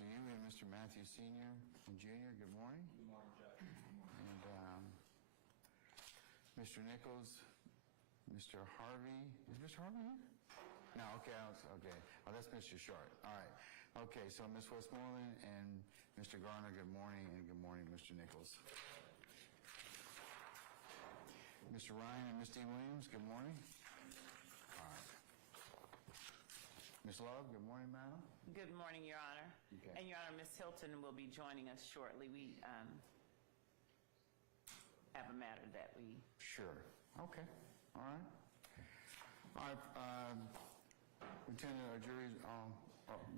Mr. Yu and Mr. Matthews Sr. and Jr., good morning. Good morning, Judge. And Mr. Nichols, Mr. Harvey, is Mr. Harvey here? No, okay, okay. Oh, that's Mr. Short. All right. Okay, so Ms. Westmoreland and Mr. Garner, good morning, and good morning, Mr. Nichols. Mr. Ryan and Ms. D. Williams, good morning. All right. Ms. Love, good morning, madam. Good morning, Your Honor. Okay. And Your Honor, Ms. Hilton will be joining us shortly. We have a matter that we... Sure. Okay. All right. All right. Lieutenant, our juries,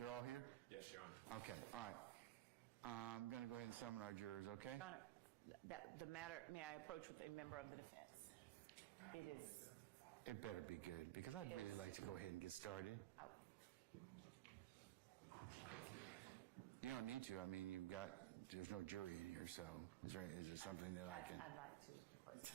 they're all here? Yes, Your Honor. Okay. All right. I'm going to go ahead and summon our jurors, okay? Your Honor, the matter, may I approach with a member of the defense? It is... It better be good, because I'd really like to go ahead and get started. out. You don't need to. I mean, there's no jury in here, so is there something that I can... I'd like to, of course.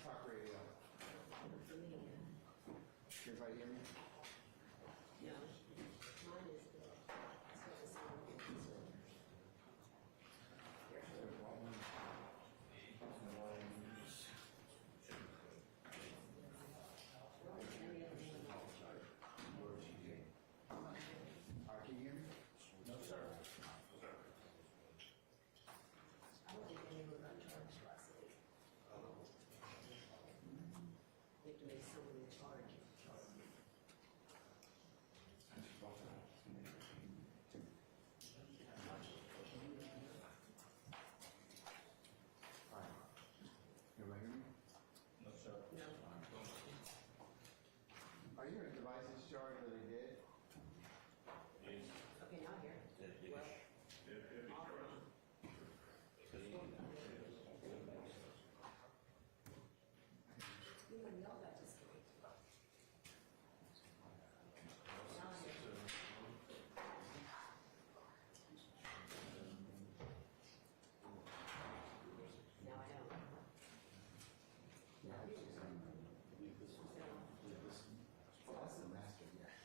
Talk radio. Everybody hear me? No. Mine is the Can you hear me? No, sir. I don't think any were uncharged last week. They have to make someone in charge. All right. Everybody hear me? No, sir. No. Are your devices charged or they dead? Yes. Okay, now here. Well, off and on. You wouldn't know that just going. Now I know. Yeah, that's the master, yeah.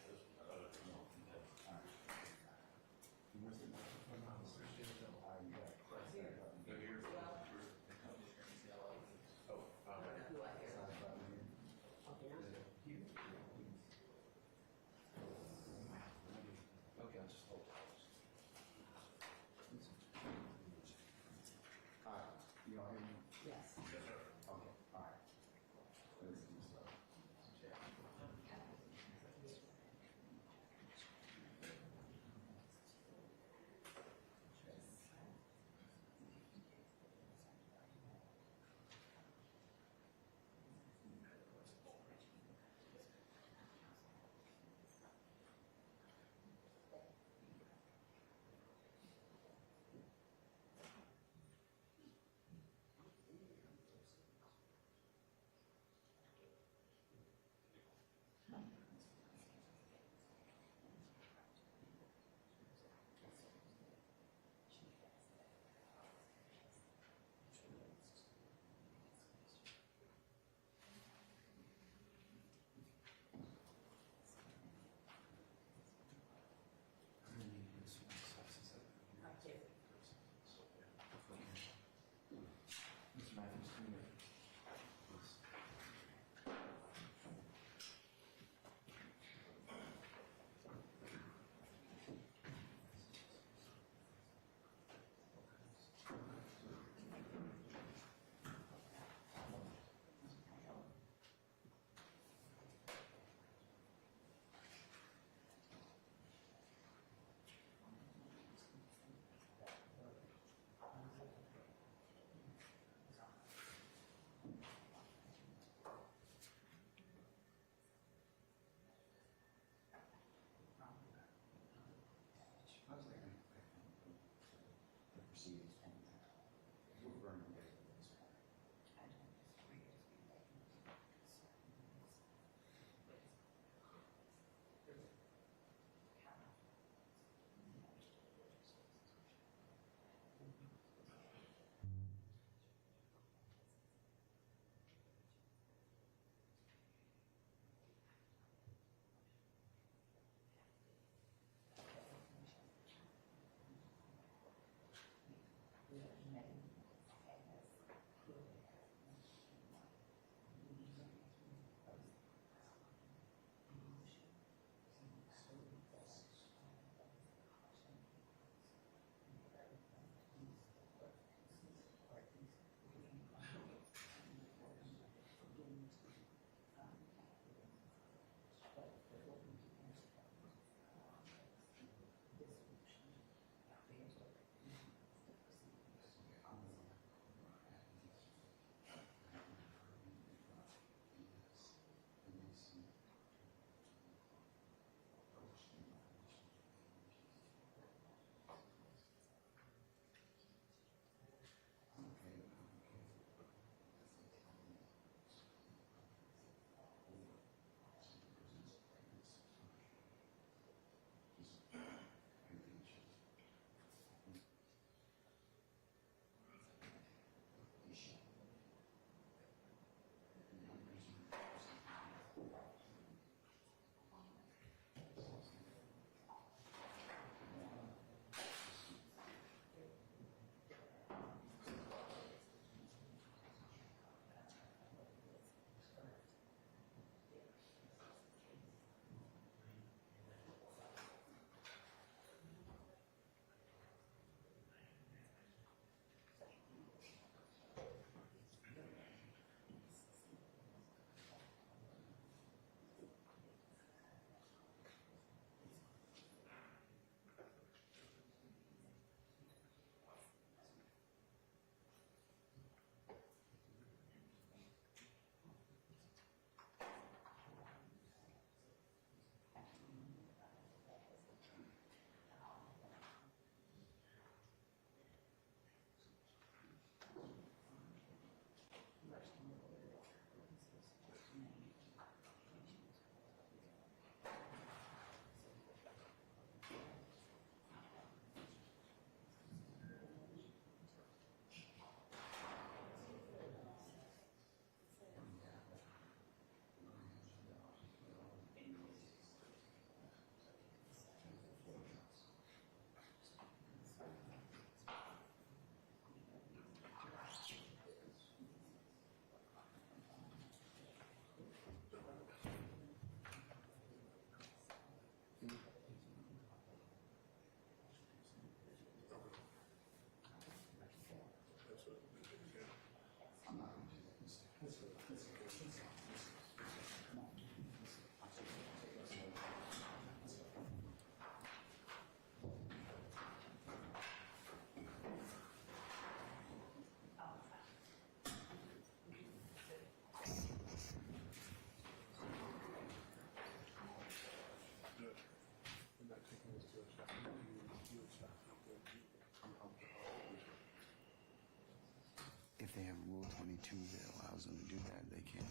22 that allows them to do that, they can.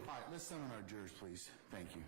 All right, let's summon our jurors, please. Thank you.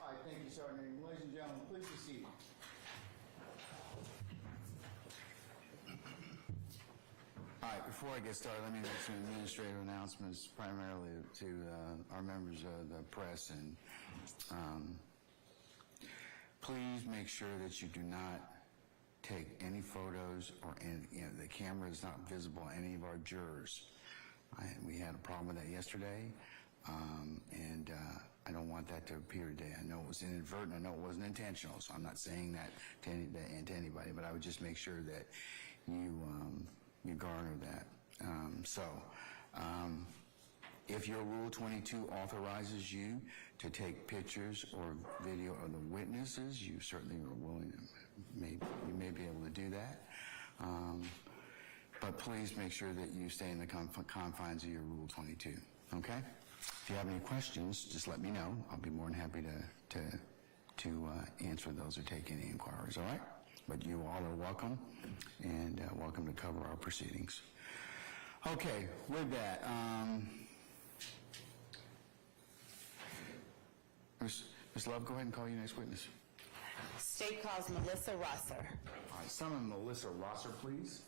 All right, thank you, Sergeant. Ladies and gentlemen, please be seated. All right, before I get started, let me make some administrative announcements, primarily to our members of the press. And please make sure that you do not take any photos or any, the camera is not visible on any of our jurors. We had a problem with that yesterday, and I don't want that to appear today. I know it was inadvertent. I know it wasn't intentional, so I'm not saying that to anybody, but I would just make sure that you garner that. If your Rule 22 authorizes you to take pictures or video of the witnesses, you certainly are willing to, you may be able to do that. But please make sure that you stay in the confines of your Rule 22, okay? If you have any questions, just let me know. I'll be more than happy to answer those or take any inquiries, all right? But you all are welcome, and welcome to cover our proceedings. Okay, with that, Ms. Love, go ahead and call your next witness. State calls Mellissa Rosser. All right, summon Mellissa Rosser, please.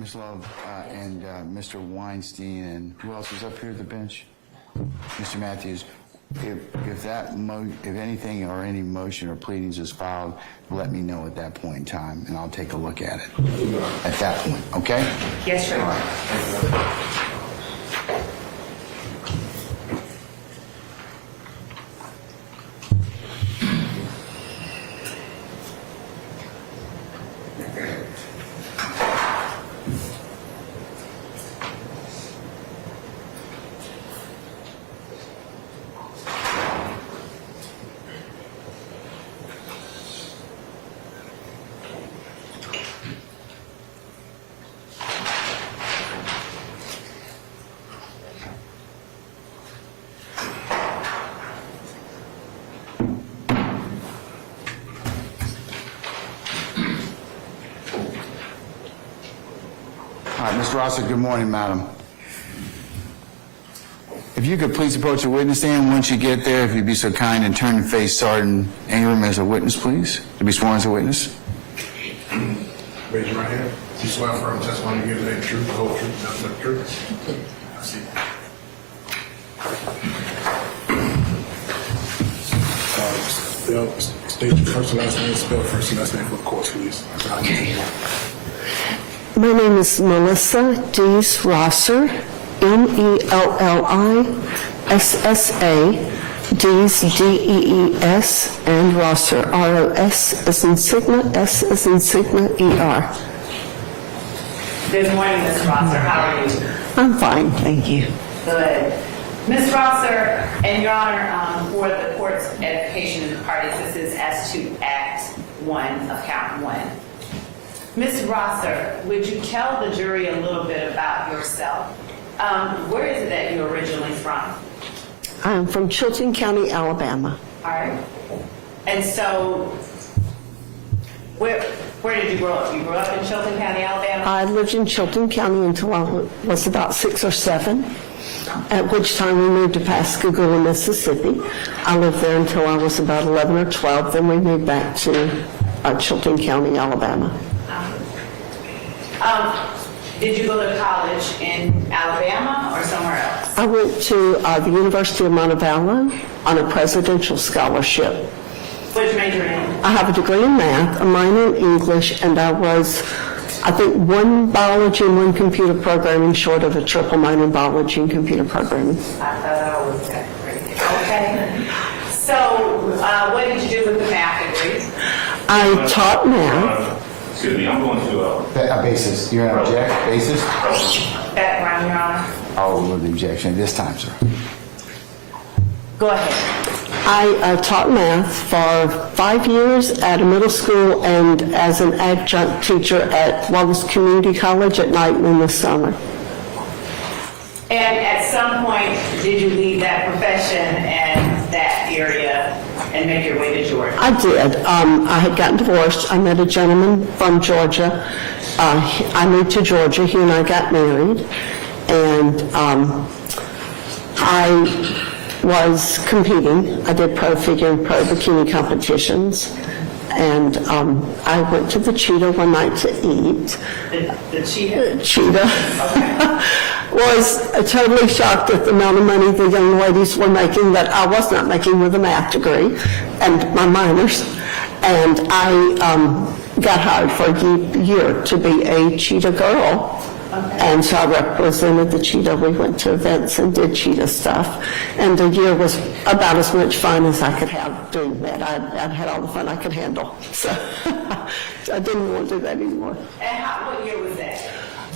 Ms. Love and Mr. Weinstein, and who else is up here at the bench? Mr. Matthews, if anything or any motion or pleadings is filed, let me know at that point in time, and I'll take a look at it at that point, okay? Yes, Your Honor. All right, Mr. Rosser, good morning, madam. If you could please approach the witness stand. Once you get there, if you'd be so kind and turn and face Sergeant Ingram as a witness, please, to be sworn as a witness. Raise your right hand. You swear affirm testimony you give today the truth, the whole truth, nothing but the truth. I see. Bill, state your first and last name, spell first and last name for the court, please. My name is Mellissa Dees Rosser, Mellissa, Dees, Dees, and Rosser, ROS as in Sigma, S as in Sigma, ER. Good morning, Ms. Rosser. How are you? I'm fine, thank you. Good. Ms. Rosser, and Your Honor, for the court's edification of the parties, this is as to Act 1 of Count 1. Ms. Rosser, would you tell the jury a little bit about yourself? Where is it that you're originally from? I'm from Chilton County, Alabama. All right. And so, where did you grow up? You grew up in Chilton County, Alabama? I lived in Chilton County until I was about 6 or 7, at which time we moved to Pascagoula, Mississippi. I lived there until I was about 11 or 12, then we moved back to Chilton County, Alabama. Did you go to college in Alabama or somewhere else? I went to the University of Montevallo on a presidential scholarship. Which major in? I have a degree in math, a minor in English, and I was, I think, one biology and one computer programming short of a triple minor in biology and computer programming. I thought I was that crazy. Okay. So, what did you do with the math degree? I taught math. Excuse me, I'm going to, A basis. You're an object? Basis? Background, Your Honor. I'll rule the objection this time, sir. Go ahead. I taught math for 5 years at a middle school and as an adjunct teacher at Wallace Community College at night and in the summer. And at some point, did you leave that profession and that area and make your way to Georgia? I did. I had gotten divorced. I met a gentleman from Georgia. I moved to Georgia. He and I got married. And I was competing. I did pro figure and pro bikini competitions. And I went to the Cheetah one night to eat. The Cheetah? Cheetah. Was totally shocked at the amount of money the young ladies were making that I was not making with a math degree and my minors. And I got hired for a year to be a Cheetah girl. Okay. And so I represented the Cheetah. We went to events and did Cheetah stuff. And the year was about as much fun as I could have doing that. I'd had all the fun I could handle. So I didn't want to do that anymore. And what year was that?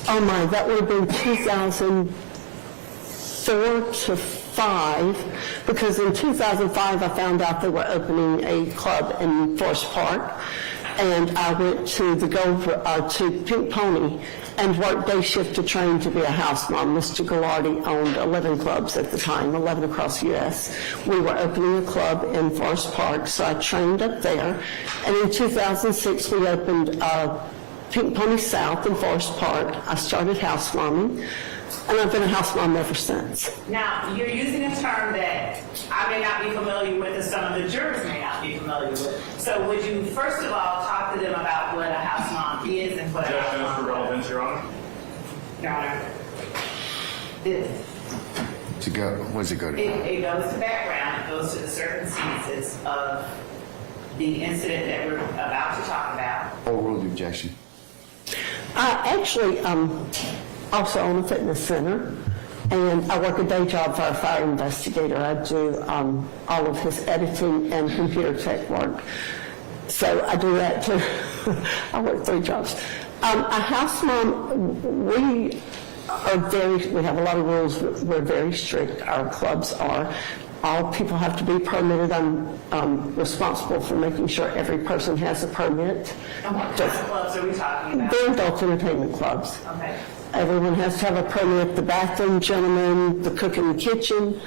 Oh my, that would have been 2004 to 5, because in 2005 I found out they were opening a club in Forest Park, and I went to to Pink Pony and worked day shift to train to be a house mom. Mr. Gallardi owned 11 clubs at the time, 11 across the U.S. We were opening a club in Forest Park, so I trained up there, and in 2006 we opened Pink Pony South in Forest Park. I started house momming, and I've been a house mom ever since. Now, you're using a term that I may not be familiar with, and some of the jurors may not be familiar with. So would you, first of all, talk to them about what a house mom is and what a house mom for relevance, Your Honor. Your Honor. What's it go to? It goes to background. It goes to the circumstances of the incident that we're about to talk about. I'll rule the objection. I actually also own a fitness center, and I work a day job for a fire investigator. I do all of his editing and computer tech work. So I do that too. I work 3 jobs. A house mom, we have a lot of rules. We're very strict. Our clubs are. All people have to be permitted. I'm responsible for making sure every person has a permit. And what kinds of clubs are we talking about? They're adult entertainment clubs. Okay. Everyone has to have a permit. The bathroom, gentlemen, the cook in the kitchen,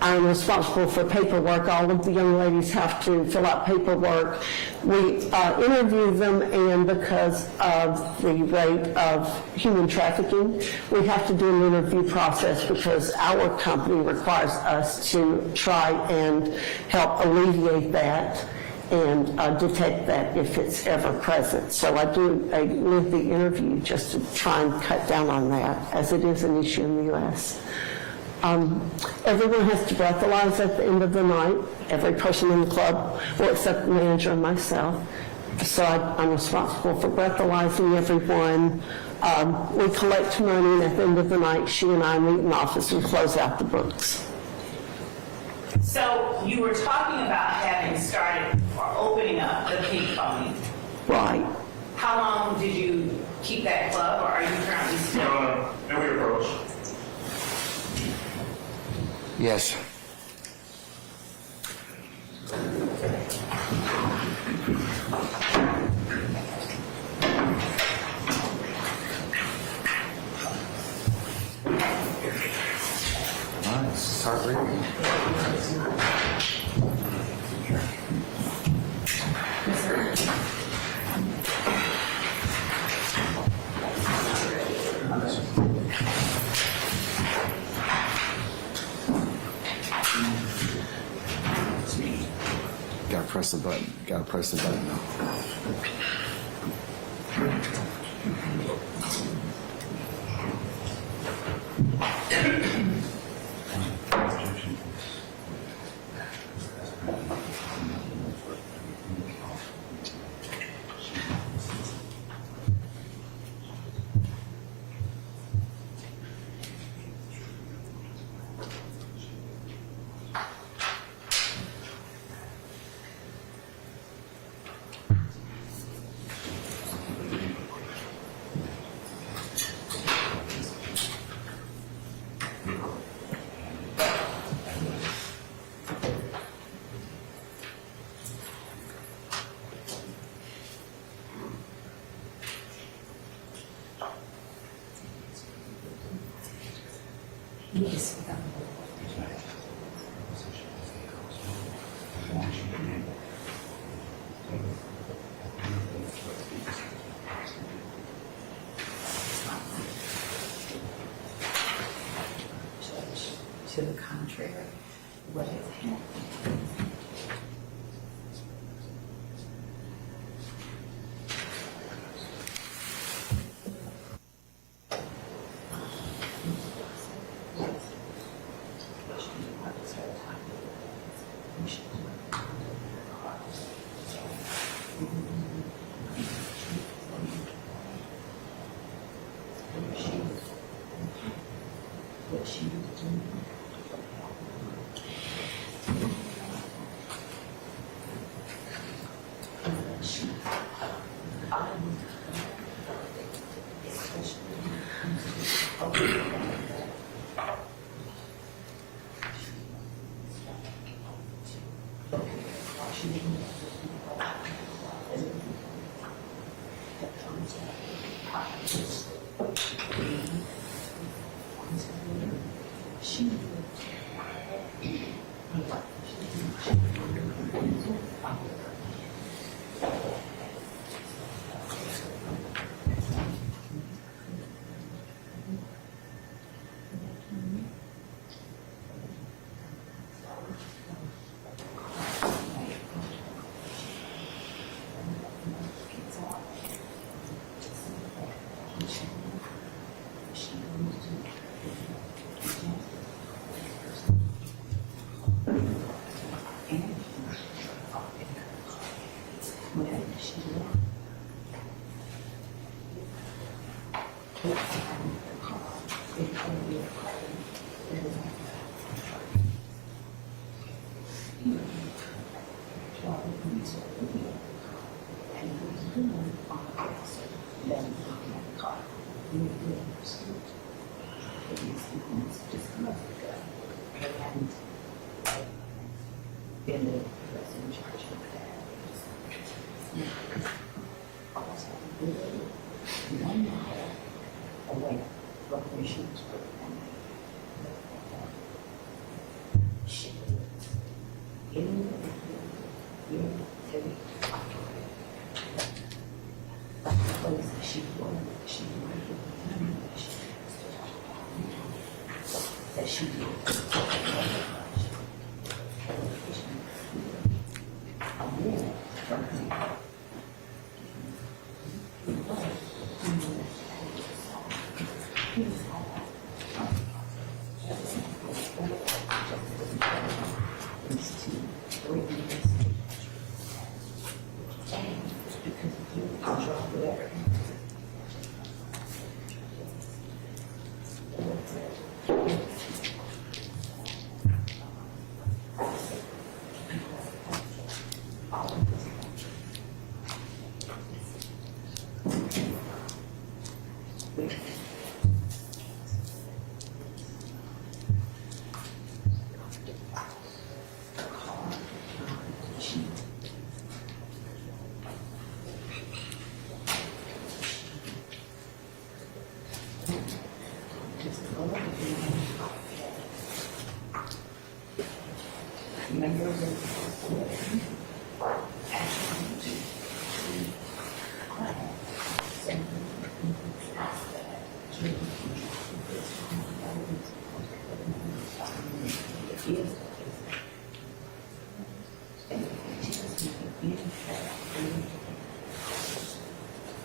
I'm responsible for paperwork. All of the young ladies have to fill out paperwork. We interview them, and because of the rate of human trafficking, we have to do an interview process because our company requires us to try and help alleviate that and detect that if it's ever present. So I do a lengthy interview just to try and cut down on that, as it is an issue in the U.S. Everyone has to breathalyze at the end of the night, every person in the club, well, except the manager and myself. So I'm responsible for breathalyzing everyone. We collect money, and at the end of the night, she and I meet in the office and close out the books. So you were talking about having started or opening up the Pink Pony. Right. How long did you keep that club, or are you currently still? And we approach. Yes. All right, start reading. Gotta press the button. Gotta press the button now. To the contrary, what has happened?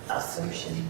Assertion.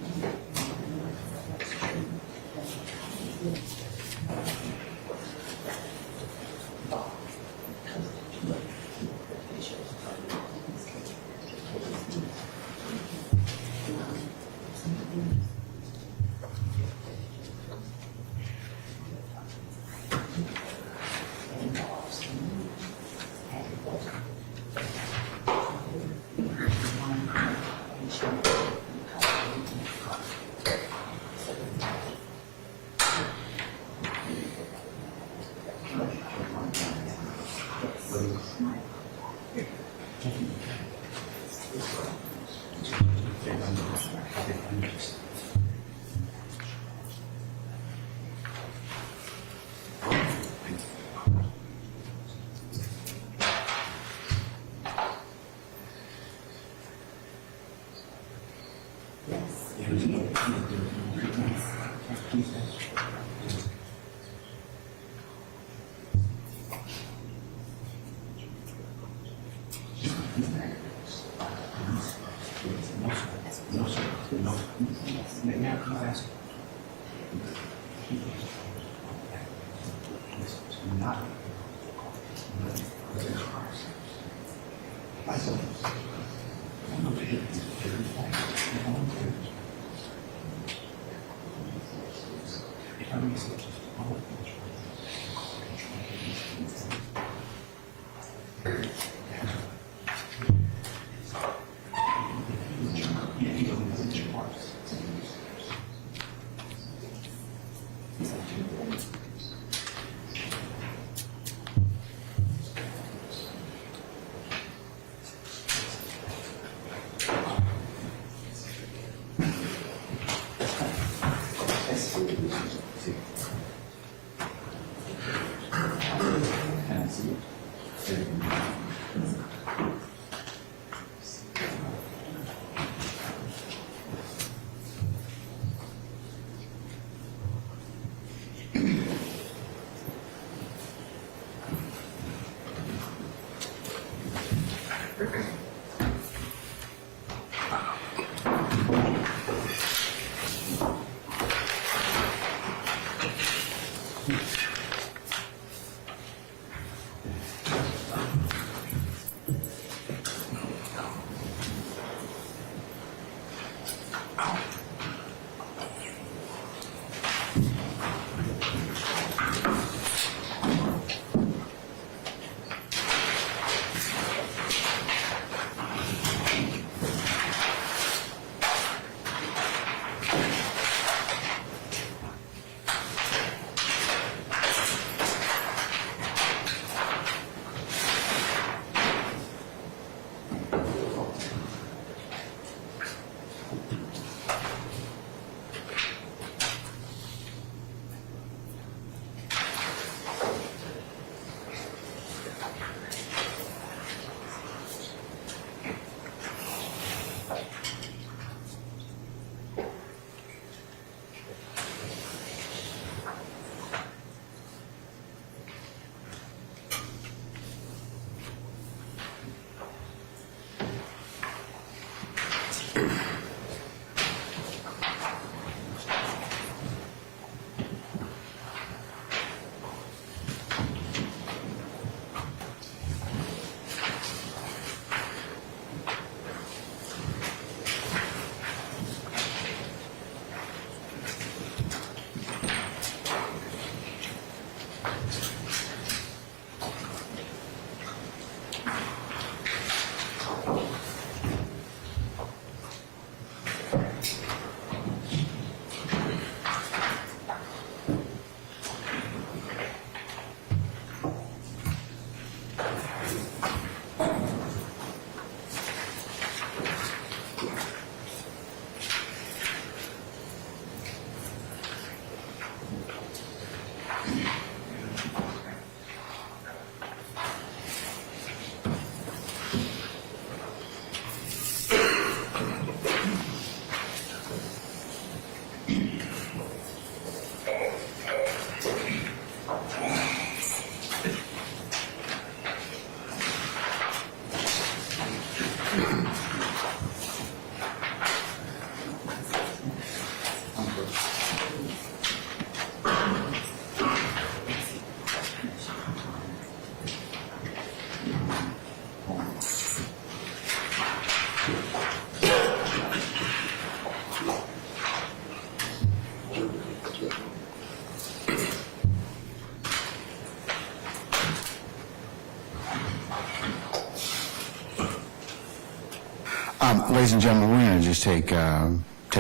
Ladies and gentlemen, we're going to just take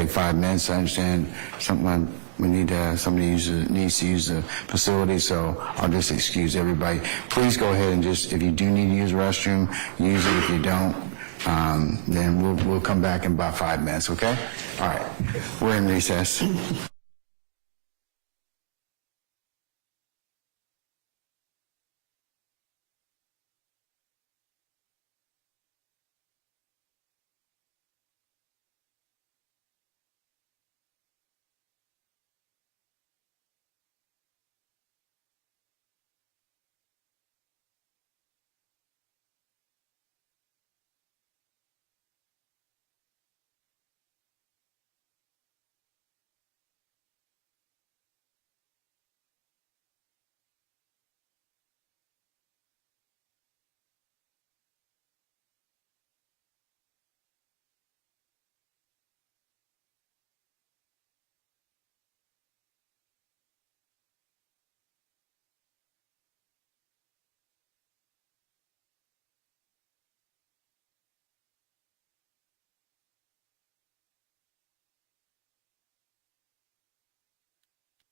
5 minutes. I understand somebody needs to use the facility, so I'll just excuse everybody. Please go ahead and just, if you do need to use the restroom, use it. If you don't, then we'll come back in about 5 minutes, okay? All right. We're in recess.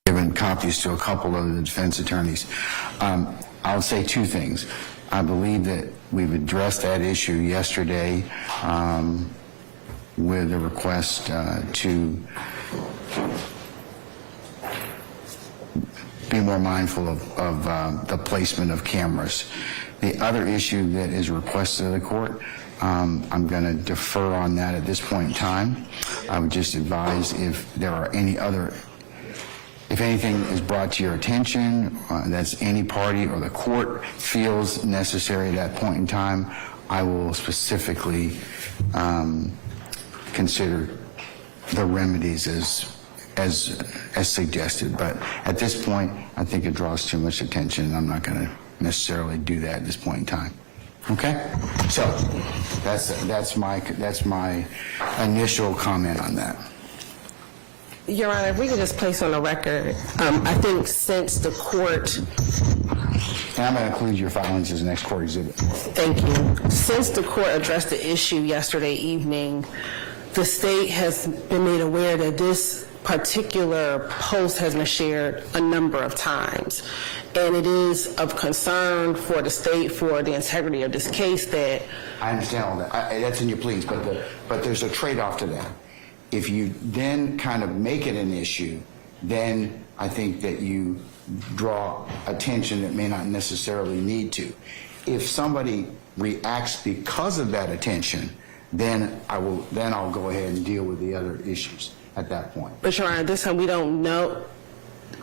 Given copies to a couple of the defense attorneys. I'll say 2 things. I believe that we've addressed that issue yesterday with a request to be more mindful of the placement of cameras. The other issue that is requested of the court, I'm going to defer on that at this point in time. I would just advise if there are any other, if anything is brought to your attention, that's any party or the court feels necessary at that point in time, I will specifically consider the remedies as suggested. But at this point, I think it draws too much attention, and I'm not going to necessarily do that at this point in time. Okay? So that's my initial comment on that. Your Honor, if we could just place on the record, I think since the court... And I'm going to include your filings as the next court exhibit. Thank you. Since the court addressed the issue yesterday evening, the state has been made aware that this particular post has been shared a number of times. And it is of concern for the state, for the integrity of this case that... I understand all that. That's in your pleas, but there's a trade-off to that. If you then kind of make it an issue, then I think that you draw attention that may not necessarily need to. If somebody reacts because of that attention, then I'll go ahead and deal with the other issues at that point. But Your Honor, this time we don't know.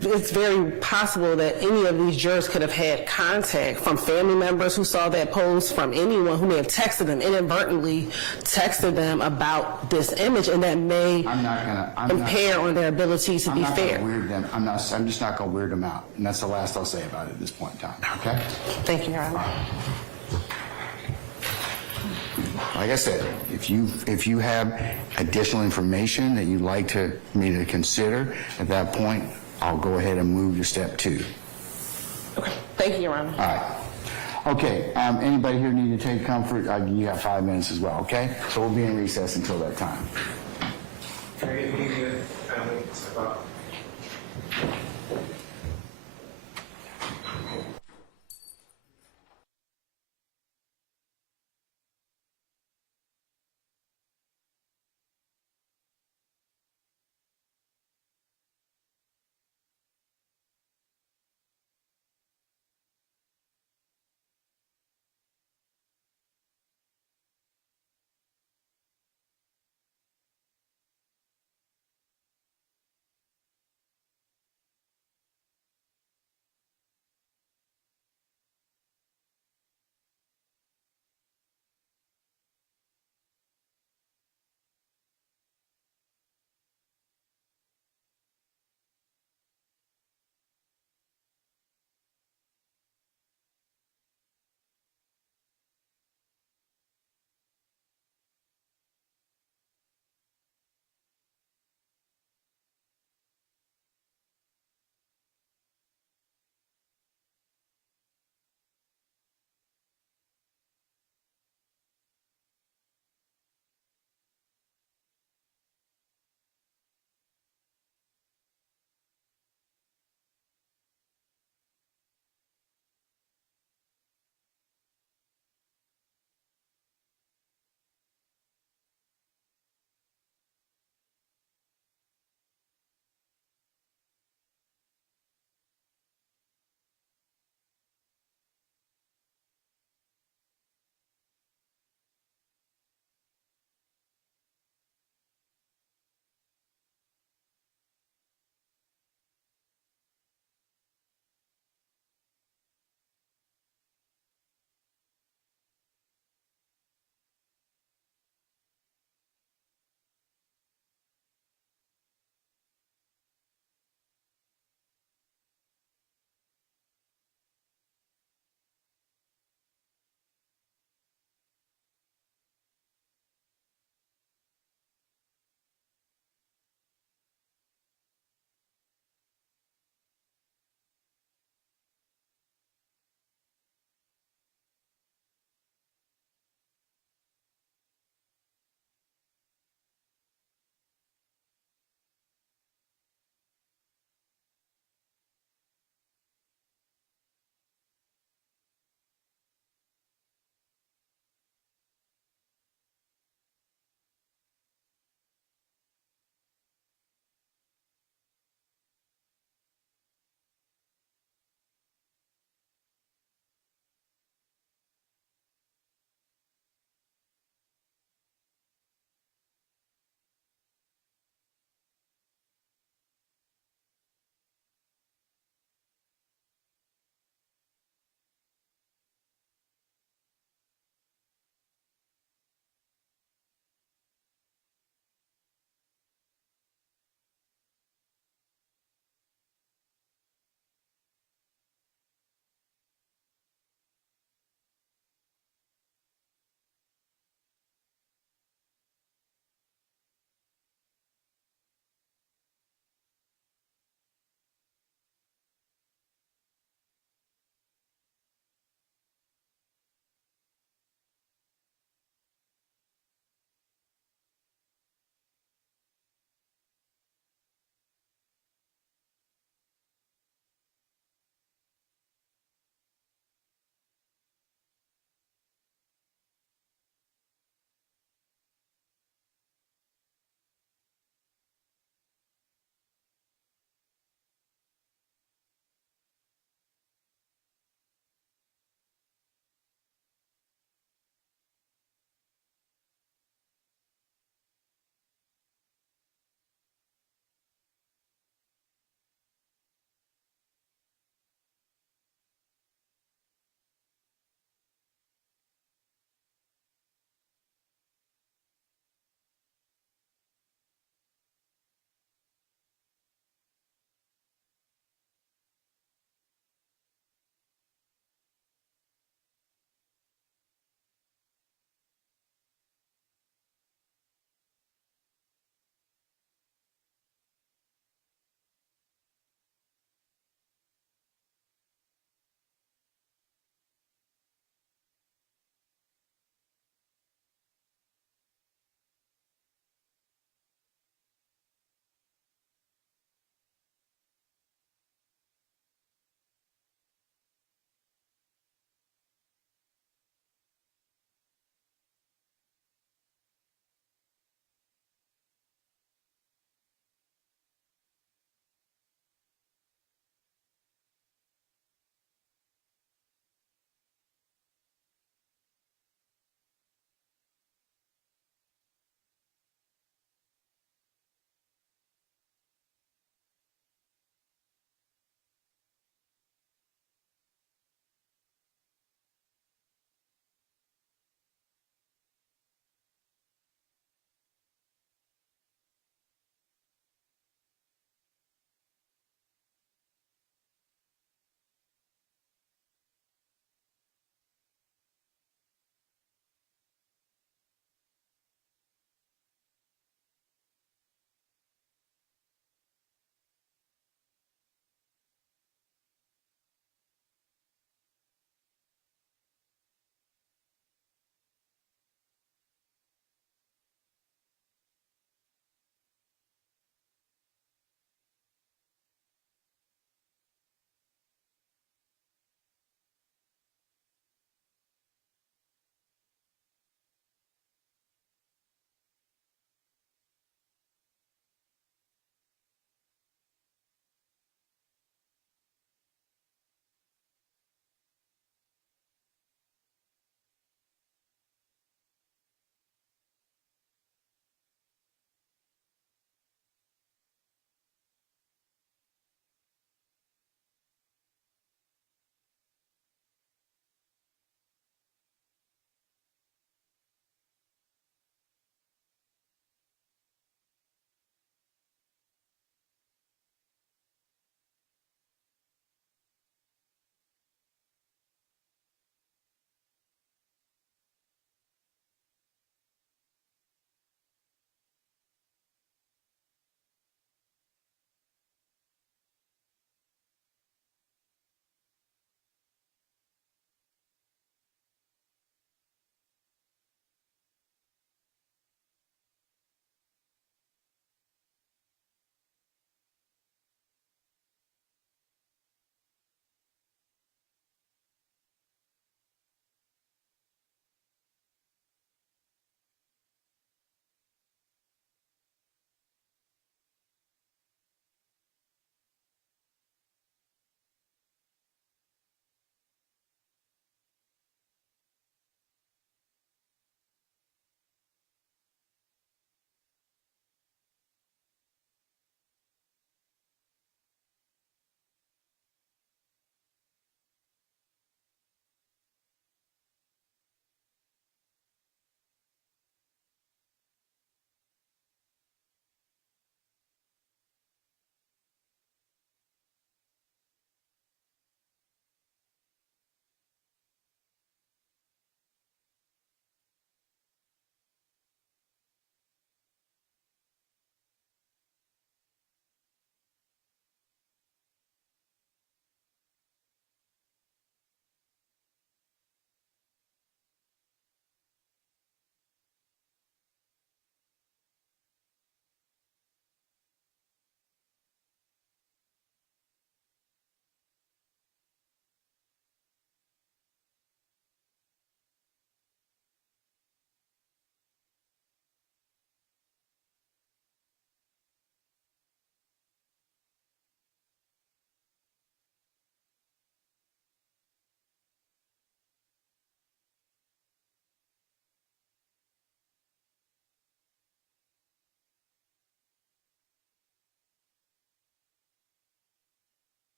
It's very possible that any of these jurors could have had contact from family members who saw that post, from anyone who may have texted them, inadvertently texted them about this image, and that may impair on their ability to be fair. I'm just not going to weird them out, and that's the last I'll say about it at this point in time. Okay? Thank you, Your Honor. Like I said, if you have additional information that you'd like me to consider at that point, I'll go ahead and move to step 2. Okay. Thank you, Your Honor. All right. Okay. Anybody here need to take comfort? You have 5 minutes as well. Okay. So we'll be in recess until that time. Can I get the family to step up?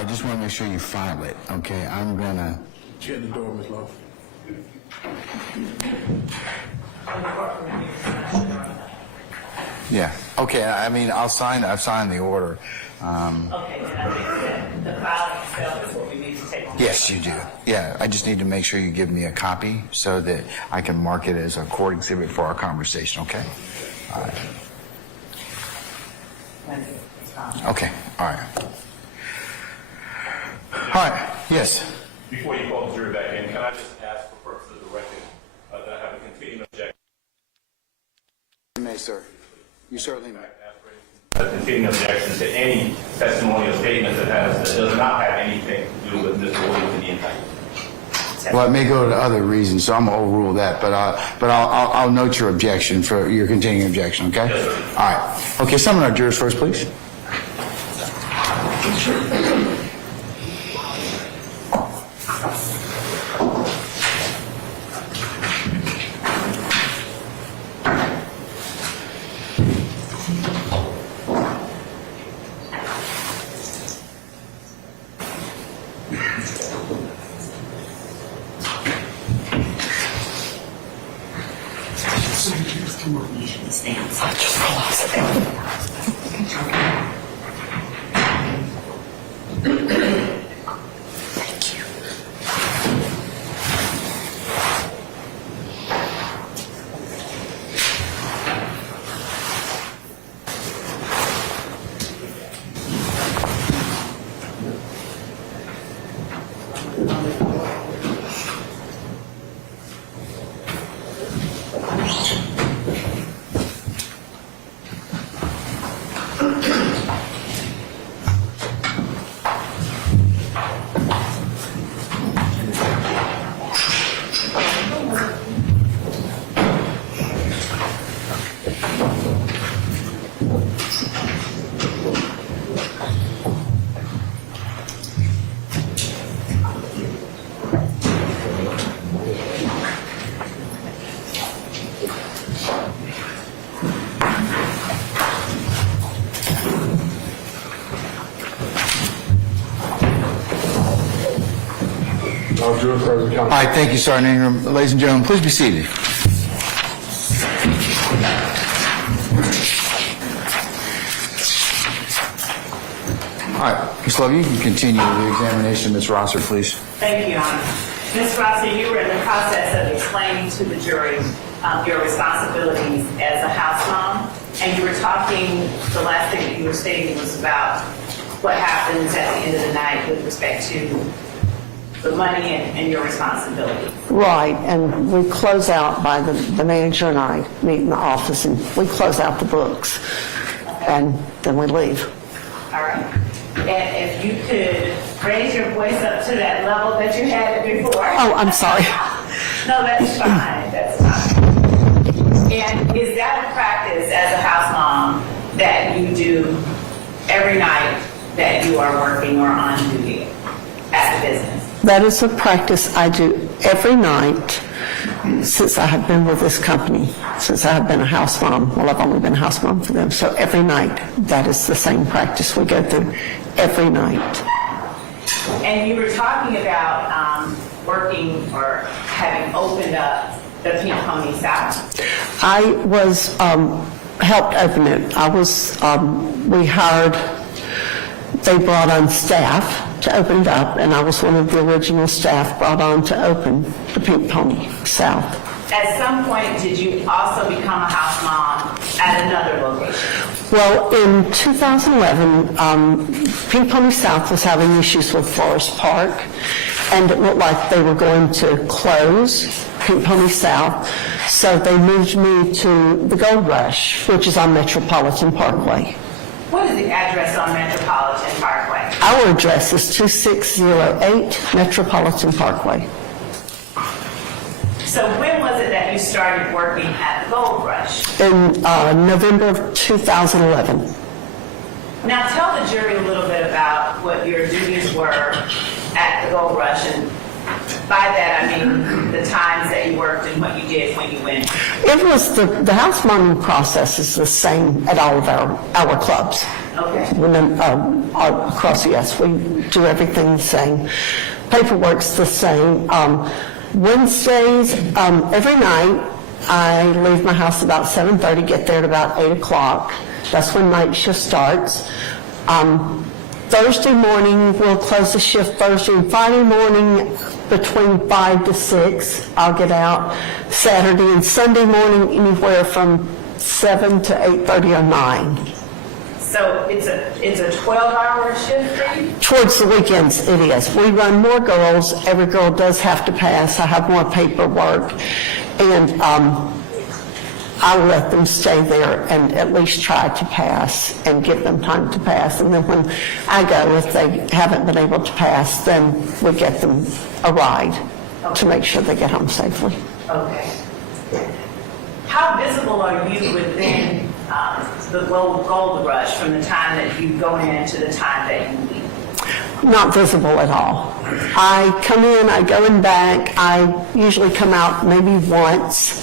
right, just want to make sure you file it, okay? I'm gonna... Shut the door, Ms. Law. Yeah, okay, I mean, I've signed the order. Okay, then I think that the filing itself is what we need to take on. Yes, you do. Yeah, I just need to make sure you give me a copy so that I can mark it as a court exhibit for our conversation, okay? All right. Okay, all right. All right, yes. Before you call the jury back in, can I just ask for purposes of the record that I have a continuing objection? You may, sir. You certainly may. A continuing objection to any testimonial statement that does not have anything to do with Mr. Williams in the indictment. Well, it may go to other reasons, so I'm gonna overrule that, but I'll note your objection for your continuing objection, okay? Yes, sir. All right. Okay, summon our jurors first, please. All right, thank you, Sergeant Ingram. Ladies and gentlemen, please be seated. All right, Ms. Love, you can continue the examination of Ms. Rosser, please. Thank you, Your Honor. Ms. Rosser, you were in the process of explaining to the jury your responsibilities as a house mom, and you were talking, the last thing that you were stating was about what happens at the end of the night with respect to the money and your responsibility. Right, and we close out by the manager and I meet in the office and we close out the books and then we leave. All right. And if you could raise your voice up to that level that you had it before. Oh, I'm sorry. No, that's fine. That's fine. And is that a practice as a house mom that you do every night that you are working or on duty at the business? That is a practice I do every night since I have been with this company, since I have been a house mom. Well, I've only been a house mom for them. So every night, that is the same practice we go through every night. And you were talking about working or having opened up the Pink Pony South. I was helped open it. I was, we hired, they brought on staff to open it up, and I was one of the original staff brought on to open the Pink Pony South. At some point, did you also become a house mom at another location? Well, in 2011, Pink Pony South was having issues with Forest Park, and it looked like they were going to close Pink Pony South, so they moved me to the Gold Rush, which is on Metropolitan Parkway. What is the address on Metropolitan Parkway? Our address is 2608 Metropolitan Parkway. So when was it that you started working at the Gold Rush? In November of 2011. Now tell the jury a little bit about what your duties were at the Gold Rush, and by that I mean the times that you worked and what you did when you went. It was the house momming process is the same at all of our clubs. Okay. Across, yes, we do everything the same. Paperwork's the same. Wednesdays, every night, I leave my house about 7:30, get there at about 8 o'clock. That's when night shift starts. Thursday morning, we'll close the shift Thursday and Friday morning between 5 to 6. I'll get out. Saturday and Sunday morning, anywhere from 7 to 8:30 or 9. So it's a 12-hour shift for you? Towards the weekends, it is. We run more girls. Every girl does have to pass. I have more paperwork. And I let them stay there and at least try to pass and give them time to pass. And then when I go, if they haven't been able to pass, then we get them a ride to make sure they get home safely. Okay. How visible are you within the gold rush from the time that you go in to the time that you leave? Not visible at all. I come in, I go in back, I usually come out maybe once,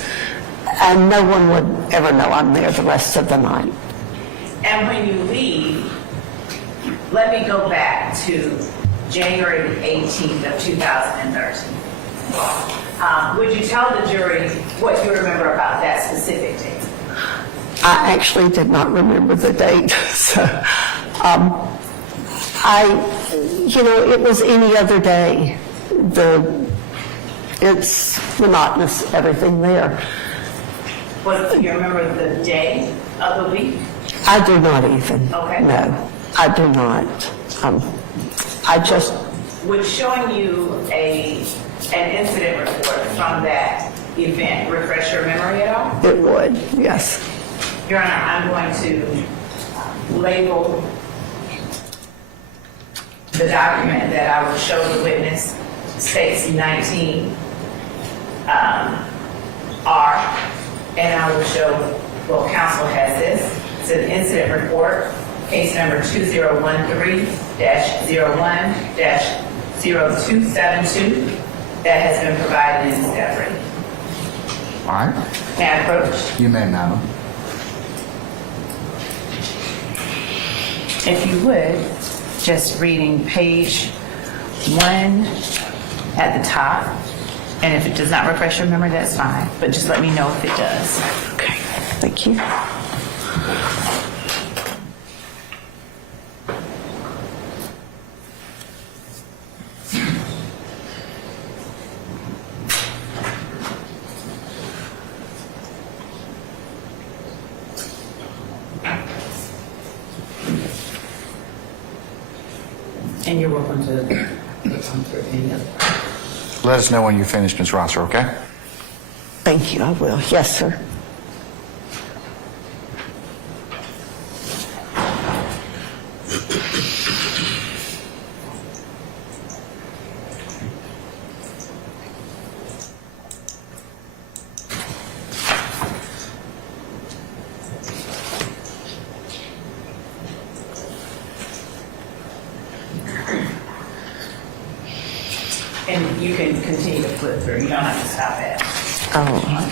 and no one would ever know I'm there the rest of the night. And when you leave, let me go back to January 18th of 2013. Would you tell the jury what you remember about that specific date? I actually did not remember the date, so it was any other day. It's monotonous, everything there. Do you remember the day of the week? I do not even. Okay. No, I do not. I just... Would showing you an incident report from that event refresh your memory at all? It would, yes. Your Honor, I'm going to label the document that I will show the witness, states 19R, and I will show, well, counsel has this. It's an incident report, case number 2013-01-0272 that has been provided in discovery. All right. May I approach? You may, madam. If you would, just reading page 1 at the top, and if it does not refresh your memory, that's fine, but just let me know if it does. Okay, thank you. And you're welcome to come through any other. Let us know when you finish, Ms. Rosser, okay? Thank you, I will. Yes, sir. And you can continue to flip through. You don't have to stop at. Oh.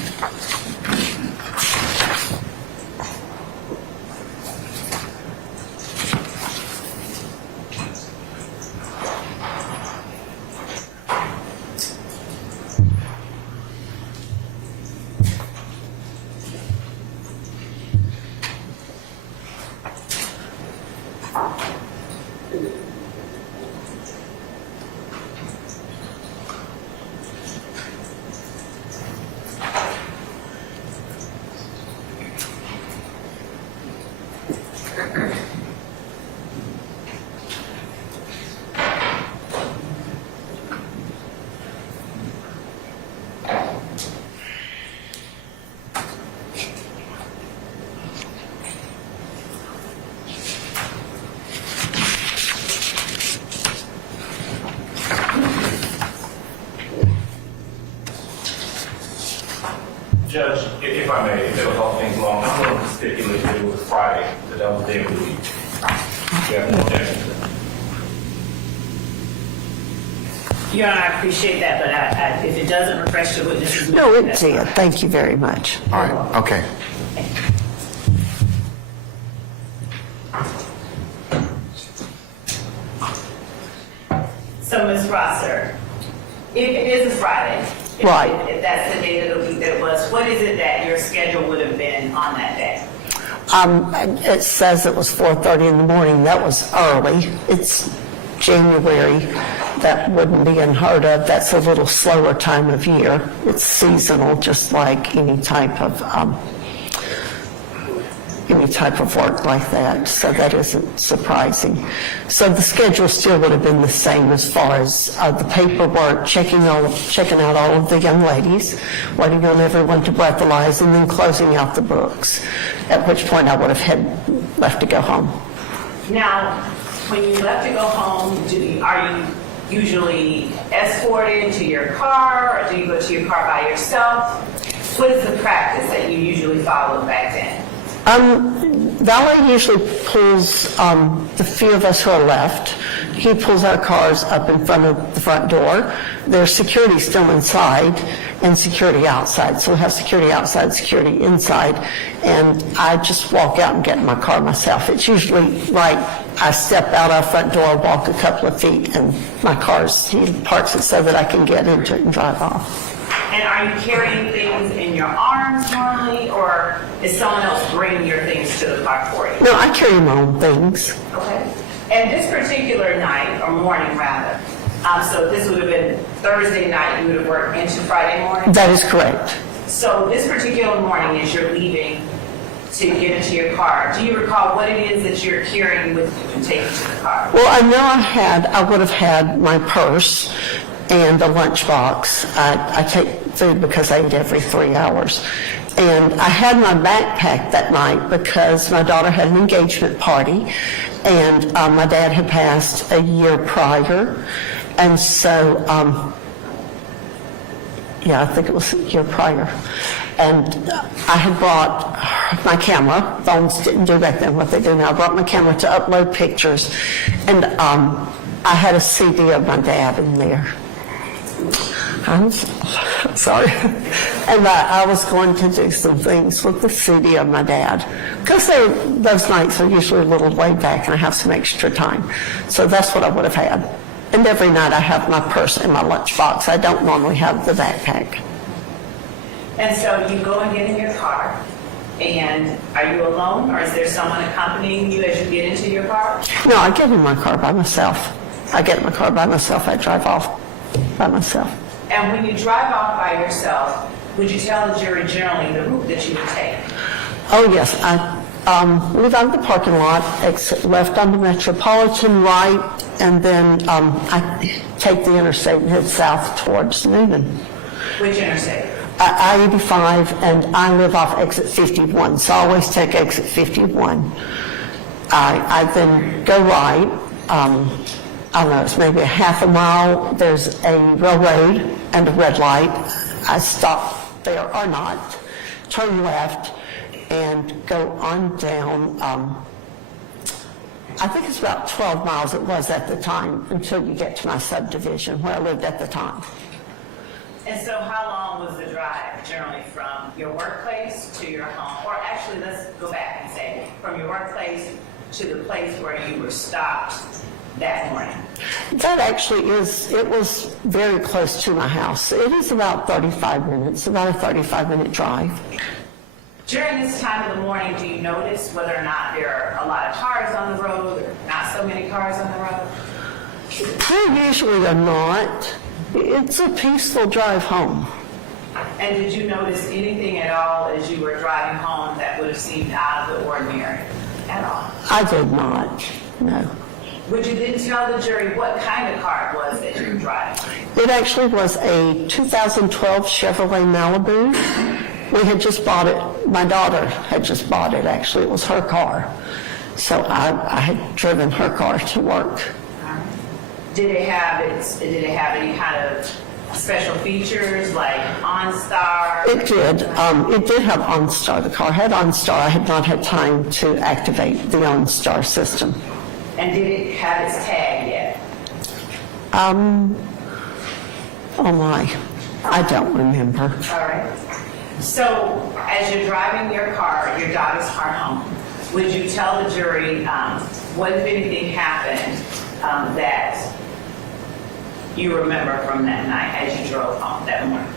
Judge, if I may, if it'll help things along, I'm going to stipulate that it was Friday, that was the day of the week. You have no objection to that? Your Honor, I appreciate that, but if it doesn't refresh the witness's No, memory, it's that's it. fine. Thank you very much. All right, okay. Rosser, if it is a Friday, Right. if that's the day of the week that it was, what is it that your schedule would have been on that day? It says it was 4:30 in the morning. That was early. It's January. That wouldn't be unheard of. That's a little slower time of year. It's seasonal, just like any type of work like that. So that isn't surprising. So the schedule still would have been the same as far as the paperwork, checking out all of the young ladies, waiting on everyone to breathalyze, and then closing out the books. At which point I would have left to go home. Now, when you left to go home, are you usually escorted to your car, or do you go to your car by yourself? What is the practice that you usually followed back then? Valet usually pulls the few of us who are left. He pulls our cars up in front of the front door. There's security still inside and security outside. So we have security outside, security inside, and I just walk out and get in my car myself. It's usually right, I step out our front door, walk a couple of feet, and he parks it so that I can get into it and drive off. And are you carrying things in your arms normally, or is someone else bringing your things to the car for you? No, I carry my own things. Okay. And this particular night, or morning rather, so this would have been Thursday night, you would have worked into Friday morning? That is correct. So this particular morning, as you're leaving to get into your car, do you recall what it is that you're carrying with you and taking to the car? Well, I know I would have had my purse and a lunchbox. I take food because I eat every 3 hours. And I had my backpack that night because my daughter had an engagement party, and my dad had passed a year prior. And so, I think it was a year prior. And I had brought my camera. Phones didn't do back then what they do now. I brought my camera to upload pictures. And I had a CD of my dad in there. I'm sorry. And I was going to do some things with the CD of my dad. Because those nights are usually a little way back and I have some extra time. So that's what I would have had. And every night I have my purse and my lunchbox. I don't normally have the backpack. And so you go and get in your car, and are you alone, or is there someone accompanying you as you get into your car? No, I get in my car by myself. I drive off by myself. And when you drive off by yourself, would you tell the jury generally the route that you would take? Oh, yes. I leave out of the parking lot, exit left on the Metropolitan, right, and then I take the interstate and head south towards Newman. Which interstate? I-85, and I live off exit 51, so I always take exit 51. I then go right. I don't know, it's maybe a half a mile. There's a railroad and a red light. I stop there or not, turn left, and go on down. I think it's about 12 miles it was at the time until you get to my subdivision where I lived at the time. And so how long was the drive generally from your workplace to your home? Or actually, let's go back and say from your workplace to the place where you were stopped that morning. That actually it was very close to my house. It is about 35 minutes, about a 35-minute drive. During this time of the morning, do you notice whether or not there are a lot of cars on the road or not so many cars on the road? There usually are not. It's a peaceful drive home. And did you notice anything at all as you were driving home that would have seemed out of the ordinary at all? I did not, no. Would you then tell the jury what kind of car it was that you were driving? It actually was a 2012 Chevrolet Malibu. We had just bought it. My daughter had just bought it, actually. It was her car. So I had driven her car to work. Did it have any kind of special features like OnStar? It did. It did have OnStar. The car had OnStar. I had not had time to activate the OnStar system. And did it have its tag yet? Oh my, I don't remember. All right. So as you're driving your car, your daughter's car home, would you tell the jury what, if anything, happened that you remember from that night as you drove home that morning?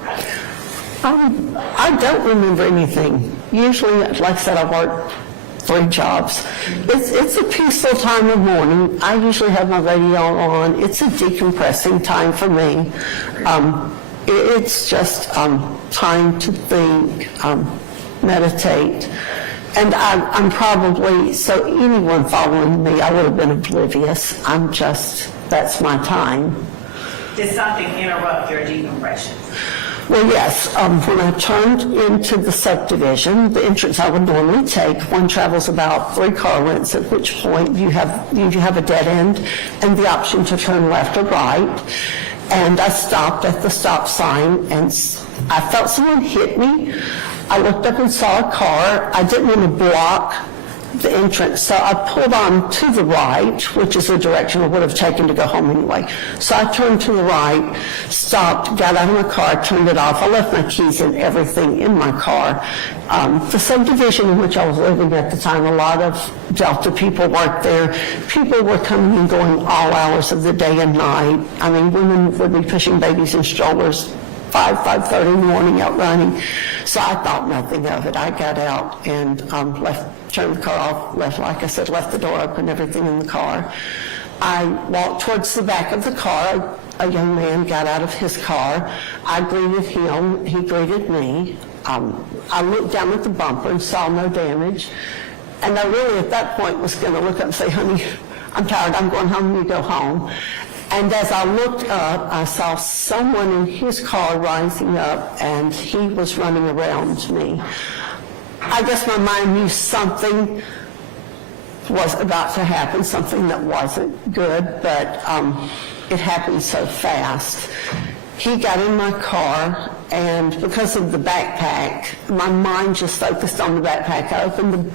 I don't remember anything. Usually, like I said, I work 3 jobs. It's a peaceful time of morning. I usually have my radio on. It's a decompressing time for me. It's just time to think, meditate. And I'm probably, so anyone following me, I would have been oblivious. That's my time. Did something interrupt your decompression? Well, yes. When I turned into the subdivision, the entrance I would normally take, one travels about 3 car lengths, at which point you have a dead end and the option to turn left or right. And I stopped at the stop sign, and I felt someone hit me. I looked up and saw a car. I didn't want to block the entrance, so I pulled on to the right, which is the direction I would have taken to go home anyway. So I turned to the right, stopped, got out of my car, turned it off. I left my keys and everything in my car. The subdivision in which I was living at the time, a lot of Delta people worked there. People were coming and going all hours of the day and night. I mean, women would be pushing babies in strollers 5:30 in the morning out running. So I thought nothing of it. I got out and turned the car off, like I said, left the door open, everything in the car. I walked towards the back of the car. A young man got out of his car. I greeted him. He greeted me. I looked down at the bumper and saw no damage. And I really, at that point, was going to look up and say, honey, I'm tired. I'm going home. You go home. And as I looked up, I saw someone in his car rising up, and he was running around me. I guess my mind knew something was about to happen, something that wasn't good, but it happened so fast. He got in my car, and because of the backpack, my mind just focused on the backpack. I opened the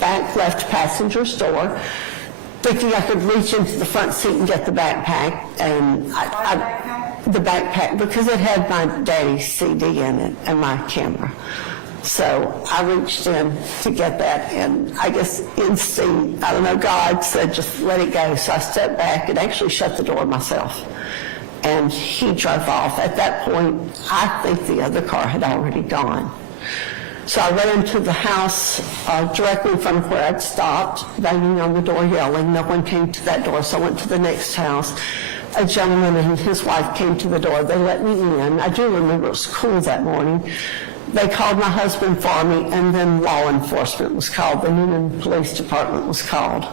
back left passenger's door, thinking I could reach into the front seat and get the backpack, and the backpack, because it had my daddy's CD in it and my camera. So I reached in to get that, and I guess instinct, I don't know, God said just let it go. So I stepped back and actually shut the door myself, and he drove off. At that point, I think the other car had already gone. So I ran into the house directly in front of where I'd stopped, banging on the door, yelling. No one came to that door, so I went to the next house. A gentleman and his wife came to the door. They let me in. I do remember it was cool that morning. They called my husband for me, and then law enforcement was called. The Newnan Police Department was called.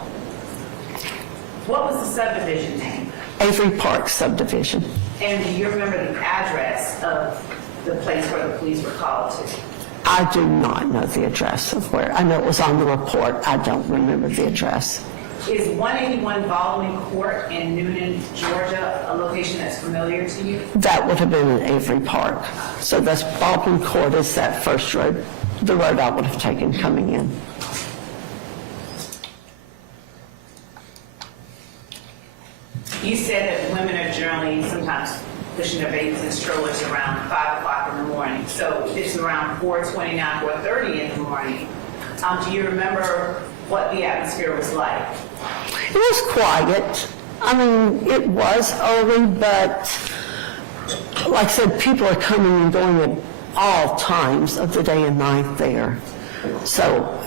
What was the subdivision name? Avery Park Subdivision. And do you remember the address of the place where the police were called to? I do not know the address of where. I know it was on the report. I don't remember the address. Is 181 Baldwin Court in Newnan, Georgia, a location that's familiar to you? That would have been in Avery Park. So that's Baldwin Court is that first road, the road I would have taken coming in. You said that women are generally sometimes pushing their babies in strollers around 5 o'clock in the morning. So it's around 4:29, 4:30 in the morning. Do you remember what the atmosphere was like? It was quiet. I mean, it was early, but like I said, people are coming and going at all times of the day and night there. So.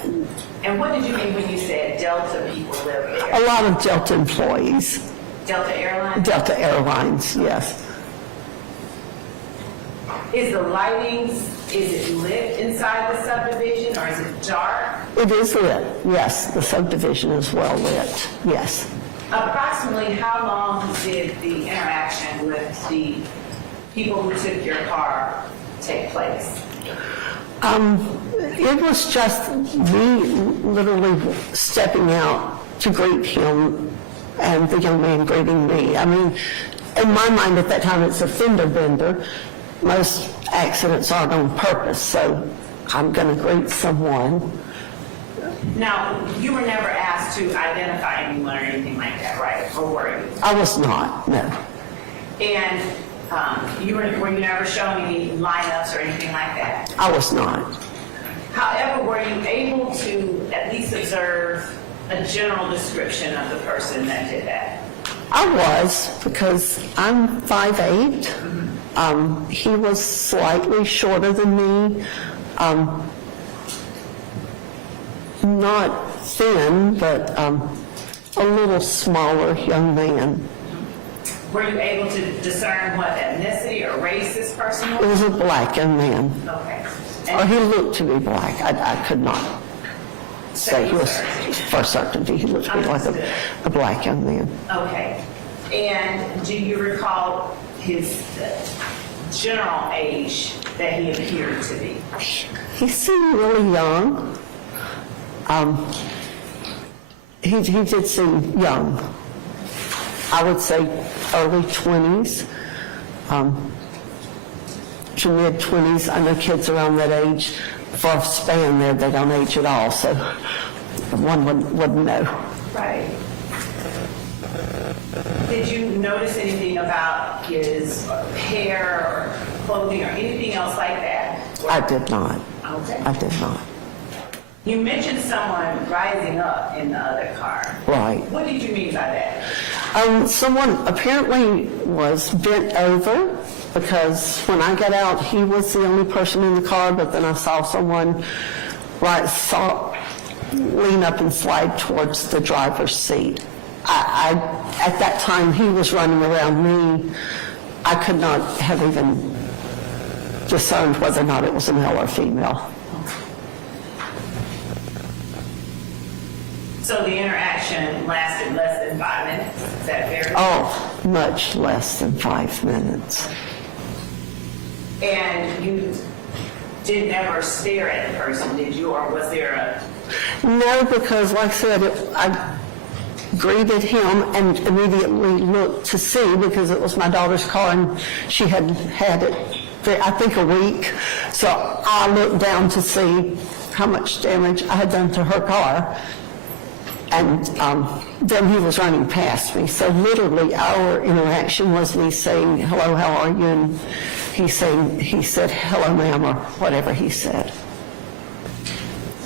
And what did you mean when you said Delta people live there? A lot of Delta employees. Delta Airlines? Delta Airlines, yes. Is the lighting, is it lit inside the subdivision, or is it dark? It is lit, yes. The subdivision is well lit, yes. Approximately how long did the interaction with the people who took your car take place? It was just me literally stepping out to greet him and the young man greeting me. I mean, in my mind at that time, it's a fender bender. Most accidents aren't on purpose, so I'm going to greet someone. Now, you were never asked to identify anyone or anything like that, right? Or were you? I was not, no. And were you never shown any lineups or anything like that? I was not. However, were you able to at least observe a general description of the person that did that? I was, because I'm 5'8". He was slightly shorter than me. Not thin, but a little smaller young man. Were you able to discern what ethnicity or race this person It was? was a black young man. Okay. Or he looked to be black. I could not say he was for certainty. He looked to be like a black young man. Okay. And do you recall his general age that he appeared to be? He seemed really young. He did seem young. I would say early 20s to mid 20s. I know kids around that age, for a span there, they don't age at all, so one wouldn't know. Right. Did you notice anything about his hair or clothing or anything else like that? I did not. Okay. I did not. You mentioned someone rising up in the other car. Right. What did you mean by that? Someone apparently was bent over, because when I got out, he was the only person in the car, but then I saw someone lean up and slide towards the driver's seat. At that time, he was running around me. I could not have even discerned whether or not it was a male or female. So the interaction lasted less than 5 minutes? Is that fair? Oh, much less than 5 minutes. And you did never stare at the person, did you? Or was there a... No, because like I said, I greeted him and immediately looked to see, because it was my daughter's car and she had had it, I think, a week. So I looked down to see how much damage I had done to her car. And then he was running past me. So literally our interaction was me saying, "Hello, how are you?" And he said, "Hello, ma'am," or whatever he said.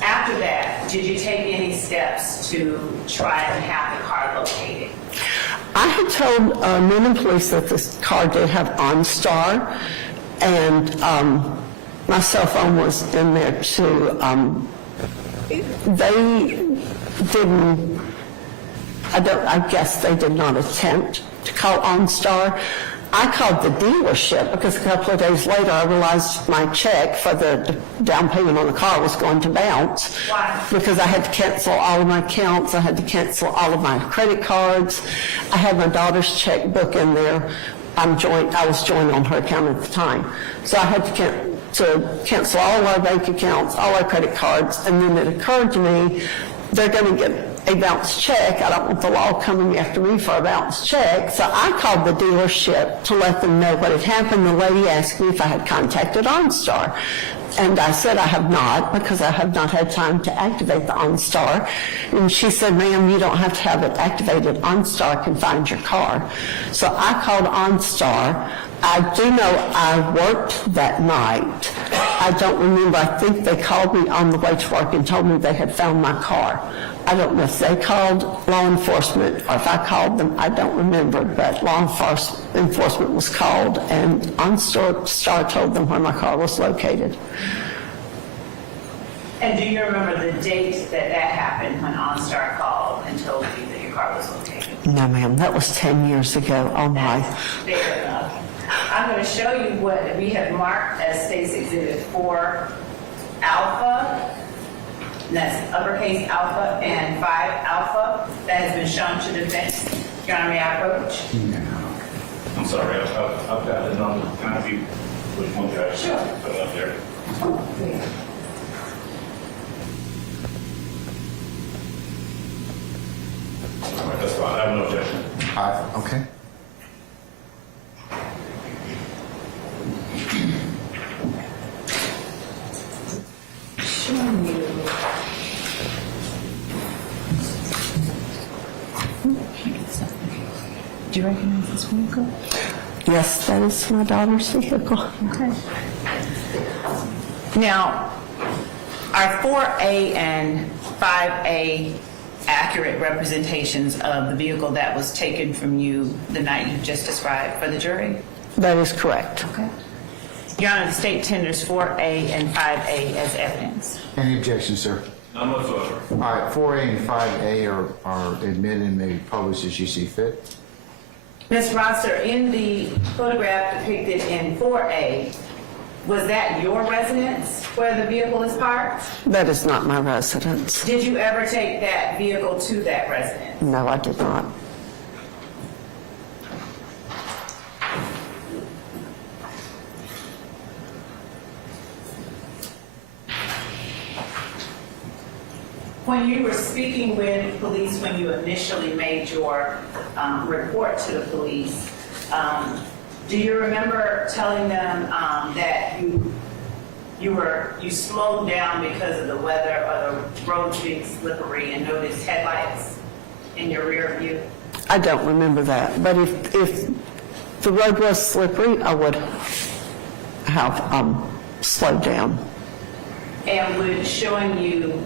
After that, did you take any steps to try and have the car located? I had told men and police that this car did have OnStar, and my cell phone was in there too. They didn't, I guess they did not attempt to call OnStar. I called the dealership because a couple of days later I realized my check for the down payment on the car was going to bounce. Why? Because I had to cancel all of my accounts. I had to cancel all of my credit cards. I had my daughter's checkbook in there. I was joined on her account at the time. So I had to cancel all of our bank accounts, all our credit cards, and then it occurred to me, they're going to get a bounced check. I don't want the law coming after me for a bounced check. So I called the dealership to let them know what had happened. The lady asked me if I had contacted OnStar. And I said I have not, because I have not had time to activate the OnStar. And she said, "Ma'am, you don't have to have it activated. OnStar can find your car." So I called OnStar. I do know I worked that night. I don't remember. I think they called me on the way to work and told me they had found my car. I don't know if they called law enforcement or if I called them. I don't remember, but law enforcement was called, and OnStar told them where my car was located. And do you remember the date that happened when OnStar called and told you that your car was located? No, ma'am, that was 10 years ago. Oh, my. Fair enough. I'm going to show you what we have marked as State's Exhibit 4 Alpha. And that's uppercase Alpha and 5 Alpha. That has been shown to defense. Your Honor, may I approach? I'm sorry, I've got the number. Can I see which one you actually Sure. put up there? Oh, All right, that's fine. I have no objection. Okay. Do you recognize this vehicle? Yes, that is my daughter's vehicle. Okay. Now, are 4A and 5A accurate representations of the vehicle that was taken from you the night you just described for the jury? That is correct. Okay. Your Honor, the state tenders 4A and 5A as evidence. Any objection, sir? None whatsoever. All right, 4A and 5A are admitted and may be published as you see fit. Ms. Rosser, in the photograph depicted in 4A, was that your residence where the vehicle is parked? That is not my residence. Did you ever take that vehicle to that residence? No, I did not. When you were speaking with police, when you initially made your report to the police, do you remember telling them that you slowed down because of the weather or the roads being slippery and noticed headlights in your rear view? I don't remember that, but if the road was slippery, I would have slowed down. And would showing you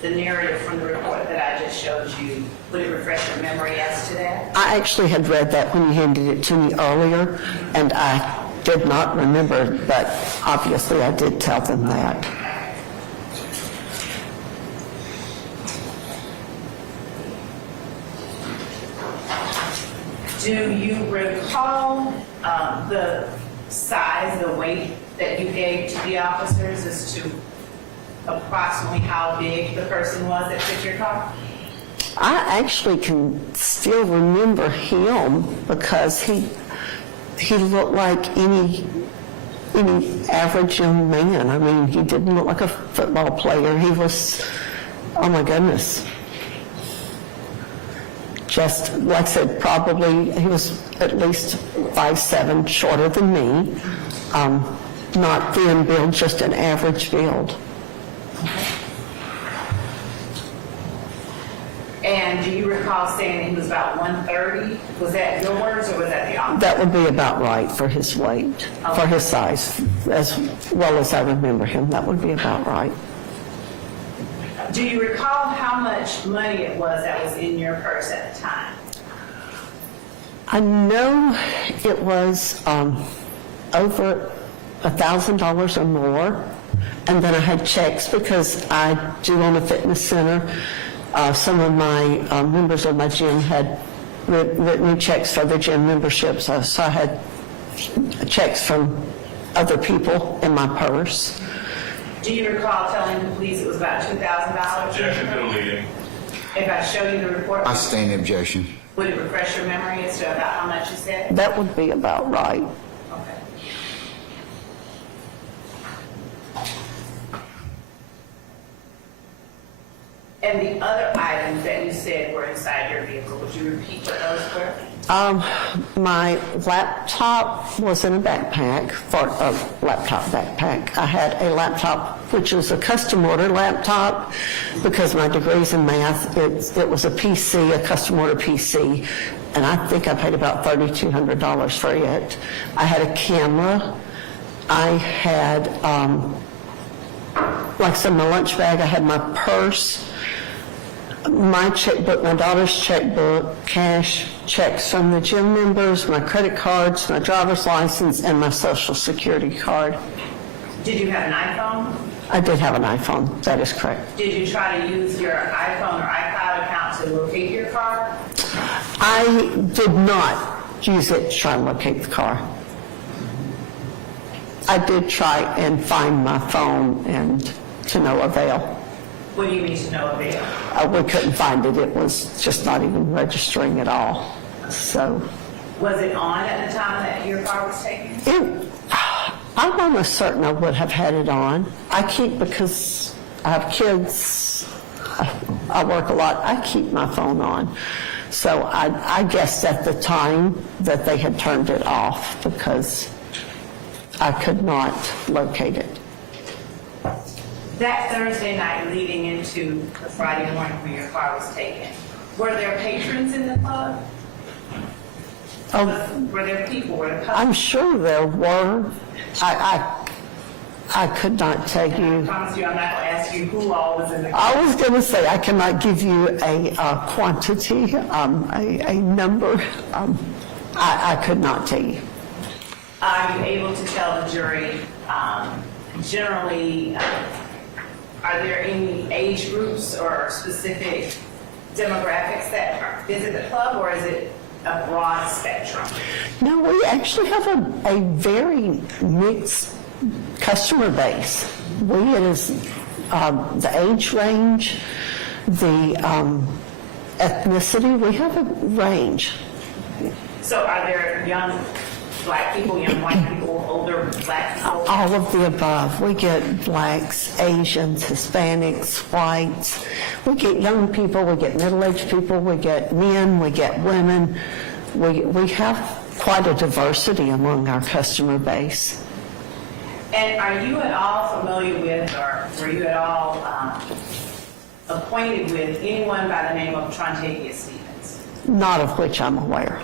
the narrative from the report that I just showed you, would it refresh your memory as to that? I actually had read that when you handed it to me earlier, and I did not remember, but obviously I did tell them that. Do you recall the size, the weight that you gave to the officers as to approximately how big the person was that took your car? I actually can still remember him because he looked like any average young man. I mean, he didn't look like a football player. He was, oh my goodness. Just, like I said, probably he was at least 5'7", shorter than me. Not thin build, just an average build. And do you recall saying he was about 130? Was that your words or was that the officer? That would be about right for his weight, for his size, as well as I remember him. That would be about right. Do you recall how much money it was that was in your purse at the time? I know it was over $1,000 or more, and then I had checks because I do own a fitness center. Some of my members of my gym had written me checks for their gym memberships, so I had checks from other people in my purse. Do you recall telling the police it was about $2,000? Objection to the leading. If I show you the report, I sustain the objection. would it refresh your memory as to about how much you said? That would be about right. Okay. And the other items that you said were inside your vehicle, would you repeat what those were? My laptop was in a backpack, for a laptop backpack. I had a laptop, which was a custom order laptop, because my degree's in math. It was a PC, a custom order PC, and I think I paid about $3,200 for it. I had a camera. I had, like I said, my lunch bag. I had my purse, my checkbook, my daughter's checkbook, cash, checks from the gym members, my credit cards, my driver's license, and my social security card. Did you have an iPhone? I did have an iPhone, that is correct. Did you try to use your iPhone or iCloud account to locate your car? I did not use it to try and locate the car. I did try and find my phone, and to no avail. What do you mean to no avail? We couldn't find it. It was just not even registering at all. So, Was it on at the time that your car was taken? I'm almost certain I would have had it on. Because I have kids, I work a lot, I keep my phone on. So I guess at the time that they had turned it off because I could not locate it. That Thursday night leading into the Friday morning when your car was taken, were there patrons in the club? Were there people? Were there customers? I'm sure there were. I I could not tell I you. promise you, I'm not going to ask you who all was in the club. I was going to say, I cannot give you a quantity, a number. I could not tell you. Are you able to tell the jury, generally, are there any age groups or specific demographics that visit the club, or is it a broad spectrum? No, we actually have a very mixed customer base. It is the age range, the ethnicity, we have a range. So are there young black people, young white people, older black people? All of the above. We get blacks, Asians, Hispanics, whites. We get young people, we get middle-aged people, we get men, we get women. We have quite a diversity among our customer base. And are you at all familiar with, or were you at all acquainted with anyone by the name of Trontavia Stevens? Not of which I'm aware.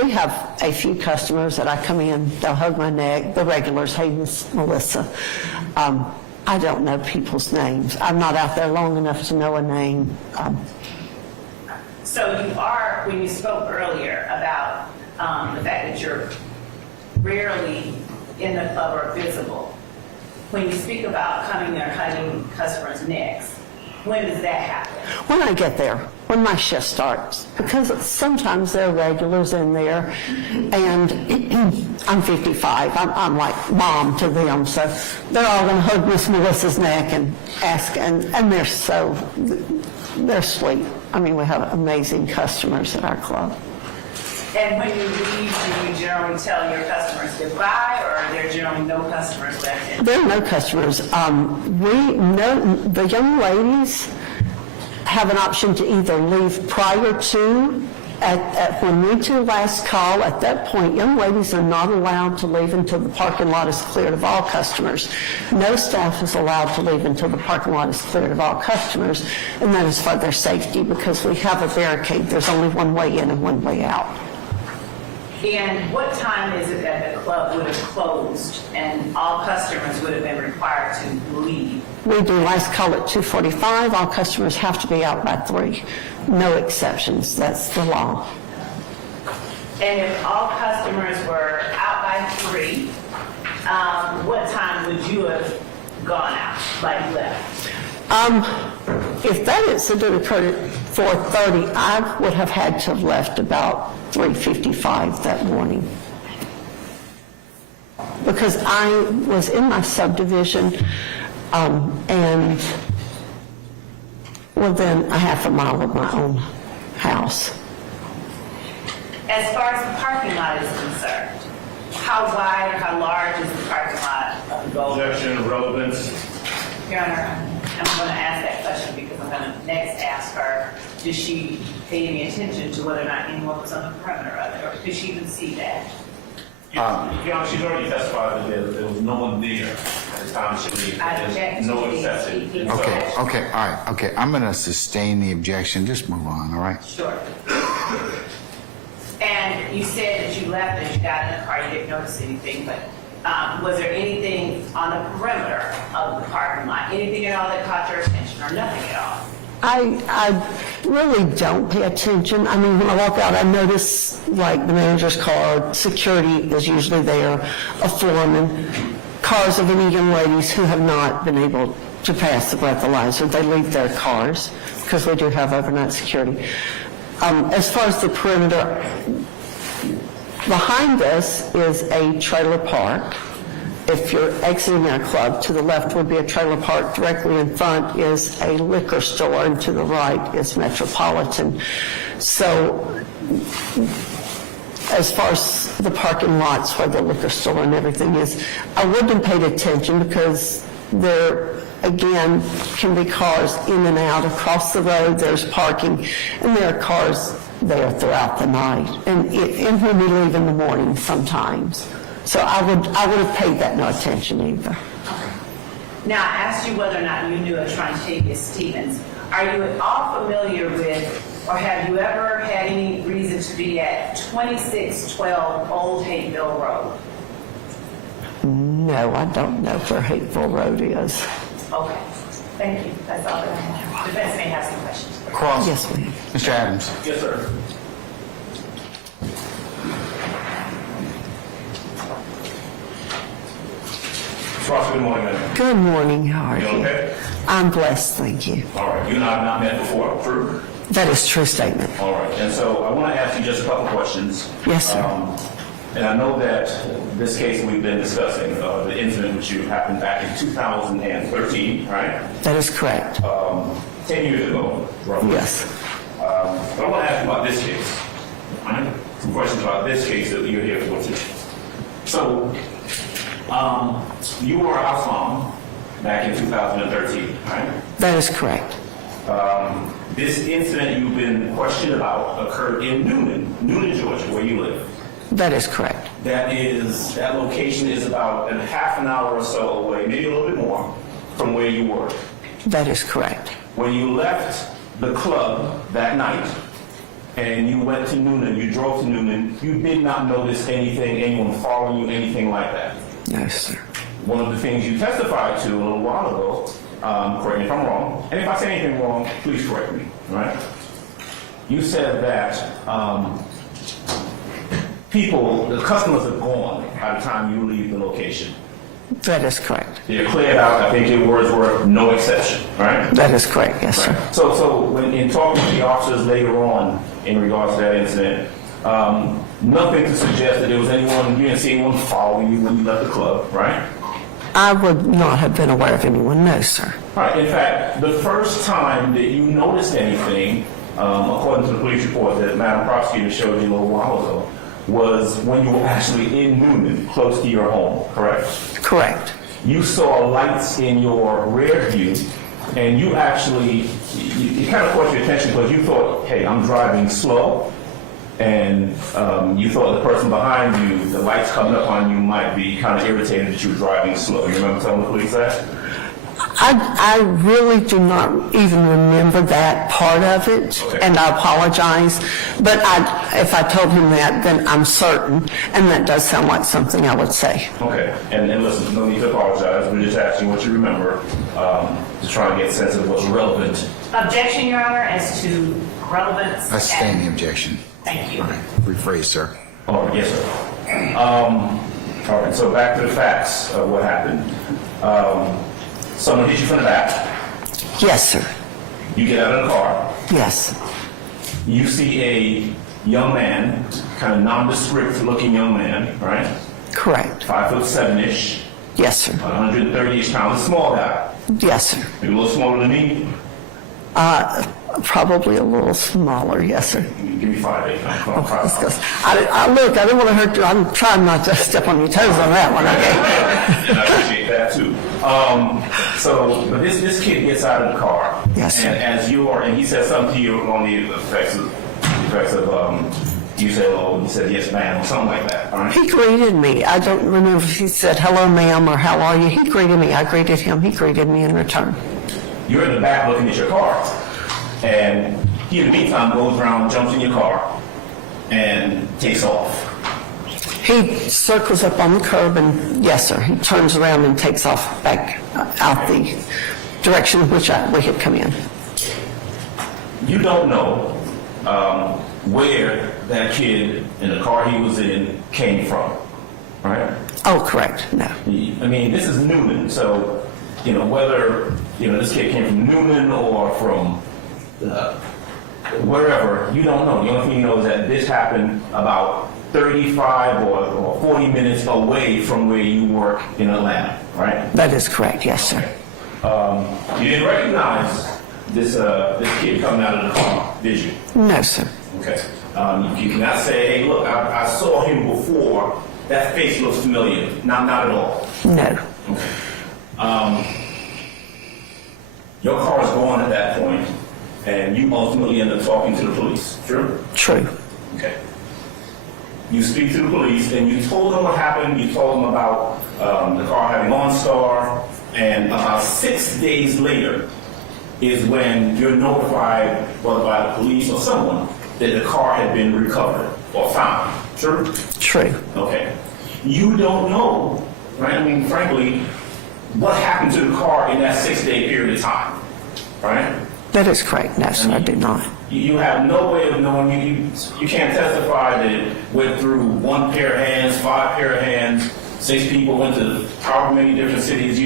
We have a few customers that I come in, they'll hug my neck, the regulars, hey, Miss Mellissa. I don't know people's names. I'm not out there long enough to know a name. So you are, when you spoke earlier about the fact that you're rarely in the club or visible, when you speak about coming there hugging customers' necks, when does that happen? When I get there, when my shift starts, because sometimes there are regulars in there, and I'm 55, I'm like mom to them, so they're all going to hug Miss Melissa's neck and ask, and they're sweet. I mean, we have amazing customers at our club. And when you leave, do you generally tell your customers goodbye, or are there generally no customers left in? There are no customers. The young ladies have an option to either leave prior to, when we do last call, at that point, young ladies are not allowed to leave until the parking lot is cleared of all customers. No staff is allowed to leave until the parking lot is cleared of all customers, and that is for their safety, because we have a barricade. There's only one way in and one way out. And what time is it that the club would have closed and all customers would have been required to leave? We do last call at 2:45. All customers have to be out by 3. No exceptions. That's the law. And if all customers were out by 3, what time would you have gone out, like left? If that incident occurred at 4:30, I would have had to have left about 3:55 that morning. Because I was in my subdivision and within a half a mile of my own house. As far as the parking lot is concerned, how wide or how large is the parking lot of the Gold? Objection, relevance. Your Honor, I'm going to ask that question because I'm going to next ask her, did she pay any attention to whether or not anyone was on the perimeter of it, or could she even see that? Your Honor, she's already testified that there was no one there at the time she leave. I object No to the excessive. speaking. Okay, all right, okay. I'm going to sustain the objection. Just move on, all right? Sure. And you said that you left and you got in the car, you didn't notice anything, but was there anything on the perimeter of the parking lot, anything at all that caught your attention, or nothing at all? I really don't pay attention. I mean, when I walk out, I notice, like, the manager's car, security is usually there, a foreman, cars of any young ladies who have not been able to pass the breathalyzer. They leave their cars, because we do have overnight security. As far as the perimeter, behind us is a trailer park. If you're exiting our club, to the left would be a trailer park. Directly in front is a liquor store, and to the right is Metropolitan. So as far as the parking lots where the liquor store and everything is, I wouldn't have paid attention because there, again, can be cars in and out. Across the road, there's parking, and there are cars there throughout the night, and when we leave in the morning sometimes. So I would have paid that no attention either. Now, I asked you whether or not you knew a Trontavia Stevens. Are you at all familiar with, or have you ever had any reason to be at 2612 Old Hayville Road? No, I don't know where Hateful Road is. Okay, thank you. That's all that I have. Defense may have some questions. Cross. Yes, ma'am. Mr. Adams. Yes, sir. Ross, good morning, man. Good morning, how are You you? okay? I'm blessed, thank you. All right, you and I have not met before, true? That is a true statement. All right, and so I want to ask you just a couple questions. Yes, sir. And I know that this case we've been discussing, the incident which happened back in 2013, right? That is correct. 10 years ago, roughly. Yes. But I want to ask you about this case. All right? Some questions about this case that you're here for today. So, you were a house mom back in 2013, right? That is correct. This incident you've been questioned about occurred in Noonan, Georgia, where you live. That is correct. That location is about a half an hour or so away, maybe a little bit more, from where you were. That is correct. When you left the club that night and you went to Noonan, you drove to Noonan, you did not notice anyone following you, anything like that. No, sir. One of the things you testified to a little while ago, correct me if I'm wrong, and if I say anything wrong, please correct me, all right? You said that the customers are gone by the time you leave the location. That is correct. They're cleared out, I think your words were no exception, right? That is correct, yes, sir. So when in talking to the officers later on in regards to that incident, nothing to suggest that there was you didn't see anyone following you when you left the club, right? I would not have been aware of anyone, no, sir. All right. In fact, the first time that you noticed anything, according to the police report that Madam Prosecutor showed you a little while ago, was when you were actually in Noonan, close to your home, correct? Correct. You saw lights in your rear view, and you actually, it kind of caught your attention because you thought, hey, I'm driving slow, and you thought the person behind you, the lights coming up on you might be kind of irritated that you were driving slow. You remember telling the police that? I really do not even remember that part of it, Okay. and I apologize. But if I told him that, then I'm certain, and that does sound like something I would say. Okay, and listen, no need to apologize. We're just asking what you remember to try and get a sense of what's relevant. Objection, Your Honor, as to relevance. I sustain the objection. Thank you. All right, rephrase, sir. Oh, yes, sir. All right, so back to the facts of what happened. Someone hit you from the back. Yes, sir. You get out of the car. Yes. You see a young man, kind of nondescript looking young man, right? Correct. 5'7"-ish, Yes, sir. 130-ish pounds, a small guy. Yes, sir. Maybe a little smaller than me. Probably a little smaller, yes, sir. Give me 5'8". I didn't want to hurt you. I'm trying not to step on your toes on that one, okay? And I appreciate that too. But this kid gets out of the car. Yes, sir. And he says something to you on the effects of you said, oh, he said, yes, ma'am, or something like that, all right? He greeted me. I don't remember if he said, hello, ma'am, or how are you. He greeted me. I greeted him. He greeted me in return. You're in the back looking at your car, and he, in the meantime, goes around, jumps in your car, and takes off. He circles up on the curb, and yes, sir, he turns around and takes off back out the direction in which we had come in. You don't know where that kid in the car he was in came from, right? Oh, correct. No. I mean, this is Noonan, so, whether, this kid came from Noonan or from wherever, you don't know. The only thing you know is that this happened about 35 or 40 minutes away from where you work in Atlanta, right? That is correct. Yes, sir. You didn't recognize this kid coming out of the car, did you? No, sir. Okay. You cannot say, hey, look, I saw him before. That face looks familiar. Not at all. No. Okay. Your car is gone at that point, and you ultimately end up talking to the police. True? True. Okay. You speak to the police, and you told them what happened. You told them about the car having OnStar, and about 6 days later is when you're notified, whether by the police or someone, that the car had been recovered or found. True? True. Okay. You don't know right? I mean, frankly, what happened to the car in that 6-day period of time, right? That is correct. No, sir, I do not. You have no way of knowing. You can't testify that it went through 1 pair of hands, 5 pair of hands, 6 people went to however many different cities.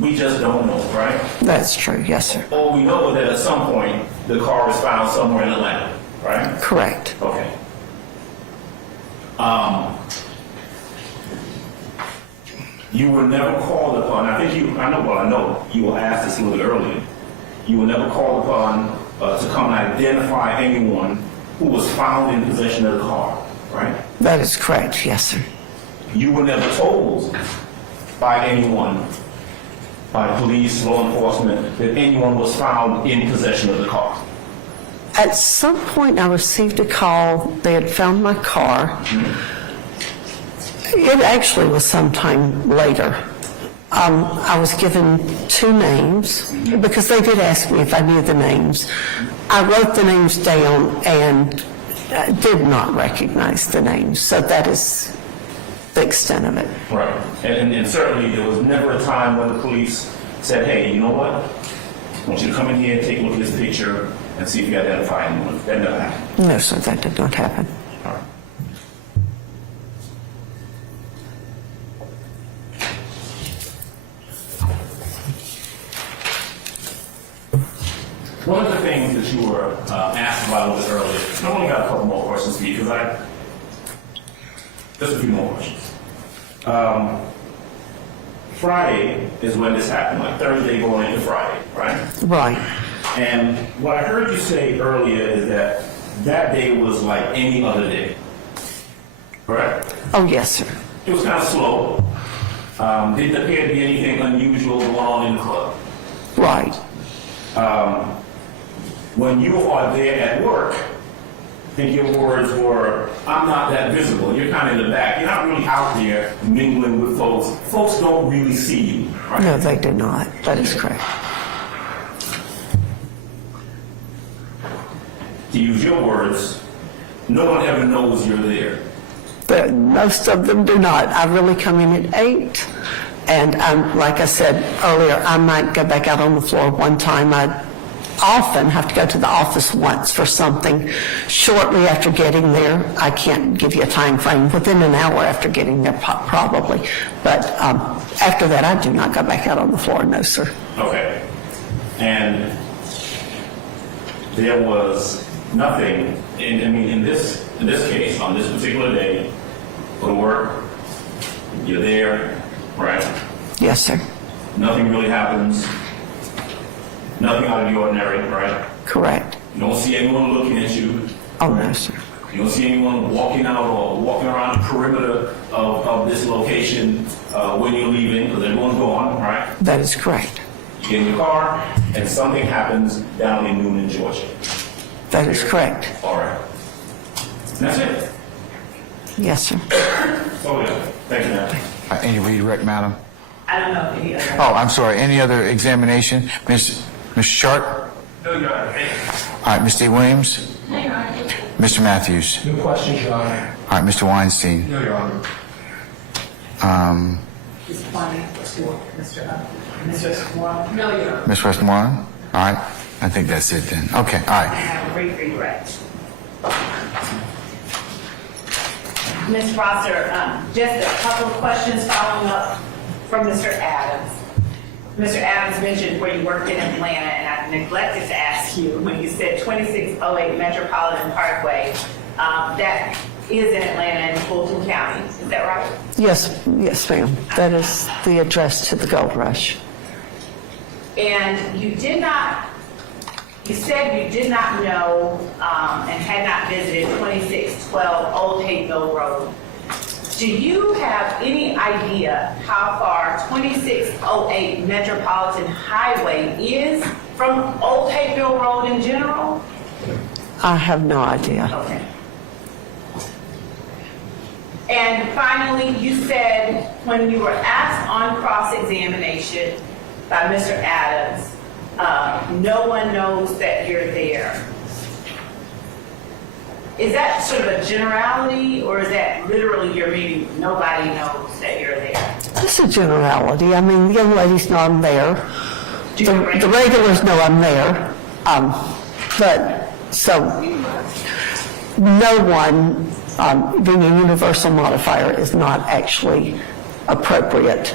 We just don't know, right? That's true. Yes, sir. All we know is that at some point the car was found somewhere in Atlanta, right? Correct. Okay. You were never called upon. I know you were asked this a little earlier. You were never called upon to come and identify anyone who was found in possession of the car, right? That is correct. Yes, sir. You were never told by anyone, by police, law enforcement, that anyone was found in possession of the car. At some point, I received a call. They had found my car. It actually was sometime later. I was given 2 names because they did ask me if I knew the names. I wrote the names down and did not recognize the names. So that is the extent of it. Right. And certainly there was never a time when the police said, hey, you know what? I want you to come in here and take a look at this picture and see if you identify anyone. That never happened. No, sir, that did not happen. All right. One of the things that you were asked about a little bit earlier, I only got a couple more questions for you because just a few more questions. Friday is when this happened, like Thursday going into Friday, right? Right. And what I heard you say earlier is that that day was like any other day, correct? Oh, yes, sir. It was kind of slow. Didn't appear to be anything unusual going on in the club. Right. When you are there at work, I think your words were, I'm not that visible. You're kind of in the back. You're not really out there mingling with folks. Folks don't really see you, right? No, they did not. That is correct. To use your words, no one ever knows you're there. But most of them do not. I really come in at 8, and like I said earlier, I might go back out on the floor one time. I often have to go to the office once for something. Shortly after getting there, I can't give you a time frame, within an hour after getting there probably. But after that, I do not go back out on the floor, no, sir. Okay. And there was nothing, in this case, on this particular day, go to work, you're there, right? Yes, sir. Nothing really happens. Nothing out of the ordinary, right? Correct. You don't see anyone looking at you. Oh, no, sir. You don't see anyone walking out or walking around the perimeter of this location when you're leaving, because everyone's gone, right? That is correct. You get in your car, and something happens down in Newnan, Georgia. That is correct. All right. And that's it. Yes, sir. Oh, yeah. Thank you, ma'am. Any redirect, madam? I don't know any other. Oh, I'm sorry. Any other examination? Ms. Sharp? No, Your Honor. All right, Mr. Williams? No, Your Honor. Mr. Matthews? No questions, Your Honor. All right, Mr. Weinstein? No, Your Honor. Mr. Westmoreland? No, Your Honor. Ms. Westmoreland? All right. I think that's it then. Okay, all I right. have a regret. Ms. Rosser, just a couple of questions following up from Mr. Adams. Mr. Adams mentioned where you worked in Atlanta, and I neglected to ask you when you said 2608 Metropolitan Parkway. That is in Atlanta in Fulton County. Is that right? Yes, yes, ma'am. That is the address to the Gold Rush. And you said you did not know and had not visited 2612 Old Hayville Road. Do you have any idea how far 2608 Metropolitan Highway is from Old Hayville Road in general? I have no idea. Okay. And finally, you said when you were asked on cross-examination by Mr. Adams, no one knows that you're there. Is that sort of a generality, or is that literally your meaning, nobody knows that you're there? Just a generality. I mean, the young ladies know I'm there. The regulars know I'm there. But, so, no one, being a universal modifier is not actually appropriate.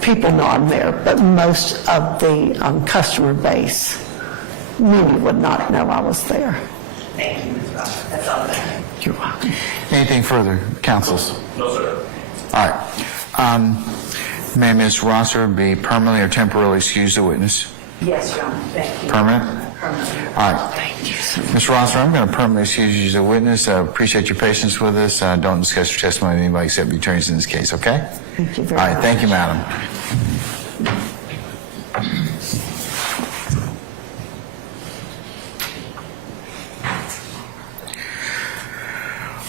People know I'm there, but most of the customer base, many would not know I was there. Thank you, Ms. Ross. That's all that I have. You're welcome. Anything further, counsels? No, sir. All right. May Ms. Rosser be permanently or temporarily excused the witness? Yes, Your Honor. Thank you. Permanent? Permanent. All right. Ms. Rosser, I'm going to permanently excuse you as a witness. I appreciate your patience with us. Don't discuss your testimony with anybody except the attorneys in this case, okay? Thank you very much. All right. Thank you, madam.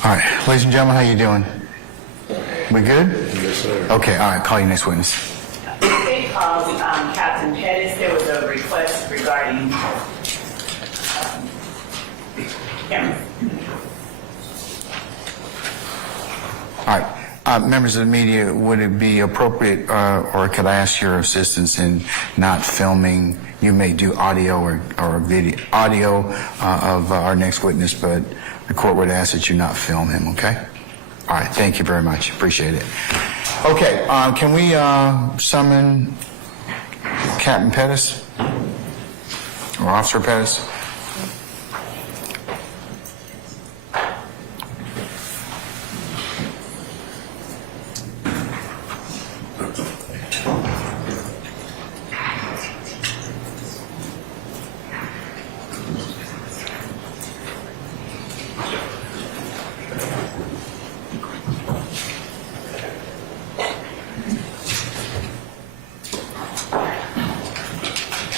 All right. Ladies and gentlemen, how you doing? We good? Yes, sir. Okay. All right. Call your next witness. They called Captain Pettis. There was a request regarding cameras. All right. Members of the media, would it be appropriate, or could I ask your assistance in not filming? You may do audio or video, audio of our next witness, but the court would ask that you not film him, okay? All right. Thank you very much. Appreciate it. Okay. Can we summon Captain Pettis or Officer Pettis?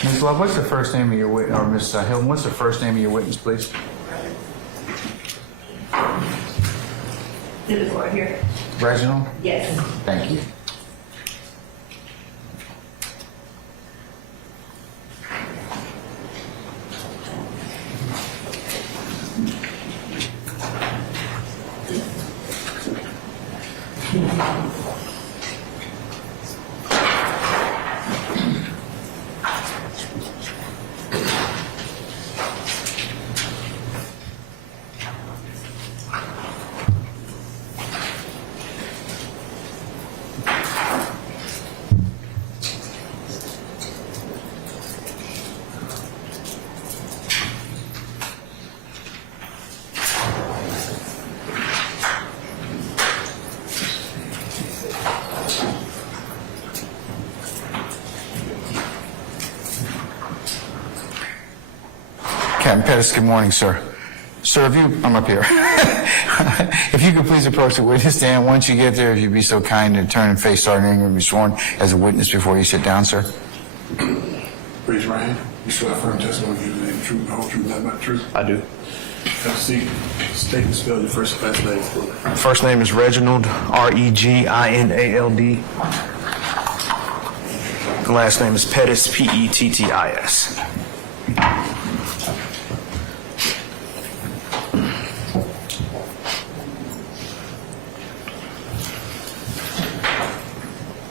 Ms. Love, what's the first name of your witness, or Ms. Hilton, what's the first name of your witness, please? Did the court hear? Reginald? Yes. Thank you. Captain Pettis, good morning, sir. Sir, I'm up here. If you could please approach the witness stand. Once you get there, if you'd be so kind to turn and face Sergeant Ingram and be sworn as a witness before you sit down, sir. Raise your right hand. You swear affirm testimony you give the truth, the whole truth, nothing but the truth. I do. Have a seat. State and spell your first and last name for me. First name is Reginald, Reginald. The last name is Pettis, Pettis.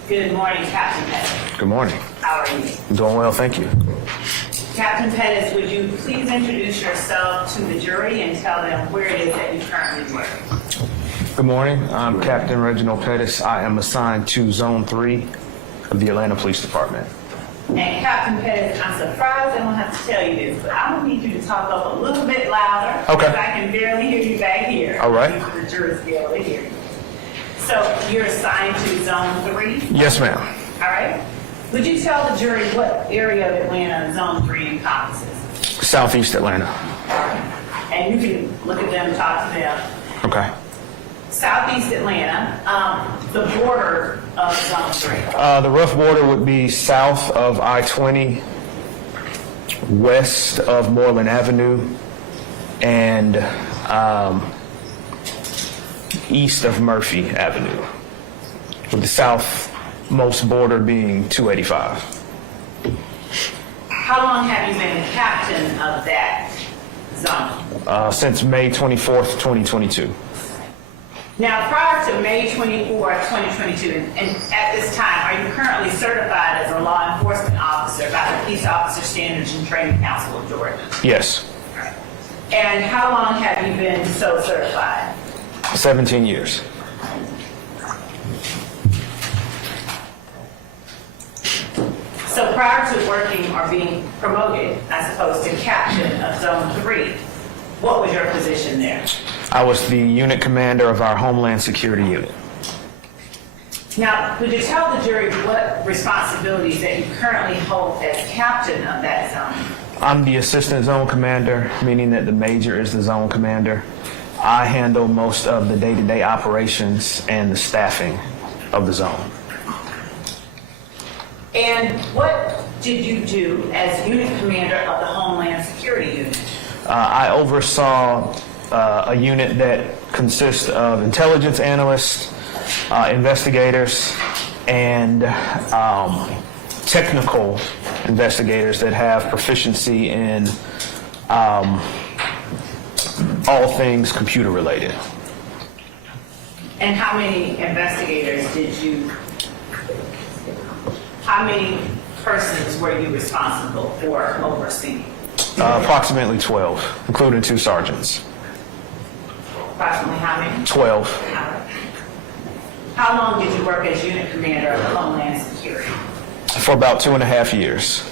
Good morning, Captain Pettis. Good morning. How are you? I'm doing well, thank you. Captain Pettis, would you please introduce yourself to the jury and tell them where it is that you currently work? Good morning. I'm Captain Reginald Pettis. I am assigned to Zone 3 of the Atlanta Police Department. And Captain Pettis, I'm surprised I don't have to tell you this, but I'm gonna need you to talk up a little bit louder. Okay. Because I can barely hear you back here. All right. The jurors be able to hear you. So you're assigned to Zone 3? Yes, ma'am. All right. Would you tell the jury what area of Atlanta Zone 3 encompasses? Southeast Atlanta. And you can look at them, talk to them. Okay. Southeast Atlanta, the border of Zone 3. The rough border would be south of I-20, west of Moreland Avenue, and east of Murphy Avenue, with the southmost border being 285. How long have you been captain of that zone? Since May 24th, 2022. Now, prior to May 24, 2022, and at this time, are you currently certified as a law enforcement officer by the Peace Officer Standards and Training Council of Georgia? Yes, And how long have you been so certified? 17 years. So prior to working or being promoted, I suppose, to captain of Zone 3, what was your position there? I was the unit commander of our Homeland Security unit. Now, could you tell the jury what responsibilities that you currently hold as captain of that zone? I'm the assistant zone commander, meaning that the major is the zone commander. I handle most of the day-to-day operations and the staffing of the zone. And what did you do as unit commander of the Homeland Security Unit? I oversaw a unit that consists of intelligence analysts, investigators, and technical investigators that have proficiency in all things computer related. And how many investigators how many persons were you responsible for overseeing? Approximately 12, including 2 sergeants. Approximately how many? 12. How long did you work as unit commander of the Homeland Security? For about 2.5 years.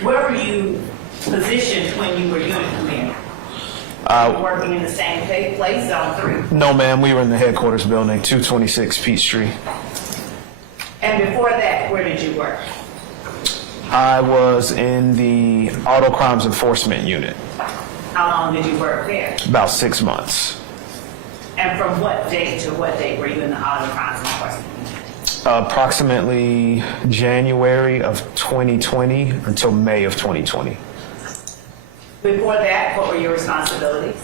Where were you positioned when you were unit commander? Were you working in the same place, Zone 3? No, ma'am. We were in the headquarters building, 226 Peachtree. And before that, where did you work? I was in the Auto Crimes Enforcement Unit. How long did you work there? About 6 months. And from what date to what date were you in the Auto Crimes Enforcement Unit? Approximately January of 2020 until May of 2020. Before that, what were your responsibilities?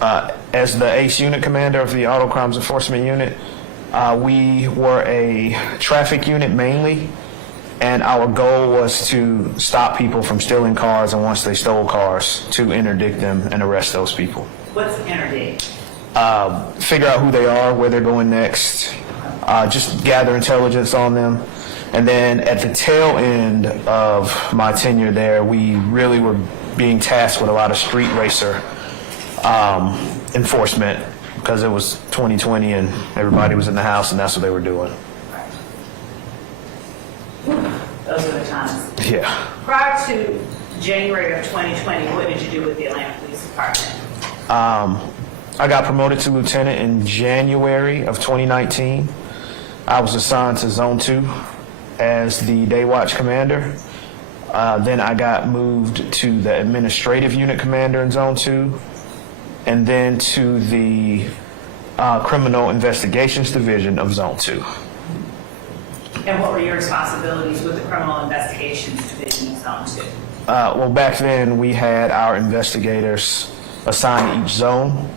As the ACE unit commander of the Auto Crimes Enforcement Unit, we were a traffic unit mainly, and our goal was to stop people from stealing cars, and once they stole cars, to interdict them and arrest those people. What's interdict? Figure out who they are, where they're going next, just gather intelligence on them. And then at the tail end of my tenure there, we really were being tasked with a lot of street racer enforcement, because it was 2020 and everybody was in the house and that's what they were doing. Those are the times. Yeah. Prior to January of 2020, what did you do with the Atlanta Police Department? I got promoted to lieutenant in January of 2019. I was assigned to Zone 2 as the day watch commander. Then I got moved to the administrative unit commander in Zone 2, and then to the criminal investigations division of Zone 2. And what were your responsibilities with the criminal investigations division of Zone 2? Well, back then we had our investigators assigned to each zone,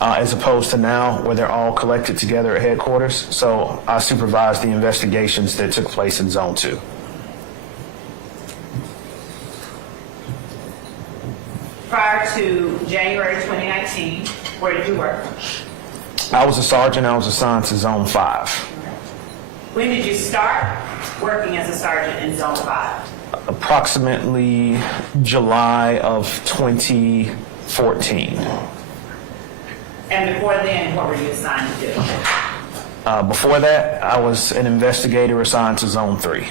as opposed to now where they're all collected together at headquarters. So I supervised the investigations that took place in Zone 2. Prior to January 2019, where did you work? I was a sergeant. I was assigned to Zone 5. When did you start working as a sergeant in Zone 5? Approximately July of 2014. And before then, what were you assigned to do? Before that, I was an investigator assigned to Zone 3.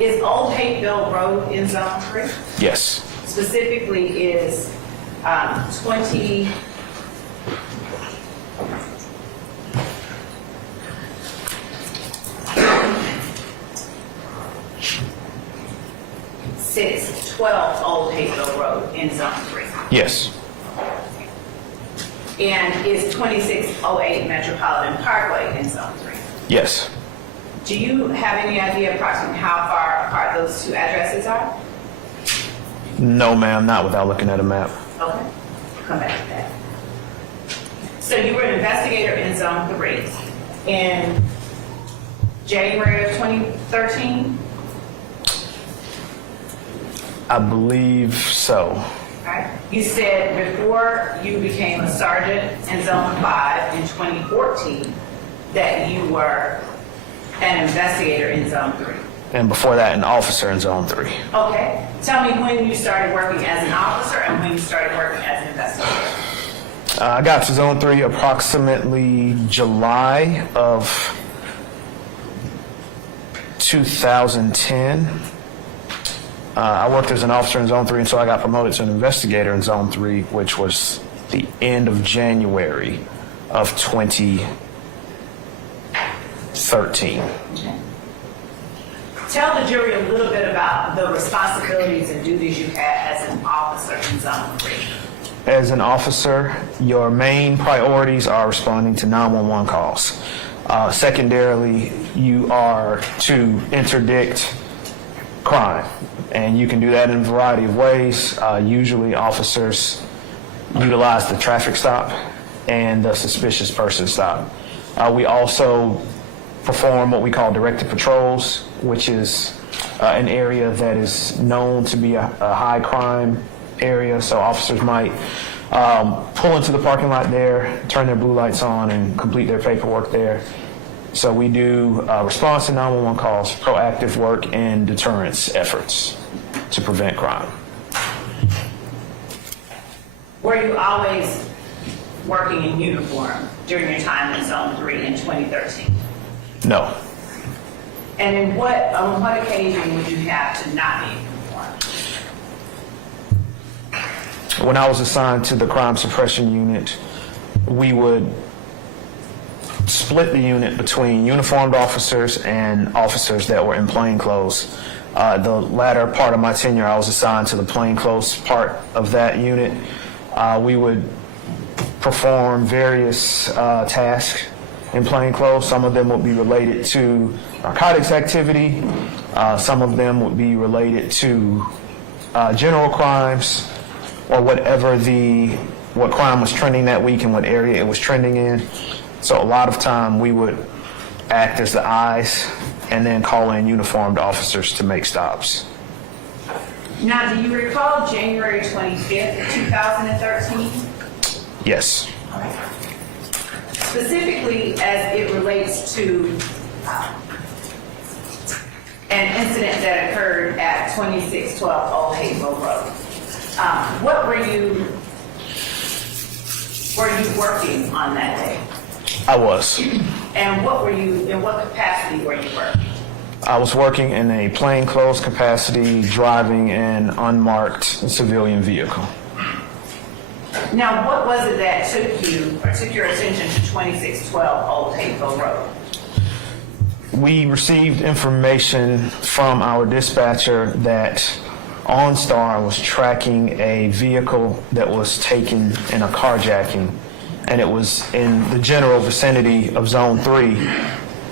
Is Old Hateville Road in Zone 3? Yes. Specifically is 20... Six 12 Old Hateville Road in Zone 3. Yes. And is 2608 Metropolitan Parkway in Zone 3? Yes. Do you have any idea approximately how far apart those two addresses are? No, ma'am, not without looking at a map. Okay, come back to that. So you were an investigator in Zone 3 in January of 2013? I believe so. Okay. You said before you became a sergeant in Zone 5 in 2014 that you were an investigator in Zone 3. And before that, an officer in Zone 3. Okay. Tell me when you started working as an officer and when you started working as an investigator. I got to Zone 3 approximately July of 2010. I worked as an officer in Zone 3 until I got promoted to an investigator in Zone 3, which was the end of January of 2013. Okay. Tell the jury a little bit about the responsibilities and duties you had as an officer in Zone 3. As an officer, your main priorities are responding to 911 calls. Secondarily, you are to interdict crime, and you can do that in a variety of ways. Usually, officers utilize the traffic stop and the suspicious person stop. We also perform what we call directed patrols, which is an area that is known to be a high crime area, so officers might pull into the parking lot there, turn their blue lights on, and complete their paperwork there. So we do response to 911 calls, proactive work, and deterrence efforts to prevent crime. Were you always working in uniform during your time in Zone 3 in 2013? No. And on what occasion would you have to not be in uniform? When I was assigned to the crime suppression unit, we would split the unit between uniformed officers and officers that were in plainclothes. The latter part of my tenure, I was assigned to the plainclothes part of that unit. We would perform various tasks in plainclothes. Some of them would be related to narcotics activity. Some of them would be related to general crimes, or what crime was trending that week and what area it was trending in. So a lot of time we would act as the eyes and then call in uniformed officers to make stops. Now, do you recall January 25th, 2013? Yes. Specifically as it relates to an incident that occurred at 2612 Old Hazel Road. What were you working on that day? I was. And in what capacity were you working? I was working in a plainclothes capacity, driving an unmarked civilian vehicle. Now, what was it that took your attention to 2612 Old Hazel Road? We received information from our dispatcher that OnStar was tracking a vehicle that was taken in a carjacking, and it was in the general vicinity of Zone 3.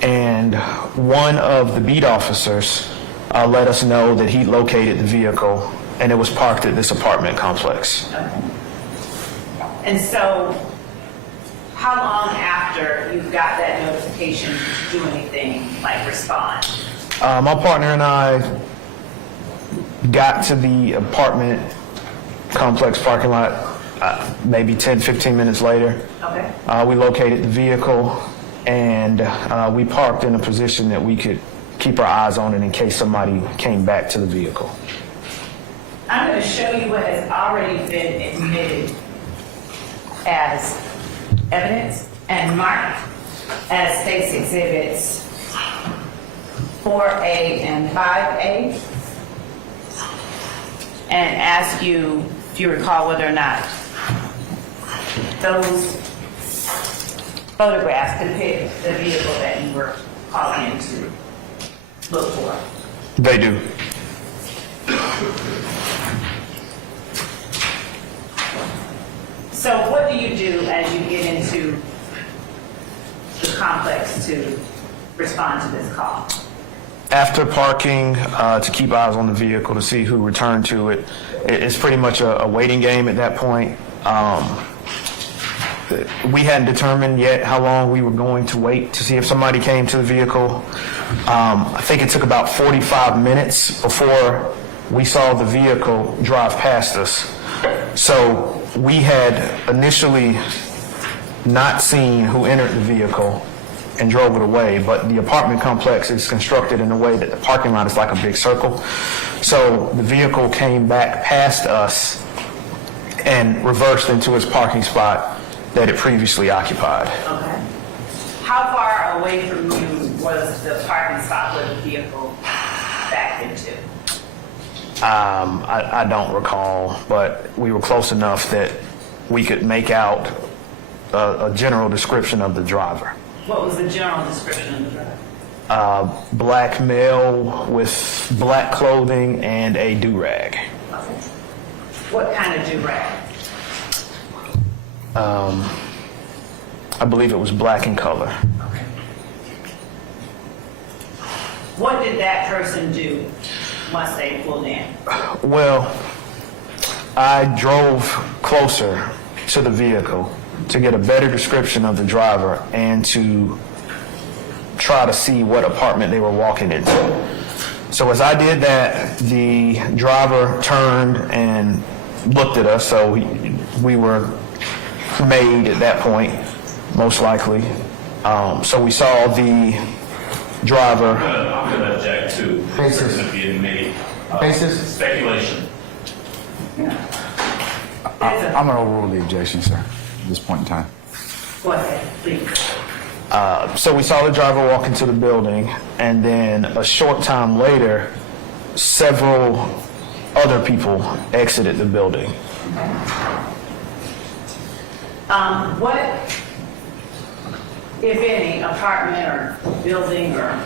And one of the beat officers let us know that he located the vehicle, and it was parked at this apartment complex. Okay. And so, how long after you got that notification to do anything, like respond? My partner and I got to the apartment complex parking lot maybe 10, 15 minutes later. Okay. We located the vehicle, and we parked in a position that we could keep our eyes on it in case somebody came back to the vehicle. I'm going to show you what has already been admitted as evidence and marked as State's Exhibits 4A and 5A, and ask you if you recall whether or not those photographs depict the vehicle that you were called in to look for. They do. So what do you do as you get into the complex to respond to this call? After parking to keep eyes on the vehicle to see who returned to it, it's pretty much a waiting game at that point. We hadn't determined yet how long we were going to wait to see if somebody came to the vehicle. I think it took about 45 minutes before we saw the vehicle drive past us. So we had initially not seen who entered the vehicle and drove it away, but the apartment complex is constructed in a way that the parking lot is like a big circle. So the vehicle came back past us and reversed into its parking spot that it previously occupied. Okay. How far away from you was the parking spot where the vehicle backed into? I don't recall, but we were close enough that we could make out a general description of the driver. What was the general description of the driver? Black male with black clothing and a do-rag. Okay. What kind of do-rag? I believe it was black in color. Okay. What did that person do once they pulled in? Well, I drove closer to the vehicle to get a better description of the driver and to try to see what apartment they were walking into. So as I did that, the driver turned and looked at us, so we were made at that point, most likely. So we saw the driver. I'm going to object to Basis. person being made. Basis? Speculation. I'm going to overrule the objection, sir, at this point in time. Go ahead, please. So we saw the driver walk into the building, and then a short time later, several other people exited the building. What, if any, apartment or building or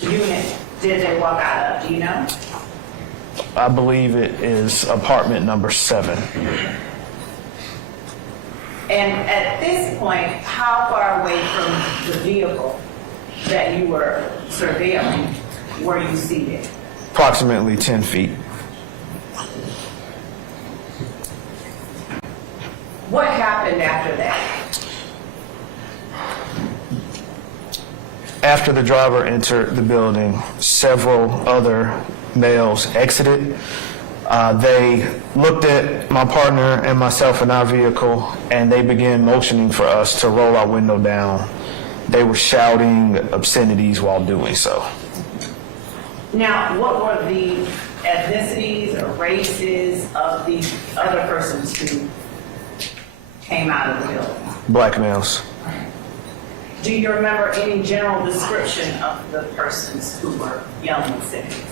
unit did they walk out of? Do you know? I believe it is apartment number 7. And at this point, how far away from the vehicle that you were surveilling were you seated? Approximately 10 feet. What happened after that? After the driver entered the building, several other males exited. They looked at my partner and myself in our vehicle, and they began motioning for us to roll our window down. They were shouting obscenities while doing so. Now, what were the ethnicities or races of the other persons who came out of the building? Black males. Do you remember any general description of the persons who were yelling obscenities?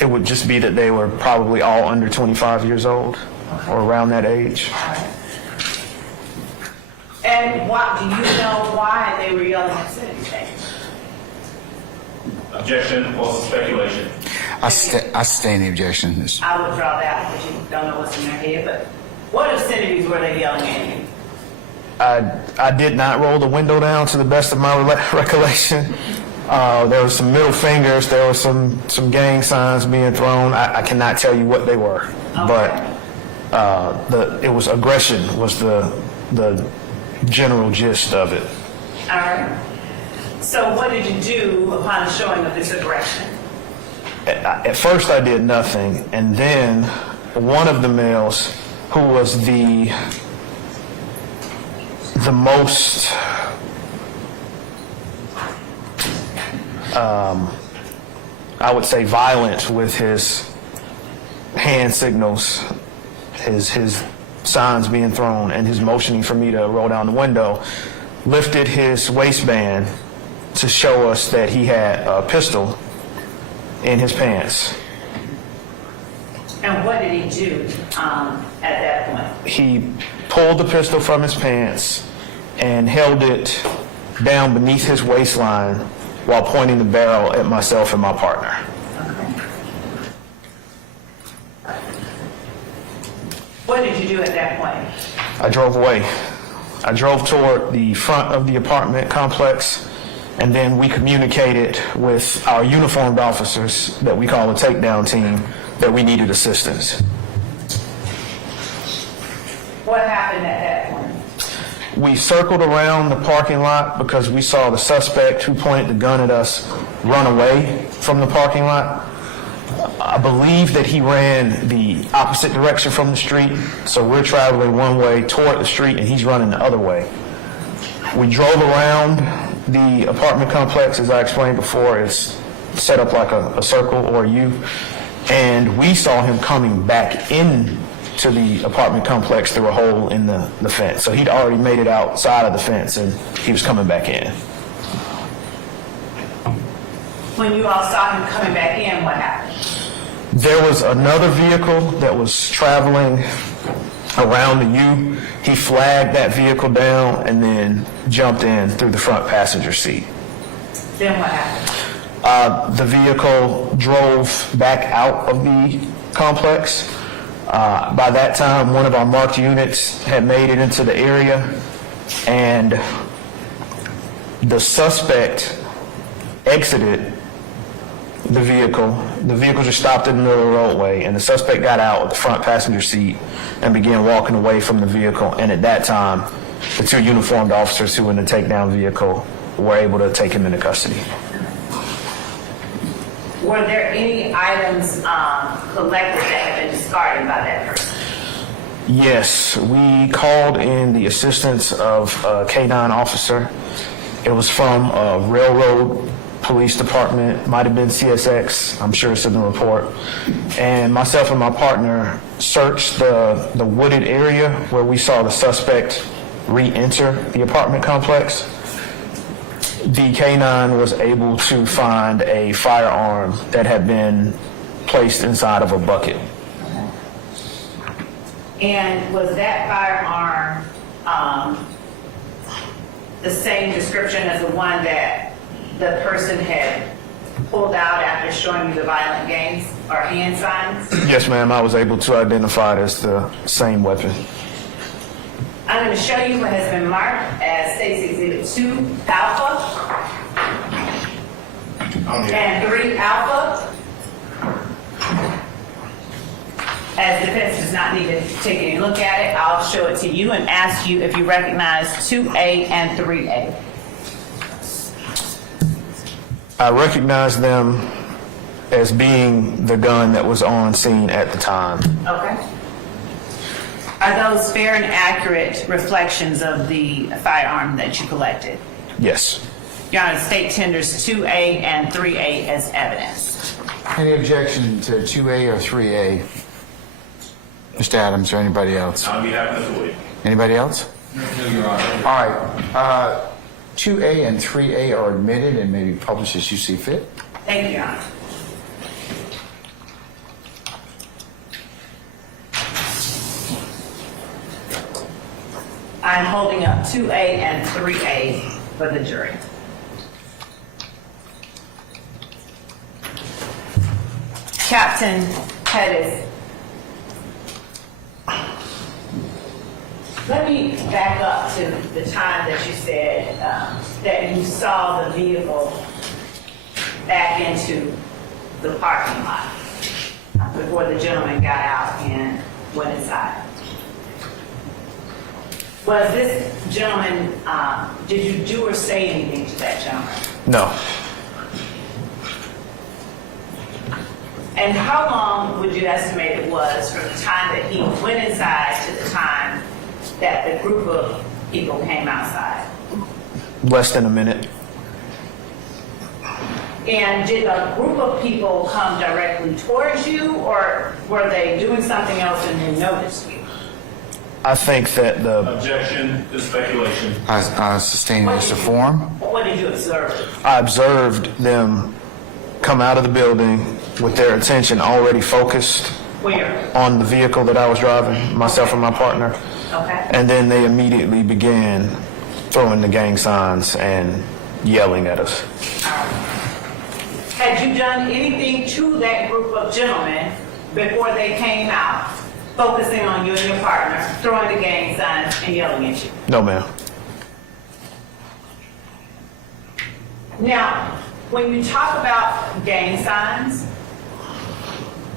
It would just be that they were probably all under 25 years old or around that age. And what, do you know why they were yelling obscenities? Objection, false speculation. I sustain the objection. I would draw that because you don't know what's in their head, but what obscenities were they yelling at you? I did not roll the window down to the best of my recollection. There were some middle fingers. There were some gang signs being thrown. I cannot tell you what they were, but it was aggression was the general gist of it. All right. So what did you do upon showing of this aggression? At first, I did nothing, and then one of the males, who was the most I would say violent with his hand signals, his signs being thrown, and his motioning for me to roll down the window, lifted his waistband to show us that he had a pistol in his pants. And what did he do at that point? He pulled the pistol from his pants and held it down beneath his waistline while pointing the barrel at myself and my partner. Okay. What did you do at that point? I drove away. I drove toward the front of the apartment complex, and then we communicated with our uniformed officers that we call a takedown team that we needed assistance. What happened at that point? We circled around the parking lot because we saw the suspect who pointed the gun at us run away from the parking lot. I believe that he ran the opposite direction from the street, so we're traveling one way toward the street and he's running the other way. We drove around the apartment complex, as I explained before. It's set up like a circle or a U, and we saw him coming back in to the apartment complex through a hole in the fence. So he'd already made it outside of the fence and he was coming back in. When you all saw him coming back in, what happened? There was another vehicle that was traveling around the U. He flagged that vehicle down and then jumped in through the front passenger seat. Then what happened? The vehicle drove back out of the complex. By that time, one of our marked units had made it into the area, and the suspect exited the vehicle. The vehicle just stopped in the middle of the roadway, and the suspect got out of the front passenger seat and began walking away from the vehicle. And at that time, the two uniformed officers who were in the takedown vehicle were able to take him into custody. Were there any items collected that had been discarded by that person? Yes, we called in the assistance of a K-9 officer. It was from a railroad police department, might have been CSX, I'm sure it's in the report. And myself and my partner searched the wooded area where we saw the suspect re-enter the apartment complex. The K-9 was able to find a firearm that had been placed inside of a bucket. And was that firearm the same description as the one that the person had pulled out after showing you the violent gangs or hand signs? Yes, ma'am, I was able to identify it as the same weapon. I'm going to show you what has been marked as State's Exhibit 2 Alpha and 3 Alpha. As defense does not need to take any look at it, I'll show it to you and ask you if you recognize 2A and 3A. I recognize them as being the gun that was on scene at the time. Okay. Are those fair and accurate reflections of the firearm that you collected? Yes. Your Honor, the state tenders 2A and 3A as evidence. Any objection to 2A or 3A? Mr. Adams or anybody else? On behalf of the board. Anybody else? No, Your Honor. All right. 2A and 3A are admitted and may be published as you see fit. Thank you, Your Honor. I'm holding up 2A and 3A for the jury. Captain Pettis, let me back up to the time that you said that you saw the vehicle back into the parking lot before the gentleman got out and went inside. Was this gentleman, did you do or say anything to that gentleman? No. And how long would you estimate it was from the time that he went inside to the time that the group of people came outside? Less than a minute. And did a group of people come directly towards you, or were they doing something else and then noticed you? I think that the Objection to speculation. Sustaining this form. What did you observe? I observed them come out of the building with their attention already focused Where? on the vehicle that I was driving, myself and my partner. Okay. And then they immediately began throwing the gang signs and yelling at us. Had you done anything to that group of gentlemen before they came out, focusing on you and your partner, throwing the gang signs and yelling at you? No, ma'am. Now, when you talk about gang signs,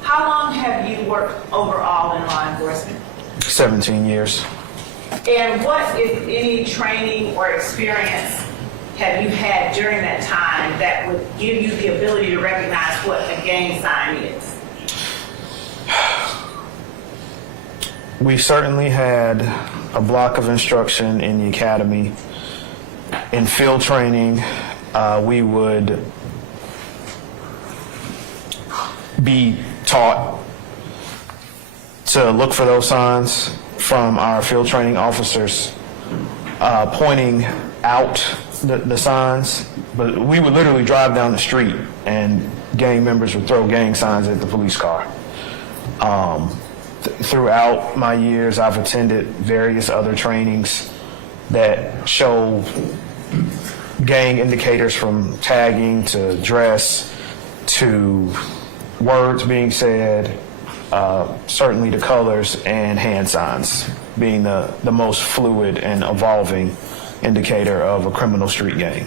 how long have you worked overall in law enforcement? 17 years. And what, if any, training or experience have you had during that time that would give you the ability to recognize what a gang sign is? We certainly had a block of instruction in the academy. In field training, we would be taught to look for those signs from our field training officers, pointing out the signs. But we would literally drive down the street and gang members would throw gang signs at the police car. Throughout my years, I've attended various other trainings that show gang indicators from tagging to dress to words being said, certainly the colors and hand signs being the most fluid and evolving indicator of a criminal street gang.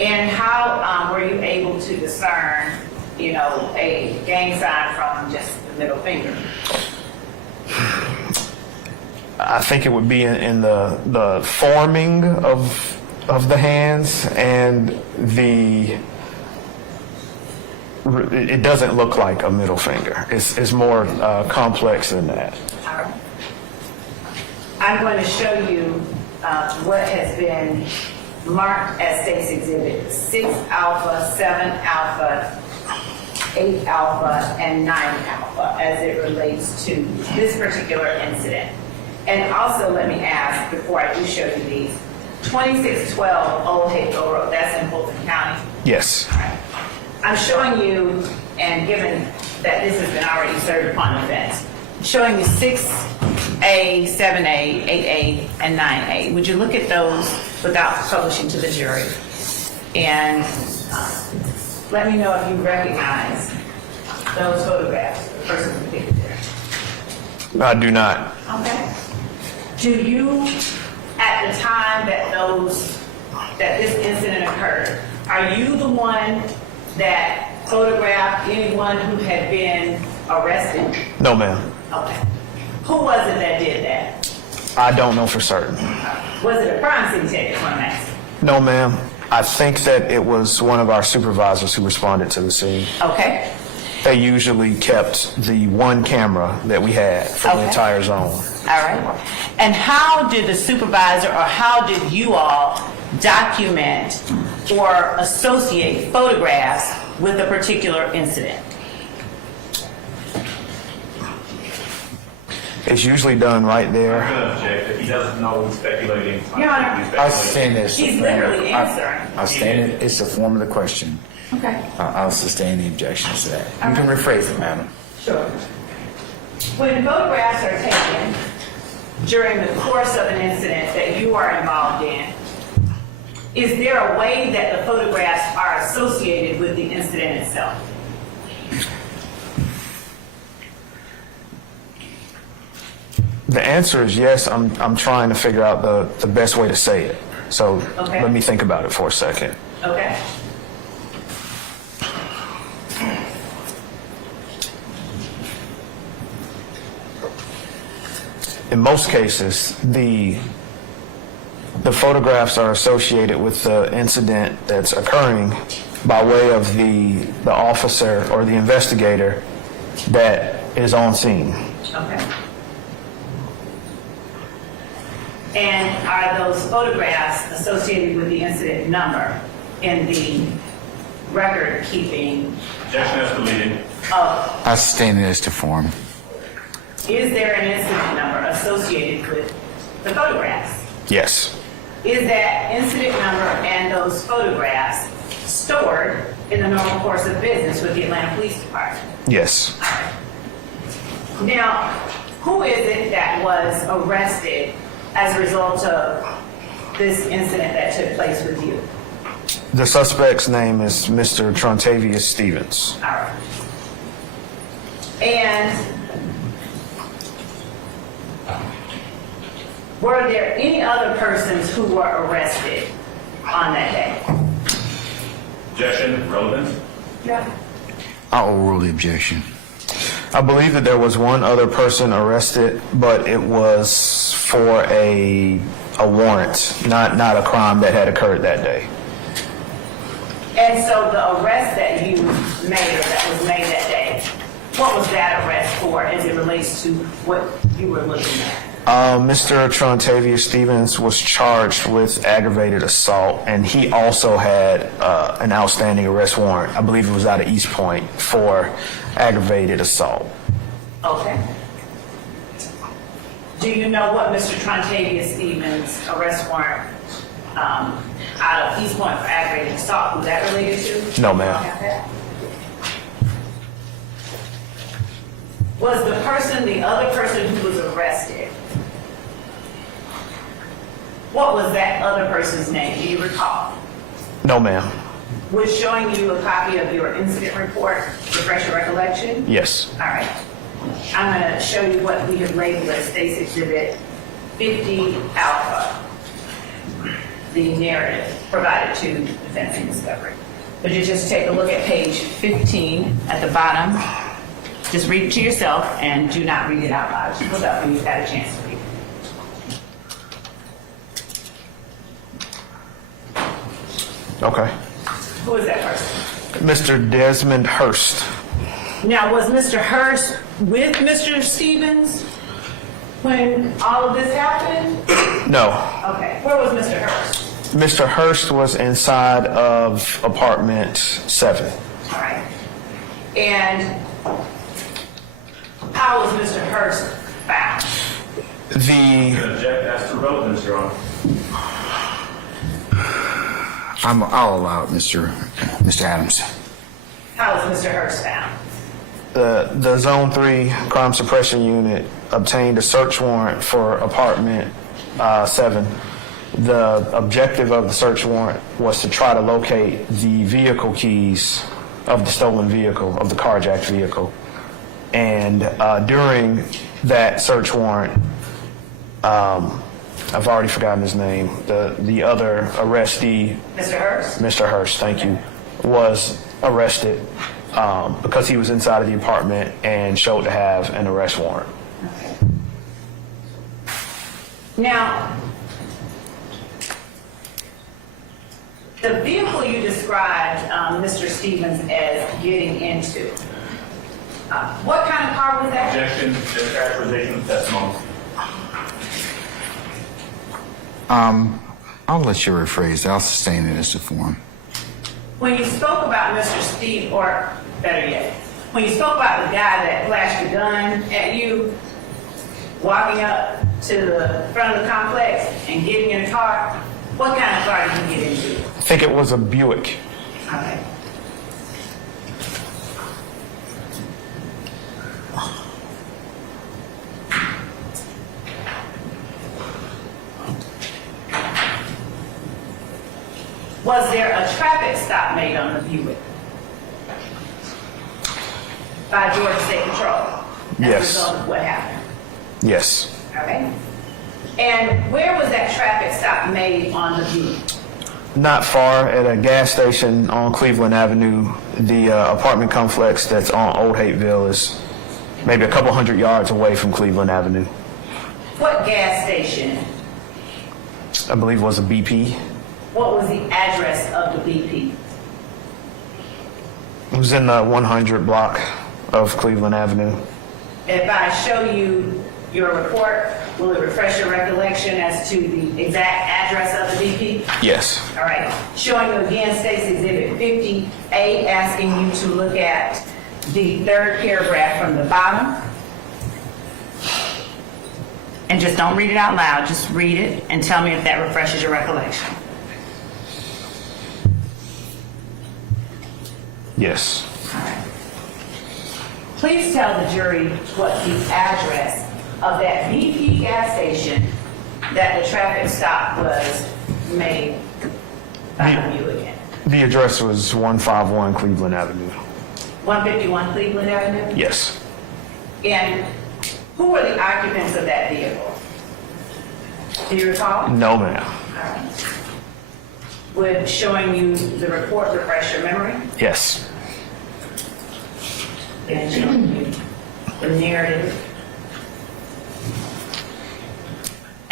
And how were you able to discern, a gang sign from just the middle finger? I think it would be in the forming of the hands and it doesn't look like a middle finger. It's more complex than that. All right. I'm going to show you what has been marked as state's exhibit 6 alpha, 7 alpha, 8 alpha, and 9 alpha as it relates to this particular incident. And also let me ask, before I do show you these, 2612 Old Heeb Road, that's in Fulton County? Yes. All right. I'm showing you, and given that this has been already served upon offense, I'm showing you 6A, 7A, 8A, and 9A. Would you look at those without publishing to the jury? And let me know if you recognize those photographs, the person who did there. I do not. Okay. Do you, at the time that this incident occurred, are you the one that photographed anyone who had been arrested? No, ma'am. Okay. Who was it that did that? I don't know for certain. Was it a crime scene tech, is what I'm asking? No, ma'am. I think that it was one of our supervisors who responded to the scene. Okay. They usually kept the one camera that we had for the entire zone. All right. And how did the supervisor, or how did you all document or associate photographs with a particular incident? It's usually done right there. I'm going to object. If he doesn't know, he's speculating. Your Honor. I sustain this. He's literally answering. I sustain it. It's the form of the question. Okay. I'll sustain the objections to that. You can rephrase it, madam. Sure. When photographs are taken during the course of an incident that you are involved in, is there a way that the photographs are associated with the incident itself? The answer is yes. I'm trying to figure out the best way to say it. So let me think about it for a second. Okay. In most cases, the photographs are associated with the incident that's occurring by way of the officer or the investigator that is on scene. Okay. And are those photographs associated with the incident number in the record keeping Objection as to leading. of, I sustain it as to form. is there an incident number associated with the photographs? Yes. Is that incident number and those photographs stored in the normal course of business with the Atlanta Police Department? Yes. Now, who is it that was arrested as a result of this incident that took place with you? The suspect's name is Mr. Trontavious Stevens. All right. And were there any other persons who were arrested on that day? Objection, relevant. Yeah. I'll overrule the objection. I believe that there was one other person arrested, but it was for a a warrant, not a crime that had occurred that day. And so the arrest that you made, or that was made that day, what was that arrest for as it relates to what you were looking at? Mr. Trontavious Stevens was charged with aggravated assault, and he also had an outstanding arrest warrant. I believe it was out of East Point for aggravated assault. Okay. Do you know what Mr. Trontavious Stevens' arrest warrant out of East Point for aggravated assault, was that related to? No, ma'am. Was the other person who was arrested, what was that other person's name? Do you recall? No, ma'am. Was showing you a copy of your incident report refresh your recollection? Yes. All right. I'm going to show you what we have labeled as State's Exhibit 50 Alpha, the narrative provided to defense and discovery. Would you just take a look at page 15 at the bottom? Just read it to yourself and do not read it out loud. Just look up when you've had a chance to read it. Okay. Who is that person? Mr. Desmond Hurst. Now, was Mr. Hurst with Mr. Stevens when all of this happened? No. Okay. Where was Mr. Hurst? Mr. Hurst was inside of apartment 7. All right. And how was Mr. Hurst found? Object as to relevance, Your Honor. I'll allow it, Mr. Adams. How was Mr. Hurst found? The Zone 3 Crime Suppression Unit obtained a search warrant for apartment 7. The objective of the search warrant was to try to locate the vehicle keys of the stolen vehicle, of the carjacked vehicle. And during that search warrant, I've already forgotten his name, the other arrestee, Mr. Hurst? Mr. Hurst, thank you, was arrested because he was inside of the apartment and showed to have an arrest warrant. Okay. Now, the vehicle you described Mr. Stevens as getting into, what kind of car was that? Objection to characterization of testimony. I'll let you rephrase. I'll sustain it as a form. When you spoke about Mr. Steve, or better yet, when you spoke about the guy that flashed a gun at you, walking up to the front of the complex and getting in a car, what kind of car did you get into? I think it was a Buick. Okay. Was there a traffic stop made on the Buick by Georgia State Patrol? As Yes. a result of what happened? Yes. All right. And where was that traffic stop made on the Buick? Not far, at a gas station on Cleveland Avenue. The apartment complex that's on Old Hateville is maybe a couple hundred yards away from Cleveland Avenue. What gas station? I believe it was a BP. What was the address of the BP? It was in the 100 block of Cleveland Avenue. If I show you your report, will it refresh your recollection as to the exact address of the BP? Yes. All right. Showing you again State's Exhibit 50A, asking you to look at the third paragraph from the bottom. And just don't read it out loud. Just read it and tell me if that refreshes your recollection. Yes. All right. Please tell the jury what the address of that BP gas station that the traffic stop was made by you again. The address was 151 Cleveland Avenue. 151 Cleveland Avenue? Yes. And who were the occupants of that vehicle? Do you recall? No, ma'am. All right. Would showing you the report refresh your memory? Yes. And showing you the narrative.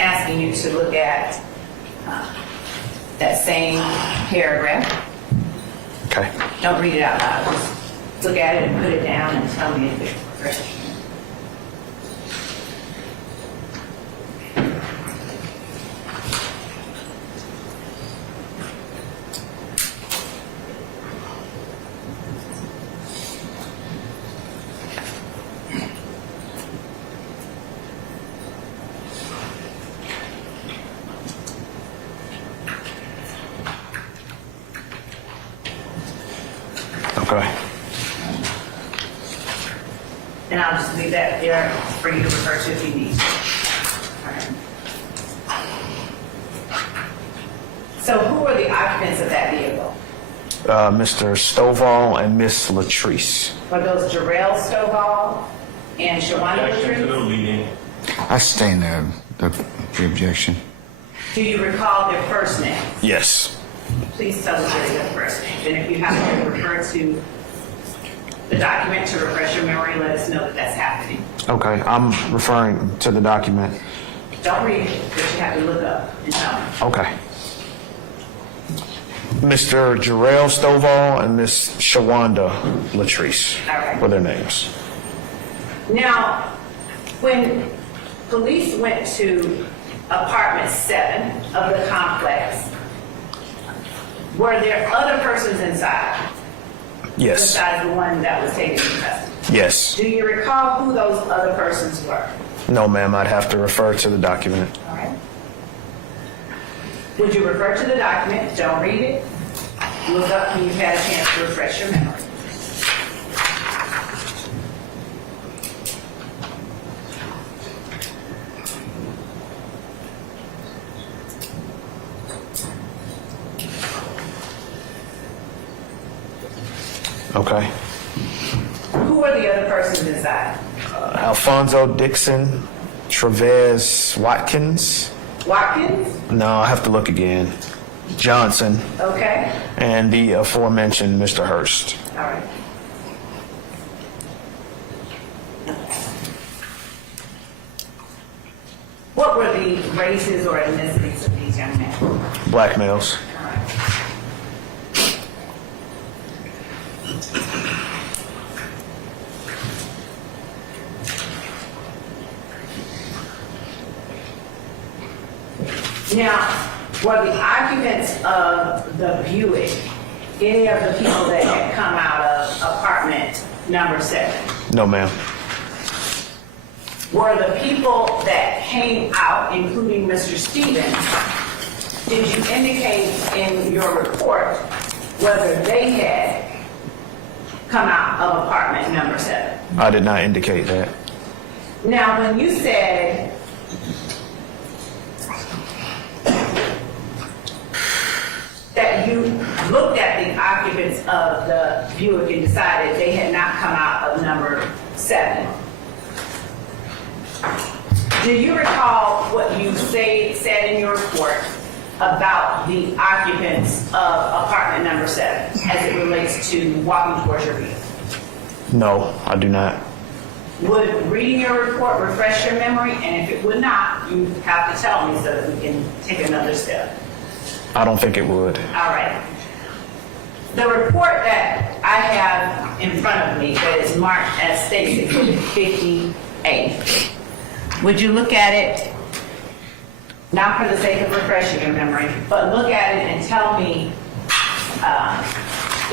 asking you to look at that same paragraph. Okay. Don't read it out loud. Just look at it and put it down and tell me if it's correct. Okay. And I'll just leave that there for you to refer to if you need to. All right. So who are the occupants of that vehicle? Mr. Stovall and Miss Latrice. Were those Jarrell Stovall and Shawanda Objection to the Latrice? reading. I sustain the objection. Do you recall their first names? Yes. Please tell us their first names. And if you have to refer to the document to refresh your memory, let us know that that's happening. Okay, I'm referring to the document. Don't read it, but you have to look up and tell me. Okay. Mr. Jarrell Stovall and Miss Shawanda Latrice All right. were their names. Now, when police went to apartment 7 of the complex, were there other persons inside? Yes. Besides the one that was taken into custody? Yes. Do you recall who those other persons were? No, ma'am, I'd have to refer to the document. All right. Would you refer to the document? Don't read it. Look up when you've had a chance to refresh your memory. Okay. Who are the other persons inside? Alfonso Dixon, Trevez Watkins. Watkins? No, I have to look again. Johnson, Okay. and the aforementioned Mr. Hurst. All right. What were the races or ethnicities of these young men? Black males. All right. Now, were the occupants of the Buick any of the people that had come out of apartment number 7? No, ma'am. Were the people that came out, including Mr. Stevens, did you indicate in your report whether they had come out of apartment number 7? I did not indicate that. Now, when you said that you looked at the occupants of the Buick and decided they had not come out of number 7, do you recall what you said in your report about the occupants of apartment number 7 as it relates to walking towards your vehicle? No, I do not. Would reading your report refresh your memory? And if it would not, you have to tell me so that we can take another step. I don't think it would. All right. The report that I have in front of me that is marked as State Exhibit 58, would you look at it, not for the sake of refreshing your memory, but look at it and tell me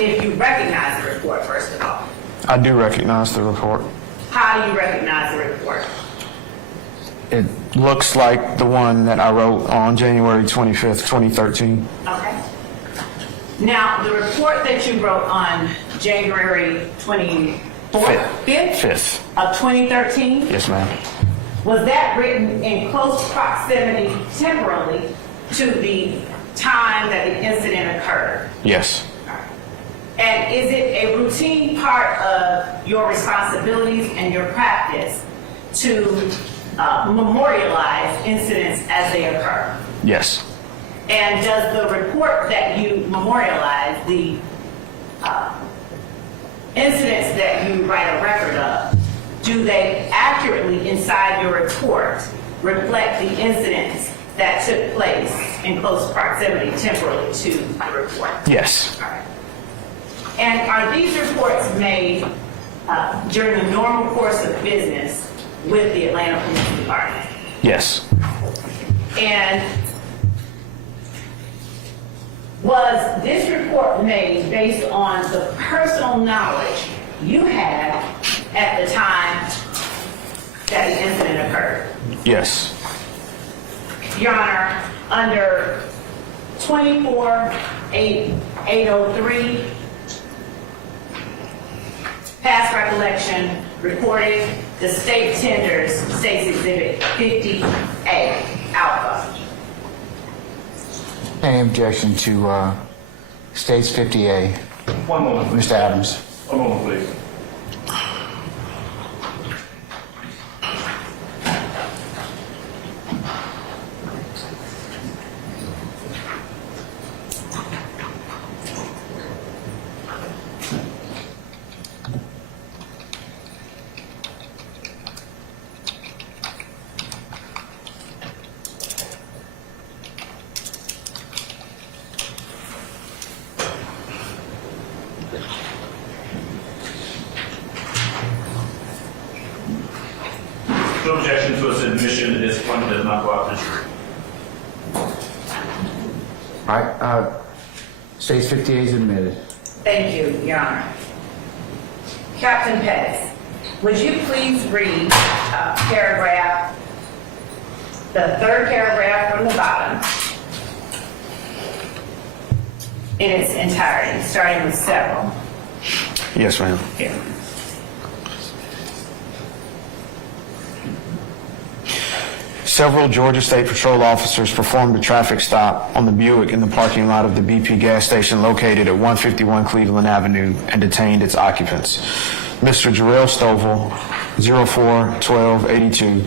if you recognize the report, first of all. I do recognize the report. How do you recognize the report? It looks like the one that I wrote on January 25th, 2013. Okay. Now, the report that you wrote on January 24th, 5th. of 2013, Yes, ma'am. was that written in close proximity temporally to the time that the incident occurred? Yes. And is it a routine part of your responsibilities and your practice to memorialize incidents as they occur? Yes. And does the report that you memorialize, the incidents that you write a record of, do they accurately inside your report reflect the incidents that took place in close proximity temporally to the report? Yes. All right. And are these reports made during the normal course of business with the Atlanta Police Department? Yes. And was this report made based on the personal knowledge you had at the time that the incident occurred? Yes. Your Honor, under 24-803, past recollection reported the state tenders State's Exhibit 50A alpha. Any objection to States 50A? One moment, please. Mr. Adams. One moment, please. No objection to its admission at this point. Does not go out to the jury. All right, States 50A is admitted. Thank you, Your Honor. Captain Pettis, would you please read paragraph, the third paragraph from the bottom in its entirety, starting with several? Yes, ma'am. Several Georgia State Patrol officers performed a traffic stop on the Buick in the parking lot of the BP gas station located at 151 Cleveland Avenue and detained its occupants, Mr. Jarrell Stovall, 04-12-82,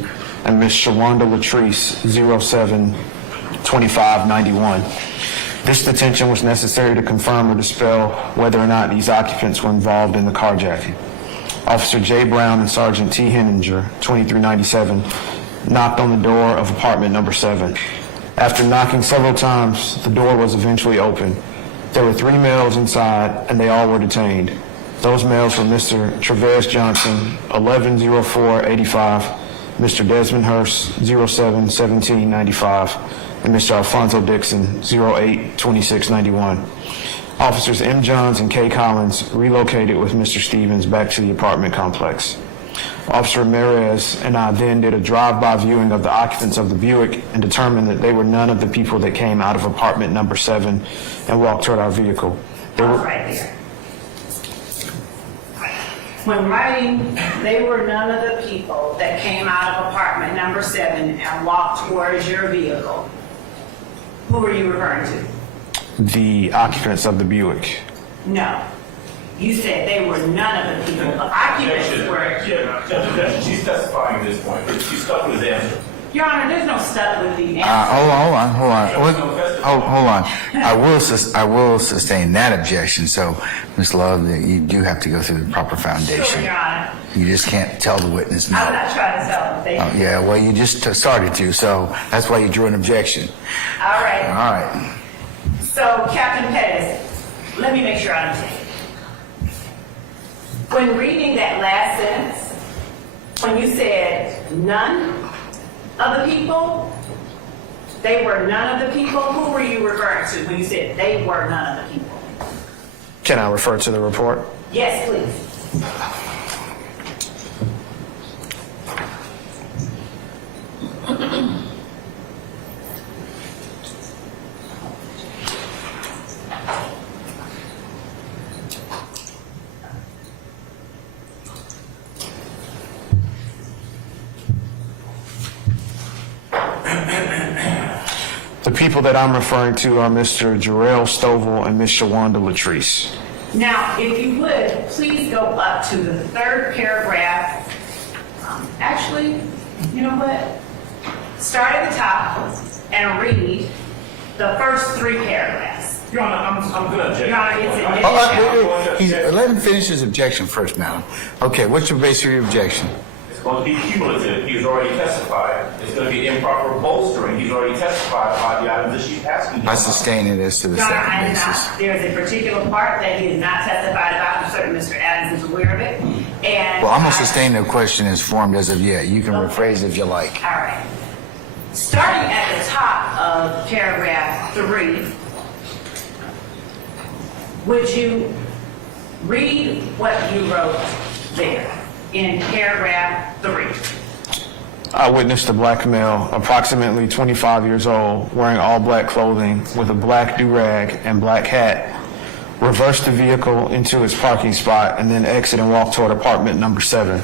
and Ms. Shawanda Latrice, 07-25-91. This detention was necessary to confirm or dispel whether or not these occupants were involved in the carjacking. Officer J. Brown and Sergeant T. Henninger, 2397, knocked on the door of apartment number 7. After knocking several times, the door was eventually opened. There were 3 males inside, and they all were detained. Those males were Mr. Travis Johnson, 11-04-85, Mr. Desmond Hurst, 07-17-95, and Mr. Alfonso Dixon, 08-26-91. Officers M. Johns and K. Collins relocated with Mr. Stevens back to the apartment complex. Officer Ramirez and I then did a drive-by viewing of the occupants of the Buick and determined that they were none of the people that came out of apartment number 7 and walked toward our vehicle. They were Right there. When writing, they were none of the people that came out of apartment number 7 and walked towards your vehicle. Who were you referring to? the occupants of the Buick. No. You said they were none of the people. The occupants were. She's testifying at this point. She's stuck with his answer. Your Honor, there's no stuff with the answer. Hold on. I will sustain that objection. So, Ms. Love, you do have to go through the proper foundation. Sure, Your Honor. You just can't tell the witness no. I'm not trying to tell them. Yeah, well, you just started to, so that's why you drew an objection. All right. All right. So, Captain Pettis, let me make sure I understand. When reading that last sentence, when you said none of the people, they were none of the people, who were you referring to when you said they were none of the people? Can I refer to the report? Yes, please. The people that I'm referring to are Mr. Jarrell Stovall and Ms. Shawanda Latrice. Now, if you would, please go up to the third paragraph. Actually, you know what? Start at the top and read the first 3 paragraphs. Your Honor, I'm going to object. Your Honor, it's admitted. Let him finish his objection first, madam. Okay, what's your base of your objection? It's going to be cumulative. He's already testified. It's going to be improper bolstering. He's already testified about the items that she's asking him. I sustain it as to the Your Honor, second I did basis. not. There is a particular part that he has not testified about. I'm certain Mr. Adams is aware of it. And Well, I'm going to sustain the question as formed as of yet. You can rephrase if you like. All right. Starting at the top of paragraph 3, would you read what you wrote there in paragraph 3? I witnessed a black male, approximately 25 years old, wearing all black clothing with a black do-rag and black hat, reverse the vehicle into its parking spot and then exit and walk toward apartment number 7.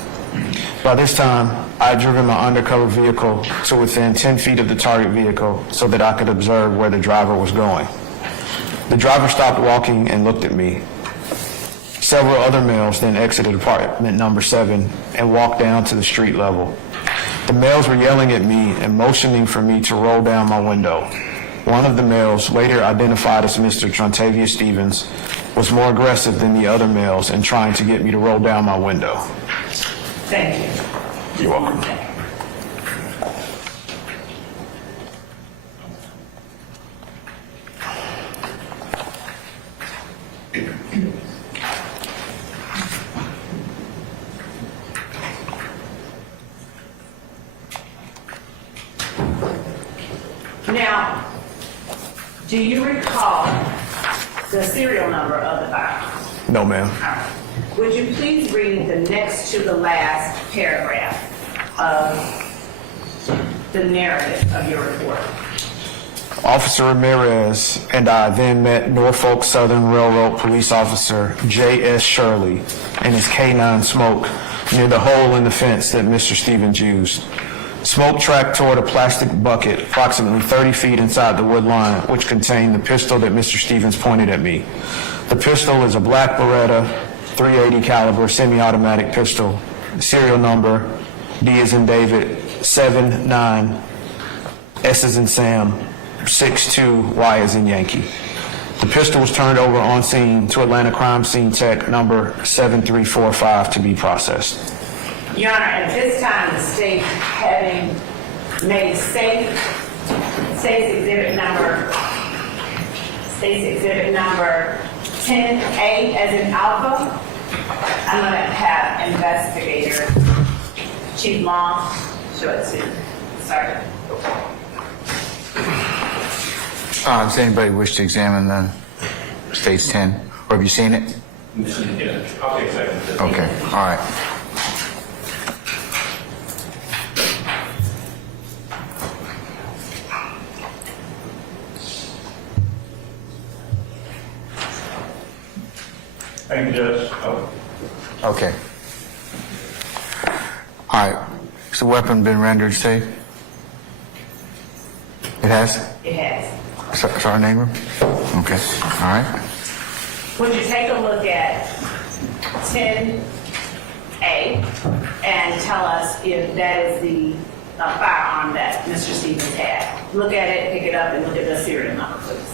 By this time, I had driven my undercover vehicle to within 10 feet of the target vehicle so that I could observe where the driver was going. The driver stopped walking and looked at me. Several other males then exited apartment number 7 and walked down to the street level. The males were yelling at me and motioning for me to roll down my window. One of the males, later identified as Mr. Trontavia Stevens, was more aggressive than the other males in trying to get me to roll down my window. Thank you. You're welcome. Now, do you recall the serial number of the firearm? No, ma'am. All right. Would you please read the next to the last paragraph of the narrative of your report? Officer Ramirez and I then met Norfolk Southern Railroad police officer J.S. Shirley and his K9 Smoke near the hole in the fence that Mr. Stevens used. Smoke tracked toward a plastic bucket approximately 30 feet inside the wood line, which contained the pistol that Mr. Stevens pointed at me. The pistol is a black Beretta .380 caliber semi-automatic pistol. Serial number D as in David 79, S as in Sam 62, Y as in Yankee. The pistol was turned over on scene to Atlanta Crime Scene Tech number 7345 to be processed. Your Honor, at this time, the state having made state's exhibit number 10A as in Alpha, I'm going to have investigator Chief Long show it to Sergeant. Does anybody wish to examine the State's 10? Or have you seen it? Okay, second. Okay, all right. Thank you, Judge. Okay. All right. Has the weapon been rendered safe? It has? It has. Sergeant Ingram? Okay, all right. Would you take a look at 10A and tell us if that is the firearm that Mr. Stevens had? Look at it, pick it up, and look at the serial number, please.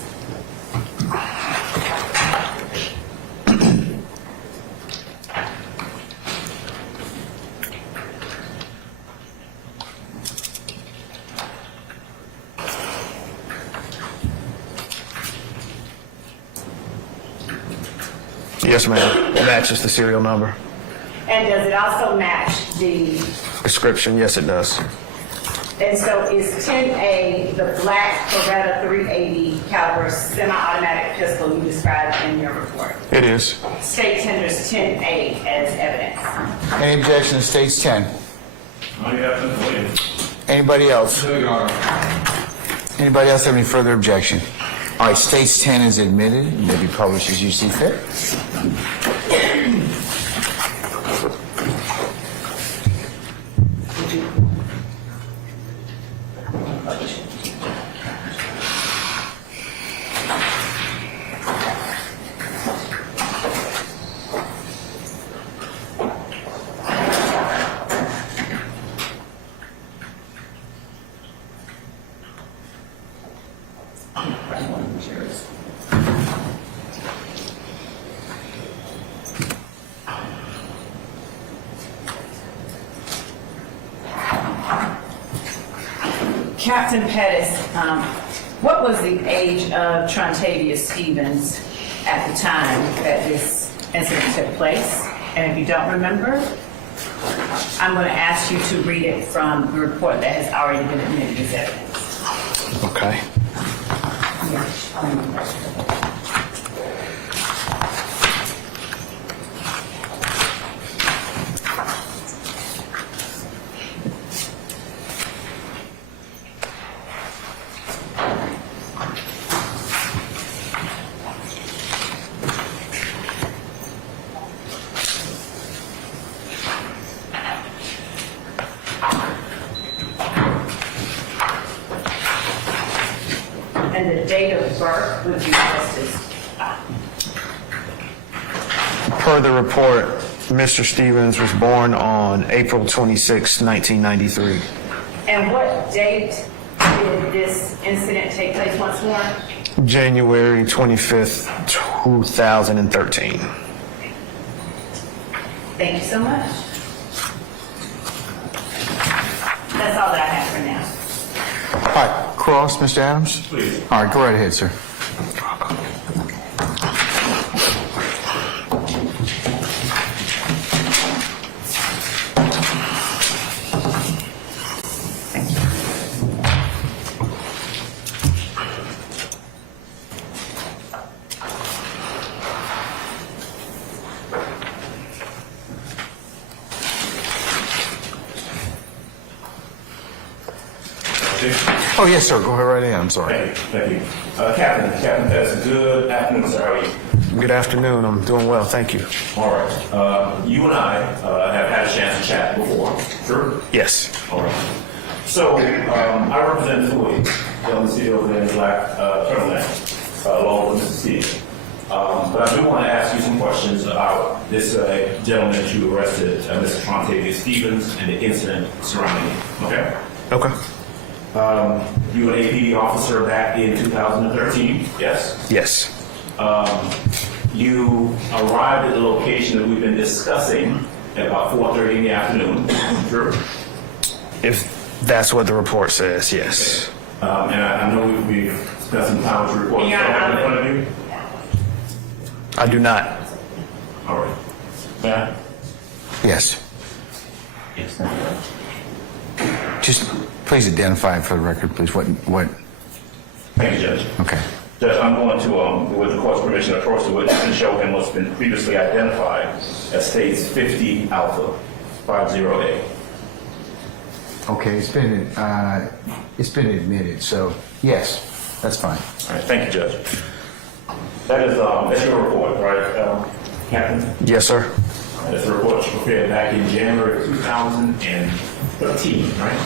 Yes, ma'am. It matches the serial number. And does it also match the, Description, yes, it does. and so is 10A the black Beretta .380 caliber semi-automatic pistol you described in your report? It is. State tenders 10A as evidence. Any objection to State's 10? Anybody else? Anybody else have any further objection? All right, State's 10 is admitted. It may be published as you see fit. Captain Pettis, what was the age of Trontavia Stevens at the time that this incident took place? And if you don't remember, I'm going to ask you to read it from the report that has already been admitted as evidence. Okay. And the date of birth would be listed. Per the report, Mr. Stevens was born on April 26, 1993. And what date did this incident take place once more? January 25th, 2013. Thank you so much. That's all that I have for now. All right, cross, Mr. Adams? Please. All right, go right ahead, sir. Oh, yes, sir. Go ahead right ahead. I'm sorry. Thank you. Captain Pettis, good afternoon, sir. How are you? Good afternoon. I'm doing well, thank you. All right. You and I have had a chance to chat before. Sure? Yes. All right. So, I represent Mr. Williams, the CEO of the Black Turtleneck, along with Mr. Steve. But I do want to ask you some questions about this gentleman that you arrested, Mr. Trontavia Stevens, and the incident surrounding him. Okay? Okay. You were an APD officer back in 2013, yes? Yes. You arrived at the location that we've been discussing at about 4:30 in the afternoon, sure? If that's what the report says, yes. And I know we've spent some time with your report. Yeah, in front of you? I do not. All right. Matt? Yes. Yes. Just please identify for the record, please. What? Thank you, Judge. Okay. Judge, I'm going to, with the court's permission, approach the witness and show him what's been previously identified as states 50 Alpha 50A. Okay, it's been admitted, so yes, that's fine. All right, thank you, Judge. That's your report, right, Captain? Yes, sir. That's the report you prepared back in January of 2013, right?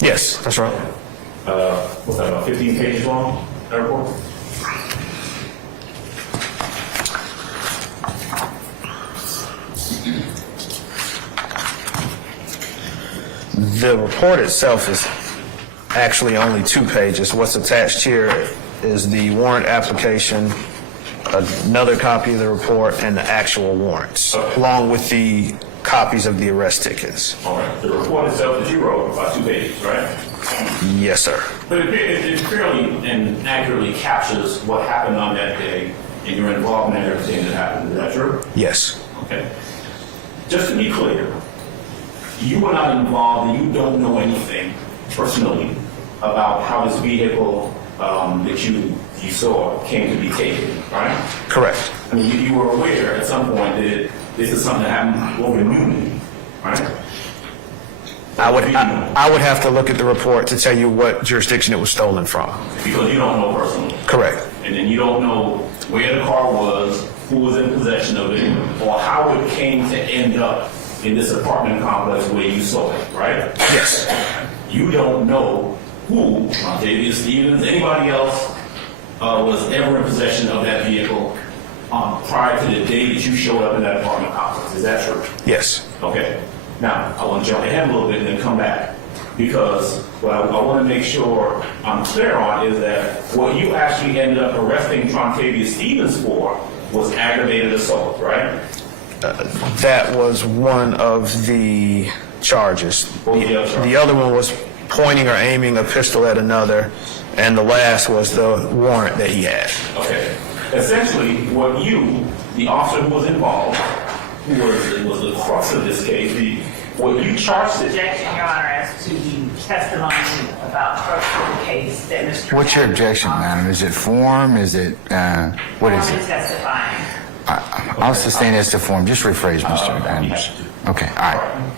Yes, that's right. What's that, about 15 pages long, that report? The report itself is actually only 2 pages. What's attached here is the warrant application, another copy of the report, and the actual warrants, along with the copies of the arrest tickets. All right, the report itself that you wrote, about 2 pages, right? Yes, sir. But it fairly and accurately captures what happened on that day and your involvement in everything that happened. Is that true? Yes. Okay. Just to be clear, you were not involved and you don't know anything personally about how this vehicle that you saw came to be taken, right? Correct. I mean, you were aware at some point that this is something that happened over immunity, right? I would have to look at the report to tell you what jurisdiction it was stolen from. Because you don't know personally. Correct. And then you don't know where the car was, who was in possession of it, or how it came to end up in this apartment complex where you saw it, right? Yes. You don't know who, Trontavia Stevens, anybody else, was ever in possession of that vehicle prior to the day that you showed up in that apartment complex. Is that true? Yes. Okay. Now, I want to jump ahead a little bit and then come back, because what I want to make sure I'm clear on is that what you actually ended up arresting Trontavia Stevens for was aggravated assault, right? That was one of the charges. What was the other charge? The other one was pointing or aiming a pistol at another, and the last was the warrant that he had. Okay. Essentially, what you, the officer who was involved, who was the crux of this case, what you charged it. Objection, Your Honor, as to the testimony about the case that Mr. What's your objection, madam? Is it form? Is it, what is Form it? is testifying. I'll sustain it as to form. Just rephrase, Mr. Adams. Okay, all right.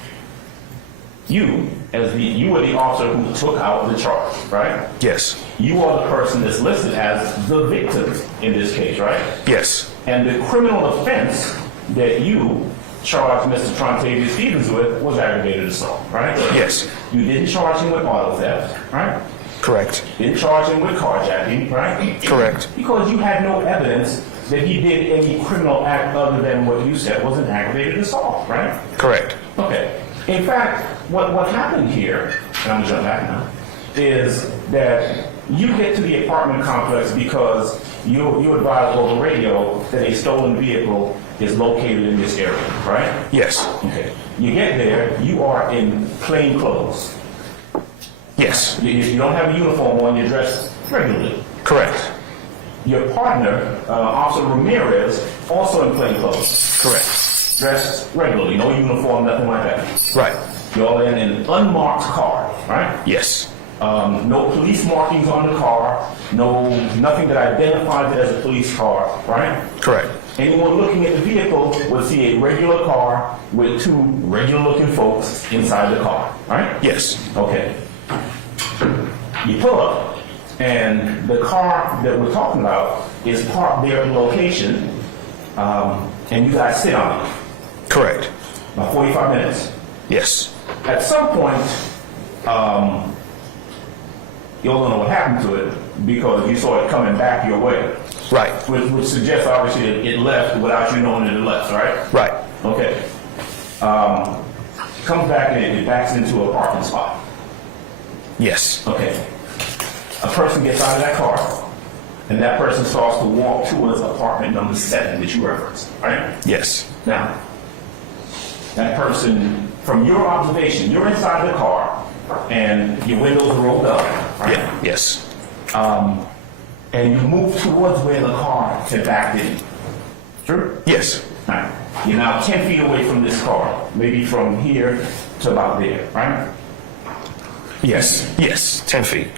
You, you were the officer who took out the charge, right? Yes. You are the person that's listed as the victim in this case, right? Yes. And the criminal offense that you charged Mr. Trontavia Stevens with was aggravated assault, right? Yes. You didn't charge him with auto theft, right? Correct. Didn't charge him with carjacking, right? Correct. Because you had no evidence that he did any criminal act other than what you said was an aggravated assault, right? Correct. Okay. In fact, what happened here, and I'm jumping back now, is that you get to the apartment complex because you advised over radio that a stolen vehicle is located in this area, right? Yes. Okay. You get there, you are in plain clothes. Yes. You don't have a uniform on, you're dressed regularly. Correct. Your partner, Officer Ramirez, also in plain clothes. Correct. Dressed regularly, no uniform, nothing like that. Right. You're all in an unmarked car, right? Yes. No police markings on the car, nothing that identifies it as a police car, right? Correct. Anyone looking at the vehicle would see a regular car with two regular-looking folks inside the car, right? Yes. Okay. You pull up, and the car that we're talking about is parked there in location, and you guys sit on it. Correct. About 45 minutes. Yes. At some point, you'll don't know what happened to it because you saw it coming back your way. Right. Which suggests, obviously, that it left without you knowing that it left, right? Right. Okay. Comes back and it backs into a parking spot. Yes. Okay. A person gets out of that car, and that person starts to walk towards apartment number 7 that you referenced, right? Yes. Now, that person, from your observation, you're inside the car, and your windows are rolled up, right? Yeah. Yes. And you move towards where the car had backed in. True? Yes. Right. You're now 10 feet away from this car, maybe from here to about there, right? Yes. Yes. 10 feet.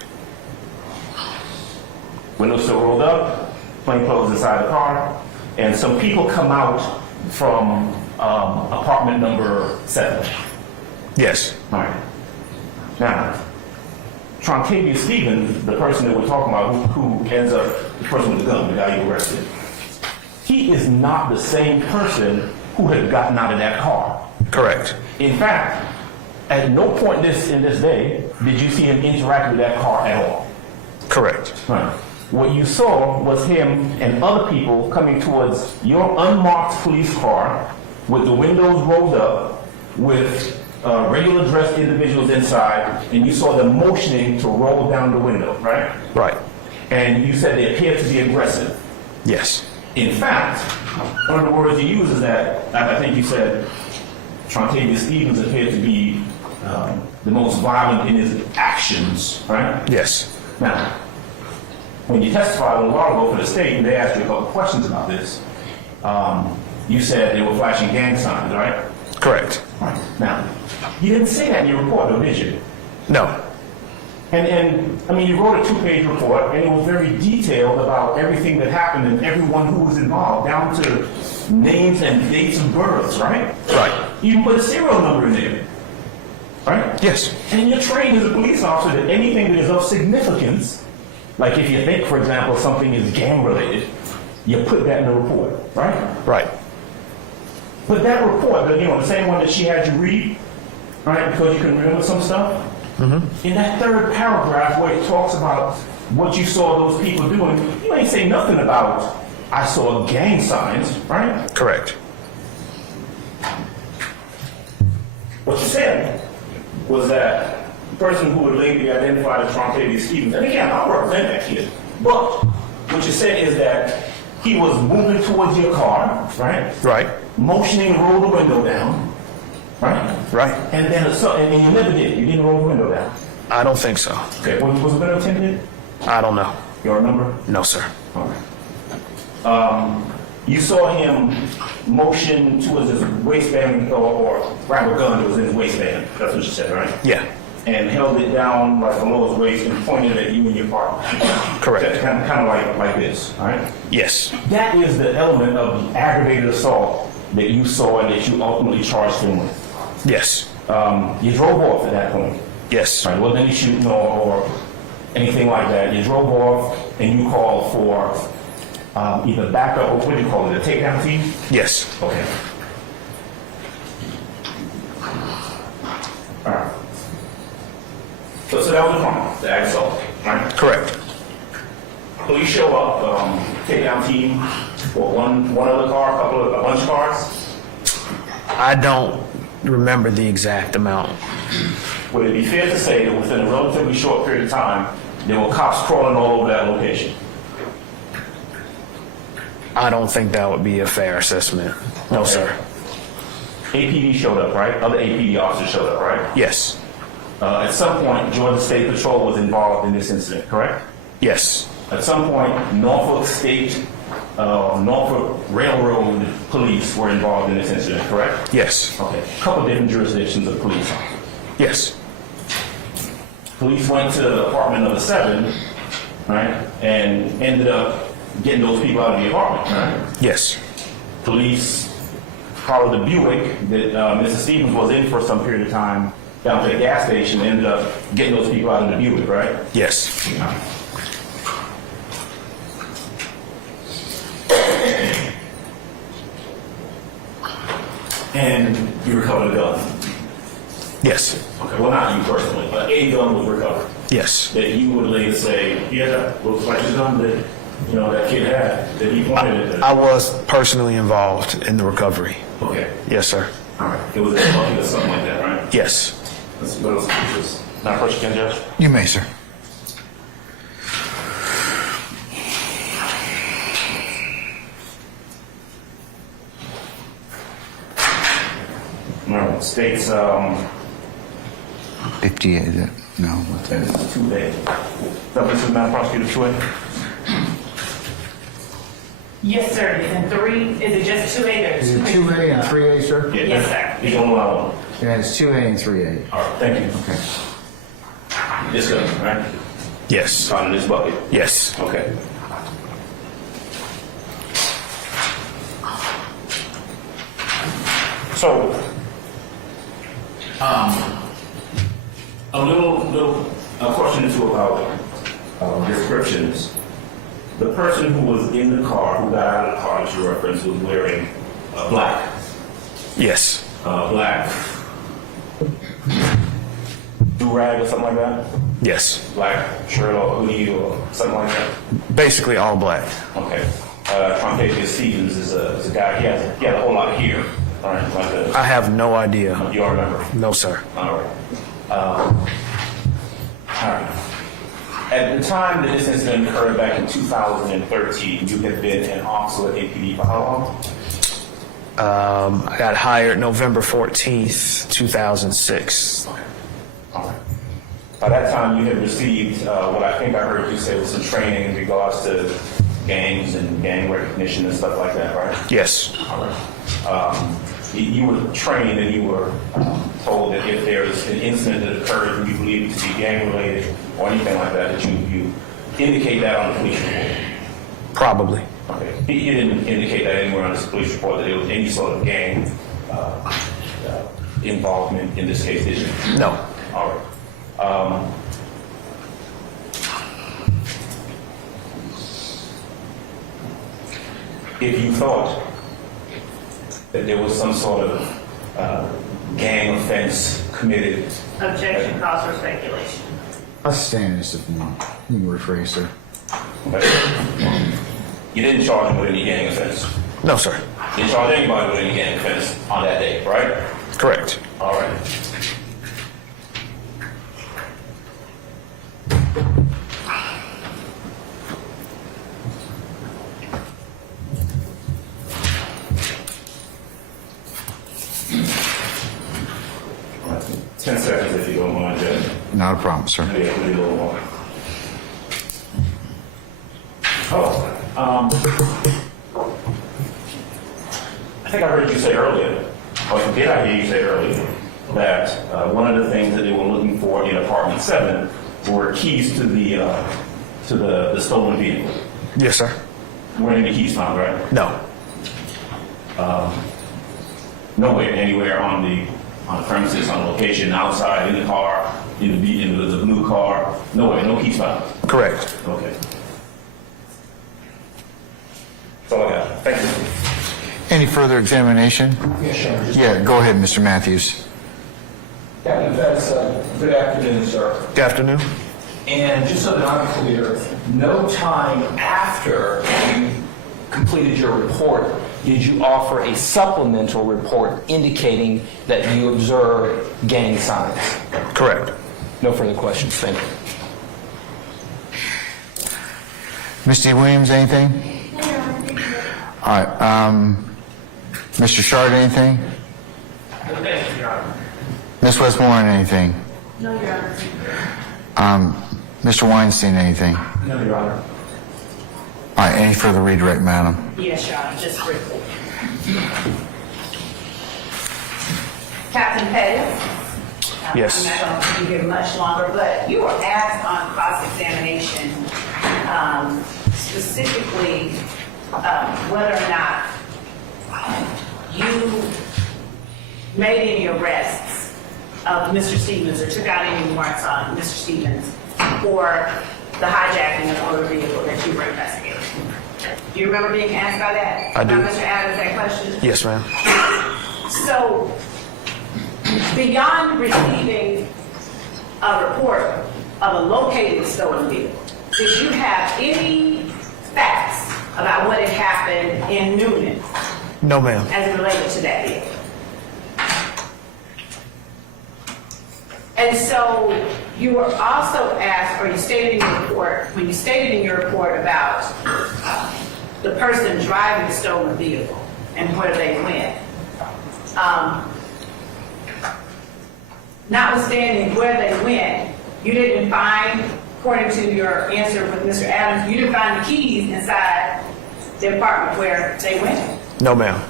Windows still rolled up, plain clothes inside the car, and some people come out from apartment number 7. Yes. All right. Now, Trontavia Stevens, the person that we're talking about, who ends up, the person with the gun, the guy you arrested, he is not the same person who had gotten out of that car. Correct. In fact, at no point in this day did you see him interact with that car at all. Correct. Right. What you saw was him and other people coming towards your unmarked police car with the windows rolled up, with regular dressed individuals inside, and you saw them motioning to roll down the window, right? Right. And you said they appeared to be aggressive. Yes. In fact, one of the words you used is that, I think you said, Trontavia Stevens appeared to be the most violent in his actions, right? Yes. Now, when you testified a little while ago for the state, and they asked you a couple questions about this, you said they were flashing gang signs, right? Correct. Right. Now, you didn't say that in your report, though, did you? No. And I mean, you wrote a 2-page report, and it was very detailed about everything that happened and everyone who was involved, down to names and dates of births, right? Right. You even put a serial number in there, right? Yes. And you're trained as a police officer that anything that is of significance, like if you think, for example, something is gang-related, you put that in the report, right? Right. But that report, the same one that she had you read, right, because you can remember some stuff, in that third paragraph where it talks about what you saw those people doing, you ain't say nothing about, I saw gang signs, right? Correct. What you said was that the person who would later be identified as Trontavia Stevens, and again, I'll represent that kid, but what you said is that he was moving towards your car, right? Right. Motioning to roll the window down, right? Right. And then and you never did. You didn't roll the window down. I don't think so. Okay, was it been attended? I don't know. You remember? No, sir. Okay. You saw him motion towards his waistband or grab a gun that was in his waistband. That's what you said, right? Yeah, And held it down like below his waist and pointed at you and your partner. correct. Kind of like this, all right? Yes, That is the element of the aggravated assault that you saw and that you ultimately charged him with. yes, You drove off at that point. yes, Right, wasn't any shooting or anything like that. You drove off and you called for either backup or what do you call it, a takedown team? yes, Okay. All right. So that was the crime, the ag assault, right? correct. Police show up, takedown team, or one other car, a bunch of cars. I don't remember the exact amount. Would it be fair to say that within a relatively short period of time, there were cops crawling all over that location? I don't think that would be a fair assessment. No, sir. APD showed up, right? Other APD officers showed up, right? Yes, At some point, Georgia State Patrol was involved in this incident, correct? yes, At some point, Norfolk Railroad Police were involved in this incident, correct? yes, Okay. A couple different jurisdictions of police. yes, Police went to apartment number 7, right, and ended up getting those people out of the apartment, right? yes, Police followed the Buick that Mr. Stevens was in for some period of time down to the gas station and ended up getting those people out of the Buick, right? yes, And you recovered a gun. yes, Okay, well, not you personally, but a gun was recovered. yes. That you would later say, yeah, that looks like the gun that, that kid had, that he pointed at. I was personally involved in the recovery. Okay, Yes, sir. all right. It was a bucket or something like that, right? Yes. Let's see what else is. Now, first you can, Judge. You may, sir. No, states, 58, is it? No, what's that? 2A. This is Madam Prosecutor 2A? Yes, sir. It's in 3. Is it just 2A or Is it 2A and 3A, sir? Yeah, Yes, sir. You don't allow one. Yeah, it's 2A and 3A. All right, thank you. Okay. This gun, right? Yes. Found in this bucket. Yes. Okay. So, a little question or two about descriptions. The person who was in the car, who got out of the car that you referenced, was wearing black. Yes. Black do-rag or something like that? Yes. Black shirt or hoodie or something like that? Basically all black. Okay. Trompetier Stevens is a guy, he had a whole lot of hair, all right, like that. I have no idea. You all remember? No, sir. All right. All right. At the time that this incident occurred back in 2013, you had been an officer at APD for how long? I got hired November 14th, 2006. Okay. All right. By that time, you had received what I think I heard you say was some training in regards to gangs and gang recognition and stuff like that, right? Yes. All right. You were trained and you were told that if there is an incident that occurs and you believe it to be gang-related or anything like that, that you indicate that on the police report. Probably. Okay. You didn't indicate that anywhere on this police report that there was any sort of gang involvement in this case, did you? No. All right. If you thought that there was some sort of gang offense committed. Objection calls for speculation. I'll stand this if you can rephrase, sir. Okay. You didn't charge him with any gang offense. No, sir. You didn't charge anybody with any gang offense on that day, right? Correct. All right. All right. 10 seconds if you don't mind, Judge. Not a problem, sir. Maybe I can do a little more. I think I heard you say earlier, or did I hear you say earlier, that one of the things that they were looking for in apartment 7 were keys to the stolen vehicle. Yes, sir. Weren't any keys found, right? No. Nowhere, anywhere on the premises, on location, outside, in the car, in the blue car, nowhere, no keys found. Correct. Okay. That's all I got. Thank you. Any further examination? Yeah, sure. Yeah, go ahead, Mr. Matthews. Captain Pettis, good afternoon, sir. Good afternoon. And just so that I'm clear, no time after you completed your report did you offer a supplemental report indicating that you observed gang signs? Correct. No further questions. Thank you. Mr. Williams, anything? All right, Mr. Shard, anything? Ms. Westmoreland, anything? No, Your Honor. Mr. Weinstein, anything? No, Your Honor. All right, any further redirect, madam? Yes, Your Honor, just briefly. Captain Pettis? Yes. I'm not going to keep you here much longer, but you were asked on cross-examination specifically whether or not you made any arrests of Mr. Stevens or took out any warrants on Mr. Stevens for the hijacking of the motor vehicle that you were investigating. Do you remember being asked by that? I do. By Mr. Adams, that question? Yes, ma'am. So, beyond receiving a report of a located stolen vehicle, did you have any facts about what had happened in Noonan No, ma'am. as it related to that vehicle? And so you were also asked, or you stated in your report, when you stated in your report about the person driving the stolen vehicle and where they went, notwithstanding where they went, you didn't find, according to your answer with Mr. Adams, you didn't find the keys inside the apartment where they went? No, ma'am.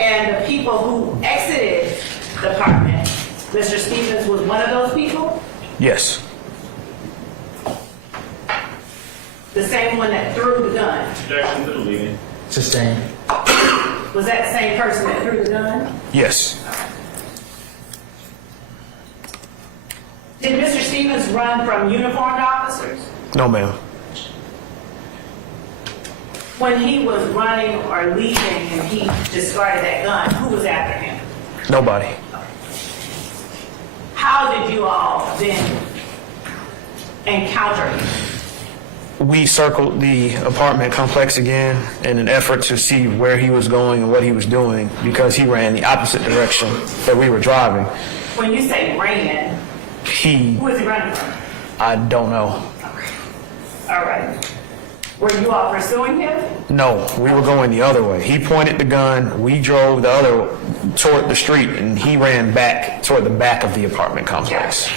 And the people who exited the apartment, Mr. Stevens was one of those people? Yes. The same one that threw the gun? Objection to the leading. Sustained. Was that the same person that threw the gun? Yes. Did Mr. Stevens run from uniformed officers? No, ma'am. When he was running or leaving and he discarded that gun, who was after him? Nobody. How did you all then encounter him? We circled the apartment complex again in an effort to see where he was going and what he was doing because he ran the opposite direction that we were driving. When you say ran, who was he running from? I don't know. All right. Were you all pursuing him? No, we were going the other way. He pointed the gun, we drove the other toward the street, and he ran back toward the back of the apartment complex.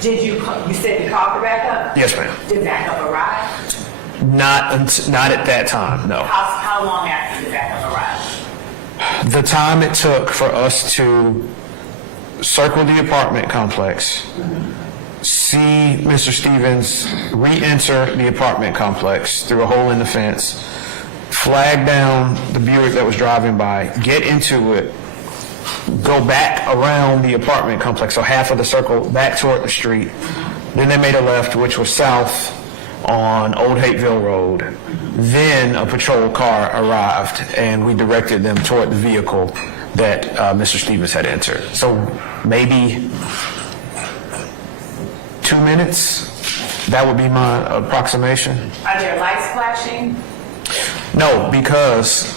Did you said you called for backup? Yes, ma'am. Did backup arrive? Not at that time, no. How long after did backup arrive? The time it took for us to circle the apartment complex, see Mr. Stevens re-enter the apartment complex through a hole in the fence, flag down the Buick that was driving by, get into it, go back around the apartment complex, so half of the circle back toward the street. Then they made a left, which was south on Old Hateville Road. Then a patrol car arrived, and we directed them toward the vehicle that Mr. Stevens had entered. So maybe 2 minutes, that would be my approximation. Are there lights flashing? No, because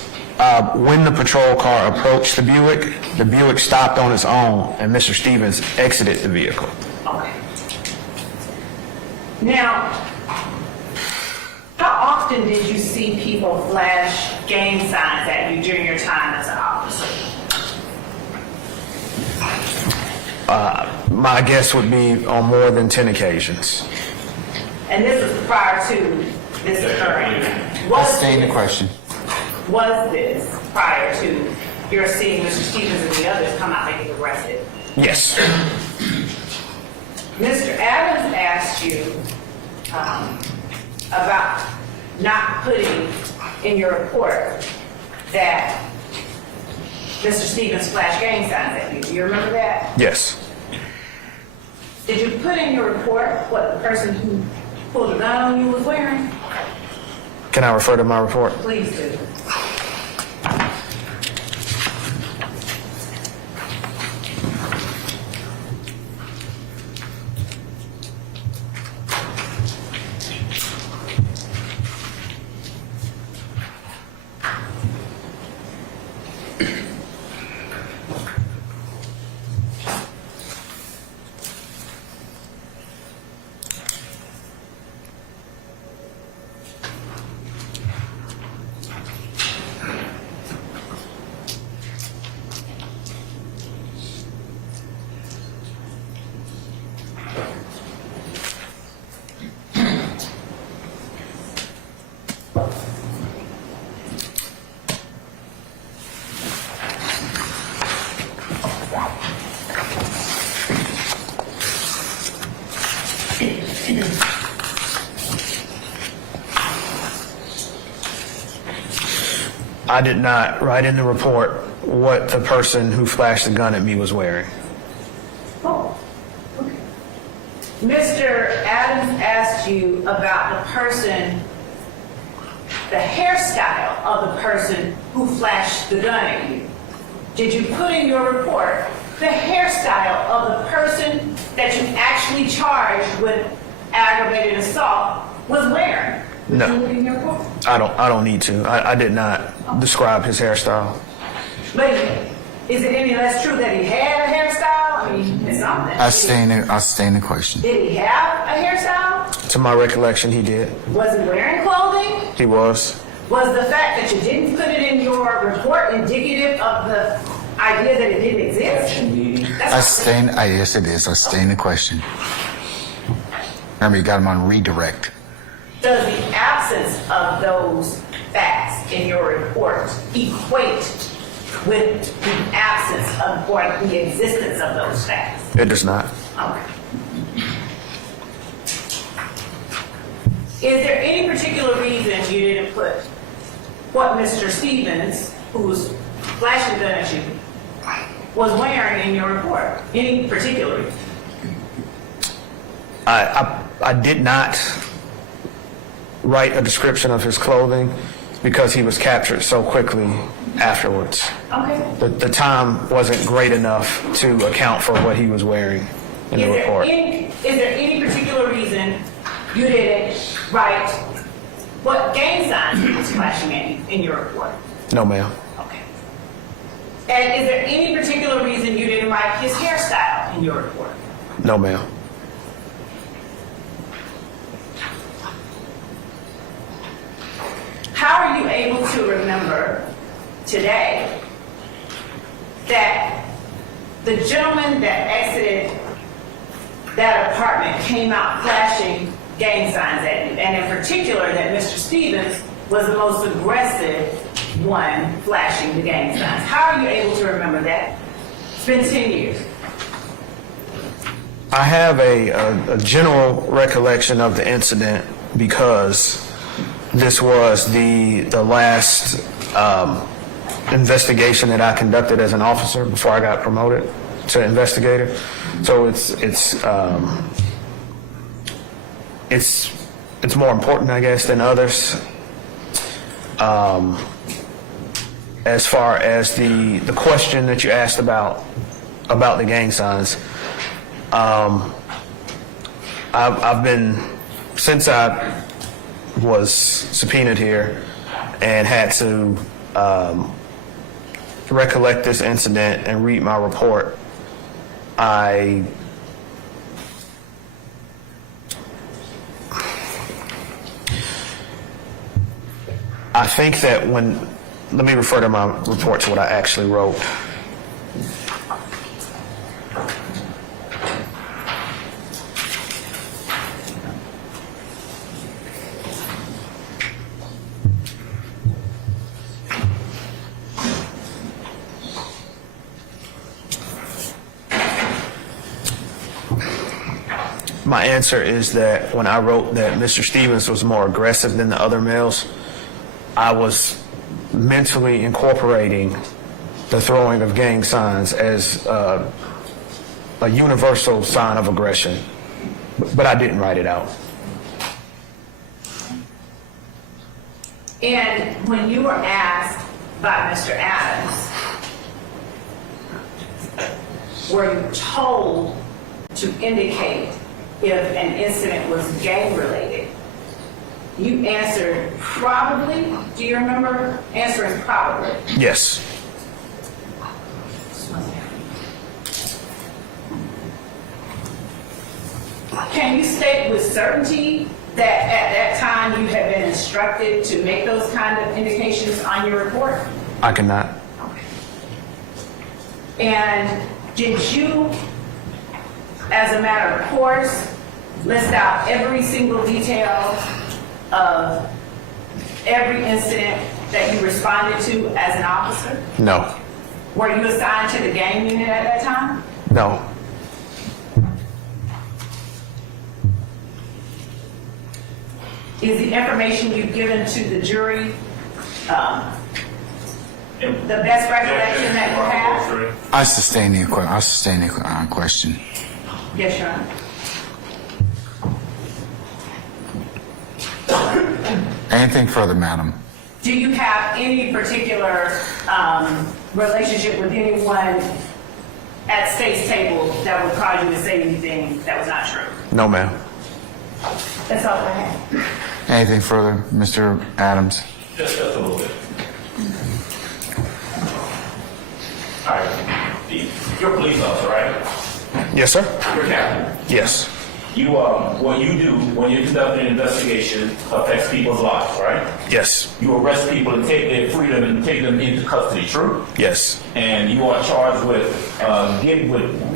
when the patrol car approached the Buick stopped on its own, and Mr. Stevens exited the vehicle. Okay. Now, how often did you see people flash gang signs at you during your time as an officer? My guess would be on more than 10 occasions. And this was prior to this occurring. I stay in the question. Was this prior to your seeing Mr. Stevens and the others come out and get arrested? Yes. Mr. Adams asked you about not putting in your report that Mr. Stevens flashed gang signs at you. Do you remember that? Yes. Did you put in your report what the person who pulled a gun on you was wearing? Can I refer to my report? Please do. I did not write in the report what the person who flashed the gun at me was wearing. Oh, okay. Mr. Adams asked you about the person, the hairstyle of the person who flashed the gun at you. Did you put in your report the hairstyle of the person that you actually charged with aggravated assault was wearing? No. Did you put it in your report? I don't need to. I did not describe his hairstyle. But is it any less true that he had a hairstyle? I mean, it's something. I stay in the question. Did he have a hairstyle? To my recollection, he did. Was he wearing clothing? He was. Was the fact that you didn't put it in your report indicative of the idea that it didn't exist? Yes, it is. I stay in the question. Remember, you got him on redirect. Does the absence of those facts in your report equate with the absence of or the existence of those facts? It does not. Okay. Is there any particular reason you didn't put what Mr. Stevens, who's flashing the gun at you, was wearing in your report? Any particular reason? I did not write a description of his clothing because he was captured so quickly afterwards. Okay. The time wasn't great enough to account for what he was wearing in the report. Is there any particular reason you didn't write what gang signs he was flashing at you in your report? No, ma'am. Okay. And is there any particular reason you didn't write his hairstyle in your report? No, ma'am. How are you able to remember today that the gentleman that exited that apartment came out flashing gang signs at you, and in particular that Mr. Stevens was the most aggressive one flashing the gang signs? How are you able to remember that? It's been 10 years. I have a general recollection of the incident because this was the last investigation that I conducted as an officer before I got promoted to investigator. So it's more important, I guess, than others. As far as the question that you asked about the gang signs, I've been, since I was subpoenaed here and had to recollect this incident and read my report, I think that let me refer to my report to what I actually wrote. My answer is that when I wrote that Mr. Stevens was more aggressive than the other males, I was mentally incorporating the throwing of gang signs as a universal sign of aggression, but I didn't write it out. And when you were asked by Mr. Adams, were you told to indicate if an incident was gang-related? You answered probably. Do you remember answering probably? Yes. Can you state with certainty that at that time you had been instructed to make those kind of indications on your report? I cannot. And did you, as a matter of course, list out every single detail of every incident that you responded to as an officer? No. Were you assigned to the gang unit at that time? No. Is the information you've given to the jury the best recollection that you have? I sustain the question. Yes, Your Honor. Anything further, madam? Do you have any particular relationship with anyone at State's table that would cause you to say anything that was not true? No, ma'am. That's all I have. Anything further, Mr. Adams? Just a little bit. All right. You're a police officer, right? Yes, sir. You're a captain. Yes. You, what you do when you're conducting an investigation affects people's lives, right? Yes. You arrest people and take their freedom and take them into custody, true? Yes. And you are charged with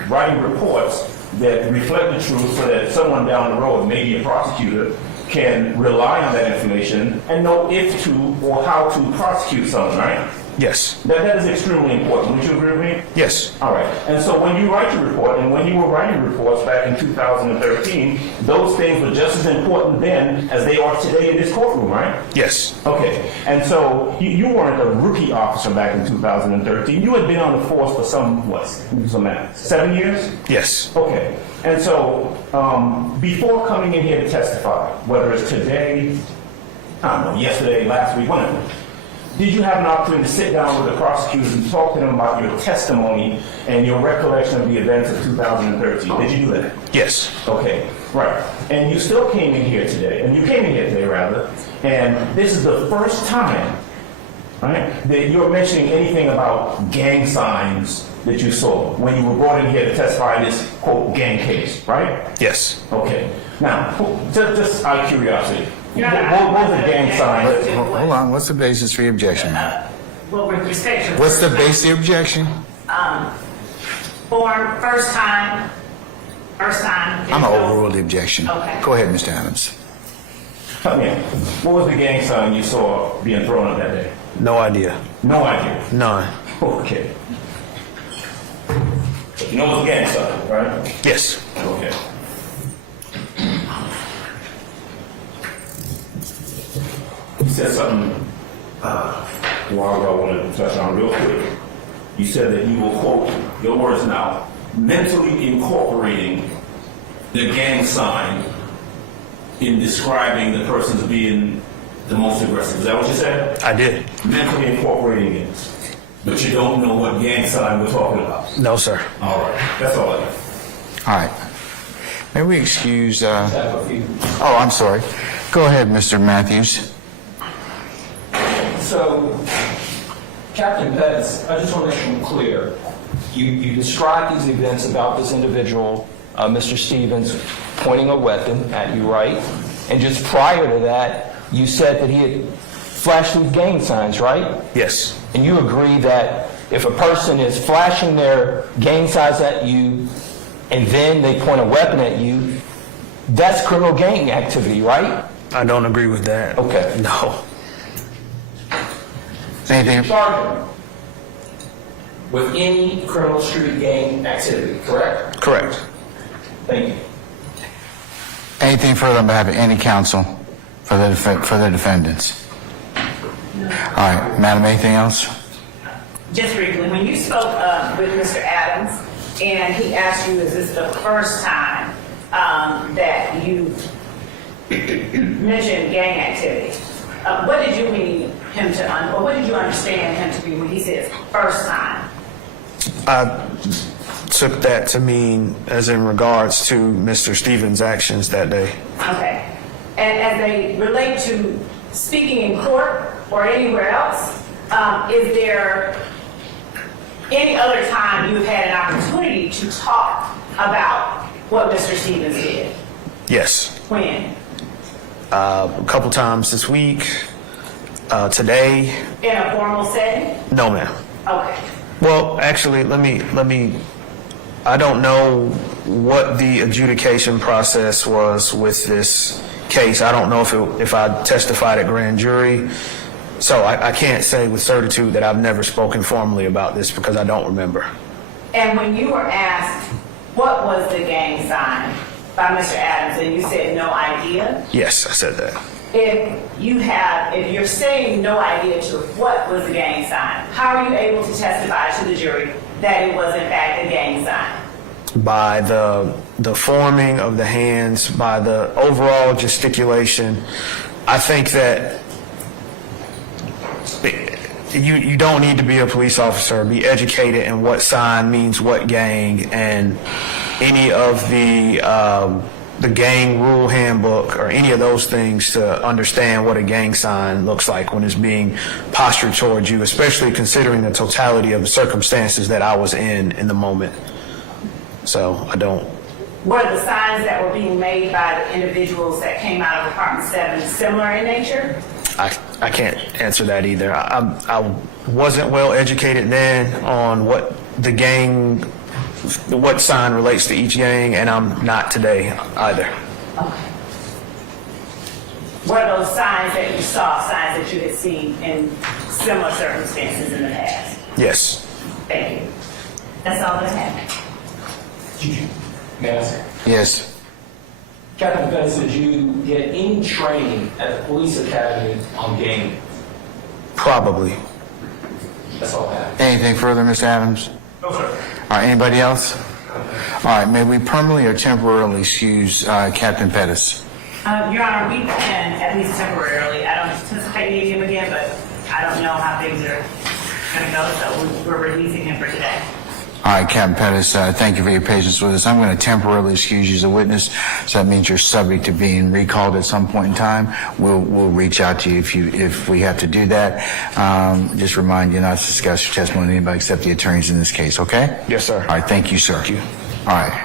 writing reports that reflect the truth so that someone down the road, maybe a prosecutor, can rely on that information and know if to or how to prosecute someone, right? Yes. That is extremely important. Would you agree with me? Yes. All right. And so when you write your report, and when you were writing reports back in 2013, those things were just as important then as they are today in this courtroom, right? Yes. Okay. And so you weren't a rookie officer back in 2013. You had been on the force for some 7 years? Yes. Okay. And so before coming in here to testify, whether it's today, I don't know, yesterday, last week, whenever, did you have an opportunity to sit down with the prosecutors and talk to them about your testimony and your recollection of the events of 2013? Did you do that? Yes. Okay, right. And you still came in here today, and this is the first time, right, that you're mentioning anything about gang signs that you saw when you were brought in here to testify in this, quote, gang case, right? Yes. Okay. Now, just out of curiosity, what was the gang sign? Hold on. What's the basis for your objection, ma'am? Well, with respect to What's the basis of your objection? form, first time. I'm going to overrule the objection. Okay. Go ahead, Mr. Adams. Come here. What was the gang sign you saw being thrown up that day? No idea. No idea. None. Okay. But you know what's a gang sign, right? Yes. Okay. You said something a while ago I wanted to touch on real quick. You said that you will, quote, your words now, mentally incorporating the gang sign in describing the person as being the most aggressive. Is that what you said? I did. Mentally incorporating it. But you don't know what gang sign we're talking about. No, sir. All right. That's all I got. All right. May we excuse... Oh, I'm sorry. Go ahead, Mr. Matthews. So, Captain Pettis, I just want to make it clear. You described these events about this individual, Mr. Stevens, pointing a weapon at you, right? And just prior to that, you said that he had flashed these gang signs, right? Yes. And you agree that if a person is flashing their gang signs at you and then they point a weapon at you, that's criminal gang activity, right? I don't agree with that. Okay. No. Anything? Charged with any criminal street gang activity, correct? Correct. Thank you. Anything further on behalf of any counsel for the defendants? All right, madam, anything else? Just briefly, when you spoke with Mr. Adams and he asked you, is this the first time that you mentioned gang activity? What did you mean him to, or what did you understand him to be when he says first time? I took that to mean as in regards to Mr. Stevens' actions that day. Okay. And as they relate to speaking in court or anywhere else, is there any other time you've had an opportunity to talk about what Mr. Stevens did? Yes. When? A couple times this week. Today. In a formal setting? No, ma'am. Okay. Well, actually, let me. I don't know what the adjudication process was with this case. I don't know if I testified at grand jury. So I can't say with certitude that I've never spoken formally about this because I don't remember. And when you were asked what was the gang sign by Mr. Adams, and you said no idea? Yes, I said that. If you're saying no idea to what was the gang sign, how are you able to testify to the jury that it was in fact a gang sign? By the forming of the hands, by the overall gesticulation. I think that you don't need to be a police officer or be educated in what sign means what gang, and any of the gang rule handbook or any of those things to understand what a gang sign looks like when it's being postured towards you, especially considering the totality of the circumstances that I was in the moment. So I don't. Were the signs that were being made by the individuals that came out of Department 7 similar in nature? I can't answer that either. I wasn't well educated then on what what sign relates to each gang, and I'm not today either. Okay. Were those signs that you saw signs that you had seen in similar circumstances in the past? Yes. Thank you. That's all that happened. May I ask? Yes. Captain Pettis, did you get any training at the police academy on gang? Probably. That's all I have. Anything further, Mr. Adams? No, sir. All right, anybody else? All right, may we permanently or temporarily excuse Captain Pettis? Your Honor, we can, at least temporarily. I don't anticipate needing him again, but I don't know how things are going to go, so we're releasing him for today. All right, Captain Pettis, thank you for your patience with us. I'm going to temporarily excuse you as a witness, so that means you're subject to being recalled at some point in time. We'll reach out to you if we have to do that. Just remind you not to discuss your testimony with anybody except the attorneys in this case, okay? Yes, sir. All right, thank you, sir. Thank you. All right.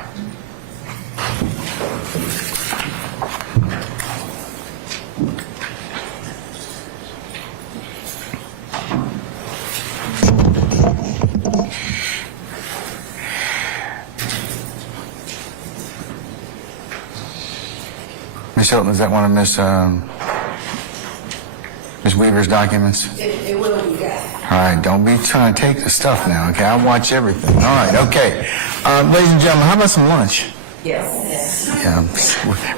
Ms. Hilton, is that one of Ms. Weaver's documents? It will be, yes. All right, don't be trying to take the stuff now, okay? I'll watch everything. All right, okay. Ladies and gentlemen, how about some lunch? Yes. Yeah,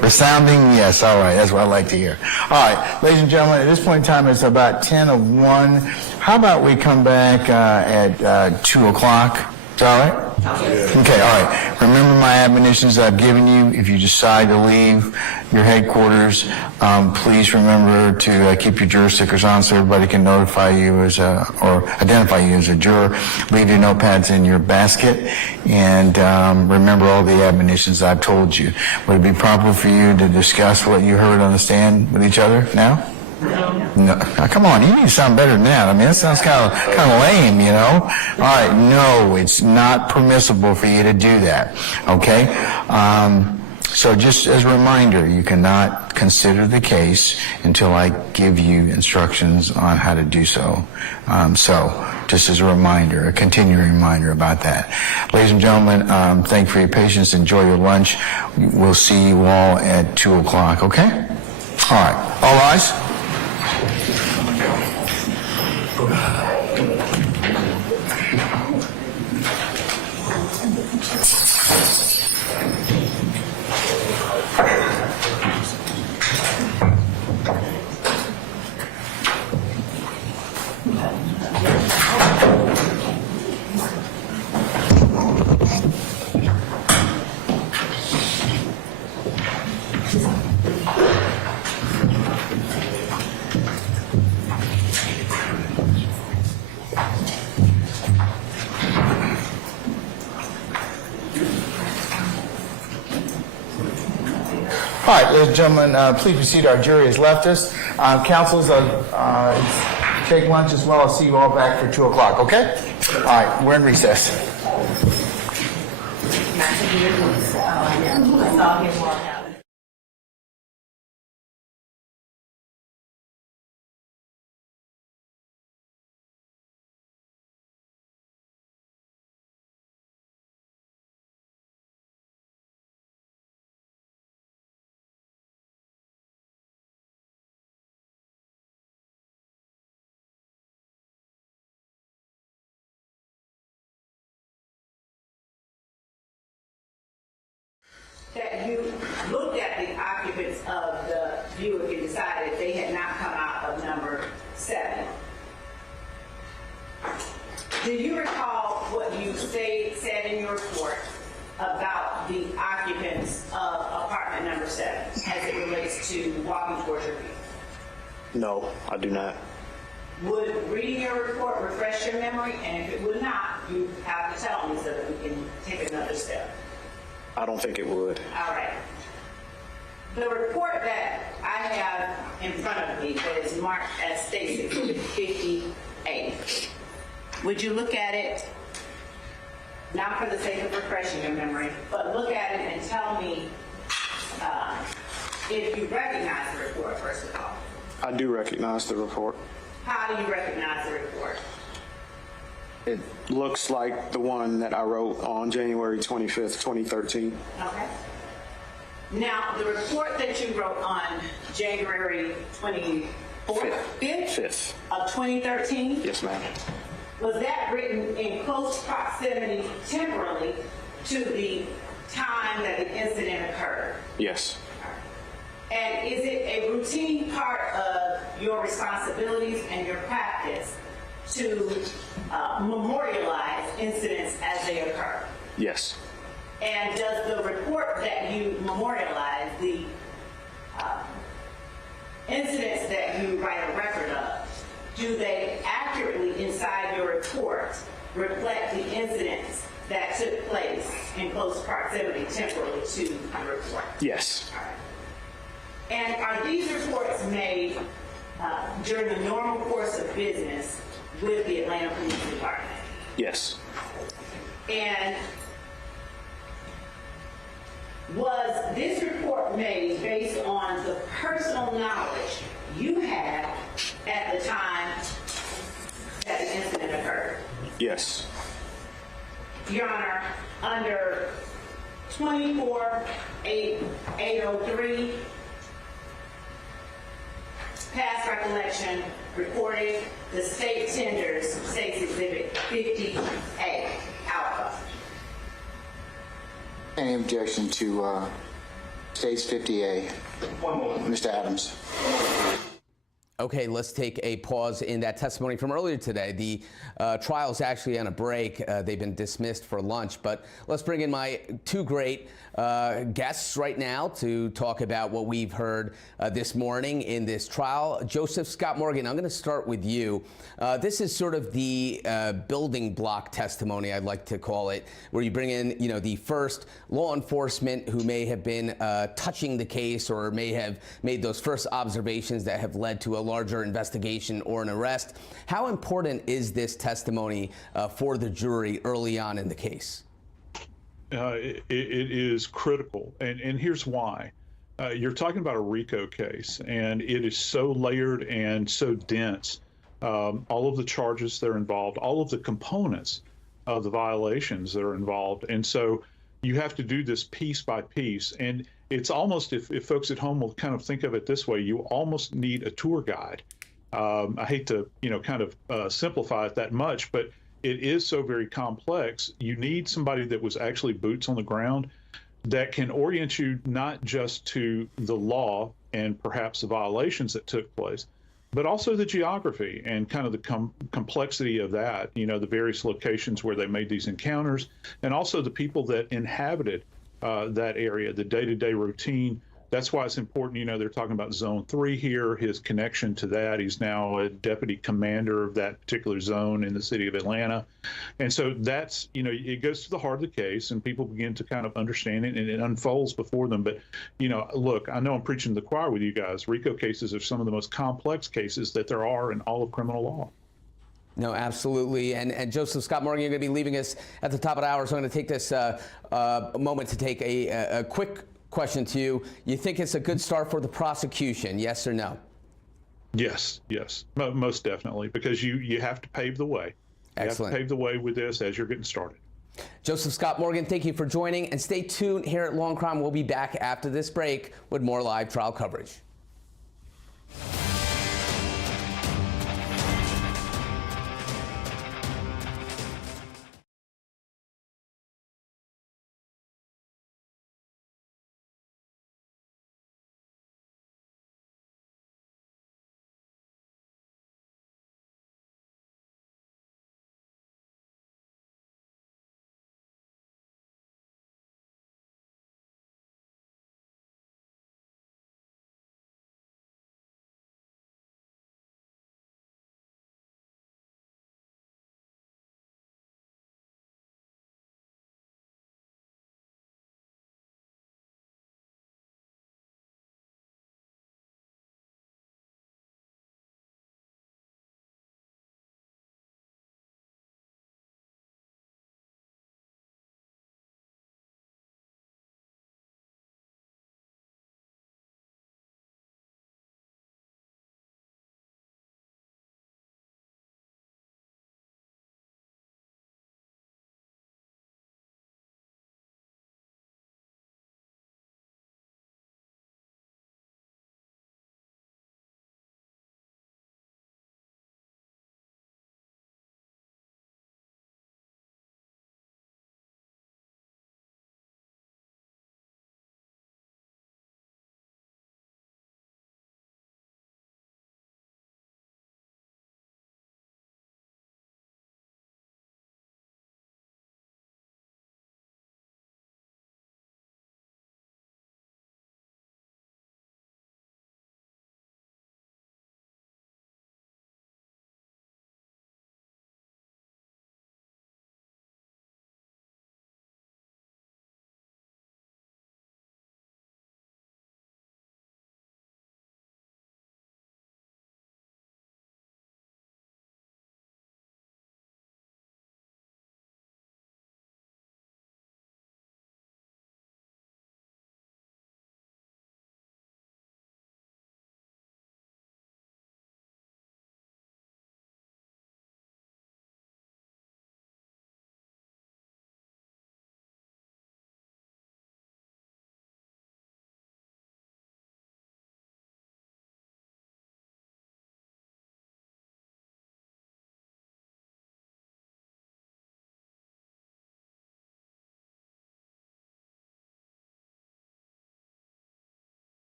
resounding yes. All right, that's what I like to hear. All right, ladies and gentlemen, at this point in time, it's about 10:01. How about we come back at 2 o'clock? Is that all right? Okay, all right. Remember my admonitions that I've given you. If you decide to leave your headquarters, please remember to keep your juror stickers on so everybody can notify you or identify you as a juror. Leave your notepads in your basket, and remember all the admonitions I've told you. Would it be proper for you to discuss what you heard on the stand with each other now? No. Now, come on, you need to sound better than that. I mean, that sounds kind of lame, you know? All right, no, it's not permissible for you to do that, okay? So just as a reminder, you cannot consider the case until I give you instructions on how to do so. So just as a reminder, a continuing reminder about that. Ladies and gentlemen, thank you for your patience. Enjoy your lunch. We'll see you all at 2 o'clock, okay? All right, all rise. All right, ladies and gentlemen, please be seated. Our jury has left us. Counsels, take lunch as well. I'll see you all back for 2 o'clock, okay? All right, we're in recess. That you looked at the occupants of the Buick and decided they had not come out of number 7. Do you recall what you said in your report about the occupants of apartment number 7 as it relates to walking towards your vehicle? No, I do not. Would reading your report refresh your memory? And if it would not, you have to tell me so that we can take another step. I don't think it would. All right. The report that I have in front of me that is marked as State Exhibit 58. Would you look at it, not for the sake of refreshing your memory, but look at it and tell me if you recognize the report, first of all? I do recognize the report. How do you recognize the report? It looks like the one that I wrote on January 25th, 2013. Okay. Now, the report that you wrote on January 24th, 5th of 2013? Yes, ma'am. Was that written in close proximity temporally to the time that the incident occurred? Yes. And is it a routine part of your responsibilities and your practice to memorialize incidents as they occur? Yes. And does the report that you memorialize, the incidents that you write a record of, do they accurately inside your report reflect the incidents that took place in close proximity temporally to the report? Yes. All right. And are these reports made during the normal course of business with the Atlanta Police Department? Yes. And was this report made based on the personal knowledge you had at the time that the incident occurred? Yes. Your Honor, under 24-803, past recollection reported the state tenders State's Exhibit 50A Alpha. Any objection to State's 50A? One moment. Mr. Adams. Okay, let's take a pause in that testimony from earlier today. The trial is actually on a break. They've been dismissed for lunch, but let's bring in my two great guests right now to talk about what we've heard this morning in this trial. Joseph Scott Morgan, I'm going to start with you. This is sort of the building block testimony, I'd like to call it, where you bring in, the first law enforcement who may have been touching the case or may have made those first observations that have led to a larger investigation or an arrest. How important is this testimony for the jury early on in the case? It is critical, and here's why. You're talking about a RICO case, and it is so layered and so dense. All of the charges that are involved, all of the components of the violations that are involved, and so you have to do this piece by piece. And it's almost, if folks at home will kind of think of it this way, you almost need a tour guide. I hate to, simplify it that much, but it is so very complex. You need somebody that was actually boots on the ground that can orient you not just to the law and perhaps the violations that took place, but also the geography and kind of the complexity of that, the various locations where they made these encounters, and also the people that inhabited that area, the day-to-day routine. That's why it's important, they're talking about Zone 3 here, his connection to that. He's now a deputy commander of that particular zone in the city of Atlanta. And so that's, it goes to the heart of the case, and people begin to kind of understand it, and it unfolds before them. But, look, I know I'm preaching to the choir with you guys. RICO cases are some of the most complex cases that there are in all of criminal law. No, absolutely. And Joseph Scott Morgan, you're going to be leaving us at the top of the hour, so I'm going to take this moment to take a quick question to you. You think it's a good start for the prosecution, yes or no? Yes, most definitely, because you have to pave the way. Excellent. You have to pave the way with this as you're getting started. Joseph Scott Morgan, thank you for joining, and stay tuned here at Law&Crime. We'll be back after this break with more live trial coverage.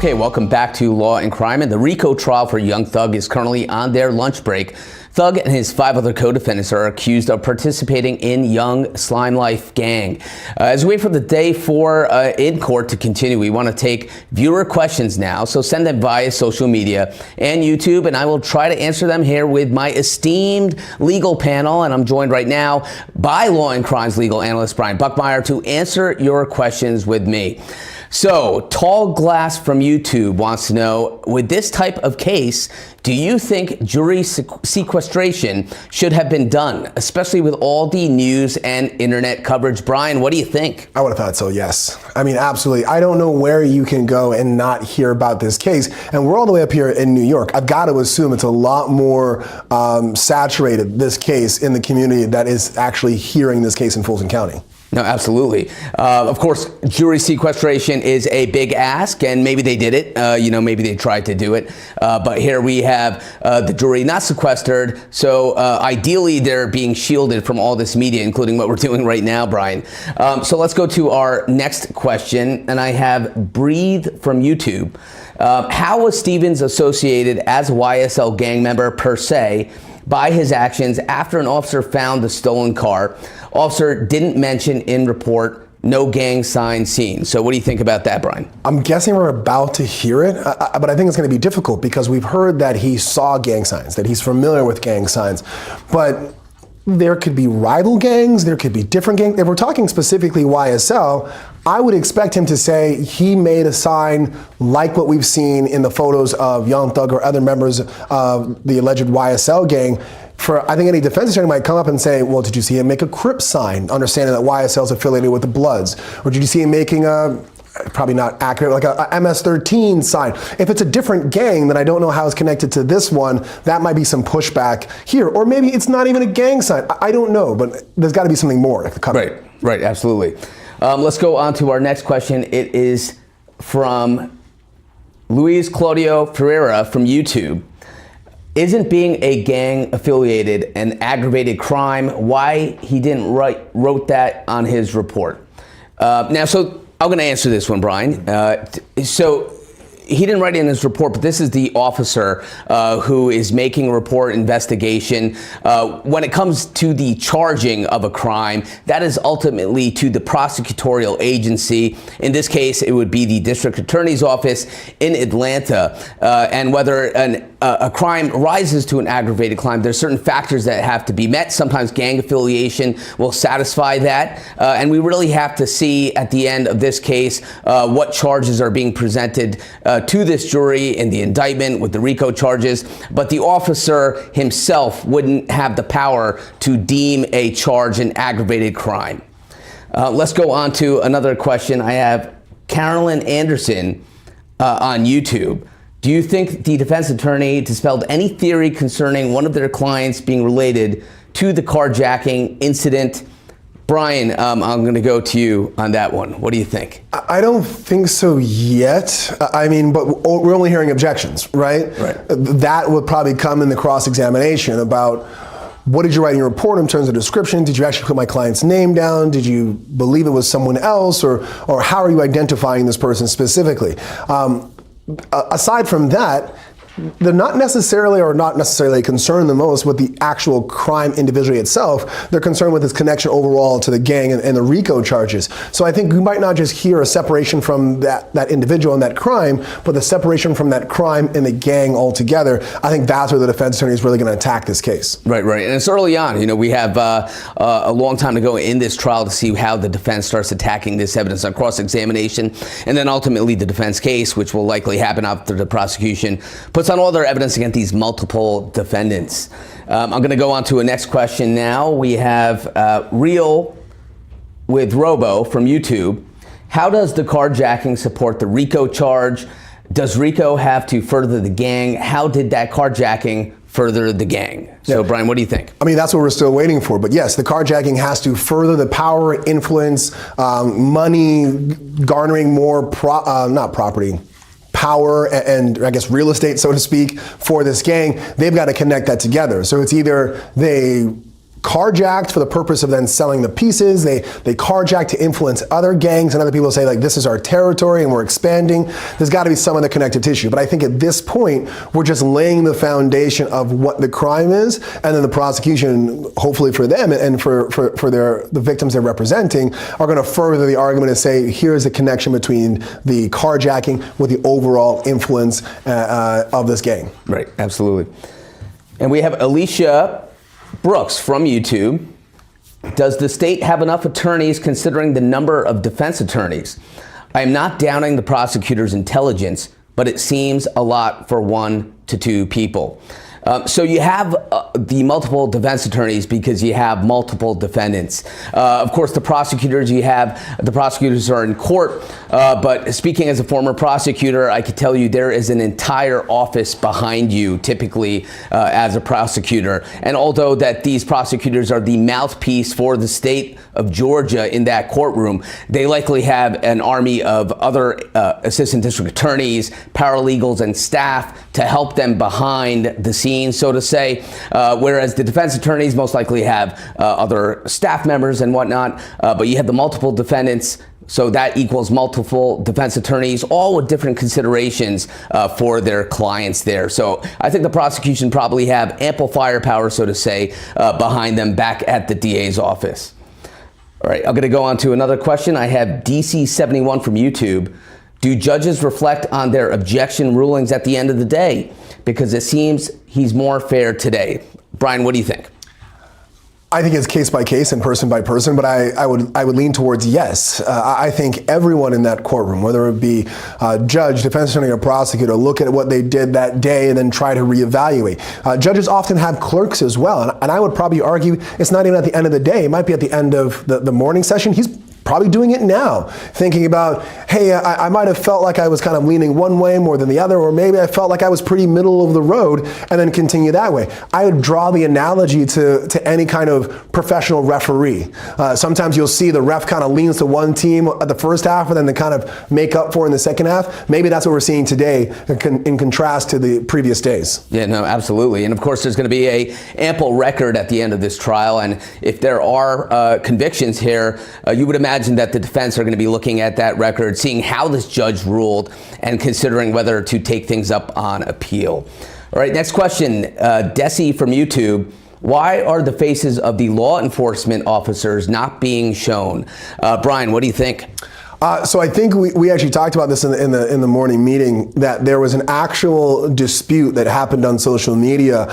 Okay, welcome back to Law and Crime. And the RICO trial for Young Thug is currently on their lunch break. Thug and his 5 other co-defendants are accused of participating in Young Slime Life gang. As we wait for the day 4 in court to continue, we want to take viewer questions now. So send them via social media and YouTube, and I will try to answer them here with my esteemed legal panel. And I'm joined right now by Law and Crime's legal analyst, Brian Buckmeyer, to answer your questions with me. So, Tall Glass from YouTube wants to know, with this type of case, do you think jury sequestration should have been done, especially with all the news and internet coverage? Brian, what do you think? I would have thought so, yes. I mean, absolutely. I don't know where you can go and not hear about this case. And we're all the way up here in New York. I've got to assume it's a lot more saturated, this case, in the community that is actually hearing this case in Fulton County. No, absolutely. Of course, jury sequestration is a big ask, and maybe they did it. Maybe they tried to do it. But here we have the jury not sequestered. So ideally, they're being shielded from all this media, including what we're doing right now, Brian. So let's go to our next question. And I have Breathe from YouTube. How was Stevens associated as a YSL gang member per se by his actions after an officer found the stolen car? Officer didn't mention in report no gang sign seen. So what do you think about that, Brian? I'm guessing we're about to hear it, but I think it's going to be difficult because we've heard that he saw gang signs, that he's familiar with gang signs. But there could be rival gangs, there could be different gangs. If we're talking specifically YSL, I would expect him to say he made a sign like what we've seen in the photos of Young Thug or other members of the alleged YSL gang. I think any defense attorney might come up and say, well, did you see him make a Crip sign, understanding that YSL is affiliated with the Bloods? Or did you see him making probably not accurate, like a MS-13 sign? If it's a different gang, then I don't know how it's connected to this one. That might be some pushback here. Or maybe it's not even a gang sign. I don't know, but there's got to be something more. Right, absolutely. Let's go on to our next question. It is from Luis Claudio Ferreira from YouTube. Isn't being a gang affiliated an aggravated crime? Why he didn't wrote that on his report? So I'm going to answer this one, Brian. So he didn't write it in his report, but this is the officer who is making a report investigation. When it comes to the charging of a crime, that is ultimately to the prosecutorial agency. In this case, it would be the district attorney's office in Atlanta. And whether a crime rises to an aggravated crime, there's certain factors that have to be met. Sometimes gang affiliation will satisfy that. And we really have to see at the end of this case what charges are being presented to this jury in the indictment with the RICO charges. But the officer himself wouldn't have the power to deem a charge an aggravated crime. Let's go on to another question. I have Carolyn Anderson on YouTube. Do you think the defense attorney dispelled any theory concerning one of their clients being related to the carjacking incident? Brian, I'm going to go to you on that one. What do you think? I don't think so yet. I mean, but we're only hearing objections, right? Right. That would probably come in the cross-examination about what did you write in your report in terms of description? Did you actually put my client's name down? Did you believe it was someone else? Or how are you identifying this person specifically? Aside from that, they're not necessarily concerned the most with the actual crime individually itself. They're concerned with his connection overall to the gang and the RICO charges. So I think we might not just hear a separation from that individual and that crime, but the separation from that crime and the gang altogether. I think that's where the defense attorney is really going to attack this case. Right. And it's early on. We have a long time to go in this trial to see how the defense starts attacking this evidence on cross-examination, and then ultimately the defense case, which will likely happen after the prosecution puts on all their evidence against these multiple defendants. I'm going to go on to a next question now. We have Real with Robo from YouTube. How does the carjacking support the RICO charge? Does RICO have to further the gang? How did that carjacking further the gang? So, Brian, what do you think? I mean, that's what we're still waiting for. But yes, the carjacking has to further the power, influence, money, garnering more, not property, power and I guess real estate, so to speak, for this gang. They've got to connect that together. So it's either they carjacked for the purpose of then selling the pieces. They carjack to influence other gangs, and other people say, like, this is our territory and we're expanding. There's got to be some other connective tissue. But I think at this point, we're just laying the foundation of what the crime is, and then the prosecution, hopefully for them and for the victims they're representing, are going to further the argument and say, here's the connection between the carjacking with the overall influence of this gang. Right, absolutely. And we have Alicia Brooks from YouTube. Does the state have enough attorneys considering the number of defense attorneys? I am not doubting the prosecutor's intelligence, but it seems a lot for 1 to 2 people. So you have the multiple defense attorneys because you have multiple defendants. Of course, the prosecutors are in court. But speaking as a former prosecutor, I can tell you there is an entire office behind you, typically as a prosecutor. And although that these prosecutors are the mouthpiece for the state of Georgia in that courtroom, they likely have an army of other assistant district attorneys, paralegals, and staff to help them behind the scenes, so to say, whereas the defense attorneys most likely have other staff members and whatnot, but you have the multiple defendants, so that equals multiple defense attorneys, all with different considerations for their clients there. So I think the prosecution probably have ample firepower, so to say, behind them back at the DA's office. All right, I'm going to go on to another question. I have DC71 from YouTube. Do judges reflect on their objection rulings at the end of the day? Because it seems he's more fair today. Brian, what do you think? I think it's case by case and person by person, but I would lean towards yes. I think everyone in that courtroom, whether it be judge, defense attorney, or prosecutor, look at what they did that day and then try to reevaluate. Judges often have clerks as well, and I would probably argue it's not even at the end of the day. It might be at the end of the morning session. He's probably doing it now, thinking about, hey, I might have felt like I was kind of leaning one way more than the other, or maybe I felt like I was pretty middle of the road, and then continue that way. I would draw the analogy to any kind of professional referee. Sometimes you'll see the ref kind of leans to one team at the first half, and then they kind of make up for it in the second half. Maybe that's what we're seeing today in contrast to the previous days. Yeah, no, absolutely. And of course, there's going to be a ample record at the end of this trial. And if there are convictions here, you would imagine that the defense are going to be looking at that record, seeing how this judge ruled, and considering whether to take things up on appeal. All right, next question. Desi from YouTube. Why are the faces of the law enforcement officers not being shown? Brian, what do you think? So I think we actually talked about this in the morning meeting, that there was an actual dispute that happened on social media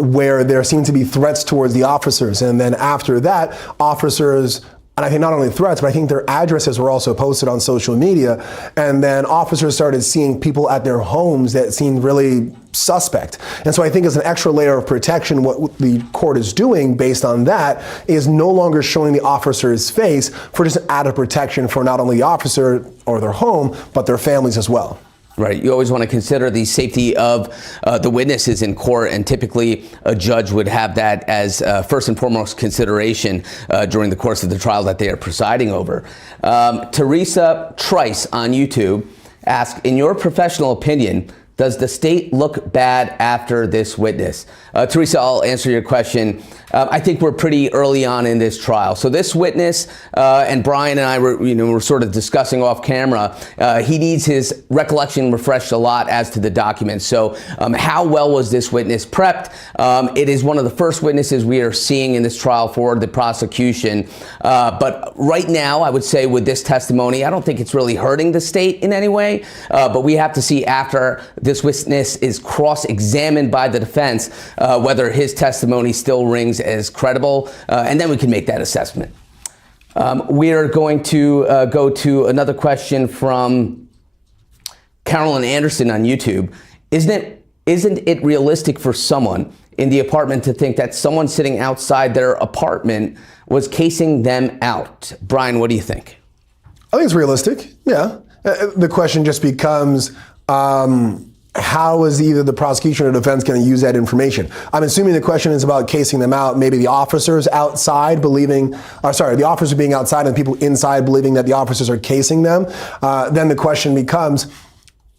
where there seemed to be threats towards the officers. And then after that, officers, and I think not only threats, but I think their addresses were also posted on social media. And then officers started seeing people at their homes that seemed really suspect. And so I think as an extra layer of protection, what the court is doing based on that is no longer showing the officer's face for just added protection for not only the officer or their home, but their families as well. Right. You always want to consider the safety of the witnesses in court, and typically a judge would have that as first and foremost consideration during the course of the trial that they are presiding over. Teresa Trice on YouTube asks, in your professional opinion, does the state look bad after this witness? Teresa, I'll answer your question. I think we're pretty early on in this trial. So this witness, and Brian and I were sort of discussing off camera, he needs his recollection refreshed a lot as to the documents. So how well was this witness prepped? It is one of the first witnesses we are seeing in this trial for the prosecution. But right now, I would say with this testimony, I don't think it's really hurting the state in any way. But we have to see after this witness is cross-examined by the defense, whether his testimony still rings as credible, and then we can make that assessment. We are going to go to another question from Carolyn Anderson on YouTube. Isn't it realistic for someone in the apartment to think that someone sitting outside their apartment was casing them out? Brian, what do you think? I think it's realistic, yeah. The question just becomes, how is either the prosecution or defense going to use that information? I'm assuming the question is about casing them out. Maybe the officers outside the officers being outside and people inside believing that the officers are casing them. Then the question becomes,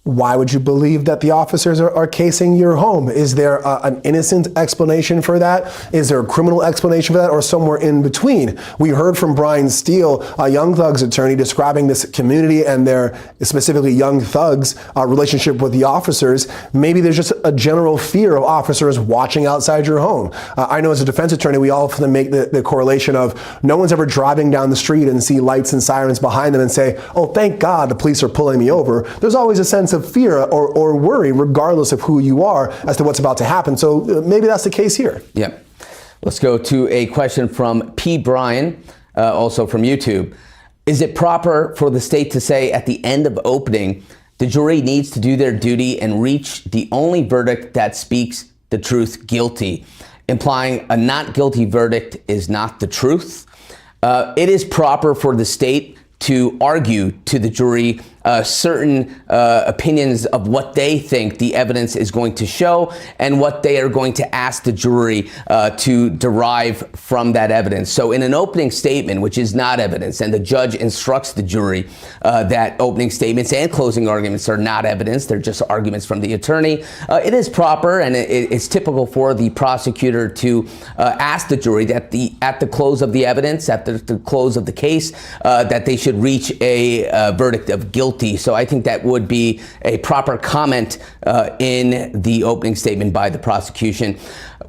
Why would you believe that the officers are casing your home? Is there an innocent explanation for that? Is there a criminal explanation for that, or somewhere in between? We heard from Brian Steele, a Young Thug's attorney, describing this community and their, specifically Young Thug's, relationship with the officers. Maybe there's just a general fear of officers watching outside your home. I know as a defense attorney, we often make the correlation of no one's ever driving down the street and see lights and sirens behind them and say, oh, thank God the police are pulling me over. There's always a sense of fear or worry, regardless of who you are, as to what's about to happen. So maybe that's the case here. Yeah. Let's go to a question from P. Bryan, also from YouTube. Is it proper for the state to say at the end of opening, the jury needs to do their duty and reach the only verdict that speaks the truth, guilty, implying a not guilty verdict is not the truth? It is proper for the state to argue to the jury certain opinions of what they think the evidence is going to show and what they are going to ask the jury to derive from that evidence. So in an opening statement, which is not evidence, and the judge instructs the jury that opening statements and closing arguments are not evidence, they're just arguments from the attorney, it is proper and it's typical for the prosecutor to ask the jury that at the close of the evidence, at the close of the case, that they should reach a verdict of guilty. So I think that would be a proper comment in the opening statement by the prosecution.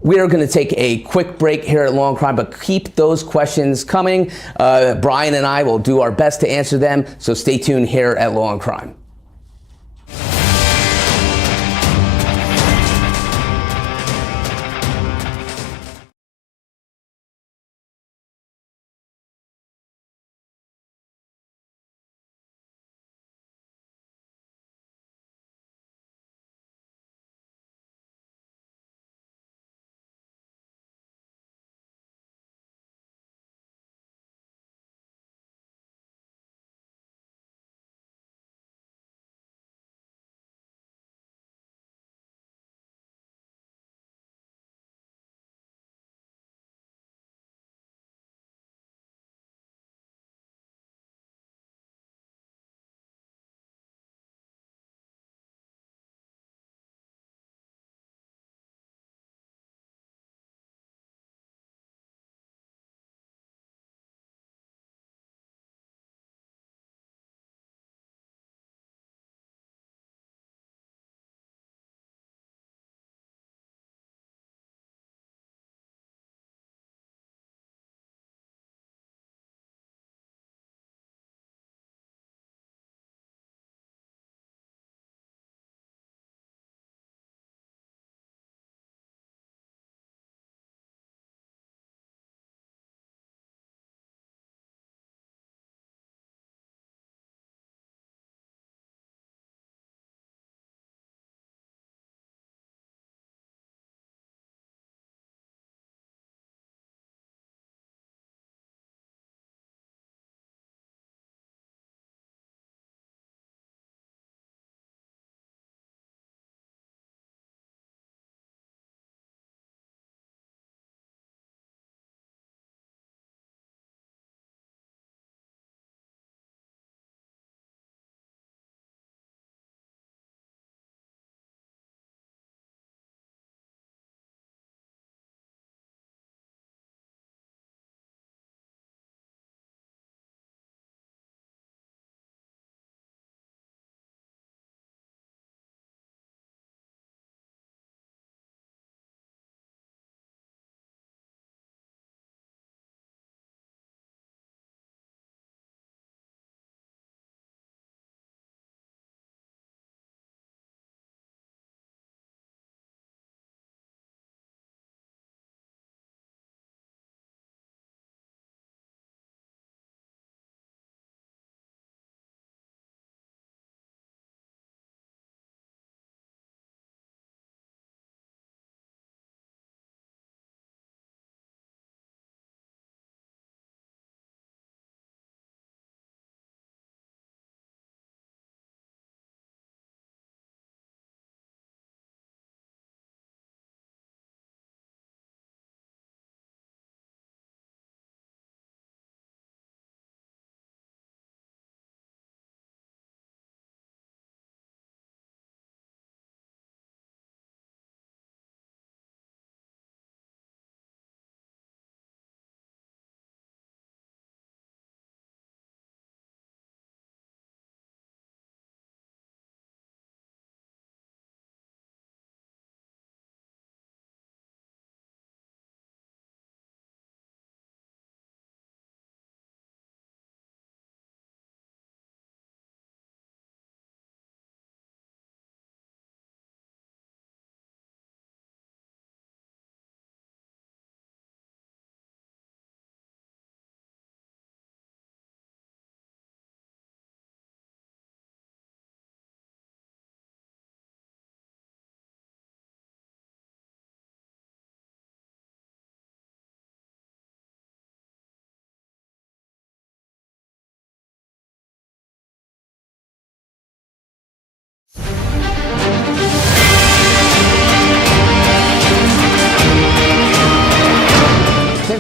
We are going to take a quick break here at Law&Crime, but keep those questions coming. Brian and I will do our best to answer them, so stay tuned here at Law&Crime.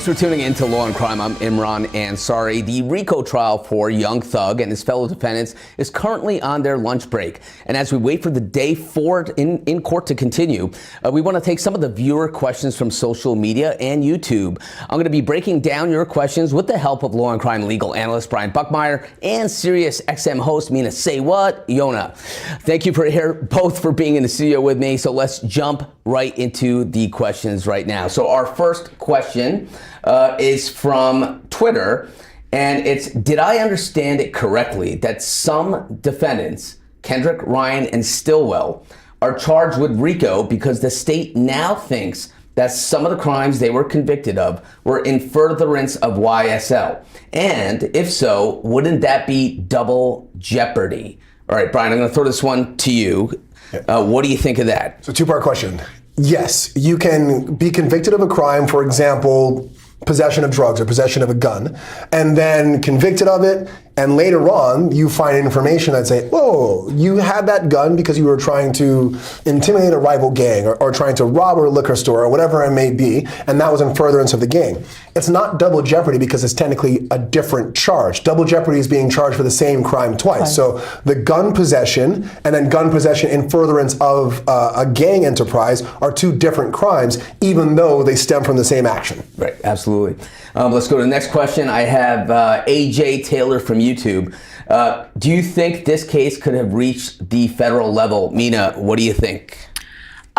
Thanks for tuning in to Law and Crime. I'm Imran Ansari. The RICO trial for Young Thug and his fellow defendants is currently on their lunch break. And as we wait for the day for it in court to continue, we want to take some of the viewer questions from social media and YouTube. I'm going to be breaking down your questions with the help of Law and Crime legal analyst Brian Buckmeyer and Sirius XM host Mina Say What, Yona. Thank you both for being in the studio with me. So let's jump right into the questions right now. So our first question is from Twitter, and it's, did I understand it correctly that some defendants, Kendrick, Ryan, and Stillwell, are charged with RICO because the state now thinks that some of the crimes they were convicted of were in furtherance of YSL? And if so, wouldn't that be double jeopardy? All right, Brian, I'm going to throw this one to you. What do you think of that? So two-part question. Yes, you can be convicted of a crime, for example, possession of drugs or possession of a gun, and then convicted of it, and later on you find information that say, whoa, you had that gun because you were trying to intimidate a rival gang or trying to rob a liquor store or whatever it may be, and that was in furtherance of the gang. It's not double jeopardy because it's technically a different charge. Double jeopardy is being charged for the same crime twice. Right. So the gun possession and then gun possession in furtherance of a gang enterprise are two different crimes, even though they stem from the same action. Right, absolutely. Let's go to the next question. I have AJ Taylor from YouTube. Do you think this case could have reached the federal level? Mina, what do you think?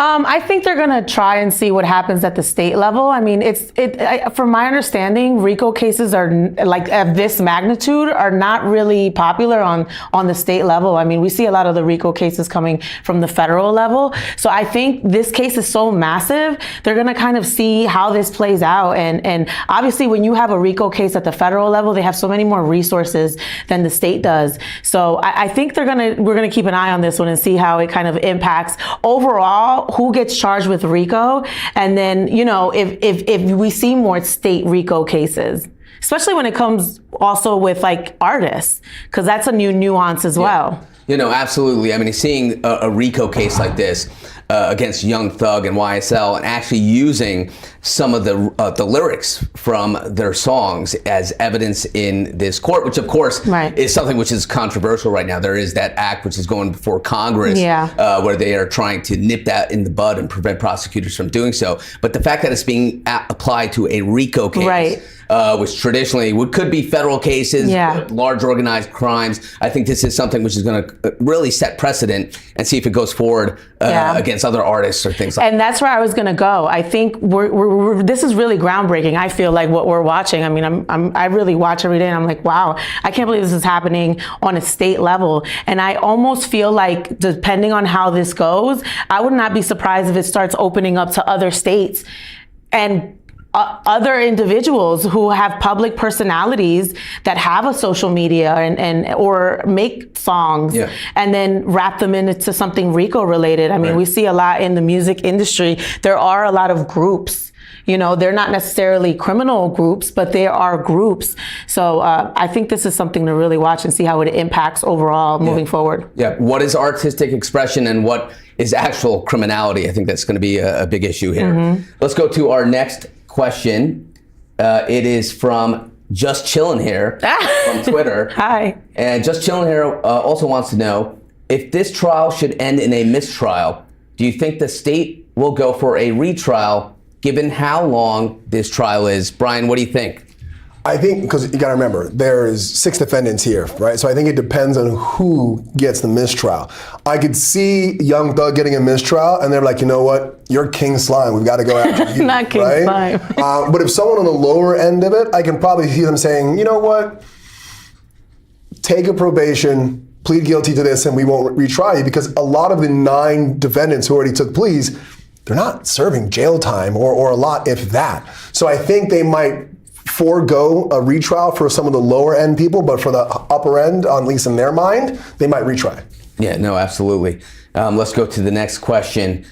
I think they're going to try and see what happens at the state level. I mean, from my understanding, RICO cases are like of this magnitude are not really popular on the state level. I mean, we see a lot of the RICO cases coming from the federal level. So I think this case is so massive, they're going to kind of see how this plays out. And obviously, when you have a RICO case at the federal level, they have so many more resources than the state does. So I think we're going to keep an eye on this one and see how it kind of impacts overall who gets charged with RICO, and then, you know, if we see more state RICO cases, especially when it comes also with like artists, because that's a new nuance as well. You know, absolutely. I mean, seeing a RICO case like this against Young Thug and YSL, and actually using some of the lyrics from their songs as evidence in this court, which of course is something which is controversial right now. There is that act which is going before Congress, where they are trying to nip that in the bud and prevent prosecutors from doing so. but the fact that it's being applied to a RICO case, which traditionally could be federal cases, large organized crimes, I think this is something which is going to really set precedent and see if it goes forward against other artists or things like that. And that's where I was going to go. I think this is really groundbreaking. I feel like what we're watching. I mean, I really watch every day, and I'm like, wow, I can't believe this is happening on a state level. And I almost feel like, depending on how this goes, I would not be surprised if it starts opening up to other states and other individuals who have public personalities that have a social media and or make songs and then wrap them into something RICO related. I mean, we see a lot in the music industry. There are a lot of groups. You know, they're not necessarily criminal groups, but they are groups. So I think this is something to really watch and see how it impacts overall moving forward. Yeah. What is artistic expression and what is actual criminality? I think that's going to be a big issue here. Let's go to our next question. It is from Just Chillin' Here from Twitter. Hi. And Just Chillin' Here also wants to know, if this trial should end in a mistrial, do you think the state will go for a retrial given how long this trial is? Brian, what do you think? I think, because you got to remember, there's 6 defendants here, right? So I think it depends on who gets the mistrial. I could see Young Thug getting a mistrial, and they're like, you know what? You're King Slime. We've got to go after you. Not King Slime. But if someone on the lower end of it, I can probably see them saying, you know what? Take a probation, plead guilty to this, and we won't retry you, because a lot of the 9 defendants who already took pleas, they're not serving jail time or a lot, if that. So I think they might forego a retrial for some of the lower end people, but for the upper end, at least in their mind, they might retry. Yeah, no, absolutely. Let's go to the next question.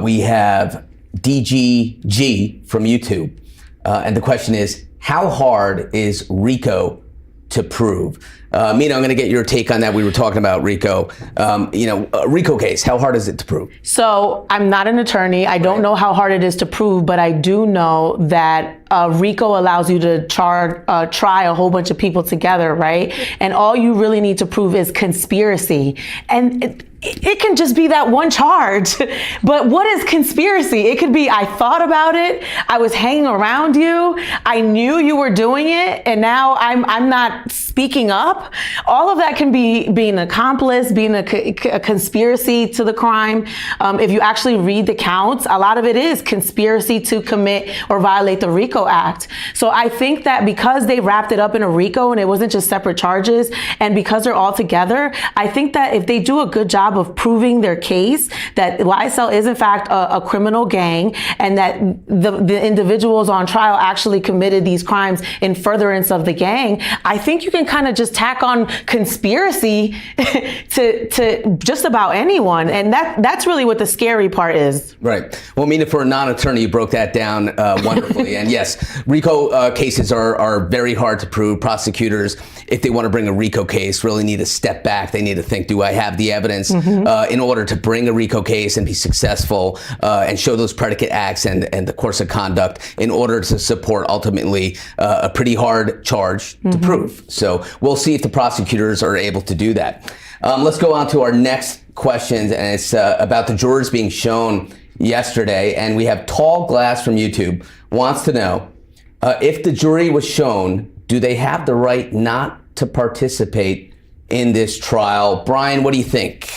We have DGG from YouTube. And the question is, how hard is RICO to prove. Mina, I'm going to get your take on that. We were talking about RICO. A RICO case, how hard is it to prove? So I'm not an attorney. I don't know how hard it is to prove, but I do know that RICO allows you to try a whole bunch of people together, right? And all you really need to prove is conspiracy. And it can just be that one charge. But what is conspiracy? It could be, I thought about it, I was hanging around you, I knew you were doing it, and now I'm not speaking up. All of that can be being an accomplice, being a conspiracy to the crime. If you actually read the counts, a lot of it is conspiracy to commit or violate the RICO Act. So I think that because they wrapped it up in a RICO and it wasn't just separate charges, and because they're all together, I think that if they do a good job of proving their case, that YSL is in fact a criminal gang, and that the individuals on trial actually committed these crimes in furtherance of the gang, I think you can kind of just tack on conspiracy to just about anyone. And that's really what the scary part is. Right. Well, Mina, for a non-attorney, you broke that down wonderfully. And yes, RICO cases are very hard to prove. Prosecutors, if they want to bring a RICO case, really need to step back. They need to think, do I have the evidence in order to bring a RICO case and be successful and show those predicate acts and the course of conduct in order to support ultimately a pretty hard charge to prove. So we'll see if the prosecutors are able to do that. Let's go on to our next questions, and it's about the jurors being shown yesterday. And we have Tall Glass from YouTube wants to know, if the jury was shown, do they have the right not to participate in this trial? Brian, what do you think?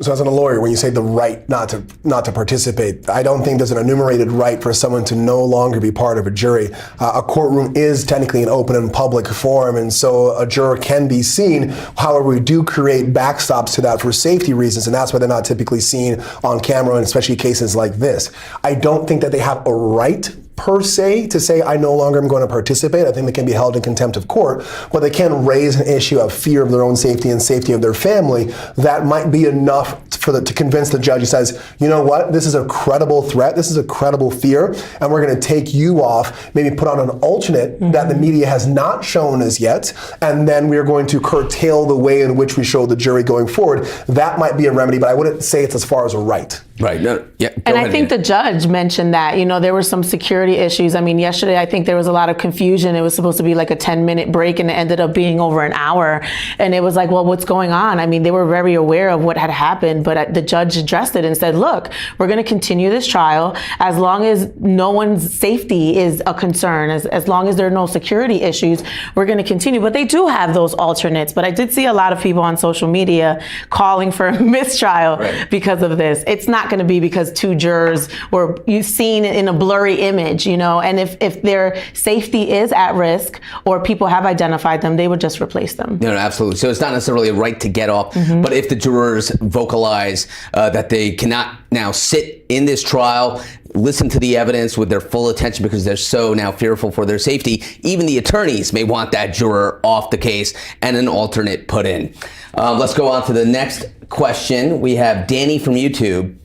So as a lawyer, when you say the right not to participate, I don't think there's an enumerated right for someone to no longer be part of a jury. A courtroom is technically an open and public forum, and so a juror can be seen. However, we do create backstops to that for safety reasons, and that's why they're not typically seen on camera, and especially cases like this. I don't think that they have a right per se to say, I no longer am going to participate. I think they can be held in contempt of court, but they can raise an issue of fear of their own safety and safety of their family. That might be enough to convince the judge who says, you know what, this is a credible threat, this is a credible fear, and we're going to take you off, maybe put on an alternate that the media has not shown as yet, and then we're going to curtail the way in which we show the jury going forward. That might be a remedy, but I wouldn't say it's as far as a right. Right. No, yeah. And I think the judge mentioned that, there were some security issues. I mean, yesterday, I think there was a lot of confusion. It was supposed to be like a 10-minute break, and it ended up being over an hour. And it was like, well, what's going on? I mean, they were very aware of what had happened, but the judge addressed it and said, look, we're going to continue this trial as long as no one's safety is a concern, as long as there are no security issues, we're going to continue. But they do have those alternates. But I did see a lot of people on social media calling for a mistrial because of this. It's not going to be because two jurors were seen in a blurry image, and if their safety is at risk or people have identified them, they would just replace them. No, absolutely. So it's not necessarily a right to get off, but if the jurors vocalize that they cannot now sit in this trial, listen to the evidence with their full attention because they're so now fearful for their safety, even the attorneys may want that juror off the case and an alternate put in. Let's go on to the next question. We have Danny from YouTube.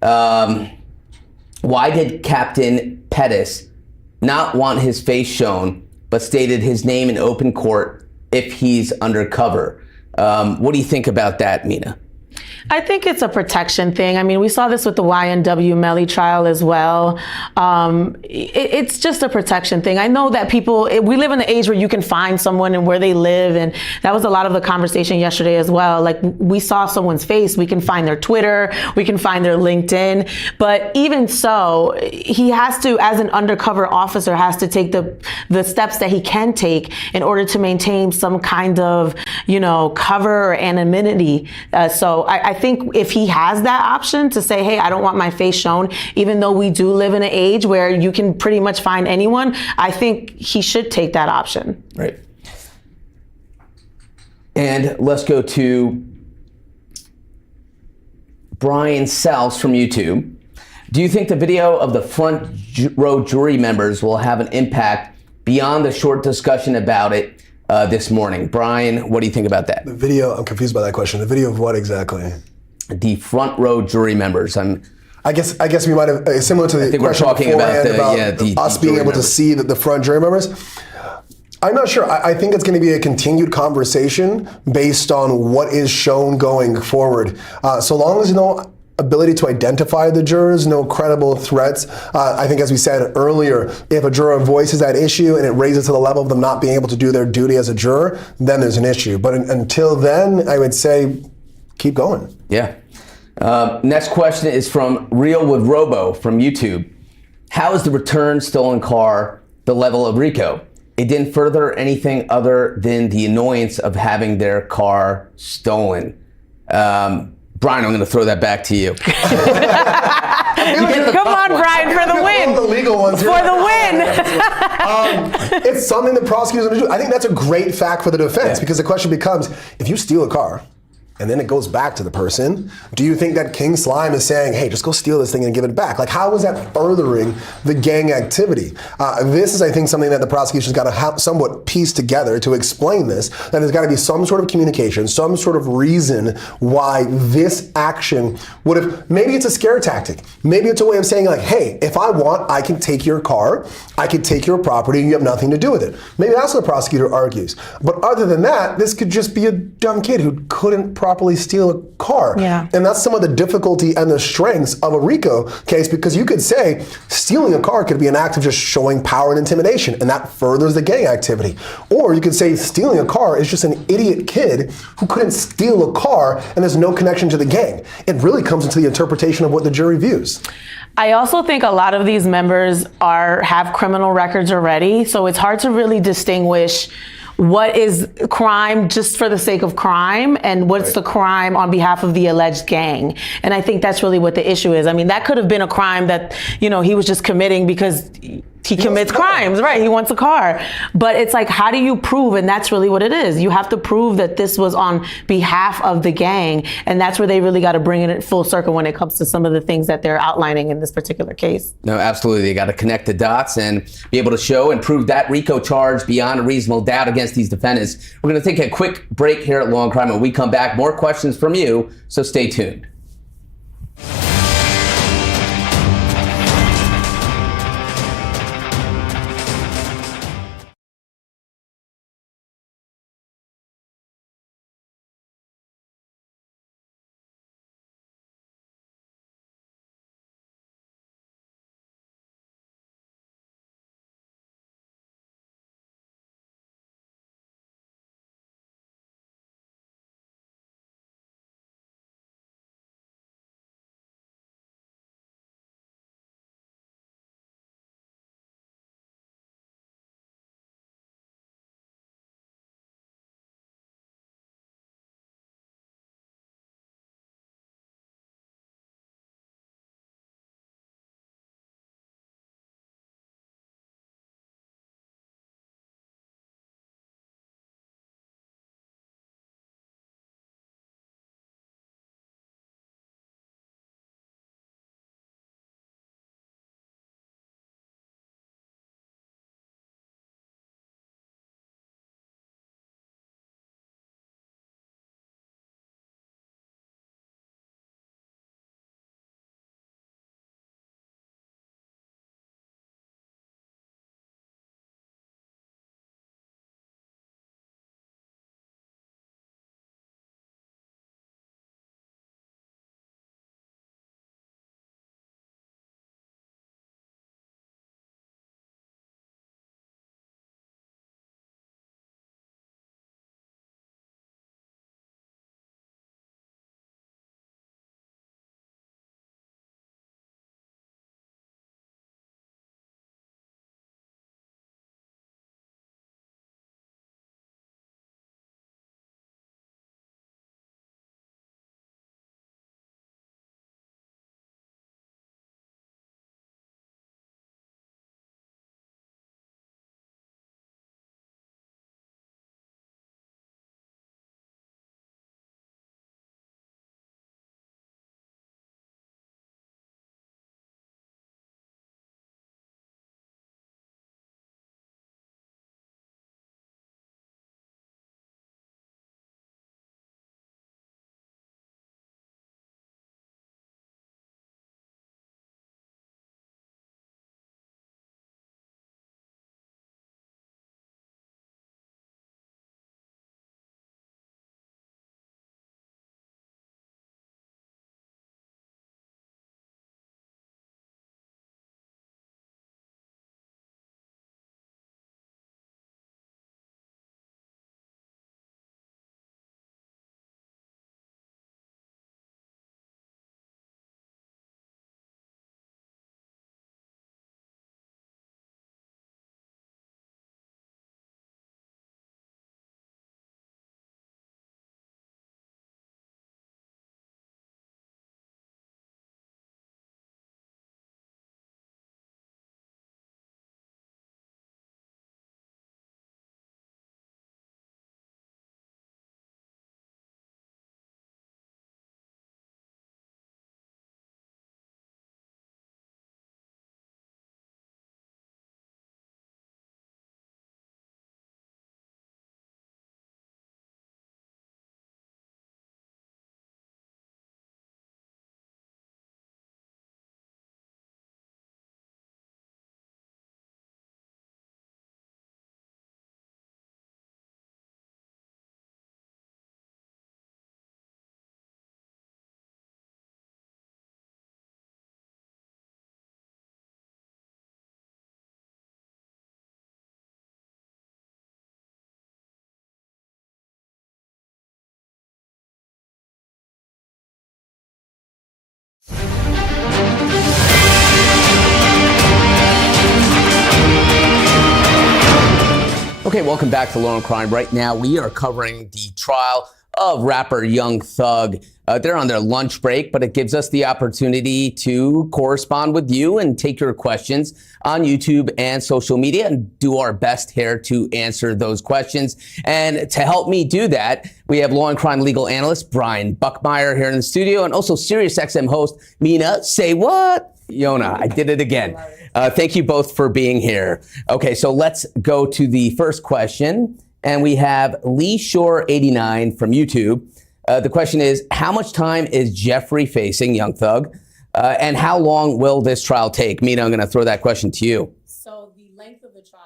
Why did Captain Pettis not want his face shown, but stated his name in open court if he's undercover? What do you think about that, Mina? I think it's a protection thing. I mean, we saw this with the YNW Melly trial as well. It's just a protection thing. I know that we live in an age where you can find someone and where they live, and that was a lot of the conversation yesterday as well. Like, we saw someone's face, we can find their Twitter, we can find their LinkedIn, but even so, he has to, as an undercover officer, has to take the steps that he can take in order to maintain some kind of, cover or anonymity. So I think if he has that option to say, hey, I don't want my face shown, even though we do live in an age where you can pretty much find anyone, I think he should take that option. Right. And let's go to Brian Sells from YouTube. Do you think the video of the front row jury members will have an impact beyond the short discussion about it this morning? Brian, what do you think about that? The video, I'm confused by that question. The video of what exactly? The front row jury members. I guess we might have, similar to the question we're talking about us being able to see the front jury members. I'm not sure. I think it's going to be a continued conversation based on what is shown going forward. So long as no ability to identify the jurors, no credible threats. I think, as we said earlier, if a juror voices that issue and it raises to the level of them not being able to do their duty as a juror, then there's an issue. But until then, I would say keep going. Yeah. Next question is from Real with Robo from YouTube. How is the return stolen car the level of RICO? It didn't further anything other than the annoyance of having their car stolen. Brian, I'm going to throw that back to you. Come on, Brian, for the win. The legal ones for the win. It's something the prosecutors are going to do. I think that's a great fact for the defense, because the question becomes, if you steal a car and then it goes back to the person, do you think that King Slime is saying, hey, just go steal this thing and give it back? Like, how is that furthering the gang activity? This is, I think, something that the prosecution's got to somewhat piece together to explain this, that there's got to be some sort of communication, some sort of reason why this action would have, maybe it's a scare tactic. Maybe it's a way of saying, like, hey, if I want, I can take your car, I can take your property, and you have nothing to do with it. Maybe that's what the prosecutor argues. But other than that, this could just be a dumb kid who couldn't properly steal a car. Yeah. And that's some of the difficulty and the strengths of a RICO case, because you could say stealing a car could be an act of just showing power and intimidation, and that furthers the gang activity. Or you could say stealing a car is just an idiot kid who couldn't steal a car and there's no connection to the gang. It really comes into the interpretation of what the jury views. I also think a lot of these members have criminal records already, so it's hard to really distinguish what is crime just for the sake of crime and what's the crime on behalf of the alleged gang. And I think that's really what the issue is. I mean, that could have been a crime that, he was just committing because he commits crimes, right? He wants a car. But it's like, how do you prove? And that's really what it is. You have to prove that this was on behalf of the gang. And that's where they really got to bring it full circle when it comes to some of the things that they're outlining in this particular case. No, absolutely. They got to connect the dots and be able to show and prove that RICO charge beyond a reasonable doubt against these defendants. We're going to take a quick break here at Law&Crime. When we come back, more questions from you. So stay tuned. Okay, welcome back to Law&Crime. Right now, we are covering the trial of rapper Young Thug. They're on their lunch break, but it gives us the opportunity to correspond with you and take your questions on YouTube and social media and do our best here to answer those questions. And to help me do that, we have Law&Crime legal analyst Brian Buckmeyer here in the studio, and also SiriusXM host Mina, say what? Yona, I did it again. Thank you both for being here. Okay, so let's go to the first question. And we have Lee Shore 89 from YouTube. The question is, how much time is Jeffrey facing, Young Thug? And how long will this trial take? Mina, I'm going to throw that question to you. So the length of the trial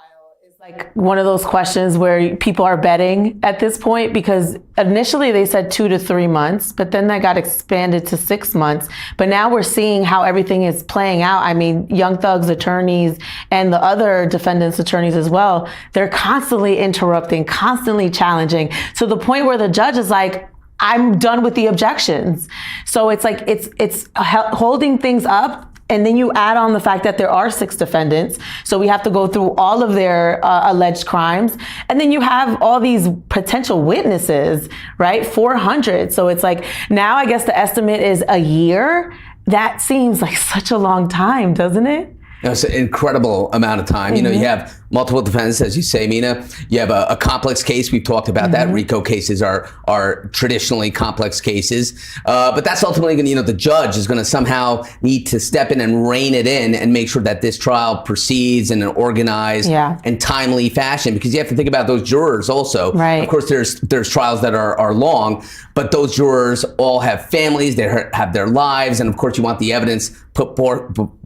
is like one of those questions where people are betting at this point, because initially they said 2 to 3 months, but then that got expanded to 6 months. But now we're seeing how everything is playing out. I mean, Young Thug's attorneys and the other defendants' attorneys as well, they're constantly interrupting, constantly challenging, to the point where the judge is like, I'm done with the objections. So it's like, it's holding things up. And then you add on the fact that there are 6 defendants. So we have to go through all of their alleged crimes. And then you have all these potential witnesses, right? 400. So it's like, now I guess the estimate is a year. That seems like such a long time, doesn't it? It's an incredible amount of time. You know, you have multiple defendants, as you say, Mina. You have a complex case. We've talked about that. RICO cases are traditionally complex cases. But that's ultimately going to, the judge is going to somehow need to step in and rein it in and make sure that this trial proceeds in an organized and timely fashion. Because you have to think about those jurors also. Right. Of course, there's trials that are long, but those jurors all have families. They have their lives. And of course, you want the evidence put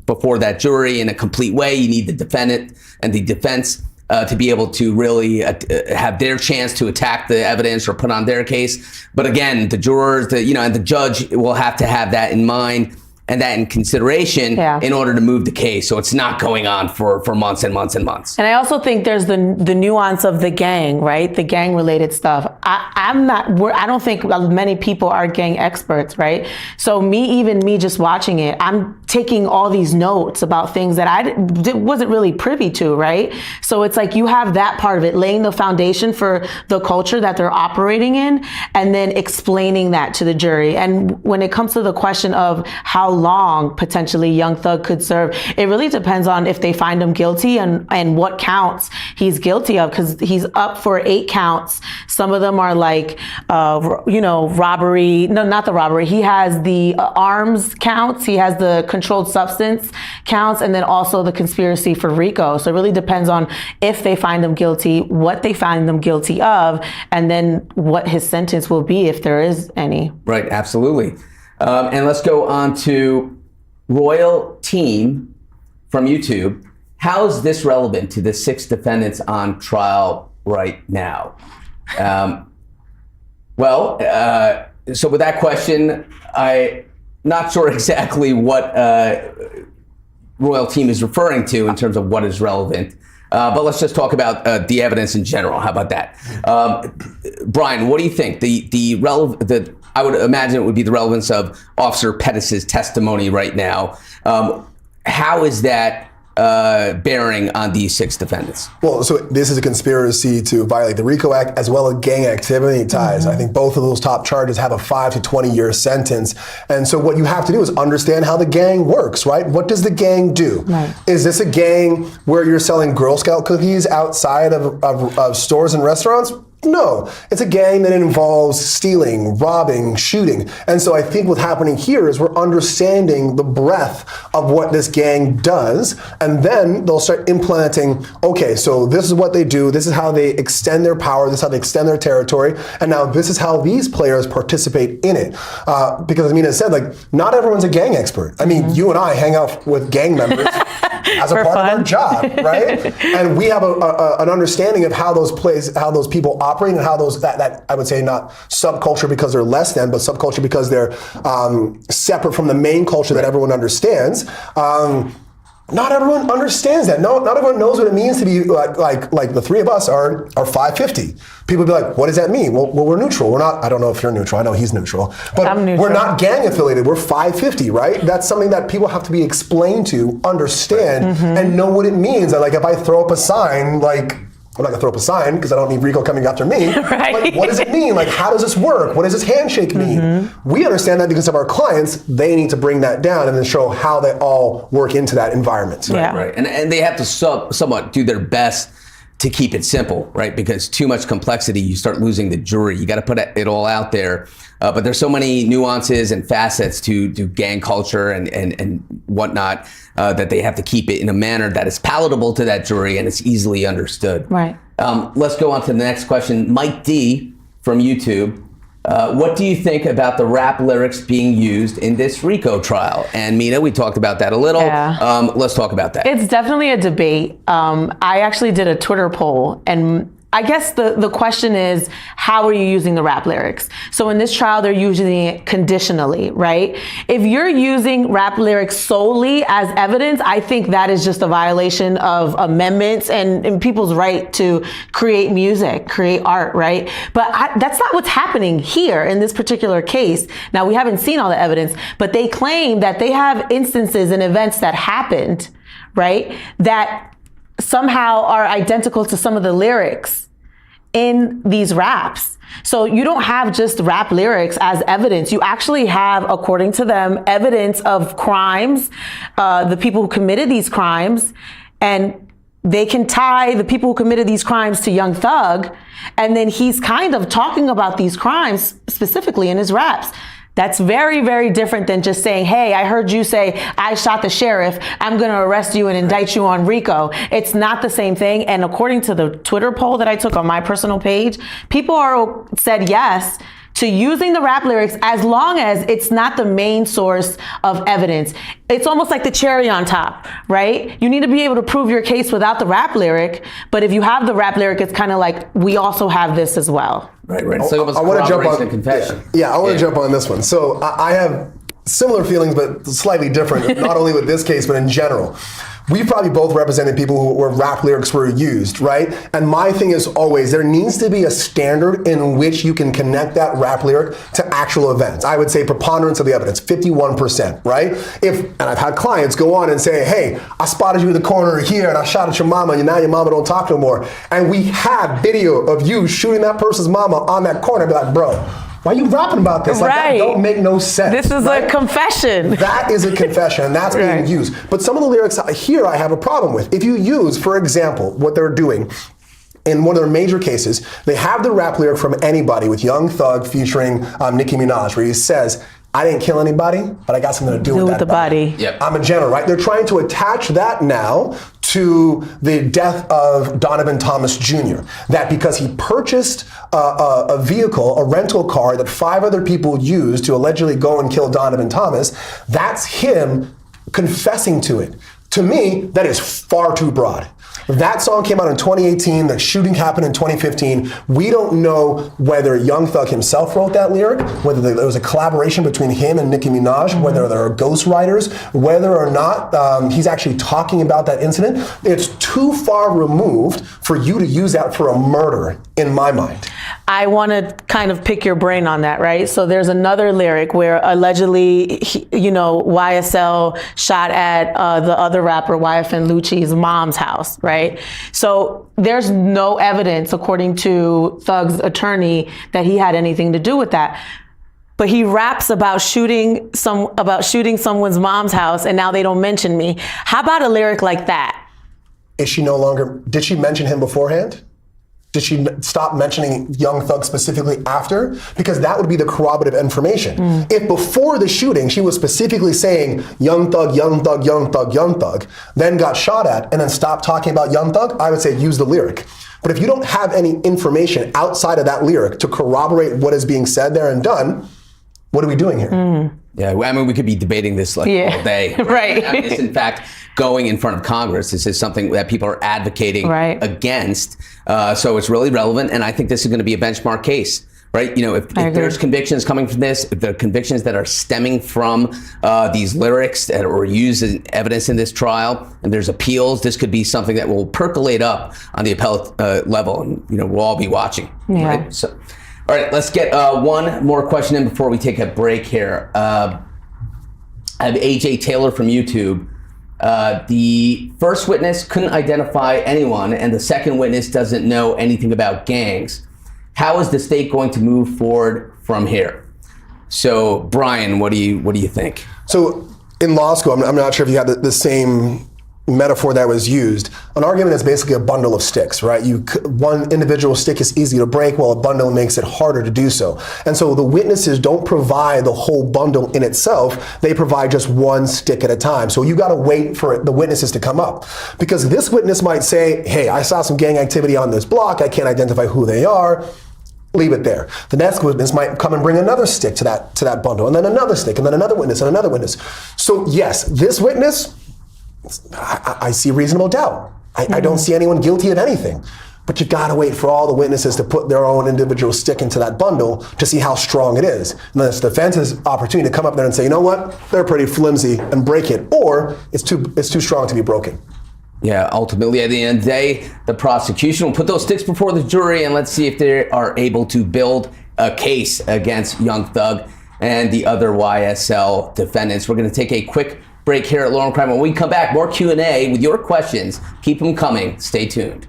before that jury in a complete way. You need the defendant and the defense to be able to really have their chance to attack the evidence or put on their case. But again, the jurors, and the judge will have to have that in mind and that in consideration in order to move the case. So it's not going on for months and months and months. And I also think there's the nuance of the gang, right? The gang related stuff. I don't think many people are gang experts, right? So me just watching it, I'm taking all these notes about things that I wasn't really privy to, right? So it's like you have that part of it, laying the foundation for the culture that they're operating in, and then explaining that to the jury. And when it comes to the question of how long potentially Young Thug could serve, it really depends on if they find him guilty and what counts he's guilty of, because he's up for 8 counts. Some of them are like, robbery. No, not the robbery. He has the arms counts. He has the controlled substance counts, and then also the conspiracy for RICO. So it really depends on if they find him guilty, what they find them guilty of, and then what his sentence will be if there is any. Right, absolutely. And let's go on to Royal Team from YouTube. How is this relevant to the 6 defendants on trial right now? So with that question, I'm not sure exactly what Royal Team is referring to in terms of what is relevant. But let's just talk about the evidence in general. How about that? Brian, what do you think? I would imagine it would be the relevance of Officer Pettis' testimony right now. How is that bearing on these 6 defendants? Well, so this is a conspiracy to violate the RICO Act as well as gang activity ties. I think both of those top charges have a 5 to 20-year sentence. And so what you have to do is understand how the gang works, right? What does the gang do? Right. Is this a gang where you're selling Girl Scout cookies outside of stores and restaurants? No, it's a gang that involves stealing, robbing, shooting. And so I think what's happening here is we're understanding the breadth of what this gang does, and then they'll start implementing, okay, so this is what they do, this is how they extend their power, this is how they extend their territory, and now this is how these players participate in it. Because as Mina said, not everyone's a gang expert. I mean, you and I hang out with gang members as a part of our job, right? And we have an understanding of how those people operate, and how that I would say not subculture because they're less than, but subculture because they're separate from the main culture that everyone understands. Not everyone understands that. Not everyone knows what it means to be like the 3 of us are 550. People be like, what does that mean? Well, we're neutral. We're not, I don't know if you're neutral. I know he's neutral. But I'm neutral. We're not gang affiliated. We're 550, right? That's something that people have to be explained to, understand, and know what it means. And if I throw up a sign, I'm not gonna throw up a sign because I don't need RICO coming after me. Right. Like, what does it mean? Like, how does this work? What does this handshake mean? We understand that because of our clients, they need to bring that down and then show how they all work into that environment. Yeah. Right. And they have to somewhat do their best to keep it simple, right? Because too much complexity, you start losing the jury. You got to put it all out there. But there's so many nuances and facets to gang culture and whatnot that they have to keep it in a manner that is palatable to that jury and it's easily understood. Right. Let's go on to the next question. Mike D from YouTube. What do you think about the rap lyrics being used in this RICO trial? And Mina, we talked about that a little. Yeah. Let's talk about that. It's definitely a debate. I actually did a Twitter poll, and I guess the question is, how are you using the rap lyrics? So in this trial, they're using it conditionally, right? If you're using rap lyrics solely as evidence, I think that is just a violation of amendments and people's right to create music, create art, right? But that's not what's happening here in this particular case. Now, we haven't seen all the evidence, but they claim that they have instances and events that happened, right, that somehow are identical to some of the lyrics in these raps. So you don't have just rap lyrics as evidence. You actually have, according to them, evidence of crimes, the people who committed these crimes, and they can tie the people who committed these crimes to Young Thug, and then he's kind of talking about these crimes specifically in his raps. That's very, very different than just saying, hey, I heard you say I shot the sheriff. I'm going to arrest you and indict you on RICO. It's not the same thing. And according to the Twitter poll that I took on my personal page, people said yes to using the rap lyrics as long as it's not the main source of evidence. It's almost like the cherry on top, right? You need to be able to prove your case without the rap lyric, but if you have the rap lyric, it's kind of like, we also have this as well. Right. So it was I want to jump on confession. Yeah, I want to jump on this one. So I have similar feelings, but slightly different, not only with this case, but in general. We probably both represented people where rap lyrics were used, right? And my thing is always, there needs to be a standard in which you can connect that rap lyric to actual events. I would say preponderance of the evidence, 51%, right? And I've had clients go on and say, hey, I spotted you in the corner here and I shot at your mama and now your mama don't talk no more. And we have video of you shooting that person's mama on that corner. I'd be like, bro, why are you rapping about this? Like, Right. that don't make no sense. This is right? a confession. That is a confession, and that's being used. But some of the lyrics here I have a problem with. If you use, for example, what they're doing, in one of their major cases, they have the rap lyric from Anybody with Young Thug featuring Nicki Minaj, where he says, I didn't kill anybody, but I got something to do with that the body. Yep. I'm a general, right? They're trying to attach that now to the death of Donovan Thomas Jr. That because he purchased a vehicle, a rental car that 5 other people used to allegedly go and kill Donovan Thomas, that's him confessing to it. To me, that is far too broad. That song came out in 2018, the shooting happened in 2015. We don't know whether Young Thug himself wrote that lyric, whether there was a collaboration between him and Nicki Minaj, whether there are ghostwriters, whether or not he's actually talking about that incident. It's too far removed for you to use that for a murder, in my mind. I want to kind of pick your brain on that, right? So there's another lyric where allegedly, YSL shot at the other rapper, YFN Lucci's mom's house, right? So there's no evidence, according to Thug's attorney, that he had anything to do with that. But he raps about shooting someone's mom's house, and now they don't mention me. How about a lyric like that? Did she mention him beforehand? Did she stop mentioning Young Thug specifically after? Because that would be the corroborative information. If before the shooting, she was specifically saying Young Thug, Young Thug, Young Thug, Young Thug, then got shot at and then stopped talking about Young Thug, I would say use the lyric. But if you don't have any information outside of that lyric to corroborate what is being said there and done, what are we doing here? Yeah, I mean, we could be debating this all day. Right. I mean, it's in fact going in front of Congress. This is something that people are advocating against. So it's really relevant, and I think this is going to be a benchmark case, right? If there's convictions coming from this, if there are convictions that are stemming from these lyrics that were used as evidence in this trial, and there's appeals, this could be something that will percolate up on the appellate level, and we'll all be watching. Yeah. Right? So. All right, let's get one more question in before we take a break here. I have AJ Taylor from YouTube. The first witness couldn't identify anyone, and the second witness doesn't know anything about gangs. How is the state going to move forward from here? So, Brian, what do you think? So, in law school, I'm not sure if you had the same metaphor that was used. An argument is basically a bundle of sticks, right? One individual stick is easy to break, while a bundle makes it harder to do so. And so the witnesses don't provide the whole bundle in itself. They provide just one stick at a time. So you got to wait for the witnesses to come up, because this witness might say, hey, I saw some gang activity on this block. I can't identify who they are. Leave it there. The next witness might come and bring another stick to that bundle, and then another stick, and then another witness, and another witness. So yes, this witness, I see reasonable doubt. I don't see anyone guilty of anything. But you gotta wait for all the witnesses to put their own individual stick into that bundle to see how strong it is. And then it's the defense's opportunity to come up there and say, you know what, they're pretty flimsy, and break it, or it's too strong to be broken. Yeah, ultimately, at the end of the day, the prosecution will put those sticks before the jury, and let's see if they are able to build a case against Young Thug and the other YSL defendants. We're going to take a quick break here at Law&Crime. When we come back, more Q&A with your questions. Keep them coming. Stay tuned.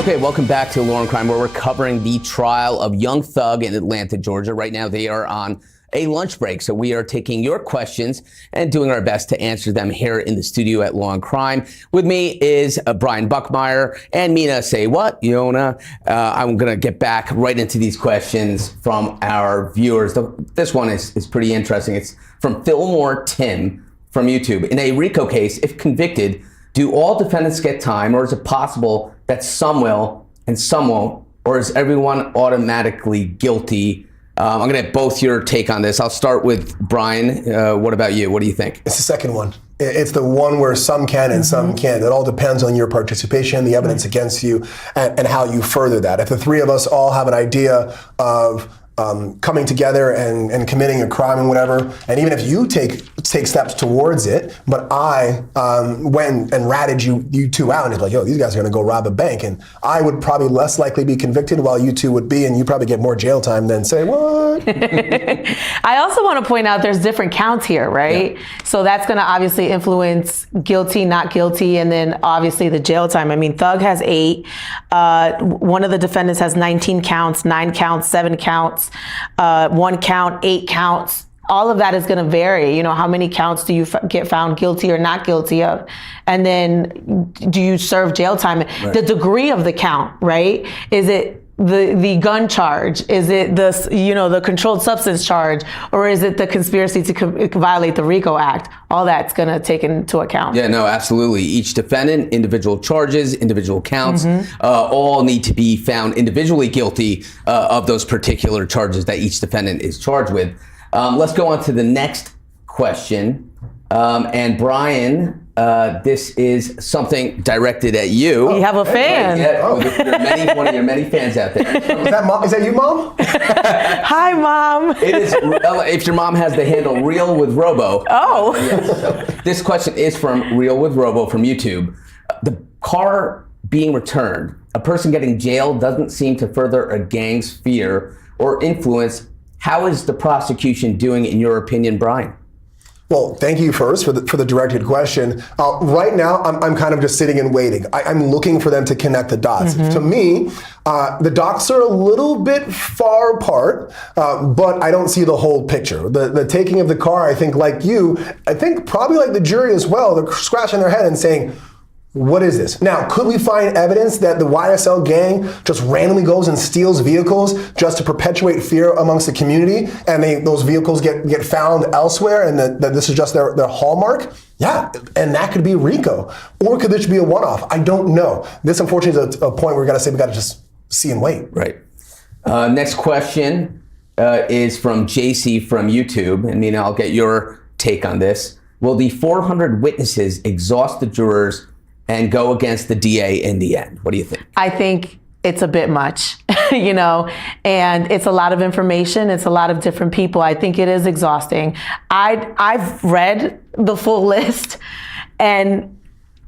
Okay, welcome back to Law&Crime, where we're covering the trial of young thug in Atlanta, Georgia. Right now, they are on a lunch break, so we are taking your questions and doing our best to answer them here in the studio at Law&Crime. With me is Brian Buckmeyer and Mina Say What, Yona. I'm going to get back right into these questions from our viewers. This one is pretty interesting. It's from Fillmore Tim from YouTube. In a RICO case, if convicted, do all defendants get time, or is it possible that some will and some won't, or is everyone automatically guilty? I'm going to get both your take on this. I'll start with Brian. What about you? What do you think? It's the second one. It's the one where some can and some can't. It all depends on your participation, the evidence against you, and how you further that. If the three of us all have an idea of coming together and committing a crime and whatever, and even if you take steps towards it, but I went and ratted you two out, and it's like, yo, these guys are gonna go rob a bank, and I would probably less likely be convicted while you two would be, and you probably get more jail time than say, what? I also want to point out there's different counts here, right? Yeah. So that's going to obviously influence guilty, not guilty, and then obviously the jail time. I mean, Thug has 8. One of the defendants has 19 counts, 9 counts, 7 counts, 1 count, 8 counts. All of that is going to vary. You know, how many counts do you get found guilty or not guilty of? And then do you serve jail time? Right. The degree of the count, right? Is it the gun charge? Is it the controlled substance charge? Or is it the conspiracy to violate the RICO Act? All that's going to take into account. Yeah, no, absolutely. Each defendant, individual charges, individual counts, all need to be found individually guilty of those particular charges that each defendant is charged with. Let's go on to the next question. And Brian, this is something directed at you. You have a fan. Yeah, one of your many fans out there. Is that you, Mom? Hi, Mom. It is, if your mom has the handle Real with Robo. Oh. Yes, so this question is from Real with Robo from YouTube. The car being returned, a person getting jailed doesn't seem to further a gang's fear or influence. How is the prosecution doing, in your opinion, Brian? Well, thank you first for the directed question. Right now, I'm kind of just sitting and waiting. I'm looking for them to connect the dots. To me, the dots are a little bit far apart, but I don't see the whole picture. The taking of the car, I think like you, I think probably like the jury as well, they're scratching their head and saying, what is this? Now, could we find evidence that the YSL gang just randomly goes and steals vehicles just to perpetuate fear amongst the community, and those vehicles get found elsewhere, and that this is just their hallmark? Yeah, and that could be RICO. Or could this be a one-off? I don't know. This, unfortunately, is a point where we got to just see and wait. Right. Next question is from JC from YouTube, and Nina, I'll get your take on this. Will the 400 witnesses exhaust the jurors and go against the DA in the end? What do you think? I think it's a bit much, and it's a lot of information. It's a lot of different people. I think it is exhausting. I've read the full list, and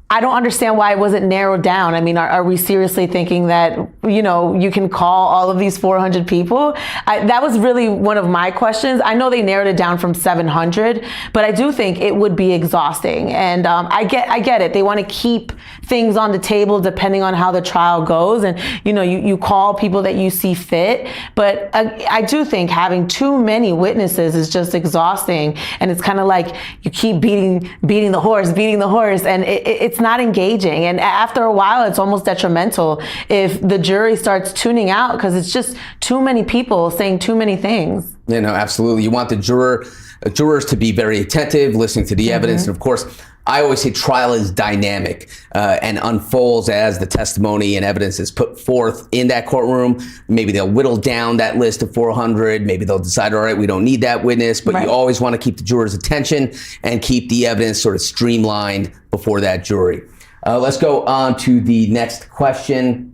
I don't understand why it wasn't narrowed down. I mean, are we seriously thinking that, you can call all of these 400 people? That was really one of my questions. I know they narrowed it down from 700, but I do think it would be exhausting. And I get it. They want to keep things on the table depending on how the trial goes. And, you call people that you see fit. But I do think having too many witnesses is just exhausting. And it's kind of like you keep beating the horse, and it's not engaging. And after a while, it's almost detrimental if the jury starts tuning out, because it's just too many people saying too many things. Absolutely. You want the jurors to be very attentive, listening to the evidence. And of course, I always say trial is dynamic and unfolds as the testimony and evidence is put forth in that courtroom. Maybe they'll whittle down that list of 400. Maybe they'll decide, all right, we don't need that witness. But you always want to keep the jurors' attention and keep the evidence sort of streamlined before that jury. Let's go on to the next question.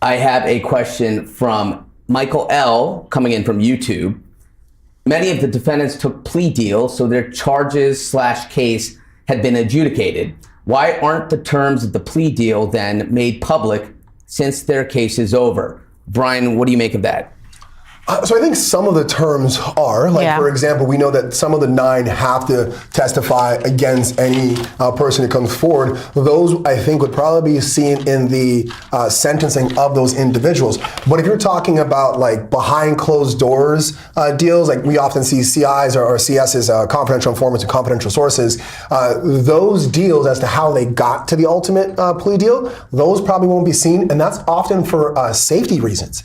I have a question from Michael L. coming in from YouTube. Many of the defendants took plea deals, so their charges/case had been adjudicated. Why aren't the terms of the plea deal then made public since their case is over? Brian, what do you make of that? So I think some of the terms are, for example, we know that some of the 9 have to testify against any person who comes forward. Those, I think, would probably be seen in the sentencing of those individuals. But if you're talking about like behind closed doors deals, like we often see CIs or CSs, confidential informants and confidential sources, those deals as to how they got to the ultimate plea deal, those probably won't be seen. And that's often for safety reasons.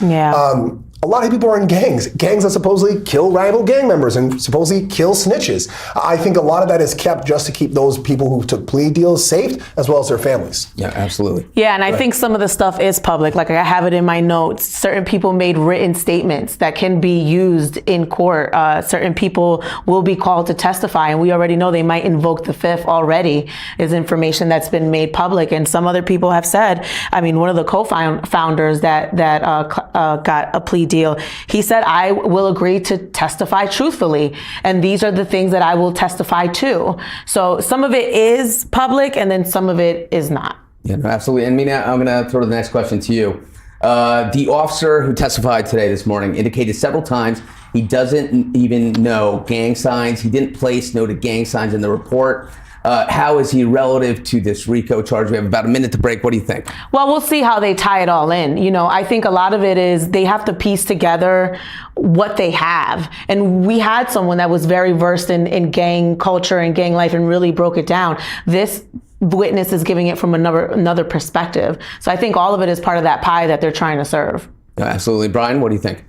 A lot of people are in gangs that supposedly kill rival gang members and supposedly kill snitches. I think a lot of that is kept just to keep those people who took plea deals safe, as well as their families. Yeah, absolutely. Yeah, and I think some of the stuff is public. Like I have it in my notes. Certain people made written statements that can be used in court. Certain people will be called to testify, and we already know they might invoke the Fifth already, is information that's been made public. And some other people have said, I mean, one of the co-founders that got a plea deal, he said, I will agree to testify truthfully, and these are the things that I will testify to. So some of it is public, and then some of it is not. Yeah, no, absolutely. And Mina, I'm going to throw the next question to you. The officer who testified today this morning indicated several times he doesn't even know gang signs. He didn't place noted gang signs in the report. How is he relative to this RICO charge? We have about a minute to break. What do you think? Well, we'll see how they tie it all in. You know, I think a lot of it is they have to piece together what they have. And we had someone that was very versed in gang culture and gang life and really broke it down. This witness is giving it from another perspective. So I think all of it is part of that pie that they're trying to serve. Absolutely. Brian, what do you think?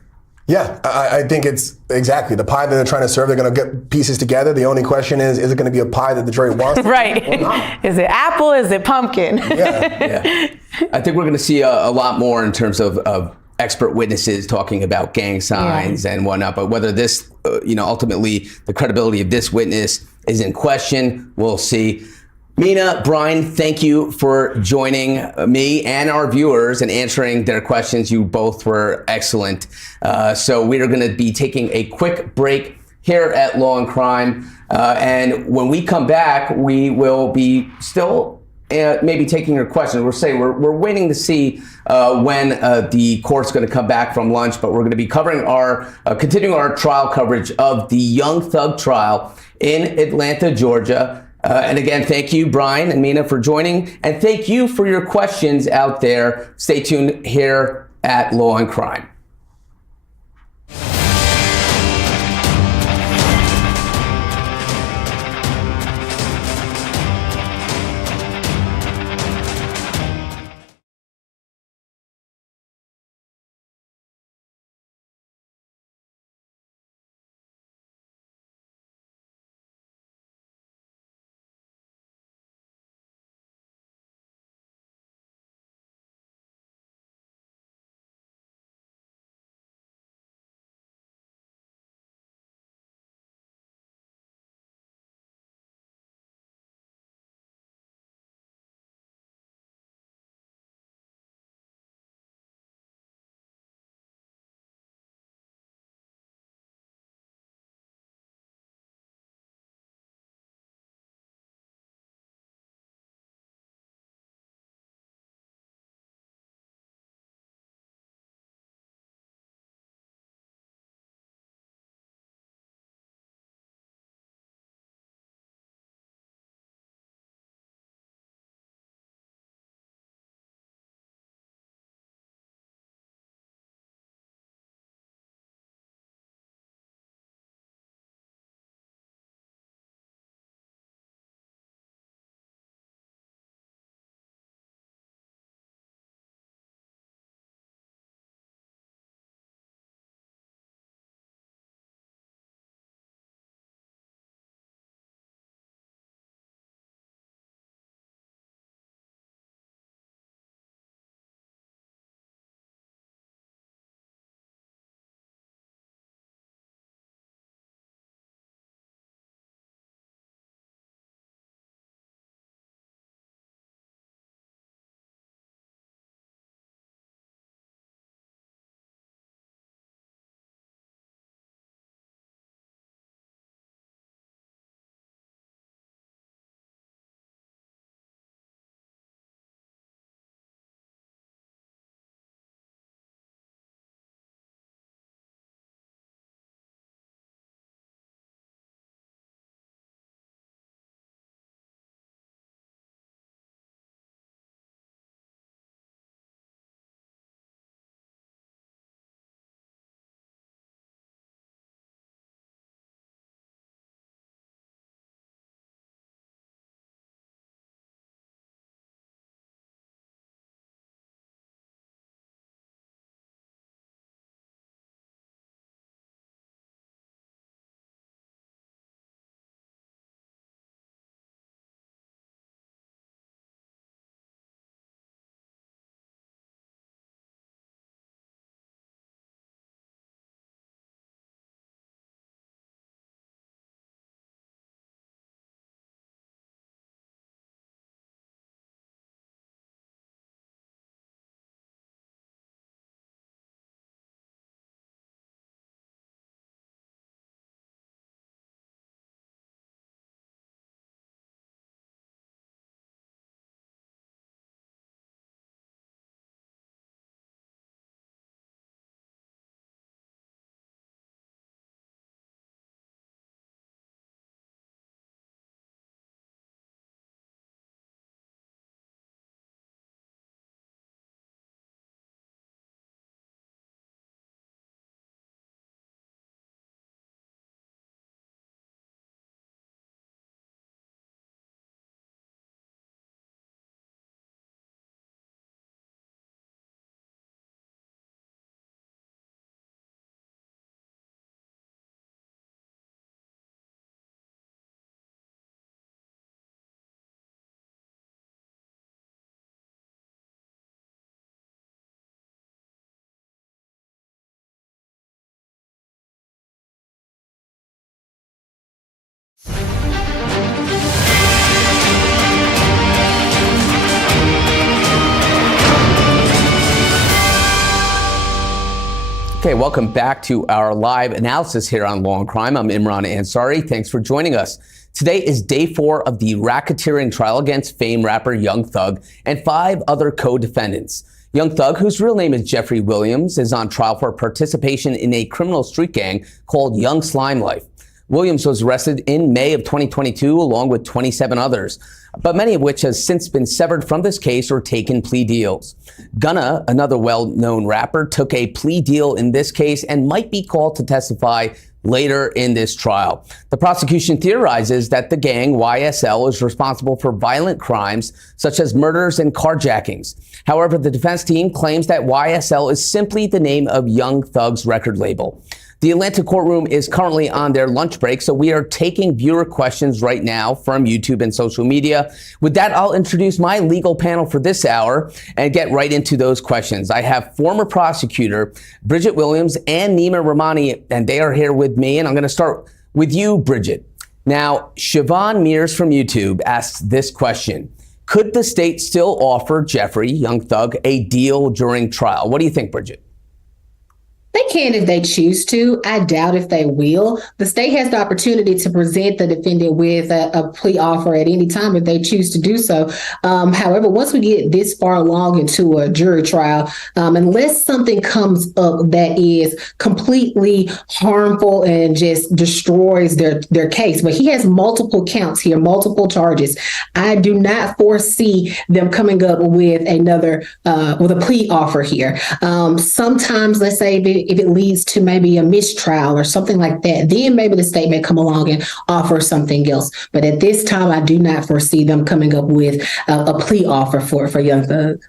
Yeah, I think it's exactly the pie that they're trying to serve. They're going to get pieces together. The only question is it going to be a pie that the jury wants? Right. Is it apple? Is it pumpkin? Yeah. I think we're going to see a lot more in terms of expert witnesses talking about gang signs and whatnot. But whether this, ultimately the credibility of this witness is in question, we'll see. Mina, Brian, thank you for joining me and our viewers and answering their questions. You both were excellent. So we are going to be taking a quick break here at Law&Crime. And when we come back, we will be still maybe taking your questions. We're waiting to see when the court's going to come back from lunch, but we're going to be covering continuing our trial coverage of the Young Thug trial in Atlanta, Georgia. And again, thank you, Brian and Mina, for joining. And thank you for your questions out there. Stay tuned here at Law&Crime. Okay, welcome back to our live analysis here on Law and Crime. I'm Imran Ansari. Thanks for joining us. Today is day 4 of the racketeering trial against famed rapper Young Thug and 5 other co-defendants. Young Thug, whose real name is Jeffery Williams, is on trial for participation in a criminal street gang called Young Slime Life. Williams was arrested in May of 2022 along with 27 others, but many of which has since been severed from this case or taken plea deals. Gunna, another well-known rapper, took a plea deal in this case and might be called to testify later in this trial. The prosecution theorizes that the gang, YSL, is responsible for violent crimes such as murders and carjackings. However, the defense team claims that YSL is simply the name of Young Thug's record label. The Atlanta courtroom is currently on their lunch break, so we are taking viewer questions right now from YouTube and social media. With that, I'll introduce my legal panel for this hour and get right into those questions. I have former prosecutor Bridget Williams and Nima Rahmani, and they are here with me. And I'm going to start with you, Bridget. Now, Siobhan Mears from YouTube asks this question. Could the state still offer Jeffery, Young Thug, a deal during trial? What do you think, Bridget? They can if they choose to. I doubt if they will. The state has the opportunity to present the defendant with a plea offer at any time if they choose to do so. However, once we get this far along into a jury trial, unless something comes up that is completely harmful and just destroys their case, but he has multiple counts here, multiple charges. I do not foresee them coming up with with a plea offer here. Sometimes, let's say if it leads to maybe a mistrial or something like that, then maybe the state may come along and offer something else. But at this time, I do not foresee them coming up with a plea offer for Young Thug.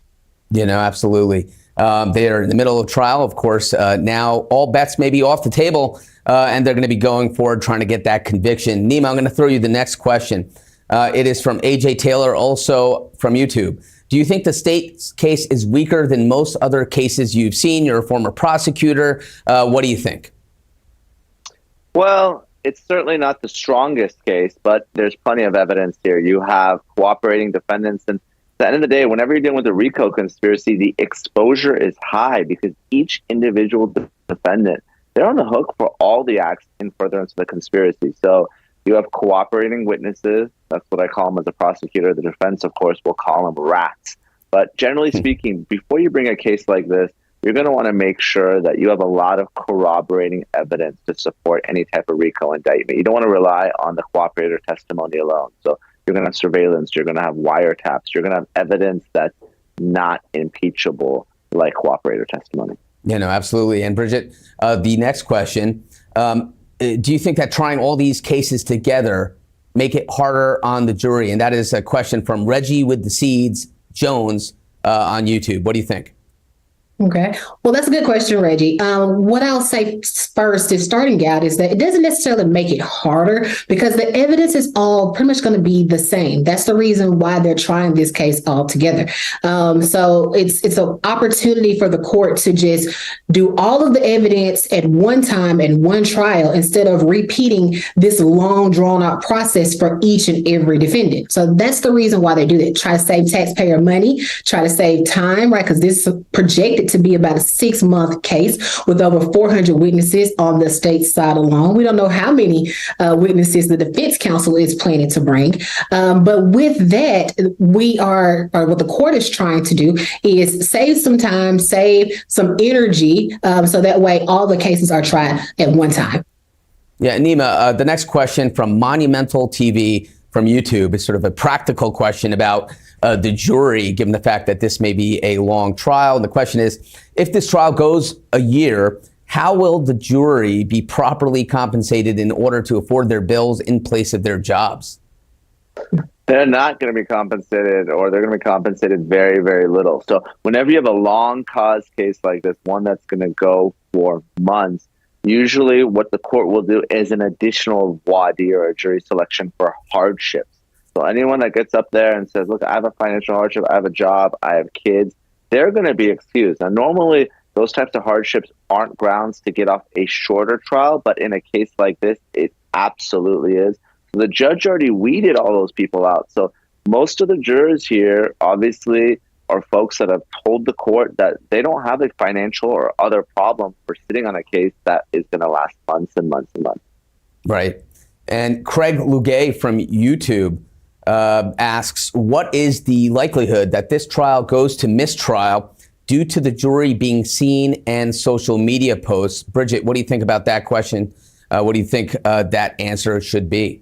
You know, absolutely. They are in the middle of trial, of course. Now all bets may be off the table, and they're going to be going forward trying to get that conviction. Nima, I'm going to throw you the next question. It is from AJ Taylor, also from YouTube. Do you think the state's case is weaker than most other cases you've seen? You're a former prosecutor. What do you think? Well, it's certainly not the strongest case, but there's plenty of evidence here. You have cooperating defendants. And at the end of the day, whenever you're dealing with a RICO conspiracy, the exposure is high because each individual defendant, they're on the hook for all the acts in furtherance of the conspiracy. So you have cooperating witnesses. That's what I call them as a prosecutor. The defense, of course, will call them rats. But generally speaking, before you bring a case like this, you're going to want to make sure that you have a lot of corroborating evidence to support any type of RICO indictment. You don't want to rely on the cooperator testimony alone. So you're going to have surveillance. You're going to have wiretaps. You're going to have evidence that's not impeachable like cooperator testimony. Yeah, no, absolutely. And Bridget, the next question, do you think that trying all these cases together make it harder on the jury? And that is a question from Reggie with the Seeds Jones on YouTube. What do you think? Okay. Well, that's a good question, Reggie. What I'll say first is starting out is that it doesn't necessarily make it harder because the evidence is all pretty much going to be the same. That's the reason why they're trying this case all together. So it's an opportunity for the court to just do all of the evidence at one time in one trial instead of repeating this long drawn out process for each and every defendant. So that's the reason why they do that. Try to save taxpayer money, try to save time, right? Because this is projected to be about a 6-month case with over 400 witnesses on the state side alone. We don't know how many witnesses the defense counsel is planning to bring. But with that, what the court is trying to do is save some time, save some energy, so that way all the cases are tried at one time. Yeah, Nima, the next question from Monumental TV from YouTube is sort of a practical question about the jury, given the fact that this may be a long trial. And the question is, if this trial goes a year, how will the jury be properly compensated in order to afford their bills in place of their jobs? They're not going to be compensated, or they're going to be compensated very, very little. So whenever you have a long cause case like this, one that's going to go for months, usually what the court will do is an additional voir dire or a jury selection for hardships. So anyone that gets up there and says, look, I have a financial hardship, I have a job, I have kids, they're going to be excused. Now, normally those types of hardships aren't grounds to get off a shorter trial, but in a case like this, it absolutely is. So the judge already weeded all those people out. So most of the jurors here, obviously, or folks that have told the court that they don't have a financial or other problem for sitting on a case that is going to last months and months and months. Right. And Craig Lugay from YouTube asks, what is the likelihood that this trial goes to mistrial due to the jury being seen and social media posts? Bridget, what do you think about that question? What do you think that answer should be?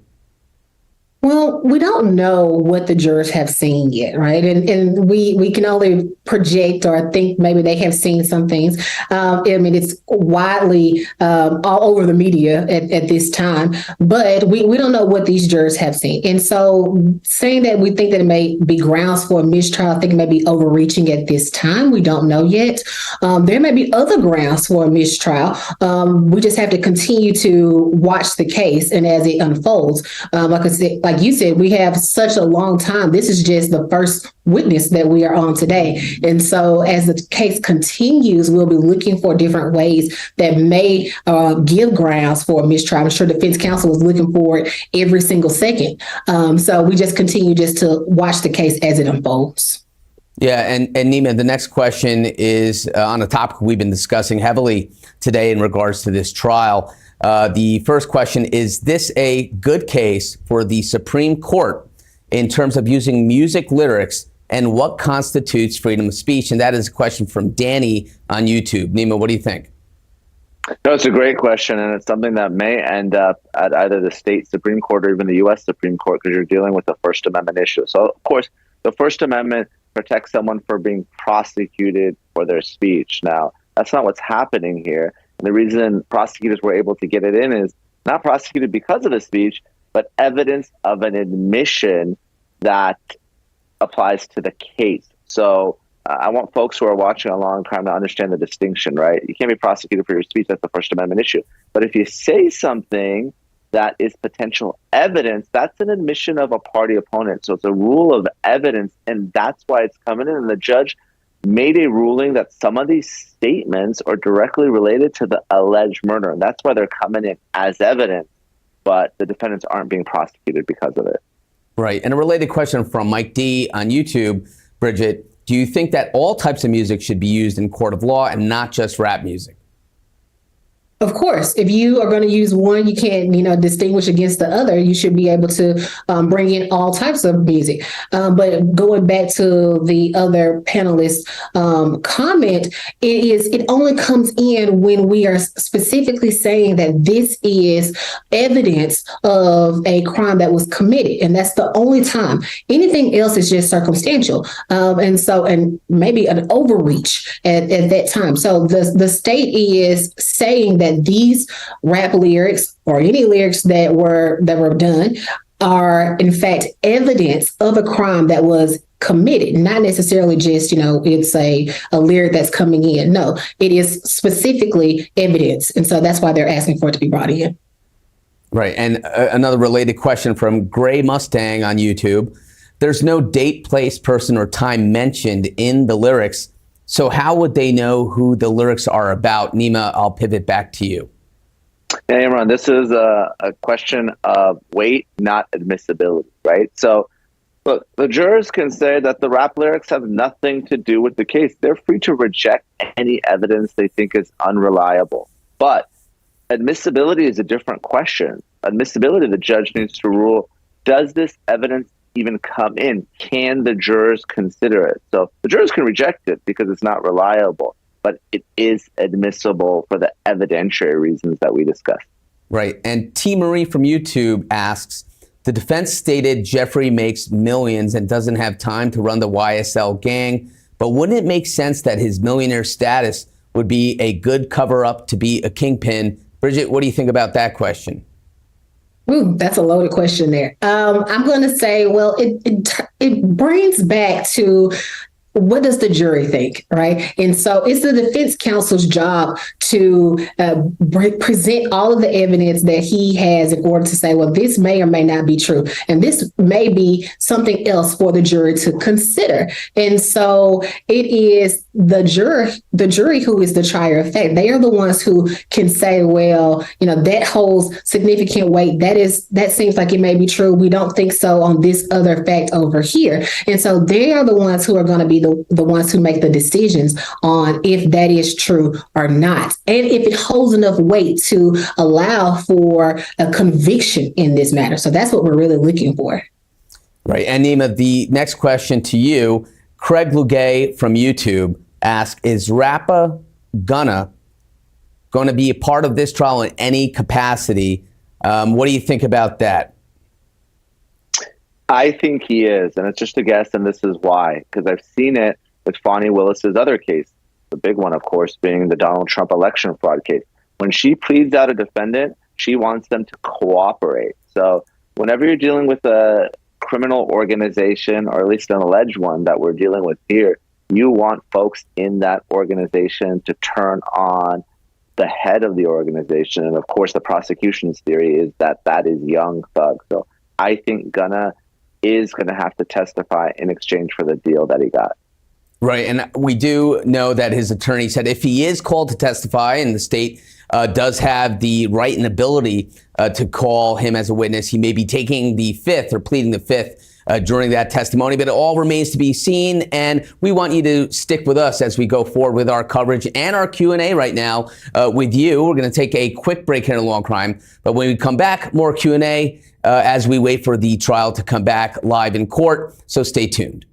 Well, we don't know what the jurors have seen yet, right? And we can only project or think maybe they have seen some things. I mean, it's widely all over the media at this time, but we don't know what these jurors have seen. And so saying that we think that it may be grounds for a mistrial, I think it may be overreaching at this time. We don't know yet. There may be other grounds for a mistrial. We just have to continue to watch the case and as it unfolds. Like I said, like you said, we have such a long time. This is just the first witness that we are on today. And so as the case continues, we'll be looking for different ways that may give grounds for a mistrial. I'm sure defense counsel is looking for it every single second. So we just continue just to watch the case as it unfolds. Yeah, and Nima, the next question is on a topic we've been discussing heavily today in regards to this trial. The first question, is this a good case for the Supreme Court in terms of using music lyrics, and what constitutes freedom of speech? And that is a question from Danny on YouTube. Nima, what do you think? No, it's a great question, and it's something that may end up at either the state Supreme Court or even the U.S. Supreme Court, because you're dealing with the First Amendment issue. So, of course, the First Amendment protects someone from being prosecuted for their speech. Now, that's not what's happening here. And the reason prosecutors were able to get it in is not prosecuted because of the speech, but evidence of an admission that applies to the case. So I want folks who are watching on Law&Crime to understand the distinction, right? You can't be prosecuted for your speech. That's the First Amendment issue. But if you say something that is potential evidence, that's an admission of a party opponent. So it's a rule of evidence, and that's why it's coming in. And the judge made a ruling that some of these statements are directly related to the alleged murder. And that's why they're coming in as evidence, but the defendants aren't being prosecuted because of it. Right. And a related question from Mike D on YouTube, Bridget, do you think that all types of music should be used in court of law and not just rap music? Of course, if you are going to use one, you can't, distinguish against the other. You should be able to bring in all types of music. But going back to the other panelist comment, it only comes in when we are specifically saying that this is evidence of a crime that was committed, and that's the only time. Anything else is just circumstantial, and maybe an overreach at that time. So the state is saying that these rap lyrics or any lyrics that were done are in fact evidence of a crime that was committed, not necessarily just, it's a lyric that's coming in. No, it is specifically evidence. And so that's why they're asking for it to be brought in. Right. And another related question from Gray Mustang on YouTube. There's no date, place, person, or time mentioned in the lyrics. So how would they know who the lyrics are about? Nima, I'll pivot back to you. Yeah, Imran, this is a question of weight, not admissibility, right? So, look, the jurors can say that the rap lyrics have nothing to do with the case. They're free to reject any evidence they think is unreliable. But admissibility is a different question. Admissibility, the judge needs to rule, does this evidence even come in? Can the jurors consider it? So the jurors can reject it because it's not reliable, but it is admissible for the evidentiary reasons that we discussed. Right. And T. Marie from YouTube asks, the defense stated Jeffrey makes millions and doesn't have time to run the YSL gang, but wouldn't it make sense that his millionaire status would be a good cover-up to be a kingpin? Bridget, what do you think about that question? Ooh, that's a loaded question there. I'm going to say, well, it brings back to what does the jury think, right? And so it's the defense counsel's job to present all of the evidence that he has in order to say, well, this may or may not be true. And this may be something else for the jury to consider. And so it is the jury who is the trier of fact. They are the ones who can say, well, that holds significant weight. That seems like it may be true. We don't think so on this other fact over here. And so they are the ones who are going to be the ones who make the decisions on if that is true or not. And if it holds enough weight to allow for a conviction in this matter. So that's what we're really looking for. Right. And Nima, the next question to you, Craig Lugay from YouTube asks, is Rappa going to be a part of this trial in any capacity? What do you think about that? I think he is, and it's just a guess, and this is why. Because I've seen it with Fani Willis's other case, the big one, of course, being the Donald Trump election fraud case. When she pleads out a defendant, she wants them to cooperate. So whenever you're dealing with a criminal organization, or at least an alleged one that we're dealing with here, you want folks in that organization to turn on the head of the organization. And of course, the prosecution's theory is that is Young Thug. So I think Gunna is going to have to testify in exchange for the deal that he got. Right. And we do know that his attorney said if he is called to testify, and the state does have the right and ability to call him as a witness, he may be taking the fifth or pleading the fifth during that testimony. But it all remains to be seen. And we want you to stick with us as we go forward with our coverage and our Q&A right now with you. We're going to take a quick break here in Law&Crime. But when we come back, more Q&A as we wait for the trial to come back live in court. So stay tuned.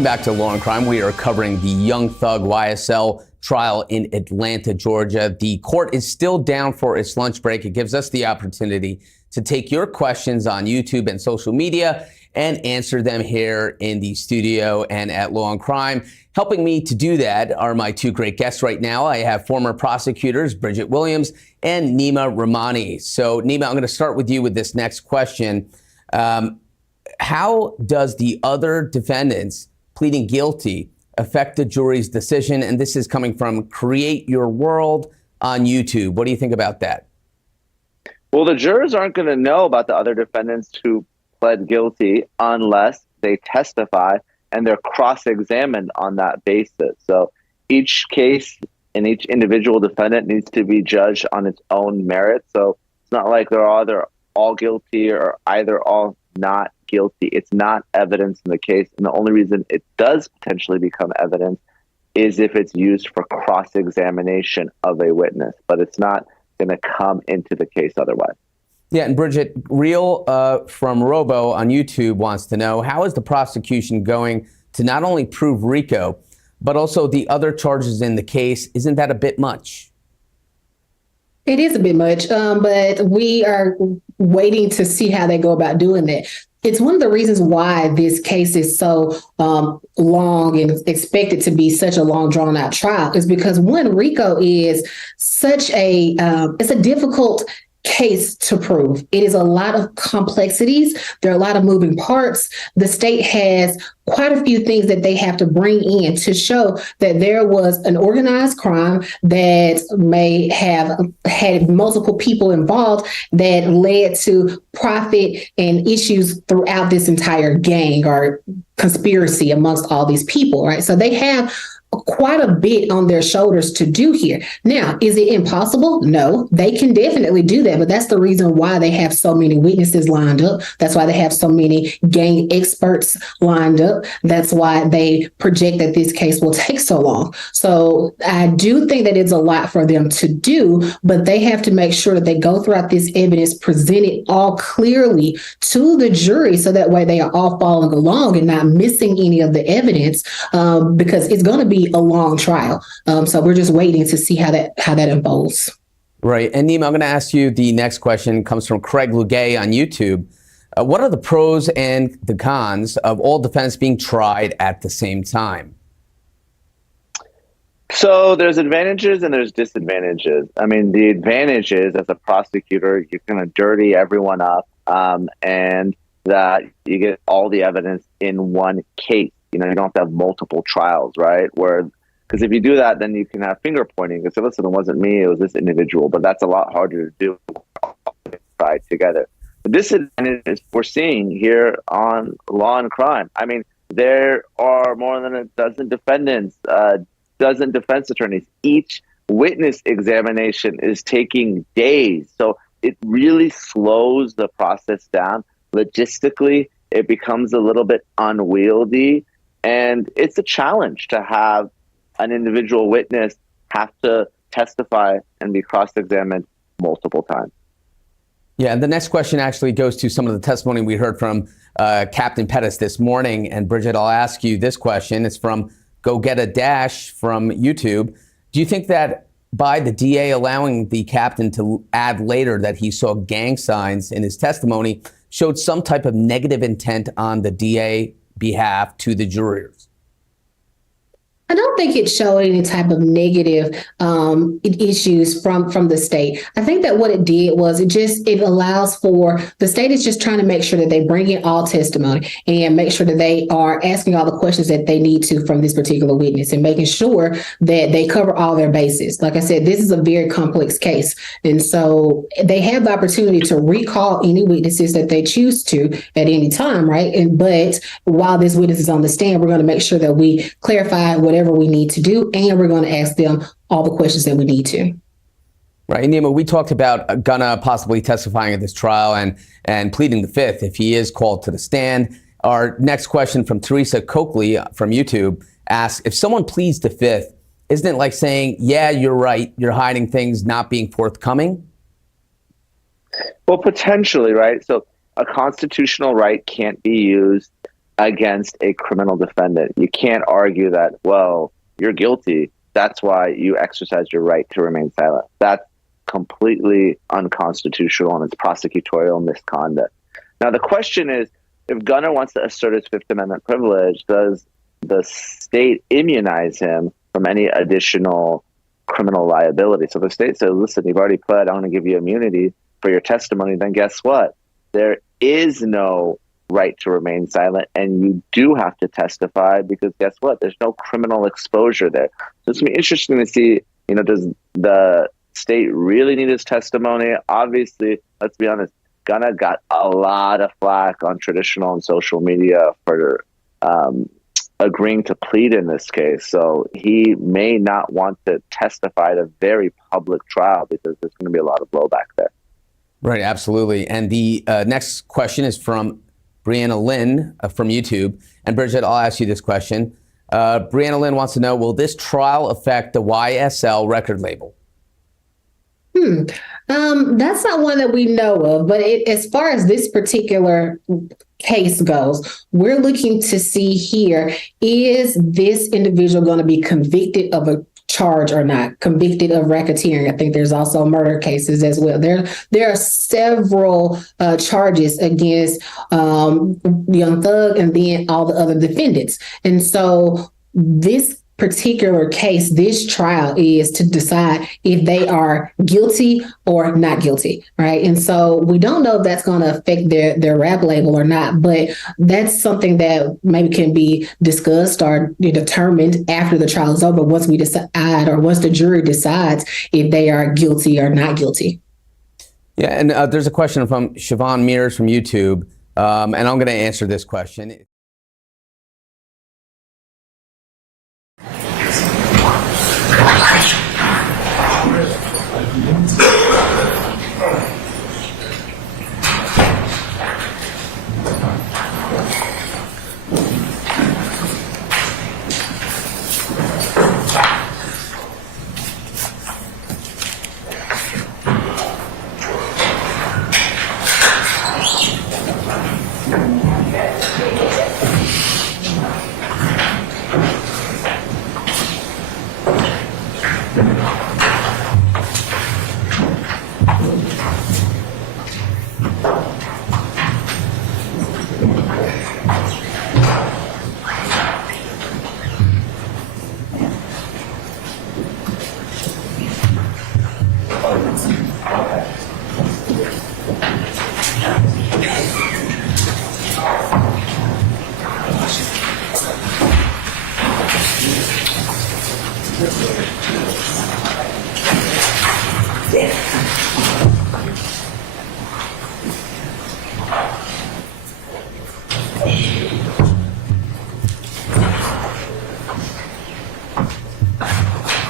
Welcome back to Law and Crime. We are covering the young thug YSL trial in Atlanta, Georgia. The court is still down for its lunch break. It gives us the opportunity to take your questions on YouTube and social media and answer them here in the studio and at Law and Crime. Helping me to do that are my two great guests right now. I have former prosecutors Jeffery Williams and Nima Rahmani. So, Nima, I'm going to start with you with this next question. How does the other defendants pleading guilty affect the jury's decision? And this is coming from Create Your World on YouTube. What do you think about that? Well, the jurors aren't going to know about the other defendants who pled guilty unless they testify and they're cross-examined on that basis. So each case and each individual defendant needs to be judged on its own merit. So it's not like they're either all guilty or either all not guilty. It's not evidence in the case. And the only reason it does potentially become evidence is if it's used for cross-examination of a witness, but it's not going to come into the case otherwise. Yeah, and Bridget, Real from Robo on YouTube wants to know, how is the prosecution going to not only prove RICO, but also the other charges in the case? Isn't that a bit much? It is a bit much, but we are waiting to see how they go about doing that. It's one of the reasons why this case is so long and expected to be such a long, drawn-out trial is because, one, RICO is such a it's a difficult case to prove. It is a lot of complexities. There are a lot of moving parts. The state has quite a few things that they have to bring in to show that there was an organized crime that may have had multiple people involved that led to profit and issues throughout this entire gang or conspiracy amongst all these people, right? So they have quite a bit on their shoulders to do here. Now, is it impossible? No, they can definitely do that, but that's the reason why they have so many witnesses lined up. That's why they have so many gang experts lined up. That's why they project that this case will take so long. So I do think that it's a lot for them to do, but they have to make sure that they go throughout this evidence, present it all clearly to the jury, so that way they are all following along and not missing any of the evidence, because it's going to be a long trial. So we're just waiting to see how that unfolds. Right. And Nima, I'm going to ask you the next question. Comes from Craig Lugay on YouTube. What are the pros and the cons of all defendants being tried at the same time? So there's advantages and there's disadvantages. I mean, the advantage is, as a prosecutor, you're going to dirty everyone up, and that you get all the evidence in one case. You know, you don't have to have multiple trials, right? Because if you do that, then you can have finger pointing and say, listen, it wasn't me, it was this individual. But that's a lot harder to do tried together. The disadvantage we're seeing here on Law and Crime. I mean, there are more than a dozen defendants, dozen defense attorneys. Each witness examination is taking days. So it really slows the process down. Logistically, it becomes a little bit unwieldy. And it's a challenge to have an individual witness have to testify and be cross-examined multiple times. Yeah, and the next question actually goes to some of the testimony we heard from Captain Pettis this morning. And Bridget, I'll ask you this question. It's from Go Get a Dash from YouTube. Do you think that by the DA allowing the captain to add later that he saw gang signs in his testimony showed some type of negative intent on the DA behalf to the jurors? I don't think it showed any type of negative issues from the state. I think that what it did was it allows for the state is just trying to make sure that they bring in all testimony and make sure that they are asking all the questions that they need to from this particular witness and making sure that they cover all their bases. Like I said, this is a very complex case. And so they have the opportunity to recall any witnesses that they choose to at any time, right? But while this witness is on the stand, we're going to make sure that we clarify whatever we need to do, and we're going to ask them all the questions that we need to. Right. Nima, we talked about Gunna possibly testifying at this trial and pleading the fifth if he is called to the stand. Our next question from Teresa Coakley from YouTube asks, if someone pleads the fifth, isn't it like saying, yeah, you're right, you're hiding things, not being forthcoming? Well, potentially, right? So a constitutional right can't be used against a criminal defendant. You can't argue that, well, you're guilty, that's why you exercise your right to remain silent. That's completely unconstitutional and it's prosecutorial misconduct. Now, the question is, if Gunner wants to assert his Fifth Amendment privilege, does the state immunize him from any additional criminal liability? So the state says, listen, you've already pled, I want to give you immunity for your testimony. Then guess what? There is no right to remain silent, and you do have to testify because guess what? There's no criminal exposure there. So it's going to be interesting to see, does the state really need his testimony? Obviously, let's be honest, Gunner got a lot of flack on traditional and social media for agreeing to plead in this case. So he may not want to testify at a very public trial because there's going to be a lot of blowback there. Right, absolutely. And the next question is from Brianna Lynn from YouTube. And Bridget, I'll ask you this question. Brianna Lynn wants to know, will this trial affect the YSL record label? That's not one that we know of, but as far as this particular case goes, we're looking to see here, is this individual going to be convicted of a charge or not, convicted of racketeering? I think there's also murder cases as well. There are several charges against Young Thug and then all the other defendants. And so this particular case, this trial is to decide if they are guilty or not guilty, right? And so we don't know if that's going to affect their rap label or not, but that's something that maybe can be discussed or determined after the trial is over, once we decide or once the jury decides if they are guilty or not guilty. Yeah, and there's a question from Siobhan Mears from YouTube, and I'm going to answer this question.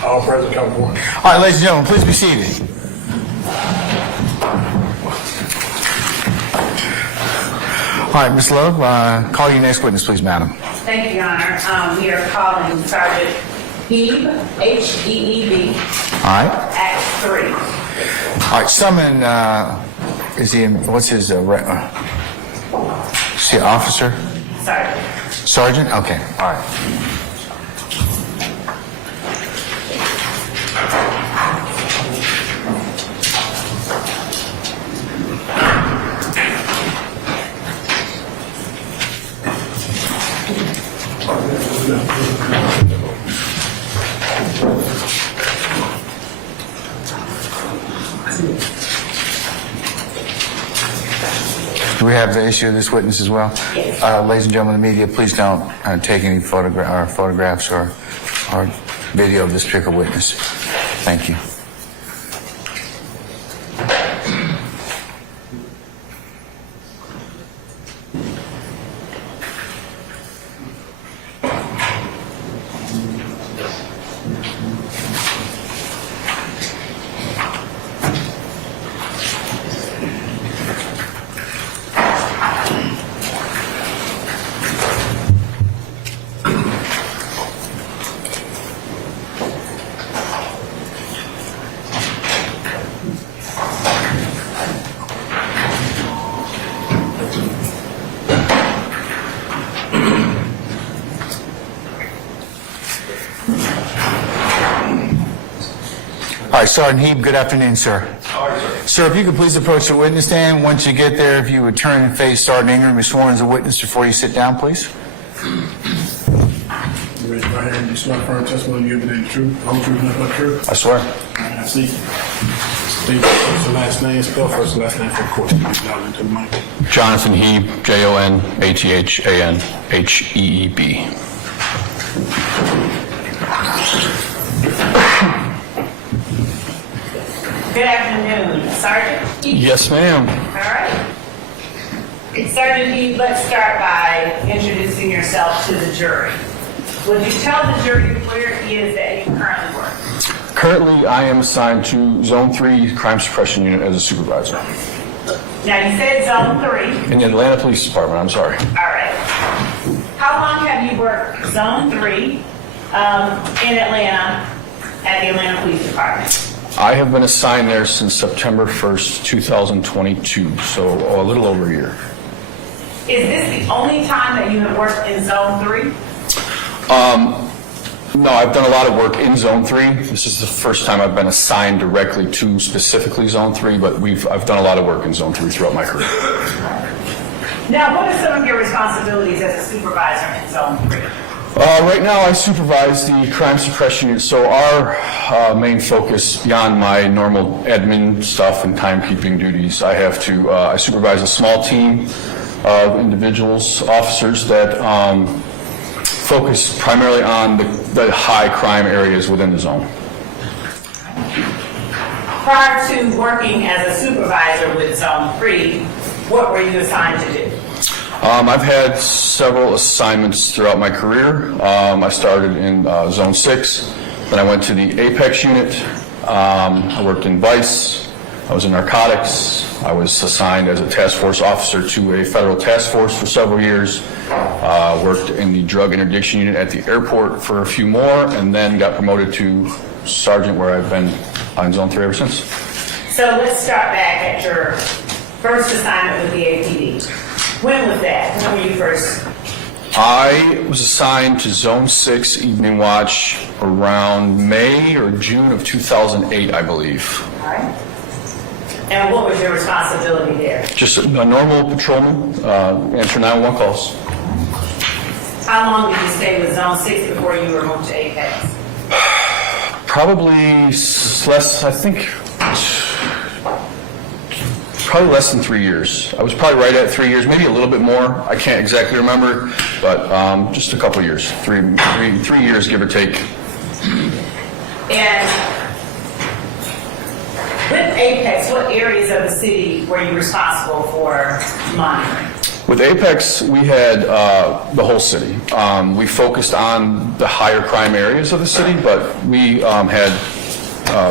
All present, come forward. All right, ladies and gentlemen, please be seated. All right, Ms. Love, call your next witness, please, madam. Thank you, Your Honor. We are calling Sergeant Heeb, H-E-E-B. All right. Act 3. All right, summon, is he, what's his, is he an officer? Sergeant. Sergeant? Okay, all right. Do we have the issue of this witness as well? Yes. Ladies and gentlemen of the media, please don't take any photographs or video of this particular witness. Thank you. right, Sergeant Heeb, good afternoon, sir. How are you, sir? Sir, if you could please approach the witness stand. Once you get there, if you would turn and face Sergeant Ingram, be sworn as a witness before you sit down, please. Raise your right hand. You swear firm testimony you give the truth, the whole truth, nothing but the truth. I swear. I see. State your first and last name. Spell first and last name for the court. Speak loud into the mic. Jonathan Heeb, Jonathanheeb. Good afternoon, Sergeant. Yes, ma'am. All right. Sergeant Heeb, let's start by introducing yourself to the jury. Would you tell the jury where it is that you currently work? Currently, I am assigned to Zone 3 Crime Suppression Unit as a supervisor. Now, you said Zone 3. In the Atlanta Police Department, I'm sorry. All right. How long have you worked Zone 3 in Atlanta at the Atlanta Police Department? I have been assigned there since September 1st, 2022, so a little over a year. Is this the only time that you have worked in Zone 3? No, I've done a lot of work in Zone 3. This is the first time I've been assigned directly to specifically Zone 3, but I've done a lot of work in Zone 3 throughout my career. Now, what are some of your responsibilities as a supervisor in Zone 3? Right now, I supervise the crime suppression unit, so our main focus, beyond my normal admin stuff and timekeeping duties, I supervise a small team of individuals, officers that focus primarily on the high crime areas within the zone. Prior to working as a supervisor with Zone 3, what were you assigned to do? I've had several assignments throughout my career. I started in Zone 6, then I went to the Apex unit. I worked in Vice. I was in narcotics. I was assigned as a task force officer to a federal task force for several years. Worked in the drug interdiction unit at the airport for a few more, and then got promoted to sergeant, where I've been on Zone 3 ever since. So let's start back at your first assignment with the APD. When was that? When were you first? I was assigned to Zone 6 Evening Watch around May or June of 2008, I believe. All right. And what was your responsibility there? Just a normal patrolman, answer 911 calls. How long did you stay with Zone 6 before you were moved to Apex? Probably probably less than 3 years. I was probably right at 3 years, maybe a little bit more. I can't exactly remember, but just a couple years, three years, give or take. And with Apex, what areas of the city were you responsible for monitoring? With Apex, we had the whole city. We focused on the higher crime areas of the city, but we had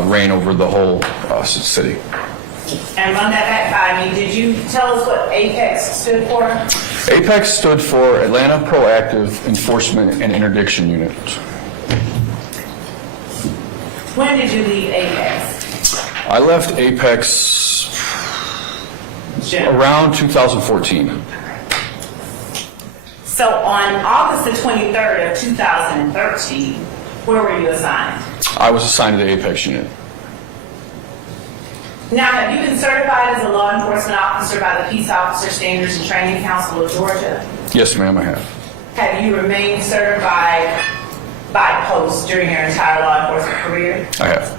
reign over the whole city. And run that back by me. Did you tell us what Apex stood for? Apex stood for Atlanta Proactive Enforcement and Interdiction Unit. When did you leave Apex? I left Apex around 2014. So on August the 23rd of 2013, where were you assigned? I was assigned to the Apex unit. Now, have you been certified as a law enforcement officer by the Peace Officer Standards and Training Council of Georgia? Yes, ma'am, I have. Have you remained certified by post during your entire law enforcement career? I have.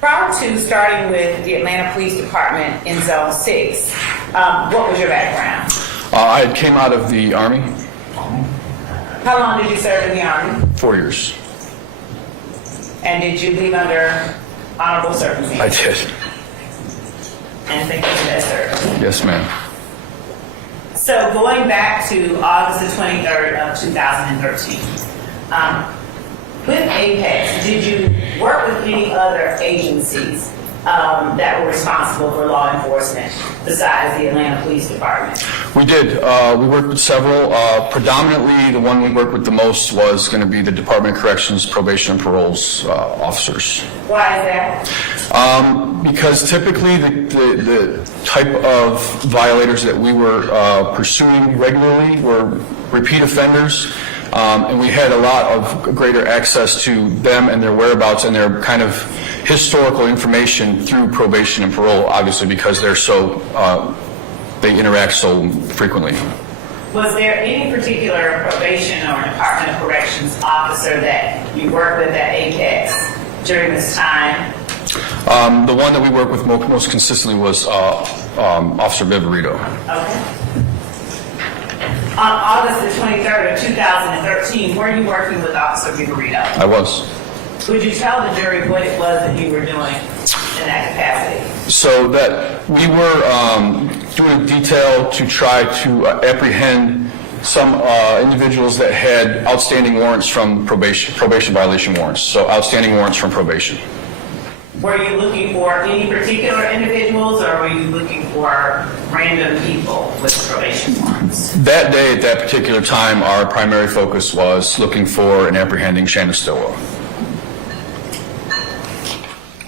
Prior to starting with the Atlanta Police Department in Zone 6, what was your background? I came out of the Army. How long did you serve in the Army? 4 years. And did you leave under honorable circumstances? I did. And thank you for that service. Yes, ma'am. So going back to August the 23rd of 2013, with Apex, did you work with any other agencies that were responsible for law enforcement besides the Atlanta Police Department? We did. We worked with several. Predominantly, the one we worked with the most was going to be the Department of Corrections, Probation and Paroles officers. Why is that? Because typically the type of violators that we were pursuing regularly were repeat offenders. And we had a lot of greater access to them and their whereabouts and their kind of historical information through probation and parole, obviously because they're so, they interact so frequently. Was there any particular probation or Department of Corrections officer that you worked with at Apex during this time? The one that we worked with most consistently was Officer Viverito. Okay. On August the 23rd of 2013, were you working with Officer Viverito? I was. Would you tell the jury what it was that you were doing in that capacity? So that we were doing detail to try to apprehend some individuals that had outstanding warrants from probation violation warrants. So outstanding warrants from probation. Were you looking for any particular individuals, or were you looking for random people with probation warrants? That day, at that particular time, our primary focus was looking for and apprehending Shannon Stillwell.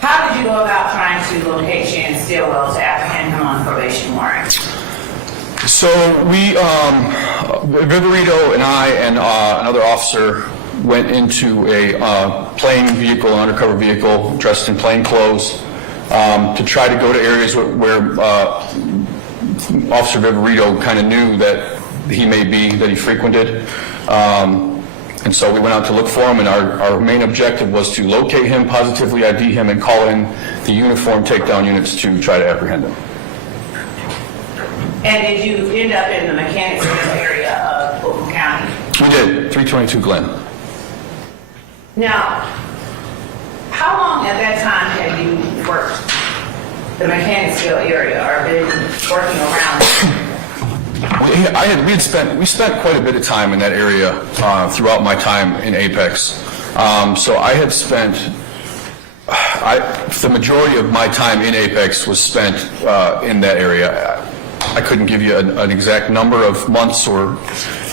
How did you go about trying to locate Shannon Stillwell to apprehend him on probation warrant? So we, Viverito and I and another officer went into a plain vehicle, an undercover vehicle, dressed in plain clothes, to try to go to areas where Officer Viverito kind of knew that he frequented. And so we went out to look for him, and our main objective was to locate him, positively ID him, and call in the uniform takedown units to try to apprehend him. And did you end up in the Mechanicsville area of Fulton County? We did, 322 Glen. Now, how long at that time had you worked the Mechanicsville area, or been working around? We spent quite a bit of time in that area throughout my time in Apex. So I had spent, the majority of my time in Apex was spent in that area. I couldn't give you an exact number of months,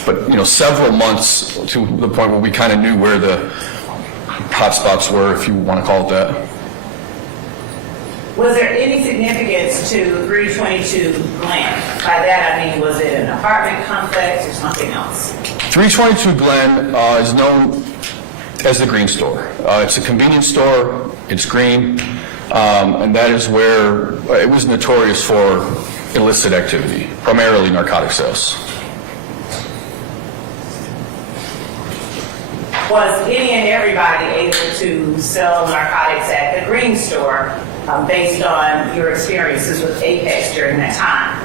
but several months, to the point where we kind of knew where the hot spots were, if you want to call it that. Was there any significance to 322 Glen? By that I mean, was it an apartment complex or something else? 322 Glen is known as the Green Store. It's a convenience store, it's green, and that is where it was notorious for illicit activity, primarily narcotic sales. Was any and everybody able to sell narcotics at the Green Store based on your experiences with Apex during that time?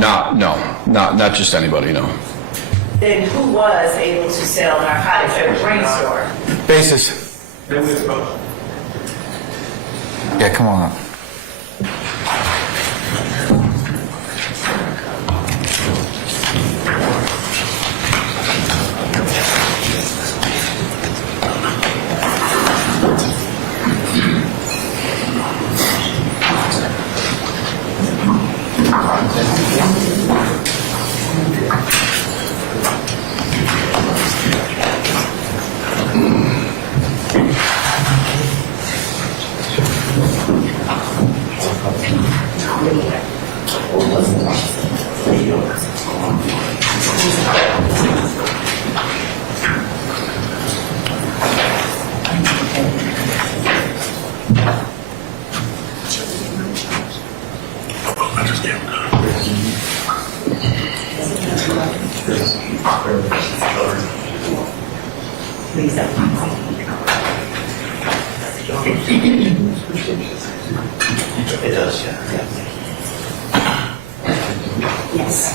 Not just anybody, no. Then who was able to sell narcotics at the Green Store? Basis. Yeah, come on up. It does, yeah. Yes.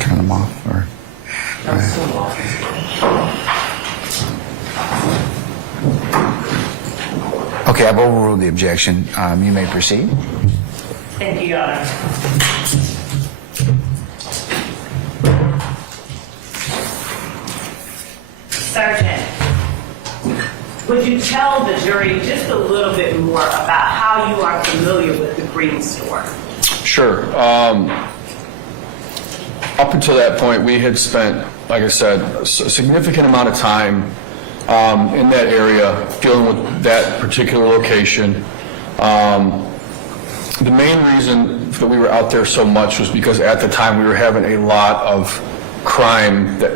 Turn them off, or? Okay, I've overruled the objection. You may proceed. Thank you, Your Honor. Sergeant, would you tell the jury just a little bit more about how you are familiar with the Green Store? Sure. Up until that point, we had spent, like I said, a significant amount of time in that area dealing with that particular location. The main reason that we were out there so much was because at the time we were having a lot of crime that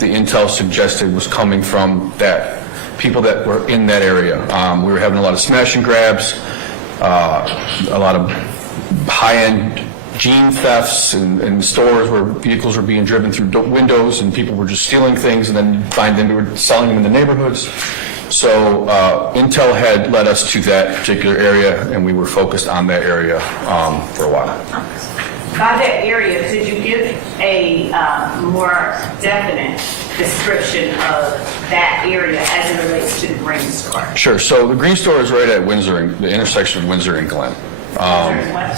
the intel suggested was coming from that people that were in that area. We were having a lot of smash and grabs, a lot of high-end jean thefts in stores where vehicles were being driven through windows and people were just stealing things and then find them, we were selling them in the neighborhoods. So intel had led us to that particular area, and we were focused on that area for a while. By that area, could you give a more definite description of that area as it relates to the Green Store? Sure. So the Green Store is right at Windsor, the intersection of Windsor and Glen.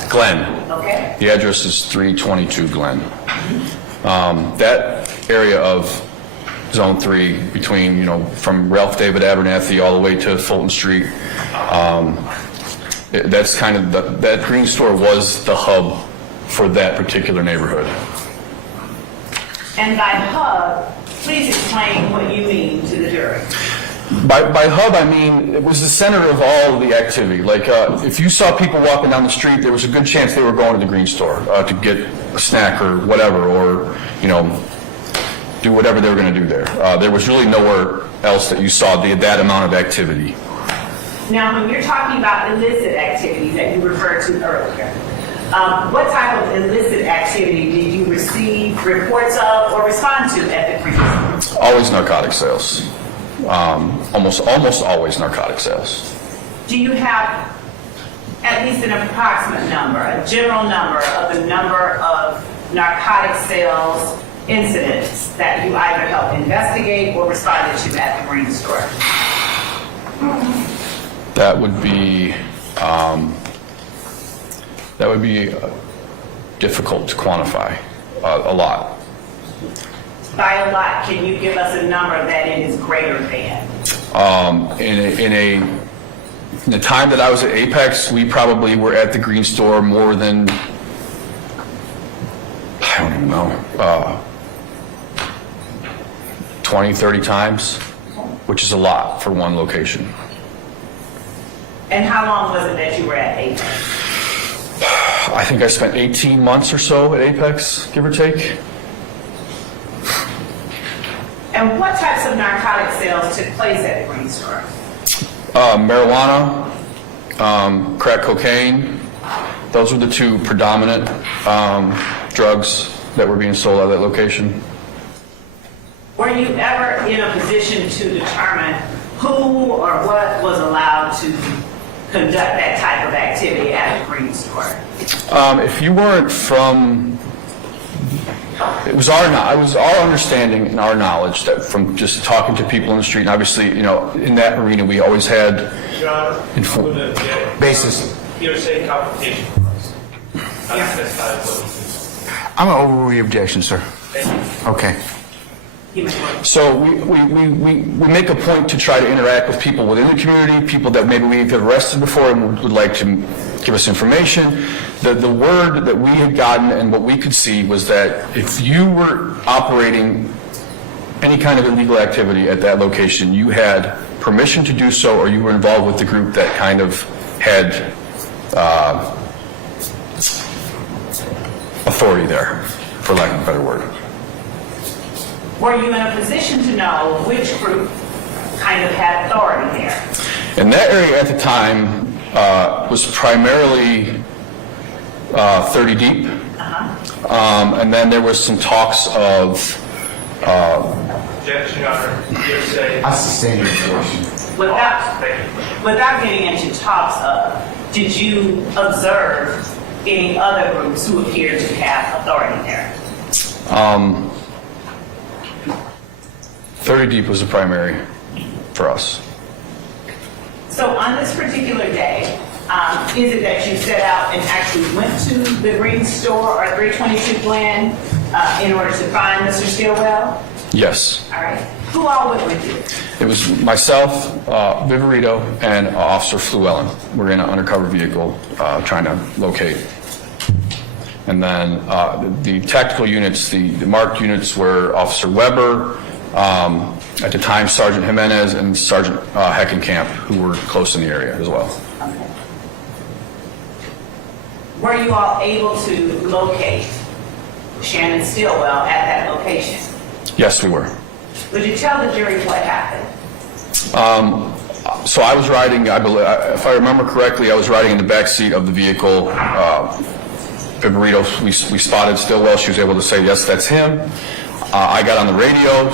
Glen. Okay. The address is 322 Glen. That area of Zone 3 between, from Ralph David Abernathy all the way to Fulton Street, that's kind of, that Green Store was the hub for that particular neighborhood. And by hub, please explain what you mean to the jury. By hub, I mean it was the center of all of the activity. Like if you saw people walking down the street, there was a good chance they were going to the Green Store to get a snack or whatever, or do whatever they were going to do there. There was really nowhere else that you saw that amount of activity. Now, when you're talking about illicit activity that you referred to earlier, what type of illicit activity did you receive reports of or respond to at the Green Store? Always narcotic sales. Almost always narcotic sales. Do you have at least an approximate number, a general number of the number of narcotic sales incidents that you either helped investigate or responded to at the Green Store? That would be difficult to quantify. A lot. By a lot, can you give us a number that it is greater than? In the time that I was at Apex, we probably were at the Green Store more than, I don't even know, 20, 30 times, which is a lot for one location. And how long was it that you were at Apex? I think I spent 18 months or so at Apex, give or take. And what types of narcotic sales took place at the Green Store? Marijuana, crack cocaine. Those were the two predominant drugs that were being sold at that location. Were you ever in a position to determine who or what was allowed to conduct that type of activity at the Green Store? If you weren't from, it was our understanding and our knowledge that from just talking to people in the street, and obviously, you know, in that arena, we always had basis. Hearsay confrontation. I'm going to overrule your objection, sir. Okay. So we make a point to try to interact with people within the community, people that maybe we've arrested before and would like to give us information. The word that we had gotten and what we could see was that if you were operating any kind of illegal activity at that location, you had permission to do so, or you were involved with the group that kind of had authority there, for lack of a better word. Were you in a position to know which group kind of had authority there? And that area at the time was primarily 30 deep. And then there was some talks of... Objection, Your Honor. Hearsay. I sustain your objection. Without getting into talks of, did you observe any other groups who appeared to have authority there? 30 deep was the primary for us. So on this particular day, is it that you set out and actually went to the Green Store or 322 Glen in order to find Mr. Stillwell? Yes. All right. Who all went with you? It was myself, Viverito, and Officer Flewellen. We're in an undercover vehicle trying to locate. And then the tactical units, the marked units were Officer Weber, at the time Sergeant Jimenez, and Sergeant Heckenkamp, who were close in the area as well. Okay. Were you all able to locate Shannon Stillwell at that location? Yes, we were. Would you tell the jury what happened? So I was riding, I believe, if I remember correctly, I was riding in the back seat of the vehicle. Viverito, we spotted Stillwell. She was able to say, yes, that's him. I got on the radio,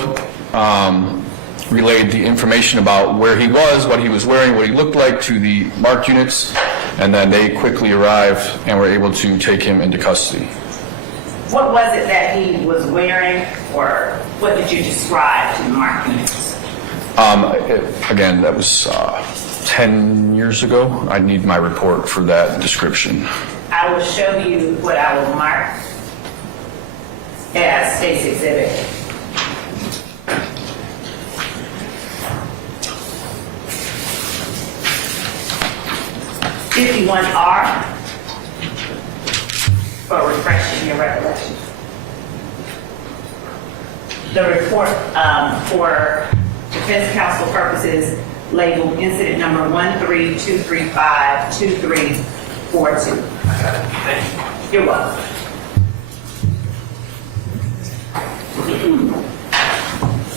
relayed the information about where he was, what he was wearing, what he looked like to the marked units, and then they quickly arrived and were able to take him into custody. What was it that he was wearing, or what did you describe to the marked units? Again, that was 10 years ago. I need my report for that description. I will show you what I will mark as State's Exhibit. (51R) for refreshing your recollection. The report for defense counsel purposes labeled incident number 132352342. You're welcome.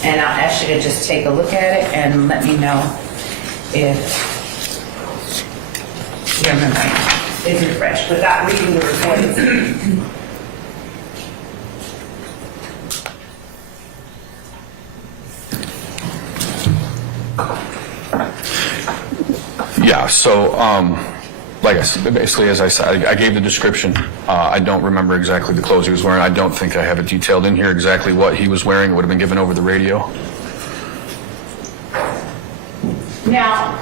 And I'll ask you to just take a look at it and let me know if your memory is refreshed without reading the report. Yeah, so like I said, basically, as I said, I gave the description. I don't remember exactly the clothes he was wearing. I don't think I have it detailed in here exactly what he was wearing. It would have been given over the radio. Now,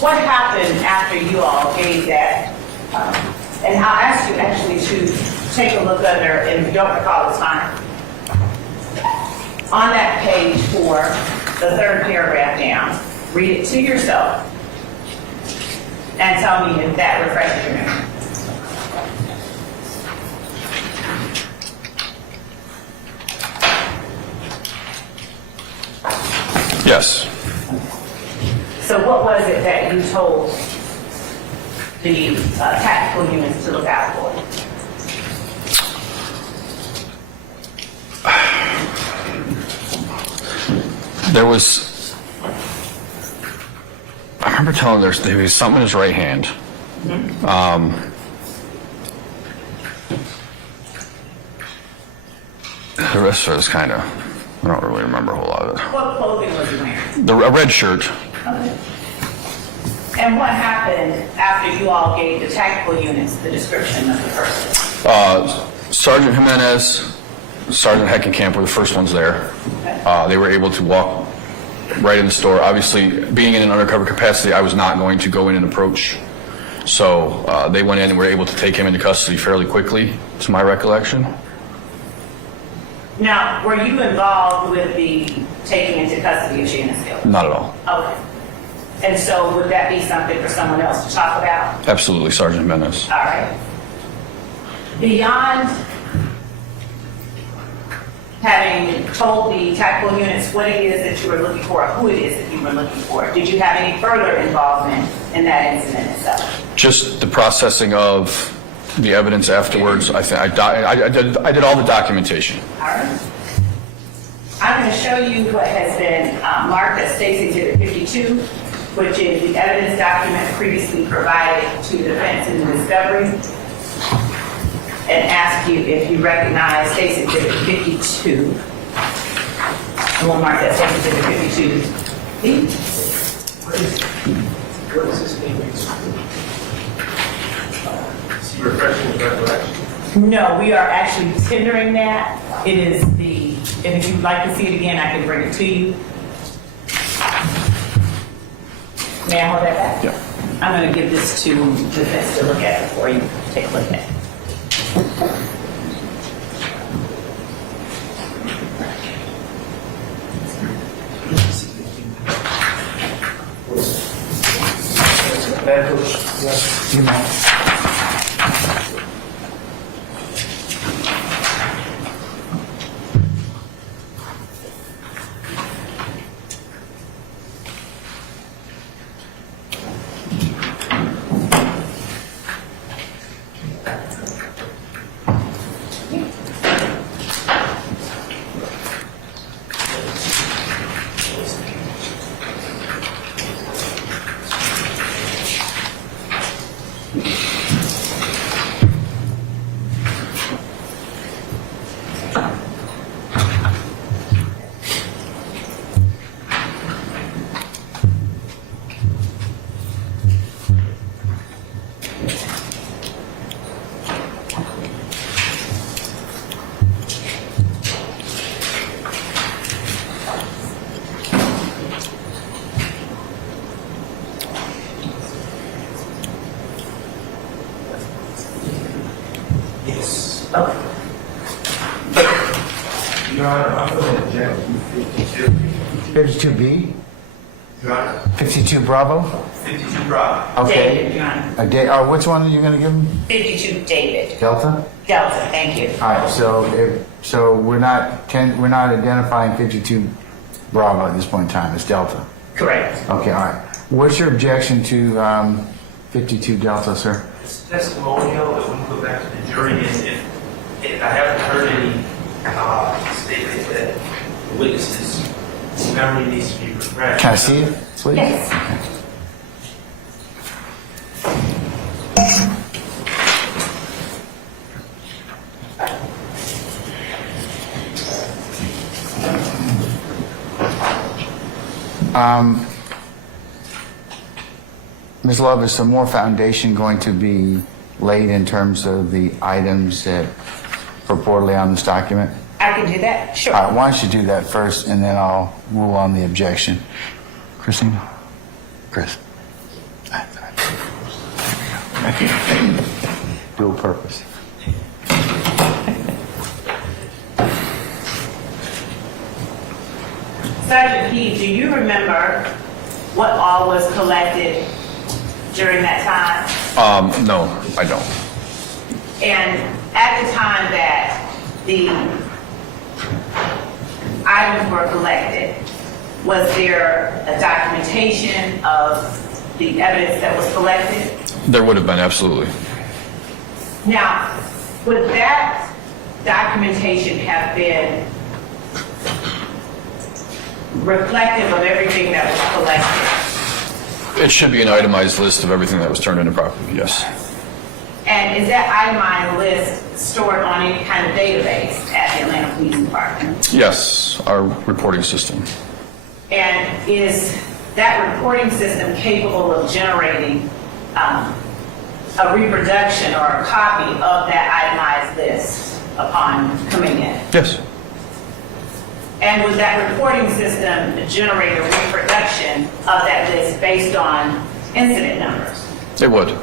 what happened after you all gave that? And I'll ask you actually to take a look under, and if you don't recall, it's fine. On that page 4, the third paragraph down, read it to yourself and tell me if that refreshes your memory. Yes. So what was it that you told the tactical units to look out for? There was, I remember telling there was something in his right hand. The rest of it was kind of, I don't really remember a whole lot of it. What clothing was he wearing? A red shirt. Okay. And what happened after you all gave the tactical units the description of the person? Sergeant Jimenez, Sergeant Heckenkamp were the first ones there. They were able to walk right in the store. Obviously, being in an undercover capacity, I was not going to go in and approach. So they went in and were able to take him into custody fairly quickly, to my recollection. Now, were you involved with the taking into custody of Jimenez? Not at all. Okay. And so would that be something for someone else to talk about? Absolutely, Sergeant Jimenez. All right. Beyond having told the tactical units what it is that you were looking for, who it is that you were looking for, did you have any further involvement in that incident itself? Just the processing of the evidence afterwards. I did all the documentation. All right. I'm going to show you what has been marked as State's Exhibit 52, which is the evidence document previously provided to the defense in the discovery, and ask you if you recognize State's Exhibit 52. And we'll mark that State's Exhibit 52. What is this name? Refreshing recollection. No, we are actually tendering that. It is the, and if you'd like to see it again, I can bring it to you. May I hold that back? Yeah. I'm going to give this to the defense to look at before you take a look at it. You know. Okay. Your Honor, I'm going to object to 52. 52B? Your Honor, 52 Bravo? 52 Bravo. Okay. David, Your Honor. Which one are you going to give him? 52 David. Delta? Delta, thank you. All right, so we're not identifying 52 Bravo at this point in time. It's Delta. Correct. Okay, all right. What's your objection to 52 Delta, sir? It's testimonial that we can go back to the jury, and if I haven't heard any statement that the witness's memory needs to be refreshed. Can I see it, please? Yes. Ms. Love, is some more foundation going to be laid in terms of the items that purportedly on this document? I can do that, sure. All right, why don't you do that first, and then I'll rule on the objection. Christina? Chris? Dual purpose. Sergeant Heeb, do you remember what all was collected during that time? No, I don't. And at the time that the items were collected, was there a documentation of the evidence that was collected? There would have been, absolutely. Now, would that documentation have been reflective of everything that was collected? It should be an itemized list of everything that was turned into property, yes. And is that itemized list stored on any kind of database at the Atlanta Police Department? Yes, our reporting system. And is that reporting system capable of generating a reproduction or a copy of that itemized list upon coming in? Yes. And would that reporting system generate a reproduction of that list based on incident numbers? It would.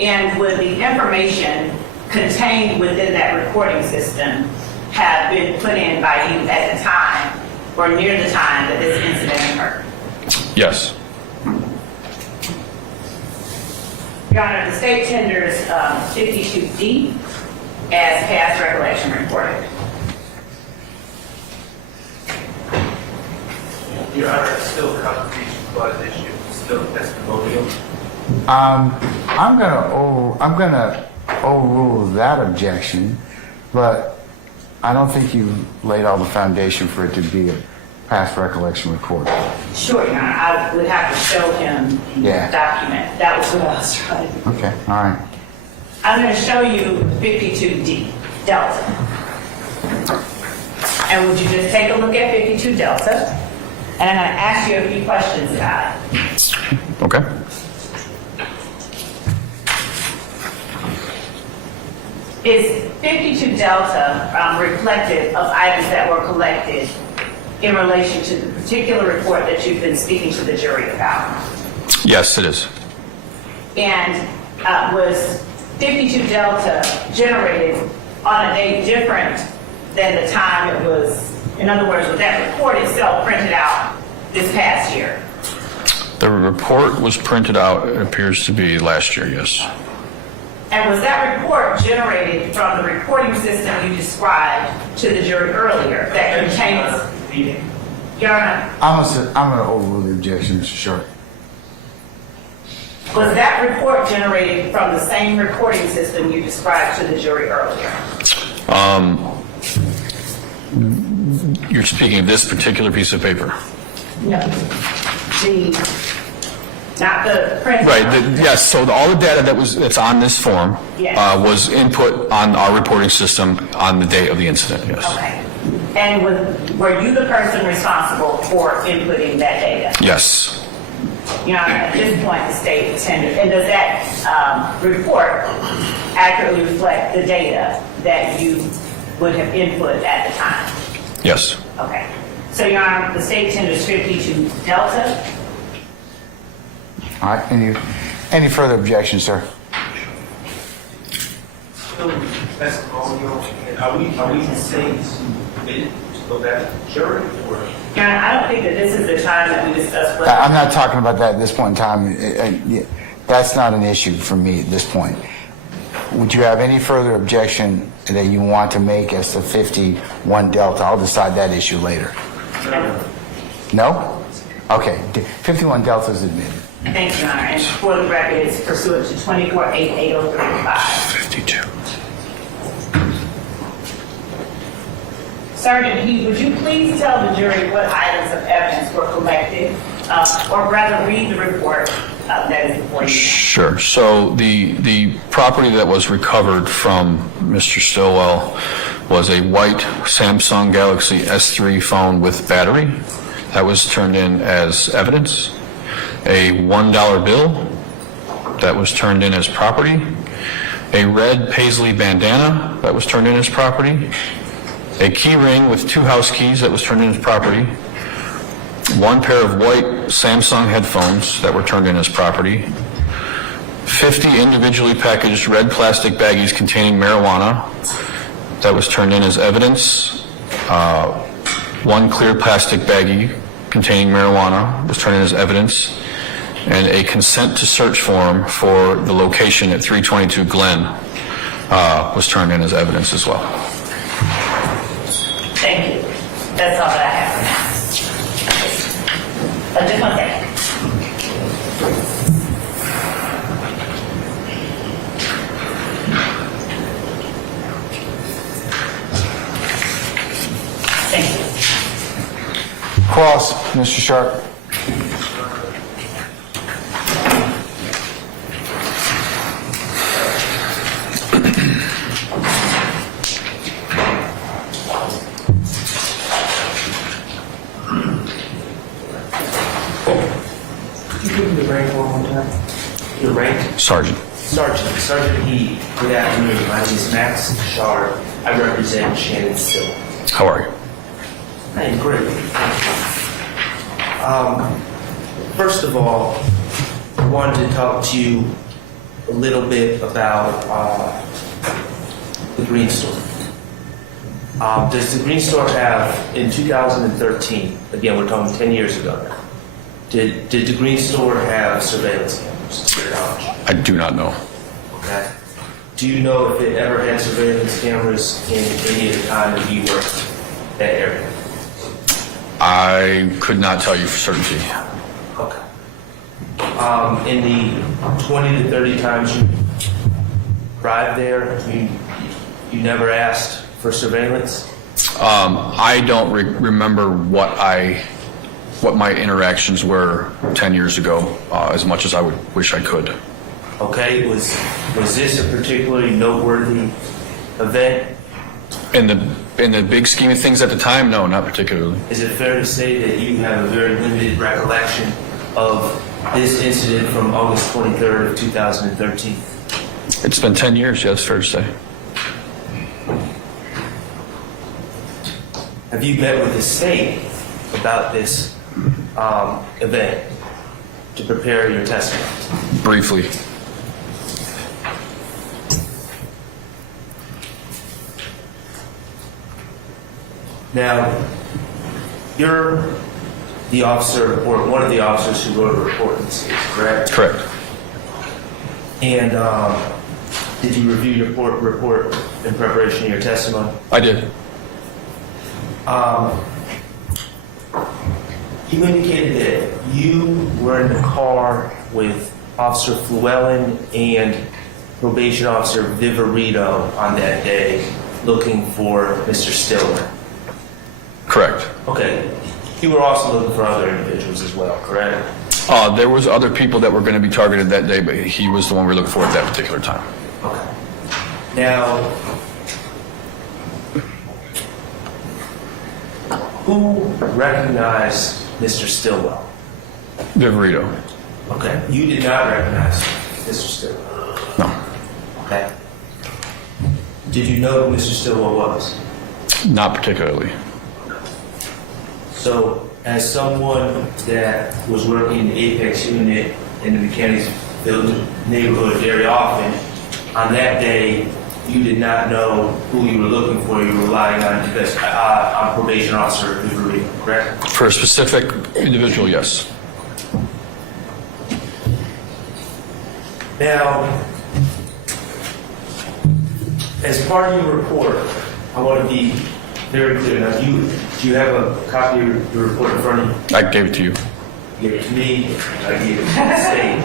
And would the information contained within that reporting system have been put in by you at the time or near the time that this incident occurred? Yes. Your Honor, the state tenders 52D as past recollection reported. Your Honor, it's still a confirmation clause issue, it's still testimonial. I'm gonna overrule that objection, but I don't think you laid all the foundation for it to be a past recollection record. Sure, Your Honor, I would have to show him the document. That was what I was trying to do. Okay, all right. I'm going to show you 52D, Delta. And would you just take a look at 52 Delta? And I'm going to ask you a few questions about it. Okay. Is 52 Delta reflective of items that were collected in relation to the particular report that you've been speaking to the jury about? Yes, it is. And was 52 Delta generated on a date different than the time it was, in other words, was that report itself printed out this past year? The report was printed out, it appears to be last year, yes. And was that report generated from the reporting system you described to the jury earlier that contains? Your Honor, I'm going to overrule the objection, Mr. Short. was that report generated from the same reporting system you described to the jury earlier? You're speaking of this particular piece of paper? No. Not the print. Right, yes, so all the data that's on this form was input on our reporting system on the date of the incident, yes. Okay. And were you the person responsible for inputting that data? Yes. Your Honor, at this point, the state attended. And does that report accurately reflect the data that you would have input at the time? Yes. Okay. So, Your Honor, the state tenders 52 Delta. All right, any further objections, sir? Testimonial, and are we saying to go back to the jury or? Your Honor, I don't think that this is the time that we discuss whether. I'm not talking about that at this point in time. That's not an issue for me at this point. Would you have any further objection that you want to make as to 51 Delta? I'll decide that issue later. No? Okay, 51 Delta is admitted. Thank you, Your Honor. And for the record, it's pursuant to 24-88035. 52. Sergeant Heeb, would you please tell the jury what items of evidence were collected, or rather read the report that is before you? Sure. So the property that was recovered from Mr. Stillwell was a white Samsung Galaxy S3 phone with battery. that was turned in as evidence, a $1 bill that was turned in as property, a red paisley bandana that was turned in as property, a key ring with 2 house keys that was turned in as property, 1 pair of white Samsung headphones that were turned in as property, 50 individually packaged red plastic baggies containing marijuana that was turned in as evidence, 1 clear plastic baggie containing marijuana was turned in as evidence, and a consent to search form for the location at 322 Glen was turned in as evidence as well. Thank you. That's all that I have for now. Just one second. Thank you. Cross, Mr. Sharp. Your rank? Sergeant. Sergeant Heeb. Good afternoon. My name is Max Shard. I represent Shannon Still. How are you? I am great. First of all, I wanted to talk to you a little bit about the Green Store. Does the Green Store have, in 2013, again, we're talking 10 years ago now, did the Green Store have surveillance cameras, to your knowledge? I do not know. Okay. Do you know if it ever had surveillance cameras in any of the time that you worked that area? I could not tell you for certainty. Okay. In the 20 to 30 times you arrived there, you never asked for surveillance? I don't remember what my interactions were 10 years ago, as much as I would wish I could. Okay, was this a particularly noteworthy event? In the big scheme of things at the time, no, not particularly. Is it fair to say that you have a very limited recollection of this incident from August 23rd of 2013? It's been 10 years, yeah, it's fair to say. Have you met with the state about this event to prepare your testimony? Briefly. Now, you're the officer, or one of the officers who wrote a report in this case, correct? Correct. And did you review your report in preparation of your testimony? I did. You indicated that you were in the car with Officer Llewellyn and Probation Officer Viverito on that day looking for Mr. Stiller. Correct. Okay. You were also looking for other individuals as well, correct? There was other people that were going to be targeted that day, but he was the one we were looking for at that particular time. Okay. Now, who recognized Mr. Stillwell? Viverito. Okay. You did not recognize Mr. Stillwell? No. Okay. Did you know who Mr. Stillwell was? Not particularly. So, as someone that was working in the Apex unit in the Mechanicsville neighborhood very often, on that day, you did not know who you were looking for. You were relying on Probation Officer Viverito, correct? For a specific individual, yes. Now, as part of your report, I want to be very clear. Now, do you have a copy of your report in front of you? I gave it to you. You gave it to me. I gave it to the state.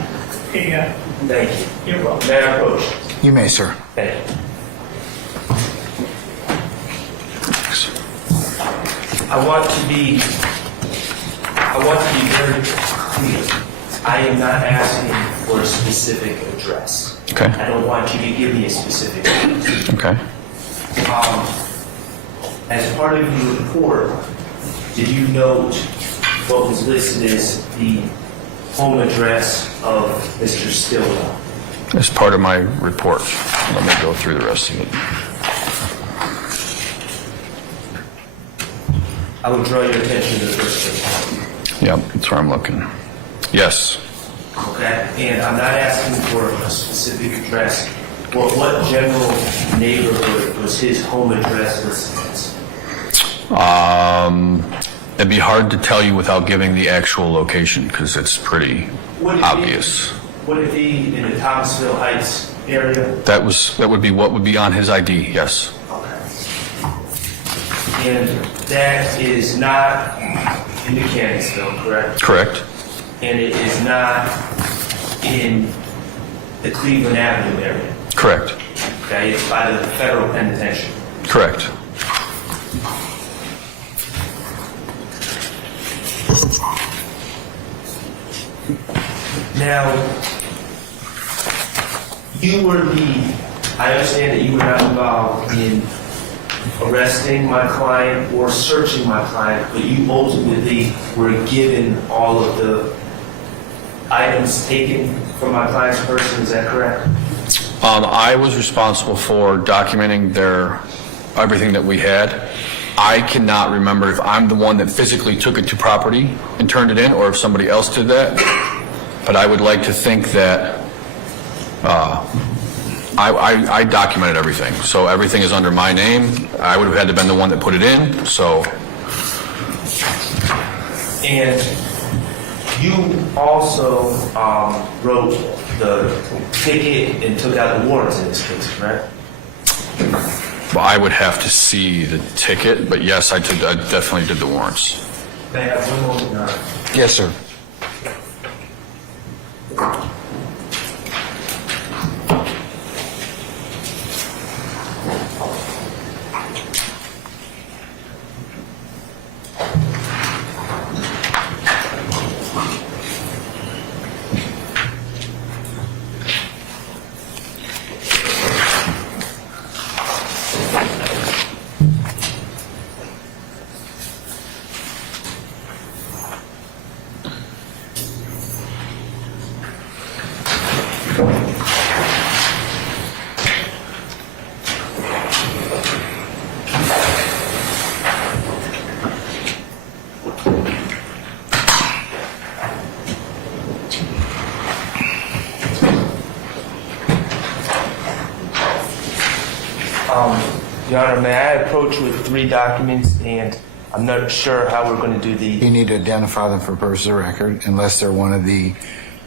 Yeah. Thank you. You're welcome. May I approach? You may, sir. Thank you. I want to be very clear. I am not asking for a specific address. Okay. I don't want you to give me a specific address. Okay. As part of your report, did you note what was listed as the home address of Mr. Stillwell. As part of my report. Let me go through the rest of it. I would draw your attention to the first page. Yep, that's where I'm looking. Yes. Okay, and I'm not asking for a specific address. What general neighborhood was his home address listed as? It'd be hard to tell you without giving the actual location because it's pretty obvious. Would it be in the Thomasville Heights area? That would be what would be on his ID. Yes. Okay. And that is not in the Candlesville, correct? Correct. And it is not in the Cleveland Avenue area? Correct. Okay, it's by the federal penitentiary? Correct. Now, I understand that you were not involved in arresting my client or searching my client, but you ultimately were given all of the items taken from my client's person, is that correct? I was responsible for documenting everything that we had. I cannot remember if I'm the one that physically took it to property and turned it in or if somebody else did that. But I would like to think that I documented everything. So everything is under my name. I would have had to been the one that put it in, so. And you also wrote the ticket and took out the warrants in this case, correct? Well, I would have to see the ticket, but yes, I definitely did the warrants. May I have one moment, Your Honor? Yes, sir. Your Honor, may I approach with 3 documents, and I'm not sure how we're going to do the... You need to identify them for purposes of record, unless they're one of the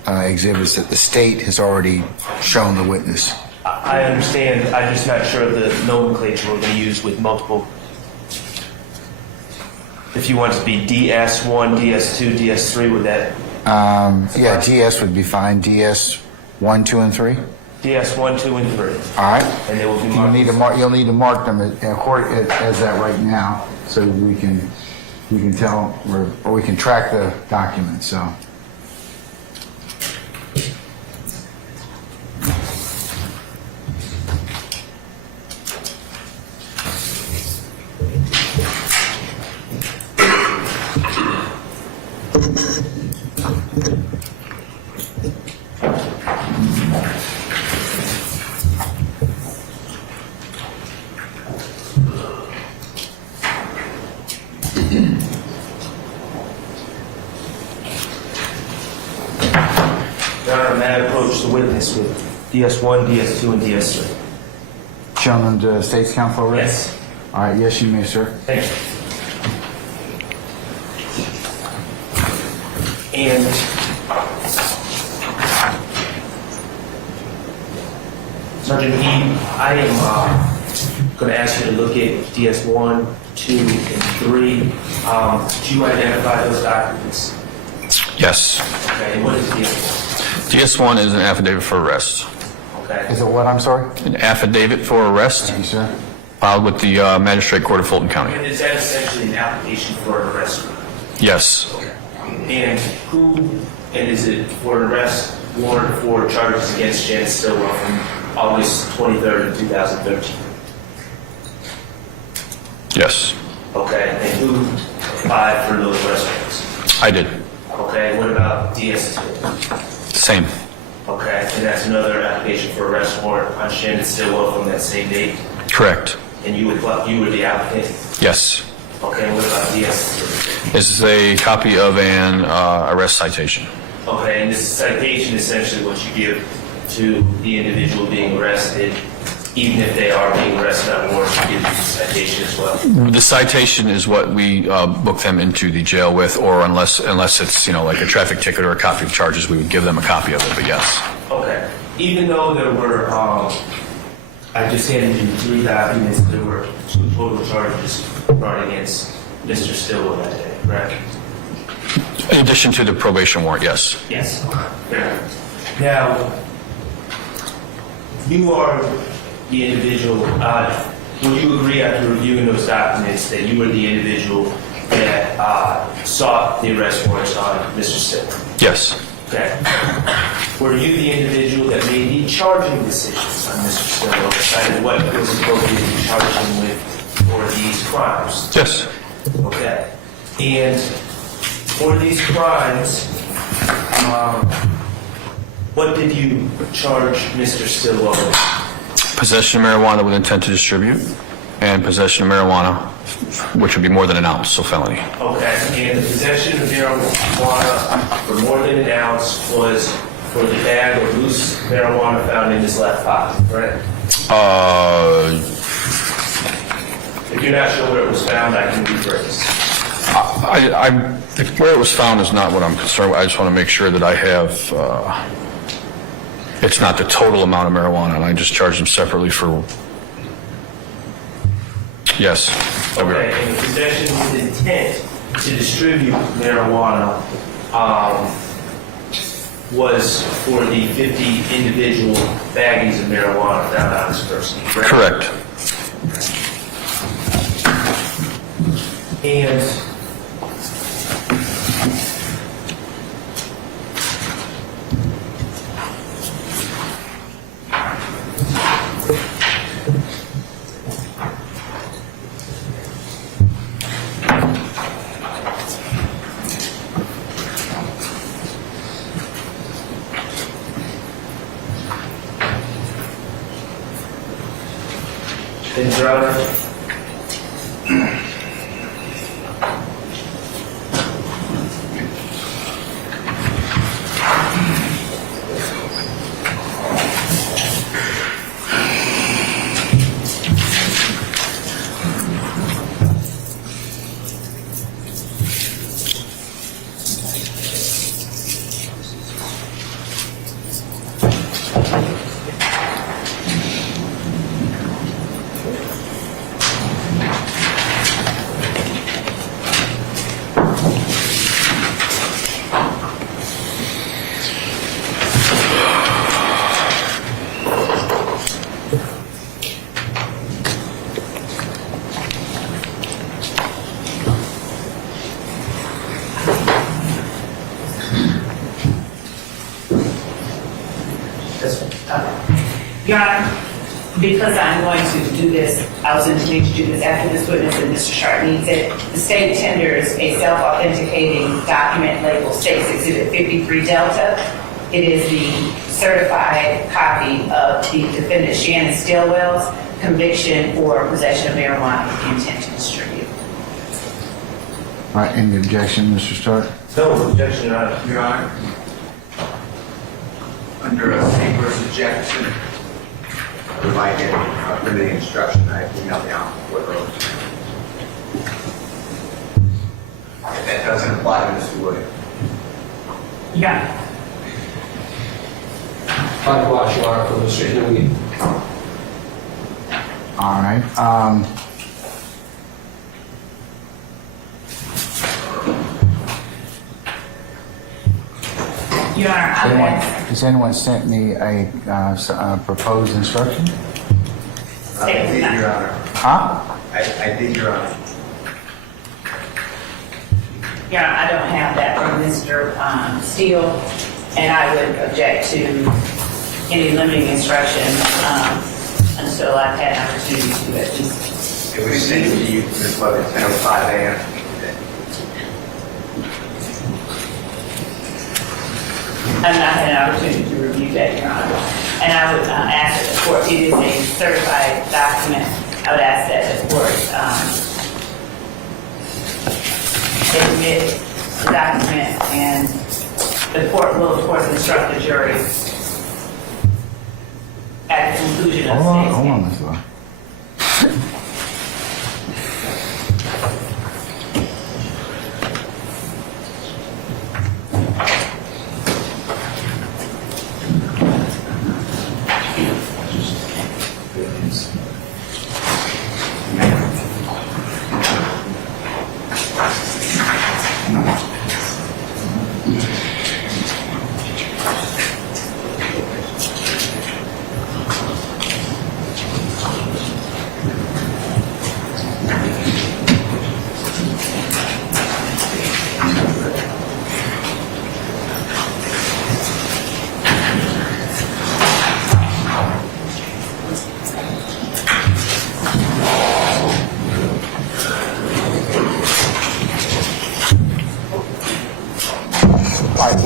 exhibits that the state has already shown the witness. I understand. I'm just not sure of the nomenclature we're going to use with multiple... If you want it to be DS1, DS2, DS3, would that... Yeah, DS would be fine. DS1, 2, and 3? DS1, 2, and 3. All right. And they will be You'll marked. need to mark them as that right now, so we can tell or we can track the documents. So. Your Honor, may I approach the witness with DS1, DS2, and DS3? Gentlemen, the State's Counsel ready? Yes. All right, yes, you may, sir. Thank you. And Sergeant Heeb, I am going to ask you to look at DS1, 2, and 3. Do you identify those documents? Yes. Okay, and what is DS1? DS1 is an affidavit for arrest. Okay. Is it what? I'm sorry. An affidavit for arrest Thank you, sir. filed with the Magistrate Court of Fulton County. And is that essentially an application for an arrest? Yes. And is it for an arrest warrant for charges against Jan Stillwell from August 23rd, 2013? Yes. Okay, and who applied for those arrest warrants? I did. Okay, what about DS2? Same. Okay, and that's another application for arrest warrant on Shannon Stillwell from that same date? Correct. And you were the applicant? Yes. Okay, what about DS2? This is a copy of an arrest citation. Okay, and this citation is essentially what you give to the individual being arrested, even if they are being arrested on warrant, you give the citation as well? The citation is what we book them into the jail with, or unless it's, like a traffic ticket or a copy of charges, we would give them a copy of it, but yes. Okay. Even though there were, I just handed you 3 documents, there were 2 total charges brought against Mr. Stillwell that day, correct? In addition to the probation warrant, yes. Yes. Fair. Now, you are the individual, would you agree after reviewing those documents that you were the individual that sought the arrest warrants on Mr. Stillwell? Yes. Okay. Were you the individual that made the charging decisions on Mr. Stillwell, decided what was appropriate to charge him with for these crimes? Yes. Okay. And for these crimes, what did you charge Mr. Stillwell with? Possession of marijuana with intent to distribute, and possession of marijuana, which would be more than an ounce, so felony. Okay, and the possession of marijuana for more than an ounce was for the bag of loose marijuana found in his left pocket, right? If you're not sure where it was found, I can rephrase. Where it was found is not what I'm concerned with. I just want to make sure that I have, it's not the total amount of marijuana, and I just charge them separately for, yes. Okay, and the possession with intent to distribute marijuana was for the 50 individual baggies of marijuana found on his person, correct? Correct. And Your Honor, because I'm going to do this, I was intending to do this after this witness and Mr. Sharp needs it. The state tenders a self-authenticating document labeled States Exhibit 53 Delta. It is the certified copy of the defendant Shannon Stillwell's conviction for possession of marijuana with the intent to distribute. All right, any objection, Mr. Stark? No objection, Your Honor. Your Honor, under a State versus Jefferson, I would like a limiting instruction. I emailed down for those. That doesn't apply to Mr. Williams. Yeah. Likewise, Your Honor, for Mr. Heeb. All right. Your Honor, Has anyone sent me a proposed instruction? I did, Your Honor. Huh? I did, Your Honor. Your Honor, I don't have that from Mr. Steele, and I would object to any limiting instruction until I've had an opportunity to at least. It was sent to you, Ms. Love, at 10:05 a.m. I've not had an opportunity to review that, Your Honor. And I would ask that the court, it is a certified document. I would ask that the court admit the document, and the court will, of course, instruct the jury at the conclusion of the state's Hold on, Ms. Law.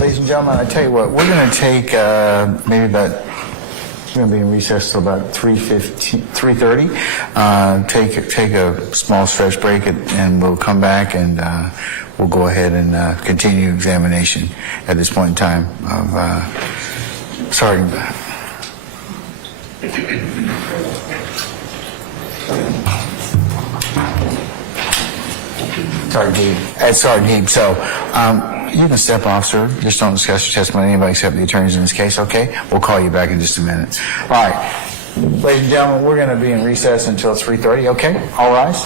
Ladies and gentlemen, I tell you what, we're going to take we're going to be in recess till about 3:30. Take a small stretch break, and we'll come back and we'll go ahead and continue examination at this point in time of Sergeant. Sergeant Heeb. Sergeant Heeb. So, you can step off, sir. Just don't discuss your testimony with anybody except the attorneys in this case, okay? We'll call you back in just a minute. All right. Ladies and gentlemen, we're going to be in recess until 3:30, okay? All rise.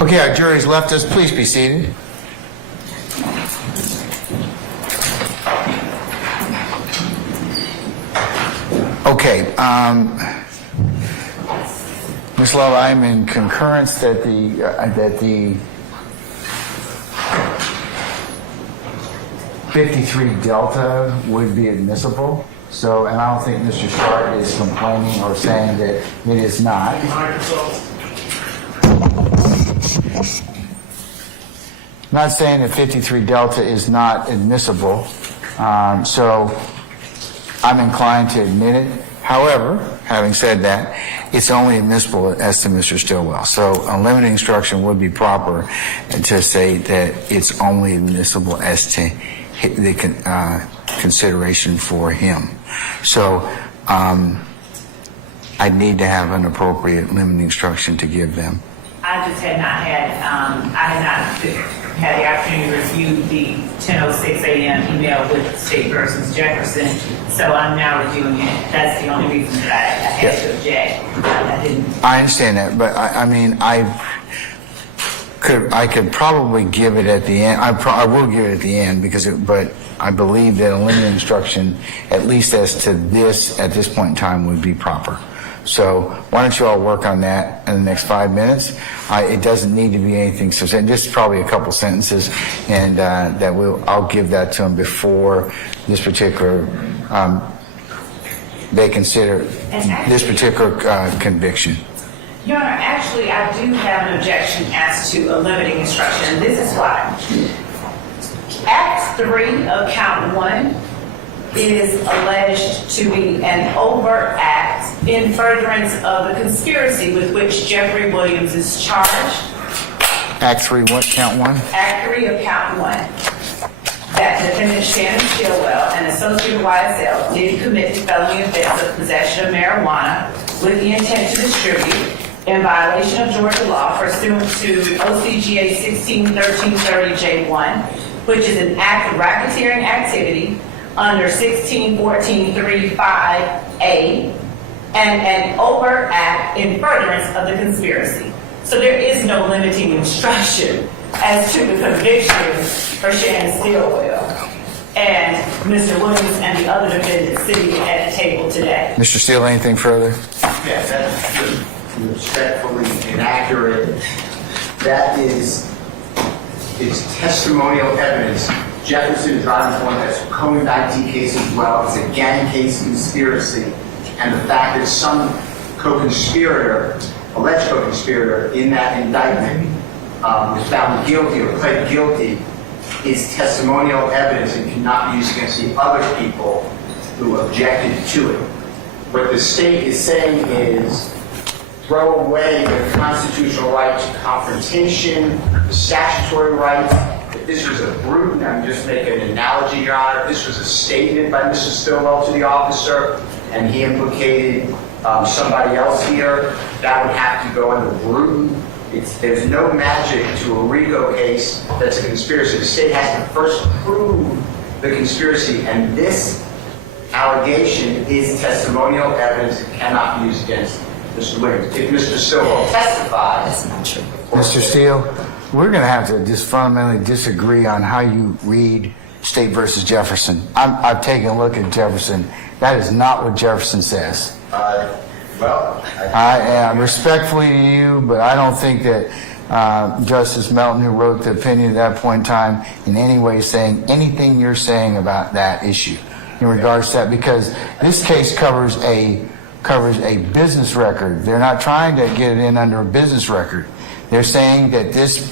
Okay, our jury's left us. Please be seated. Okay, Ms. Love, I'm in concurrence that the 53 Delta would be admissible. So, and I don't think Mr. Sharp is complaining or saying that it is not. Not saying that 53 Delta is not admissible, so I'm inclined to admit it. However, having said that, it's only admissible as to Mr. Stillwell. So a limiting instruction would be proper to say that it's only admissible as to the consideration for him. So I'd need to have an appropriate limiting instruction to give them. I just had not had, the opportunity to review the 10:06 a.m. email with State versus Jefferson, so I'm now reviewing it. That's the only reason that I had to object. I didn't. I understand that, but I could probably give it at the end. I will give it at the end but I believe that a limiting instruction, at least as to this at this point in time, would be proper. So why don't you all work on that in the next 5 minutes? It doesn't need to be anything substantial. Just probably a couple sentences, and I'll give that to them before this particular they consider this particular conviction. Your Honor, actually, I do have an objection as to a limiting instruction. This is why. Act 3 of Count 1 is alleged to be an overt act in furtherance of the conspiracy with which Jeffery Williams is charged. Act 3, what? Count 1? Act 3 of Count 1. That defendant Shannon Stillwell, an associate of YSL, did commit the felony offense of possession of marijuana with the intent to distribute in violation of Georgia law pursuant to OCGA 161330J1, which is an act of racketeering activity under 161435A, and an overt act in furtherance of the conspiracy. So there is no limiting instruction as to the conviction for Shannon Stillwell and Mr. Williams and the other defendants sitting at the table today. Mr. Steele, anything further? Yeah, that's just respectfully inaccurate. That is, it's testimonial evidence. Jefferson driving one that's a co-indictee case as well. It's a gang case conspiracy. And the fact that some co-conspirator, alleged co-conspirator in that indictment was found guilty or pled guilty is testimonial evidence and cannot be used against the other people who objected to it. What the state is saying is throw away the constitutional right to confrontation, the statutory rights. If this was a brute, and I'm just making an analogy, Your Honor, if this was a statement by Mr. Stillwell to the officer and he implicated somebody else here, that would have to go under brute. There's no magic to a RICO case that's a conspiracy. The state has to first prove the conspiracy, and this allegation is testimonial evidence and cannot be used against Mr. Williams. If Mr. Stillwell testifies, Mr. Steele, we're going to have to just fundamentally disagree on how you read State versus Jefferson. I've taken a look at Jefferson. That is not what Jefferson says. I am respectfully to you, but I don't think that Justice Melton, who wrote the opinion at that point in time, in any way saying anything you're saying about that issue in regards to that, because this case covers a business record. They're not trying to get it in under a business record. They're saying that this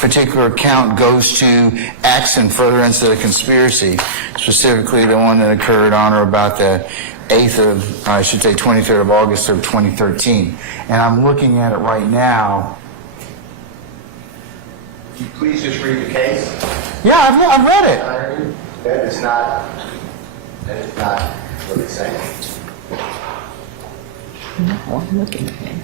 particular count goes to acts in furtherance of the conspiracy, specifically the one that occurred on or about the 23rd of August of 2013. And I'm looking at it right now. Can you please just read the case? Yeah, I've read it. That is not what it's saying. No, I'm looking at him.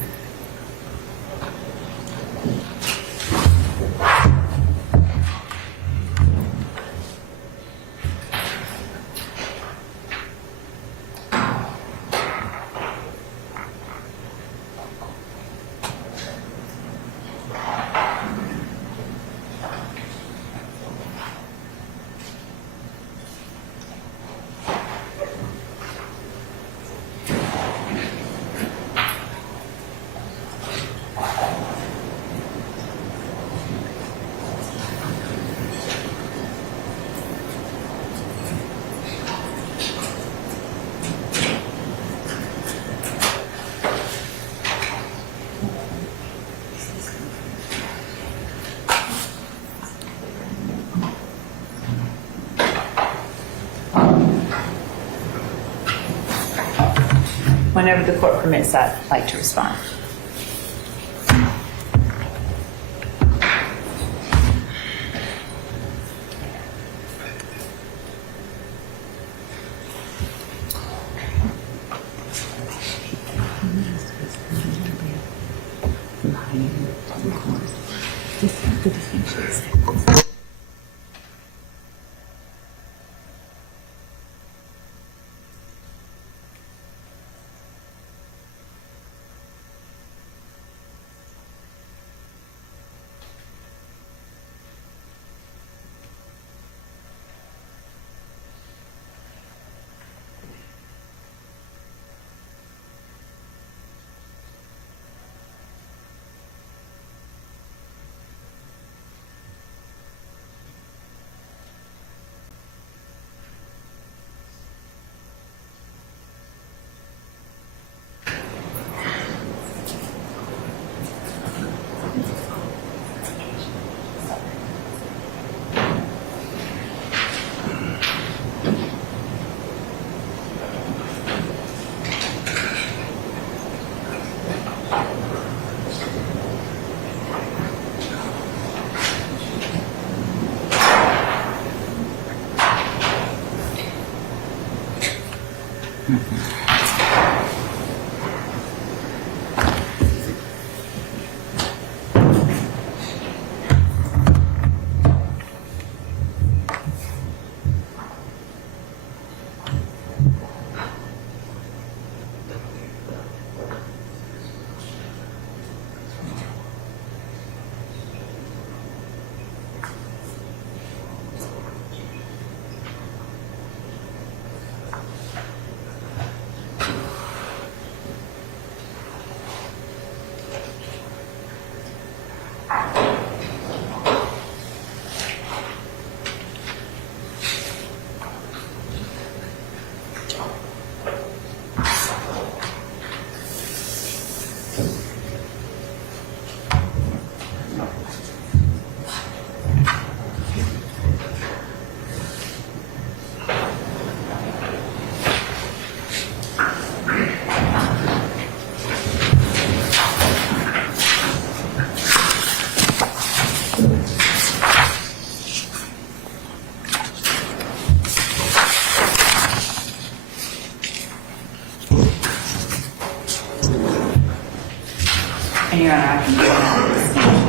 Whenever the court permits, I'd like to respond. And Your Honor, I can give that distinction.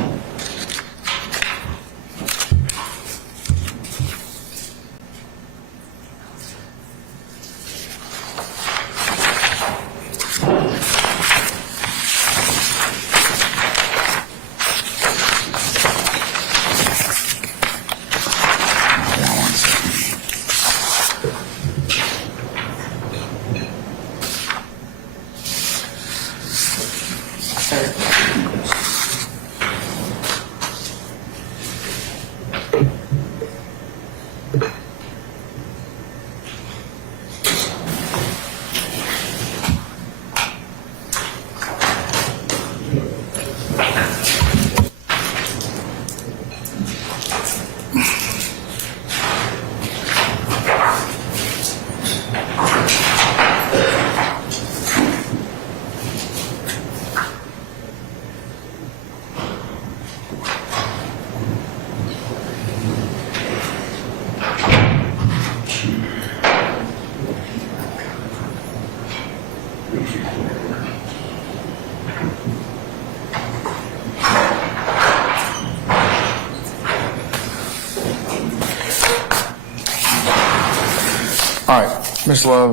All right, Ms. Love,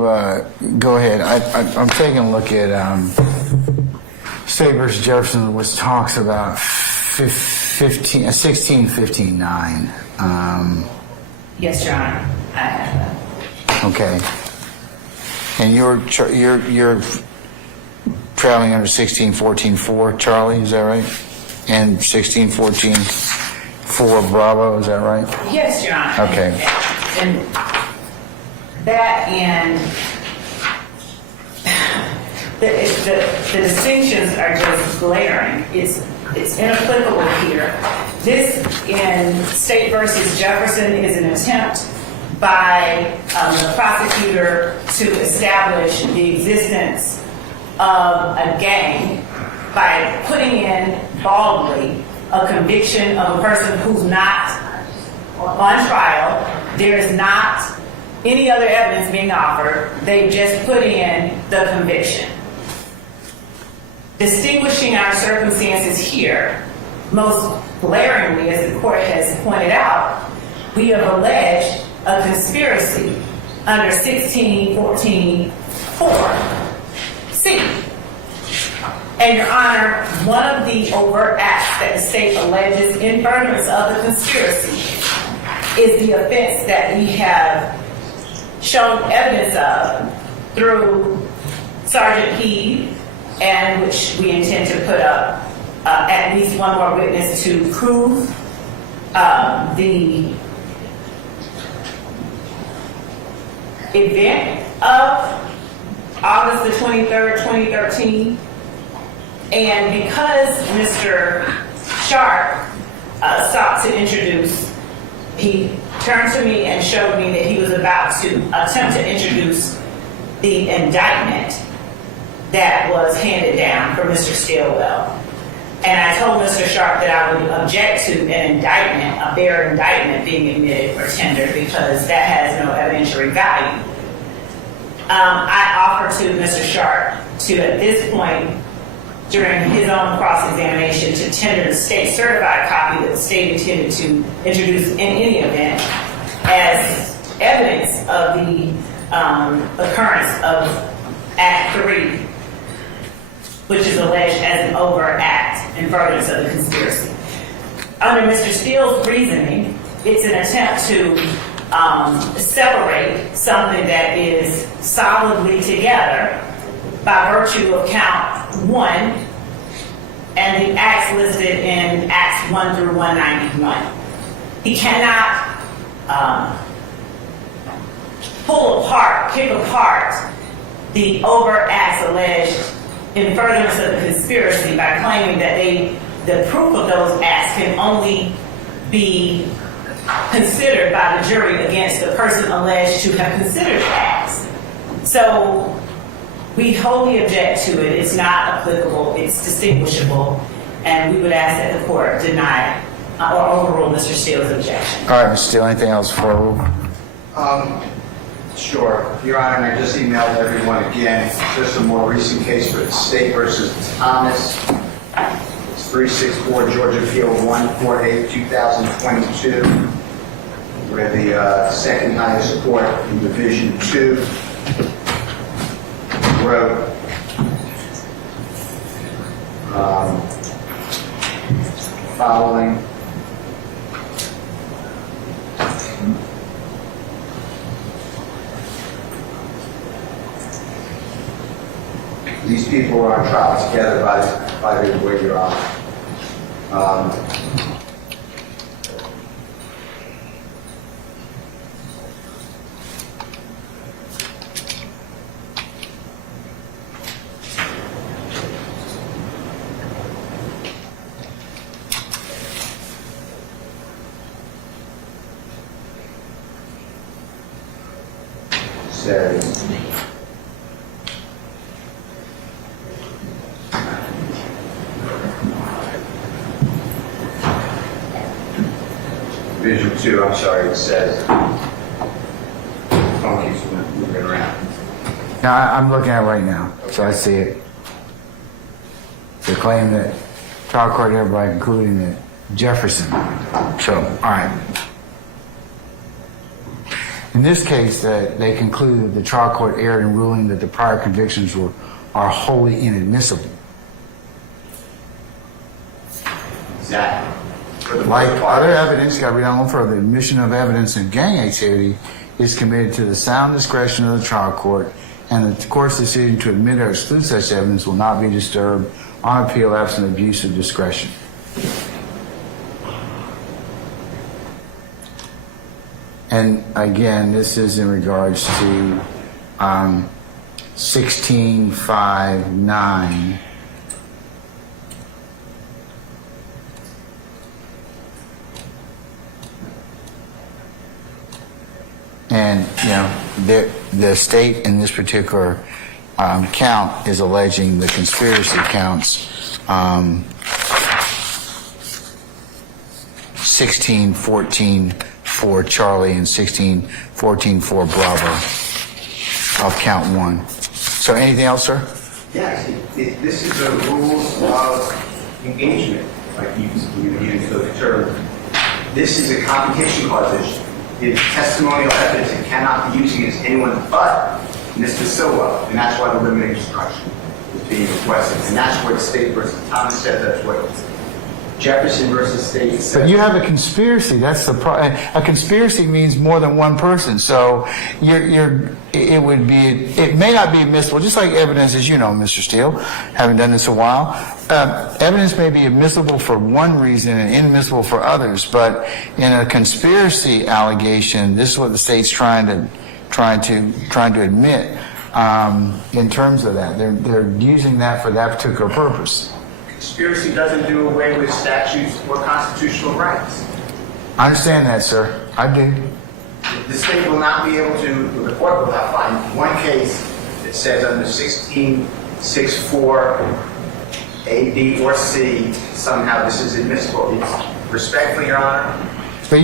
go ahead. I'm taking a look at State versus Jefferson, which talks about 1615.9. Yes, Your Honor. I have that. Okay. And you're traveling under 1614.4, Charlie, is that right? And 1614.4 Bravo, is that right? Yes, Your Honor. Okay. And that and the distinctions are just glaring. It's inapplicable here. This in State versus Jefferson is an attempt by the prosecutor to establish the existence of a gang by putting in baldly a conviction of a person who's not on trial. There is not any other evidence being offered. They just put in the conviction. Distinguishing our circumstances here, most glaringly, as the court has pointed out, we have alleged a conspiracy under 1614.4C. And Your Honor, one of the overt acts that the state alleges in furtherance of the conspiracy is the offense that we have shown evidence of through Sergeant Heeb, and which we intend to put up at least one more witness to prove the event of August the 23rd, 2013. And because Mr. Sharp sought to introduce, he turned to me and showed me that he was about to attempt to introduce the indictment that was handed down for Mr. Stilwell. And I told Mr. Sharp that I would object to an indictment, a bare indictment being admitted for tender because that has no evidentiary value. I offered to Mr. Sharp to, at this point, during his own cross-examination, to tender the state certified copy that the state intended to introduce in any event as evidence of the occurrence of Act 3, which is alleged as an overt act in furtherance of the conspiracy. Under Mr. Steele's reasoning, it's an attempt to separate something that is solidly together by virtue of count 1 and the acts listed in Acts 1 through 191. He cannot pick apart the overt acts alleged in furtherance of the conspiracy by claiming that the proof of those acts can only be considered by the jury against the person alleged to have considered the acts. So we wholly object to it. It's not applicable. It's distinguishable. And we would ask that the court deny or overrule Mr. Steele's objection. All right, Mr. Steele, anything else before we move? Sure. Your Honor, I just emailed everyone again, just a more recent case with State versus Thomas. 364 Georgia Appeal 148-2022, where the second highest court in Division 2 wrote following. These people were on trial together by the way you're on. Says, Division 2, I'm sorry, it says, phone keeps moving around. Now, I'm looking at it right now, so I see it. They claim that trial court hereby concluding that Jefferson. So, all right. In this case, they concluded the trial court erred in ruling that the prior convictions are wholly inadmissible. Exactly. Like other evidence, got to read on a little further, admission of evidence in gang activity is committed to the sound discretion of the trial court, and the court's decision to admit or exclude such evidence will not be disturbed on appeal absent abuse of discretion. And again, this is in regards to 1659. And, you know, the state in this particular count is alleging the conspiracy counts 1614 for Charlie and 1614 for Bravo of count 1. So anything else, sir? Yes, this is the rules of engagement, like you use the term. This is a competition clause issue. It's testimonial evidence and cannot be used against anyone but Mr. Silva, and that's why the limiting instruction is being requested. And that's what State versus Thomas said. That's what Jefferson versus State said. But you have a conspiracy. That's the problem. A conspiracy means more than one person. So it may not be admissible, just like evidence, as you know, Mr. Steele, having done this a while. Evidence may be admissible for one reason and inadmissible for others. But in a conspiracy allegation, this is what the state's trying to admit. In terms of that, they're using that for that particular purpose. Conspiracy doesn't do away with statutes or constitutional rights. I understand that, sir. I do. The state will not be able to, the court will not find one case that says under 1664 A, B, or C, somehow this is admissible. It's respectfully, Your Honor. But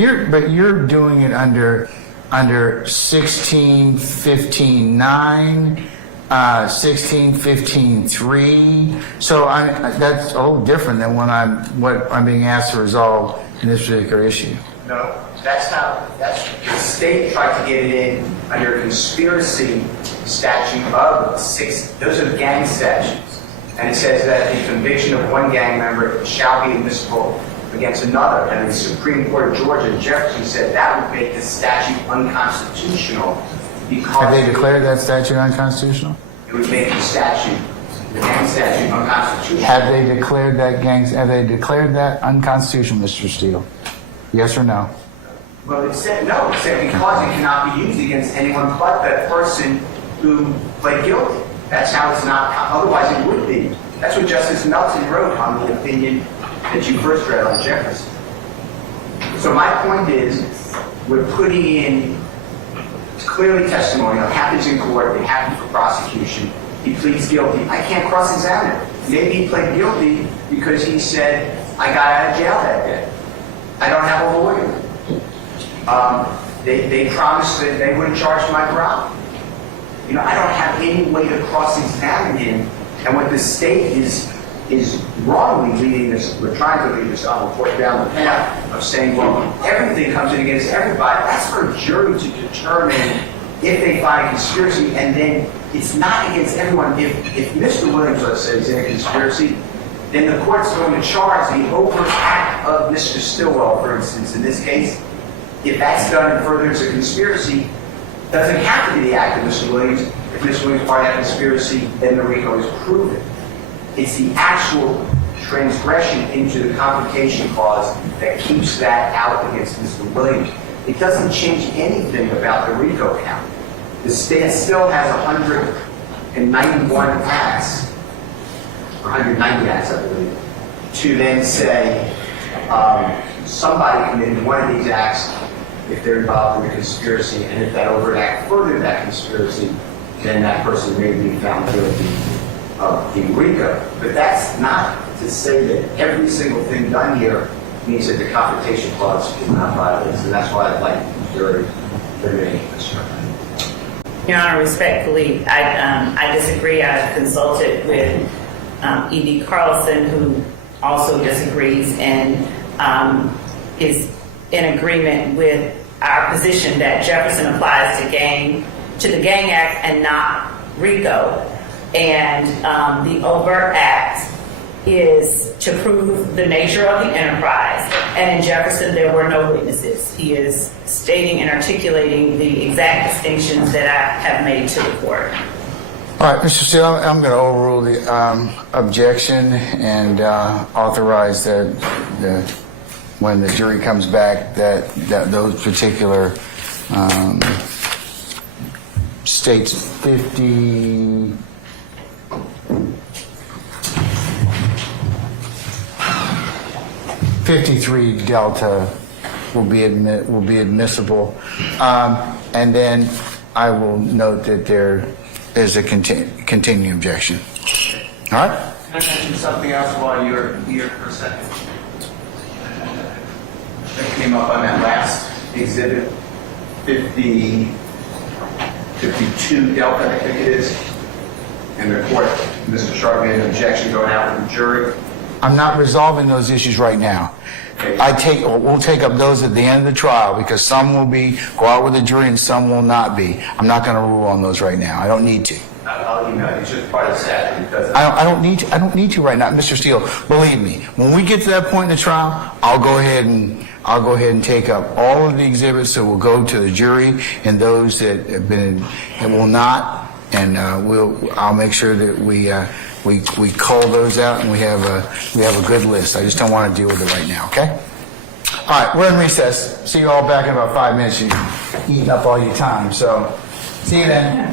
you're doing it under 1615.9, 1615.3. So that's a little different than what I'm being asked to resolve in this particular issue. No, that's the state tried to get it in under a conspiracy statute of 6. Those are gang statutes. And it says that the conviction of one gang member shall be admissible against another. And the Supreme Court of Georgia, Jefferson, said that would make the statute unconstitutional because... Have they declared that statute unconstitutional? It would make the statute, the gang statute, unconstitutional. Have they declared that unconstitutional, Mr. Steele? Yes or no? Well, it said no. It said because it cannot be used against anyone but that person who pled guilty. That's how it's not, otherwise it would be. That's what Justice Melton wrote on the opinion that you first read on Jefferson. So my point is, we're putting in clearly testimony. It happens in court. It happens for prosecution. He pleads guilty. I can't cross-examine it. Maybe he pled guilty because he said, I got out of jail that day. I don't have a lawyer. They promised that they wouldn't charge my crime. You know, I don't have any way to cross-examine him. And what the state is is wrongly leading this, we're trying to lead this court down the path of saying, well, everything comes in against everybody. That's for a jury to determine if they find a conspiracy, and then it's not against everyone. If Mr. Williams, let's say, is in a conspiracy, then the court's going to charge the overt act of Mr. Stillwell, for instance, in this case. If that's done in furtherance of conspiracy, it doesn't have to be the act of Mr. Williams. If Mr. Williams is part of that conspiracy, then the RICO is proven. It's the actual transgression into the complication clause that keeps that out against Mr. Williams. It doesn't change anything about the RICO count. The state still has 191 acts, or 190 acts, I believe, to then say somebody committed one of these acts if they're involved in the conspiracy, and if that overt act furthered that conspiracy, then that person may be found guilty of the RICO. But that's not to say that every single thing done here means that the confrontation clause is not violated. So that's why I'd like the jury to remain instructed. Your Honor, respectfully, I disagree. I've consulted with E.D. Carlson, who also disagrees and is in agreement with our position that Jefferson applies to the Gang Act and not RICO. And the overt act is to prove the nature of the enterprise. And in Jefferson, there were no witnesses. He is stating and articulating the exact distinctions that I have made to the court. All right, Mr. Steele, I'm going to overrule the objection and authorize that when the jury comes back that those particular states 53 Delta will be admissible, and then I will note that there is a continuing objection. All right. Can I mention something else while you're here for a second? That came up on that last exhibit, 52 Delta, I think it is, and the court, Mr. Sharp made an objection going out with the jury. I'm not resolving those issues right now. We'll take up those at the end of the trial because some will go out with the jury and some will not be. I'm not going to rule on those right now. I don't need to. I'll email you. It's just part of the statute because I don't need to right now, Mr. Steele. Believe me, when we get to that point in the trial, I'll go ahead and take up all of the exhibits that will go to the jury and those that have been and will not, and I'll make sure that we cull those out and we have a good list. I just don't want to deal with it right now. Okay. All right, we're in recess. See you all back in about 5 minutes. You've eaten up all your time, so see you then.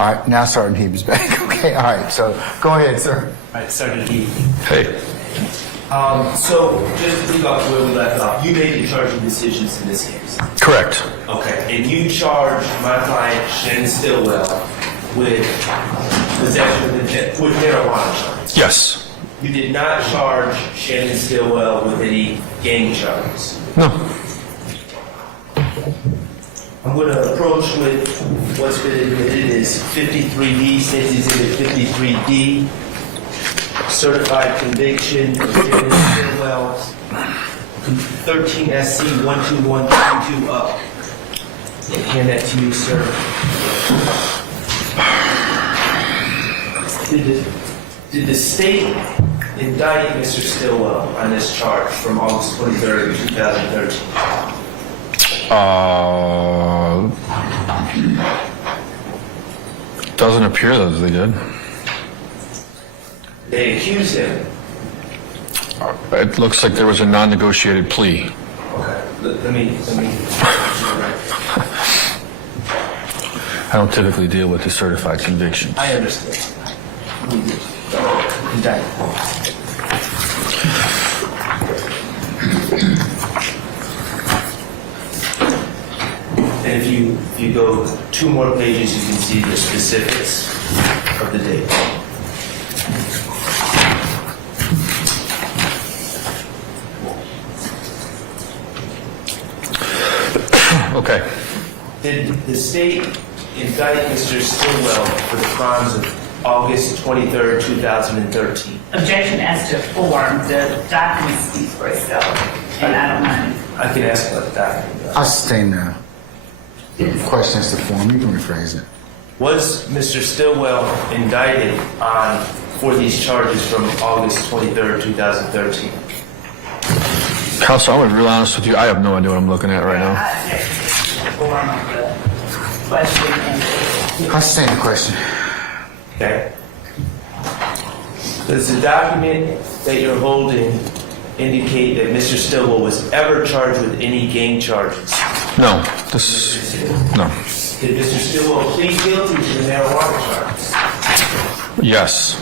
All right, now Sergeant Heeb is back. Okay, all right, so go ahead, sir. All right, Sergeant Heeb. Hey. So just to pick up where we left off, you made the charging decisions in this case. Correct. Okay, and you charged my client Shannon Stillwell with possession with marijuana charges. Yes. You did not charge Shannon Stillwell with any gang charges. No. I'm going to approach with what's been admitted as 53D, since it's in 53D, certified conviction of Shannon Stillwell, 13 SC 12122 up. I'll hand that to you, sir. Did the state indict Mr. Stillwell on this charge from August 23rd, 2013? Doesn't appear that they did. They accused him. It looks like there was a non-negotiated plea. Okay, let me. I don't typically deal with the certified convictions. I understand. Indict. And if you go 2 more pages, you can see the specifics of the date. Okay. Did the state indict Mr. Stillwell for the crimes of August 23rd, 2013? Objection as to form. The document speaks for itself, and I don't mind. I can ask about the document. I sustain the questions to form. You can rephrase it. Was Mr. Stillwell indicted for these charges from August 23rd, 2013? Counsel, I'm going to be real honest with you. I have no idea what I'm looking at right now. I object to the form of the question. I sustain the question. Okay. Does the document that you're holding indicate that Mr. Stillwell was ever charged with any gang charges? No. No. Did Mr. Stillwell plead guilty to the marijuana charges? Yes.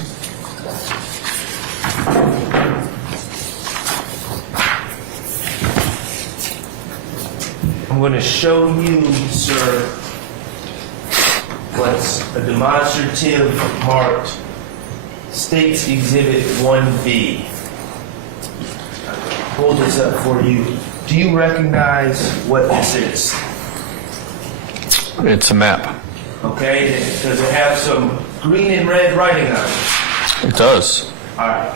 I'm going to show you, sir, what's a demonstrative marked State's Exhibit 1B. Hold this up for you. Do you recognize what this is? It's a map. Okay, does it have some green and red writing on it? It does. All right.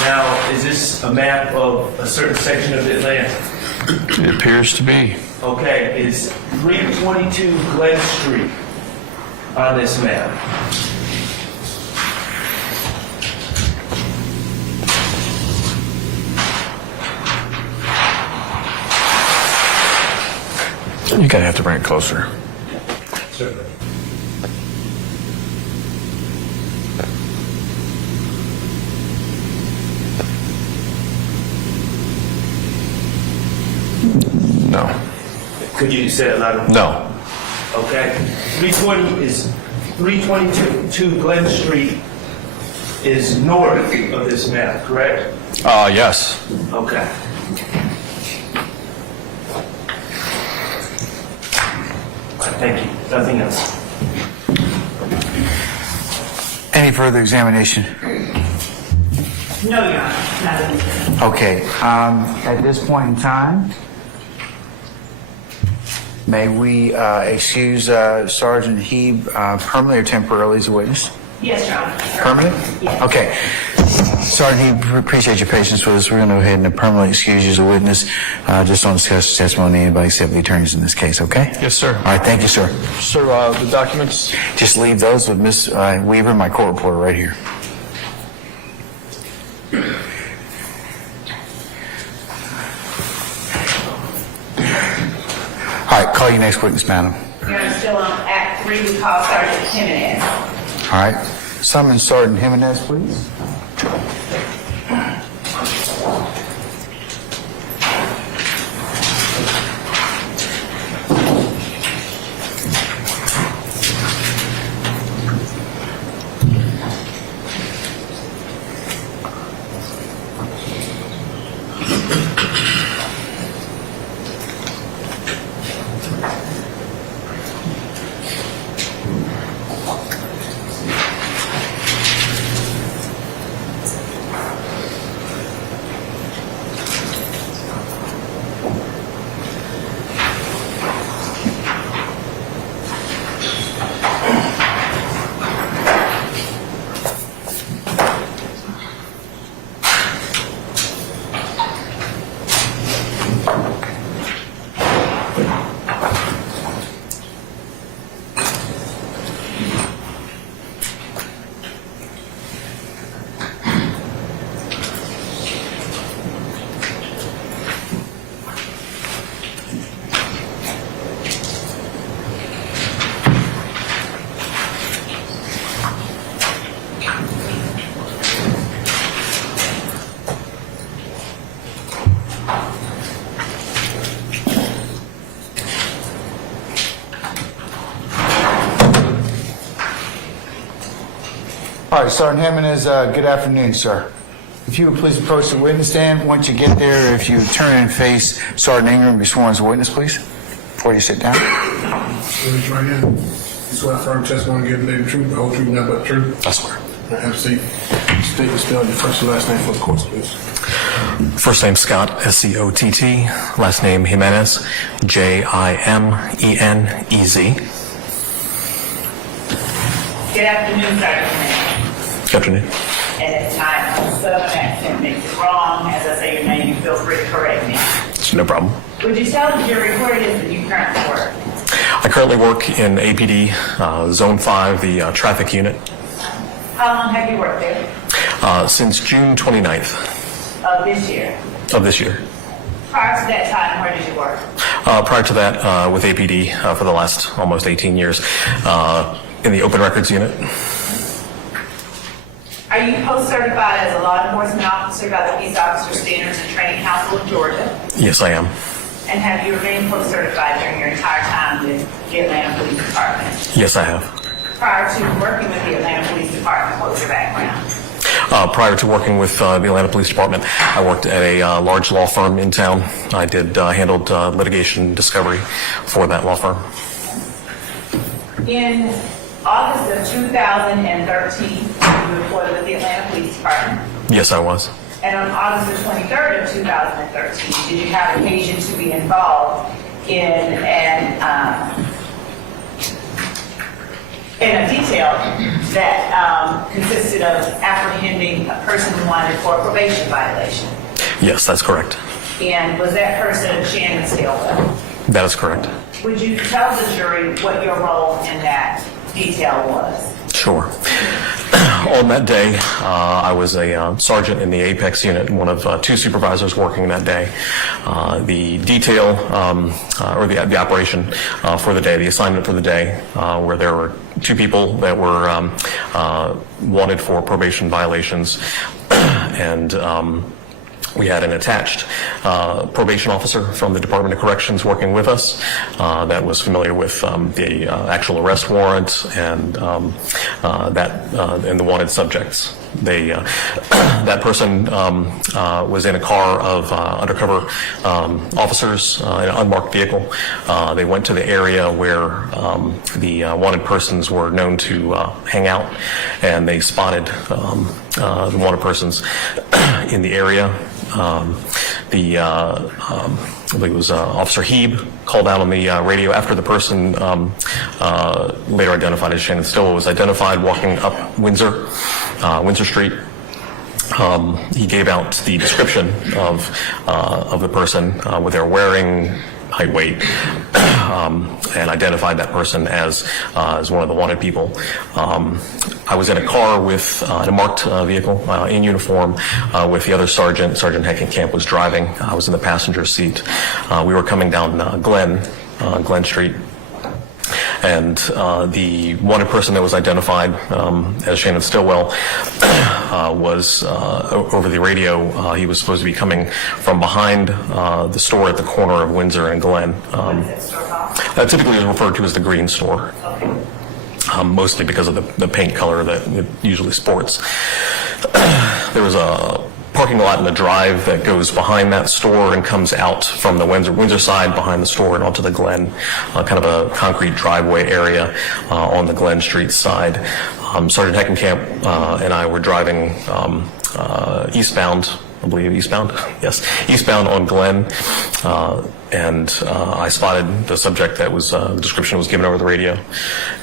Now, is this a map of a certain section of Atlanta? It appears to be. Okay, is 322 Glen Street on this map? You're going to have to bring it closer. Sure. No. Could you say it louder? No. Okay. 322 Glen Street is north of this map, correct? Yes. Okay. Thank you. Nothing else. Any further examination? No, Your Honor. Not at this time. Okay. At this point in time, may we excuse Sergeant Heeb permanently or temporarily as a witness? Yes, Your Honor. Permanent? Yes. Okay. Sergeant Heeb, appreciate your patience with us. We're going to go ahead and permanently excuse you as a witness. Just don't discuss testimony of anybody except the attorneys in this case, okay? Yes, sir. All right, thank you, sir. Sir, the documents? Just leave those with Miss Weaver, my court reporter, right here. All right, call your next witness, madam. Your Honor, still on Act 3, we call Sergeant Jimenez. All right. Summon Sergeant Jimenez, please. All right, Sergeant Jimenez, good afternoon, sir. If you would please approach the witness stand. Once you get there, if you turn and face Sergeant Ingram, be sworn as a witness, please, before you sit down. Raise your right hand. You swear affirm testimony given today the truth, the whole truth, and nothing but the truth? I swear. Have a seat. State and spell your first and last name for the courts, please. First name Scott, S-C-O-T-T. Last name Jimenez, J-I-M-E-N-E-Z. Good afternoon, Sergeant Jimenez. Good afternoon. And if my southern accent makes it wrong, as I say your name, you feel free to correct me. No problem. Would you tell the jury where it is that you currently work? I currently work in APD, Zone 5, the traffic unit. How long have you worked there? Since June 29th Of this year. of this year. Prior to that time, where did you work? Prior to that, with APD for the last almost 18 years, in the open records unit. Are you post-certified as a law enforcement officer by the Peace Officer Standards and Training Council of Georgia? Yes, I am. And have you remained post-certified during your entire time with the Atlanta Police Department? Yes, I have. Prior to working with the Atlanta Police Department, what was your background? Prior to working with the Atlanta Police Department, I worked at a large law firm in town. I handled litigation discovery for that law firm. In August of 2013, you reported with the Atlanta Police Department. Yes, I was. And on August the 23rd of 2013, did you have occasion to be involved in a detail that consisted of apprehending a person wanted for a probation violation? Yes, that's correct. And was that person Shannon Stilwell? That is correct. Would you tell the jury what your role in that detail was? Sure. On that day, I was a sergeant in the Apex unit, one of two supervisors working that day. The detail, or the operation for the day, the assignment for the day, where there were two people that were wanted for probation violations, and we had an attached probation officer from the Department of Corrections working with us that was familiar with the actual arrest warrant and and the wanted subjects. That person was in a car of undercover officers in an unmarked vehicle. They went to the area where the wanted persons were known to hang out, and they spotted the wanted persons in the area. I believe it was Officer Heeb called out on the radio after the person later identified as Shannon Stilwell was identified walking up Windsor Street. He gave out the description of the person, what they're wearing, height, weight, and identified that person as one of the wanted people. I was in a car with in a marked vehicle in uniform with the other sergeant. Sergeant Heckenkamp was driving. I was in the passenger seat. We were coming down Glen Street. And the wanted person that was identified as Shannon Stilwell was over the radio. He was supposed to be coming from behind the store at the corner of Windsor and Glen. Typically is referred to as the green store. Mostly because of the paint color that it usually sports. There was a parking lot in the drive that goes behind that store and comes out from the Windsor side behind the store and onto the Glen, kind of a concrete driveway area on the Glen Street side. Sergeant Heckenkamp and I were driving eastbound, I believe eastbound, yes, eastbound on Glen, and I spotted the subject that was, the description was given over the radio,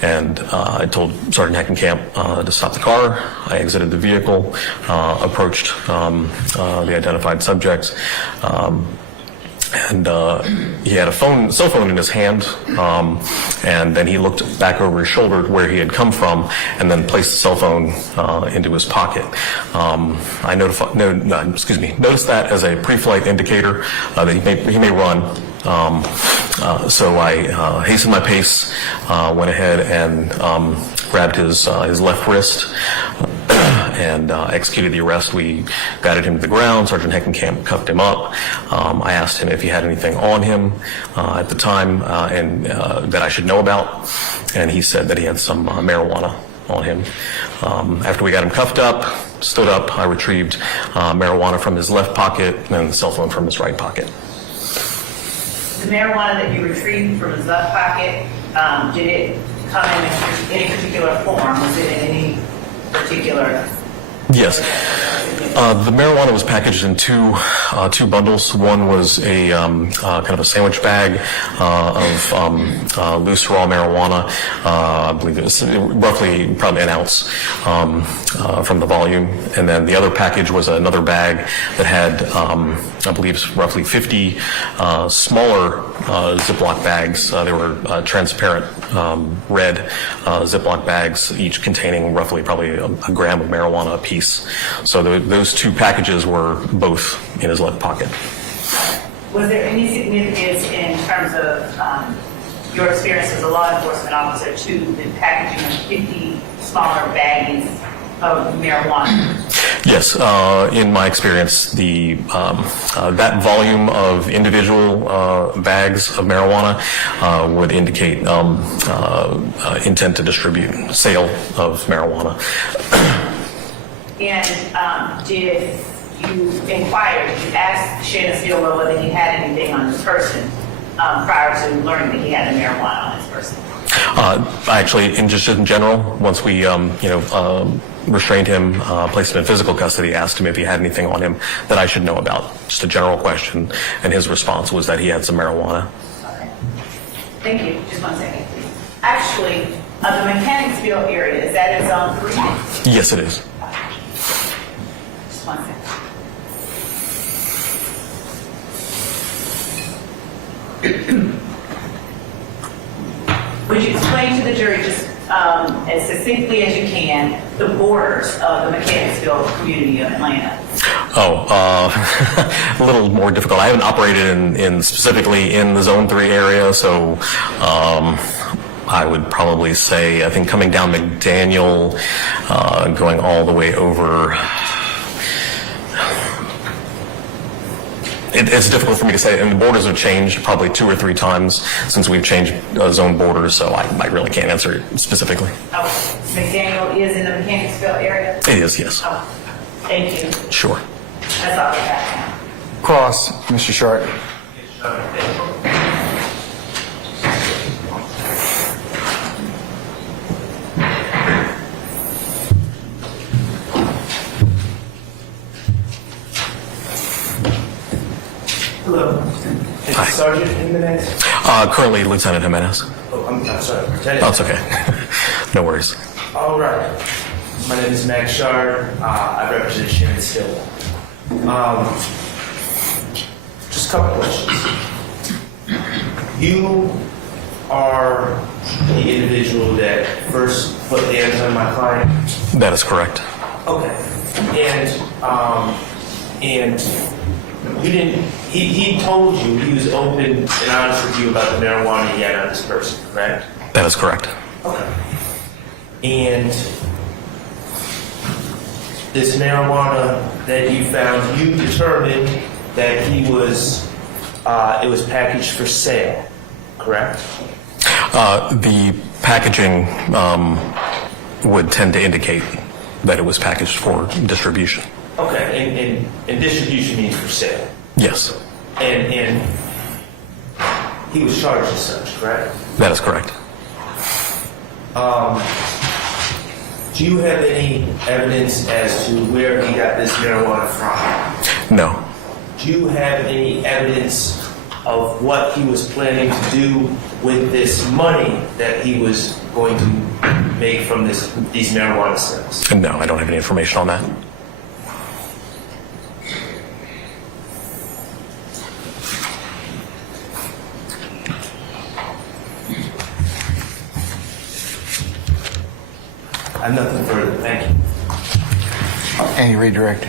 and I told Sergeant Heckenkamp to stop the car. I exited the vehicle, approached the identified subject, and he had a cell phone in his hand, and then he looked back over his shoulder to where he had come from, and then placed the cell phone into his pocket. I noticed that as a pre-flight indicator that he may run. So I hastened my pace, went ahead and grabbed his left wrist. And executed the arrest. We guided him to the ground. Sergeant Heckenkamp cuffed him up. I asked him if he had anything on him at the time and that I should know about, and he said that he had some marijuana on him. After we got him cuffed up, stood up, I retrieved marijuana from his left pocket and the cell phone from his right pocket. The marijuana that you retrieved from his left pocket, did it come in any particular form? Was it in any particular? Yes. The marijuana was packaged in two bundles. One was a kind of a sandwich bag of loose raw marijuana. I believe it was roughly probably an ounce from the volume. And then the other package was another bag that had, I believe, roughly 50 smaller Ziploc bags. They were transparent red Ziploc bags, each containing roughly probably a gram of marijuana apiece. So those two packages were both in his left pocket. Was there any significance in terms of your experience as a law enforcement officer to the packaging of 50 smaller baggies of marijuana? Yes, in my experience, that volume of individual bags of marijuana would indicate intent to distribute, sale of marijuana. And did you inquire, did you ask Shannon Steele whether he had anything on his person prior to learning that he had the marijuana on his person? Actually, just in general, once we, restrained him, placed him in physical custody, asked him if he had anything on him that I should know about. Just a general question, and his response was that he had some marijuana. Okay. Thank you. Just 1 second, please. Actually, the Mechanicsville area, is that in Zone 3? Yes, it is. Just 1 second. Would you explain to the jury just as succinctly as you can the borders of the Mechanicsville community of Atlanta? A little more difficult. I haven't operated in specifically in the Zone 3 area, so I would probably say, I think coming down McDaniel, going all the way over. It's difficult for me to say, and the borders have changed probably 2 or 3 times since we've changed zone borders, so I really can't answer it specifically. Oh, McDaniel is in the Mechanicsville area? It is, yes. Oh, thank you. Sure. That's all I got. Cross, Mr. Short. Hello. Is Hi. Sergeant Jimenez? Currently Lieutenant Jimenez. Oh, I'm sorry. Lieutenant. Oh, it's okay. No worries. All right. My name is Max Shard. I represent Shannon Steele. Just a couple questions. You are the individual that first put hands on my client? That is correct. Okay. And you didn't, he told you, he was open and honest with you about the marijuana he had on his person, correct? That is correct. Okay. And this marijuana that you found, you determined that he was, it was packaged for sale, correct? The packaging would tend to indicate that it was packaged for distribution. Okay, and distribution means for sale? Yes. And he was charged as such, correct? That is correct. Do you have any evidence as to where he got this marijuana from? No. Do you have any evidence of what he was planning to do with this money that he was going to make from these marijuana sales? No, I don't have any information on that. I have nothing further. Thank you. Any redirect.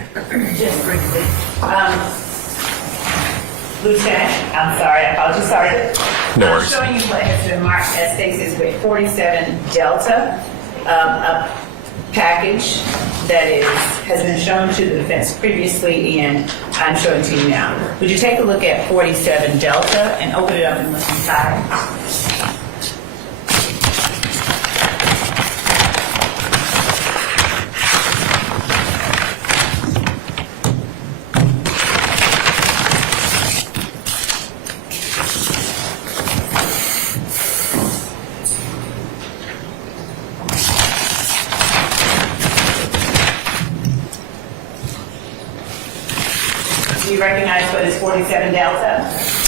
Just briefly. Lieutenant, I'm sorry, I apologize, Sergeant. No worries. I'm showing you what has been marked as states with 47 Delta, a package that has been shown to the defense previously, and I'm showing to you now. Would you take a look at 47 Delta and open it up and look inside? Do you recognize what is 47 Delta?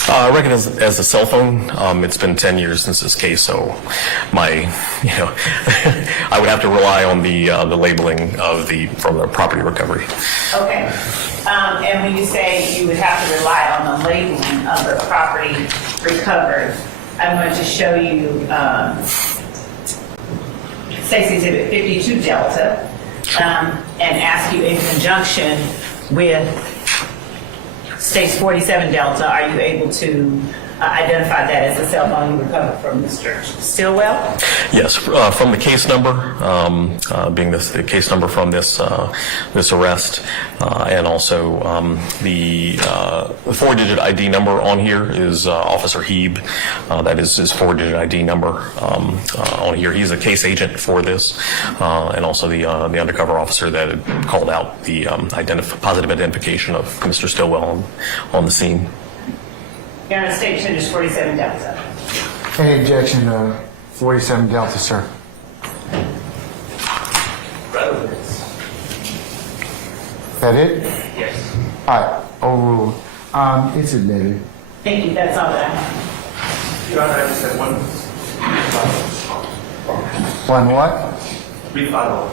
I reckon as a cell phone. It's been 10 years since this case, so I would have to rely on the labeling from the property recovery. Okay. And when you say you would have to rely on the labeling of the property recovered, I'm going to show you State's Exhibit 52 Delta and ask you in conjunction with State's 47 Delta, are you able to identify that as a cell phone you recovered from Mr. Stillwell? Yes, from the case number, being the case number from this arrest, and also the 4-digit ID number on here is Officer Heeb. That is his 4-digit ID number on here. He's a case agent for this, and also the undercover officer that had called out the positive identification of Mr. Stillwell on the scene. Your Honor, State Attorney 47 Delta. Any objection to 47 Delta, sir? That it? Yes. All right, overruled. It's admitted. Thank you. That's all that I have. Your Honor, I just have one. One what? Rebuttal.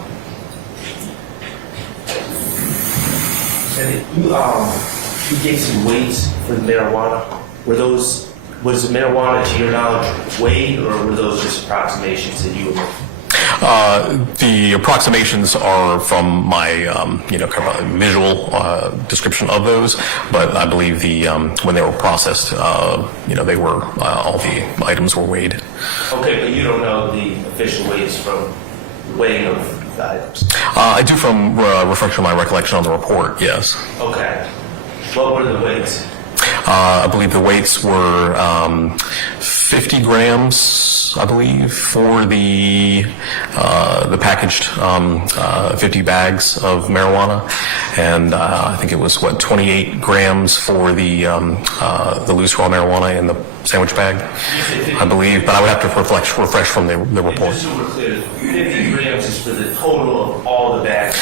You gave some weights for the marijuana. Was the marijuana, to your knowledge, weighed, or were those just approximations that you were making? The approximations are from my, kind of a visual description of those, but I believe when they were processed, they were all the items were weighed. Okay, but you don't know the official weights from weighing of the items? I do from reflection of my recollection on the report, yes. Okay. What were the weights? I believe the weights were 50 grams, I believe, for the packaged 50 bags of marijuana, and I think it was 28 grams for the loose raw marijuana in the sandwich bag, I believe. But I would have to refresh from the report. Just so we're clear, 50 grams is for the total of all the bags?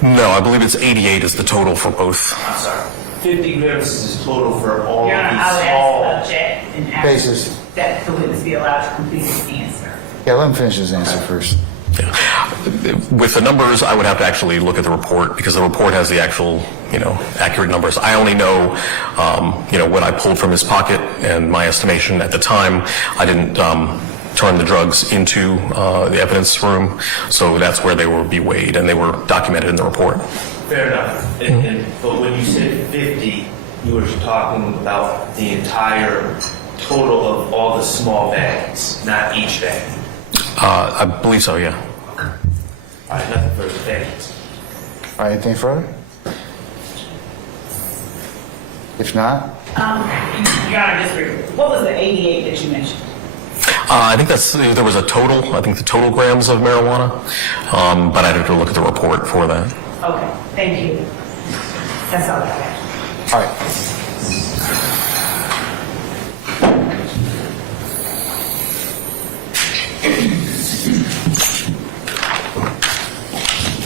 No, I believe it's 88 is the total for both. I'm sorry. 50 grams is the total for all Your Honor, these I would small ask the object and ask Basis. that the witness be allowed to complete his answer. Yeah, let him finish his answer first. With the numbers, I would have to actually look at the report because the report has the actual, accurate numbers. I only know, what I pulled from his pocket and my estimation at the time. I didn't turn the drugs into the evidence room, so that's where they will be weighed, and they were documented in the report. Fair enough. But when you said 50, you were talking about the entire total of all the small bags, not each bag. I believe so, yeah. Okay. All right, nothing further. Thank you. All right, anything further? If not? Your Honor, just briefly, what was the 88 that you mentioned? I think there was a total. I think the total grams of marijuana, but I'd have to look at the report for that. Okay, thank you. That's all I have. All right.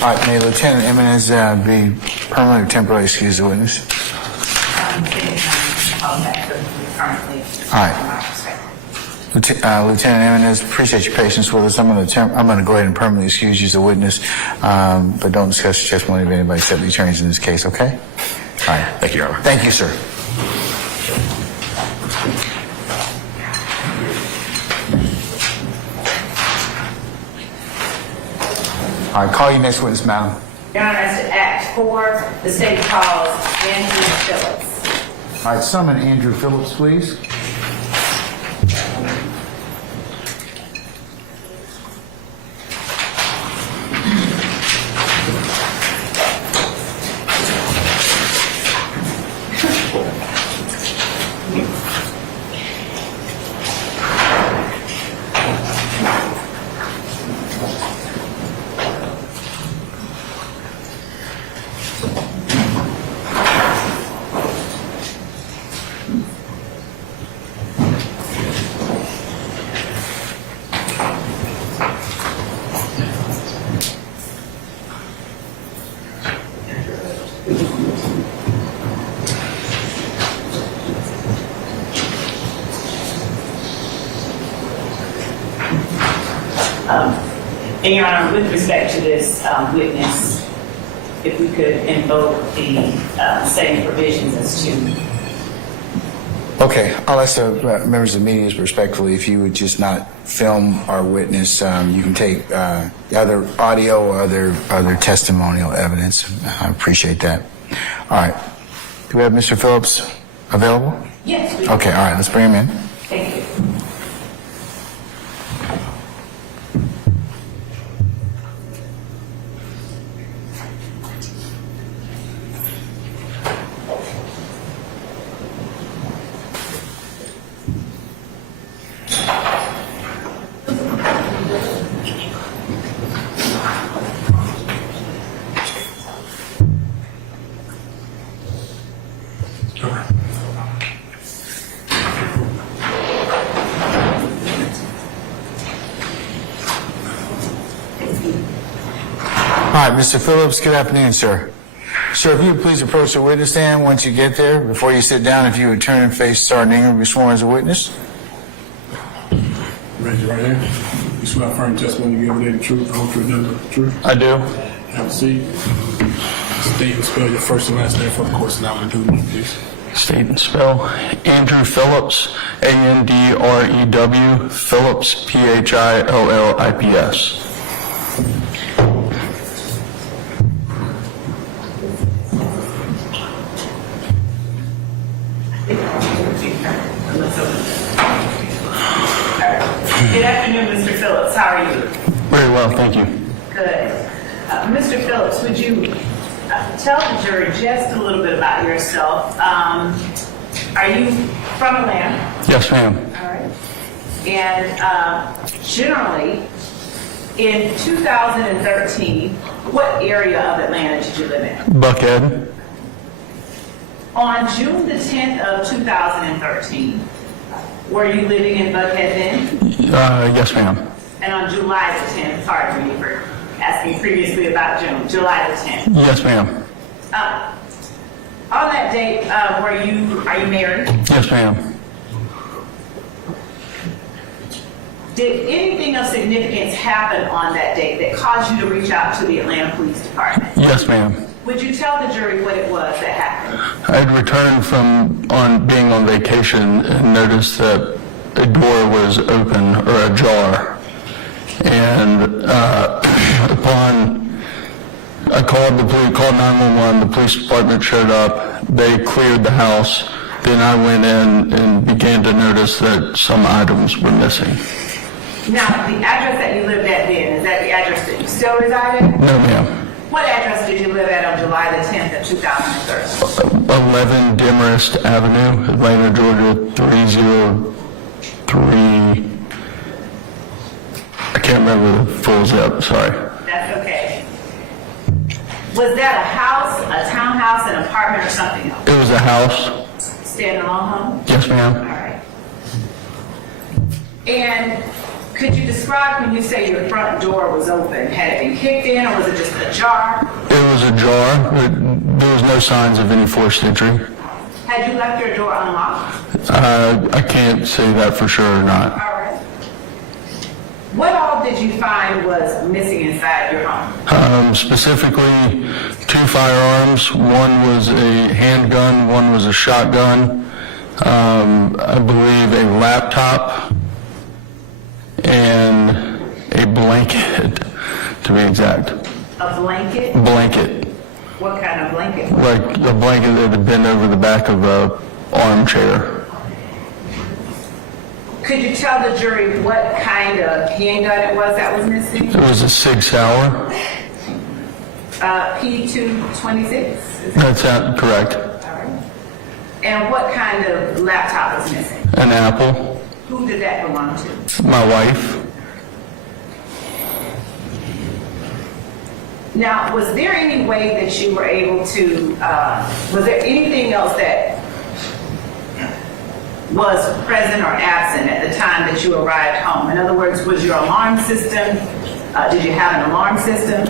All right, may Lieutenant Jimenez be permanently or temporarily excused the witness? All right. Lieutenant Jimenez, appreciate your patience with us. I'm going to go ahead and permanently excuse you as a witness, but don't discuss your testimony of anybody except the attorneys in this case, okay? All right. Thank you, Your Honor. Thank you, sir. All right, call your next witness, madam. Your Honor, as to Act 4, the state calls Andrew Phillips. All right, summon Andrew Phillips, please. And Your Honor, with respect to this witness, if we could invoke the same provisions as to. Okay, I'll ask the members of the meeting respectfully if you would just not film our witness. You can take other audio or other testimonial evidence. I appreciate that. All right. Do we have Mr. Phillips available? Yes, we do. Okay, all right, let's bring him in. Thank you. All right, Mr. Phillips, good afternoon, sir. Sir, if you would please approach the witness stand once you get there. Before you sit down, if you would turn and face Sergeant Ingram, be sworn as a witness. Raise your right hand. You swear affirm testimony you give today the truth, the whole truth, nothing but the truth. I do. Have a seat. State and spell your first and last name for the course, and I will do it, please. State and spell. Andrew Phillips, Andrew, Phillips, Phillips. Good afternoon, Mr. Phillips. How are you? Very well, thank you. Good. Mr. Phillips, would you tell the jury just a little bit about yourself? Are you from Atlanta? Yes, ma'am. All right. And generally, in 2013, what area of Atlanta did you live in? Buckhead. On June the 10th of 2013, were you living in Buckhead then? Yes, ma'am. And on July the 10th, pardon me for asking previously about June, July the 10th. Yes, ma'am. On that date, are you married? Yes, ma'am. Did anything of significance happen on that date that caused you to reach out to the Atlanta Police Department? Yes, ma'am. Would you tell the jury what it was that happened? I had returned from being on vacation and noticed that a door was open or ajar. And I called 911, the police department showed up, they cleared the house, then I went in and began to notice that some items were missing. Now, the address that you lived at then, is that the address that you still reside at? No, ma'am. What address did you live at on July the 10th of 2013? 11 Demarest Avenue, Atlanta, Georgia, 303. I can't remember the full zip, sorry. That's okay. Was that a house, a townhouse, an apartment, or something else? It was a house. Standalone home? Yes, ma'am. All right. And could you describe when you say your front door was open? Had it been kicked in, or was it just ajar? It was ajar. There was no signs of any forced entry. Had you left your door unlocked? I can't say that for sure or not. All right. What all did you find was missing inside your home? Specifically, 2 firearms. One was a handgun, one was a shotgun. I believe a laptop and a blanket, to be exact. A blanket? Blanket. What kind of blanket? Like a blanket that had been over the back of a armchair. Could you tell the jury what kind of handgun it was that was missing? It was a Sig Sauer. P226? That's correct. All right. And what kind of laptop was missing? An Apple. Who did that belong to? My wife. Now, was there any way that you were able to, was there anything else that was present or absent at the time that you arrived home? In other words, was your alarm system, did you have an alarm system?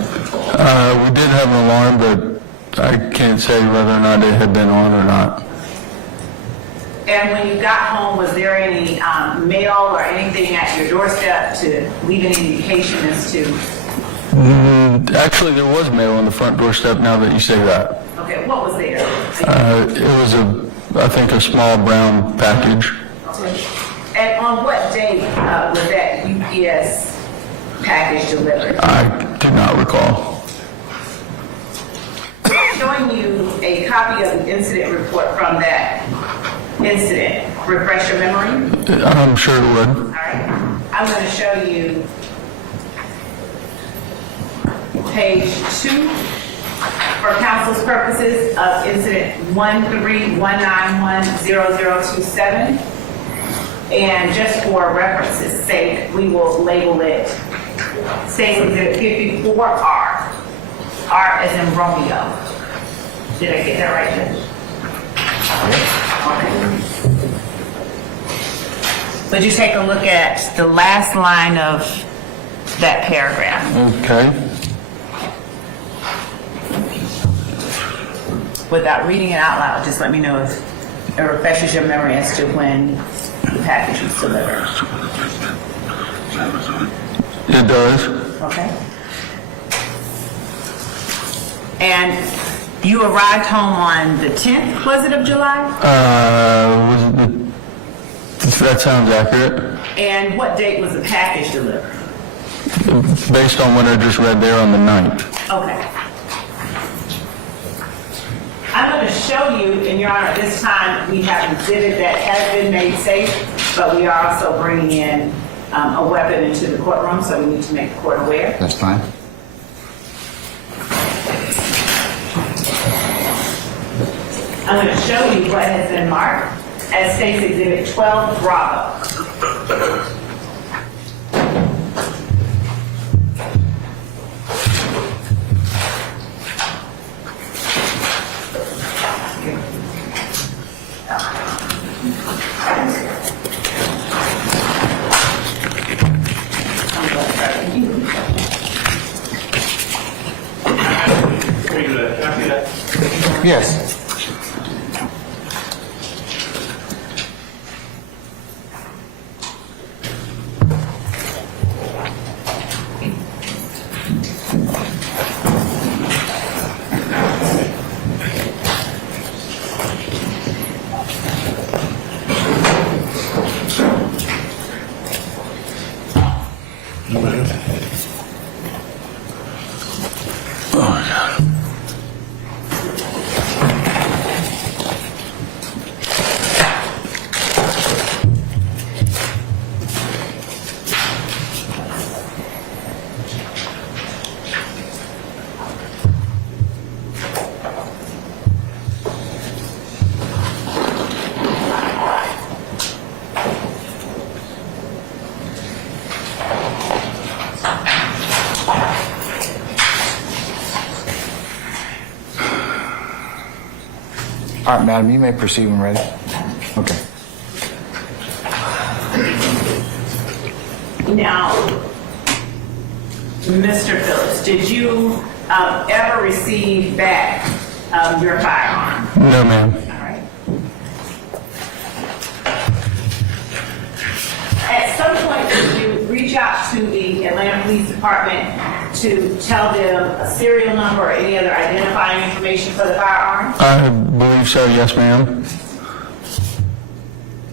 We did have an alarm, but I can't say whether or not it had been on or not. And when you got home, was there any mail or anything at your doorstep to leave any indication as to Actually, there was mail on the front doorstep now that you say that. Okay, what was there? It was I think a small brown package. And on what date was that UPS package delivered? I do not recall. Showing you a copy of the incident report from that incident. Refresh your memory? I'm sure it would. All right. I'm going to show you page 2 for counsel's purposes of incident 131910027. And just for reference's sake, we will label it State Exhibit 54R. R as in Romeo. Did I get that right, Judge? Okay. Would you take a look at the last line of that paragraph? Okay. Without reading it out loud, just let me know if it refreshes your memory as to when the package was delivered. It does. Okay. And you arrived home on the 10th, was it, of July? That sounds accurate. And what date was the package delivered? Based on what I just read there on the 9th. Okay. I'm going to show you, and Your Honor, this time we have an exhibit that has been made safe, but we are also bringing in a weapon into the courtroom, so we need to make the court aware. That's fine. I'm going to show you what has been marked as State's Exhibit 12 Bravo. Yes. All right, madam, you may proceed when ready. Okay. Now, Mr. Phillips, did you ever receive back your firearm? No, ma'am. All right. At some point, did you reach out to the Atlanta Police Department to tell them a serial number or any other identifying information for the firearm? I believe so, yes, ma'am.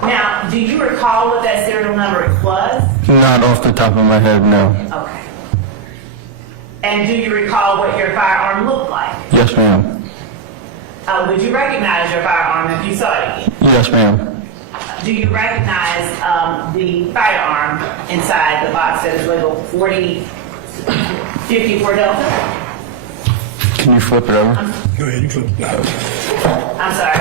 Now, do you recall what that serial number was? Not off the top of my head, no. Okay. And do you recall what your firearm looked like? Yes, ma'am. Would you recognize your firearm if you saw it again? Yes, ma'am. Do you recognize the firearm inside the box that is labeled 4054 Delta? Can you flip it over? Go ahead, you flip it. I'm sorry.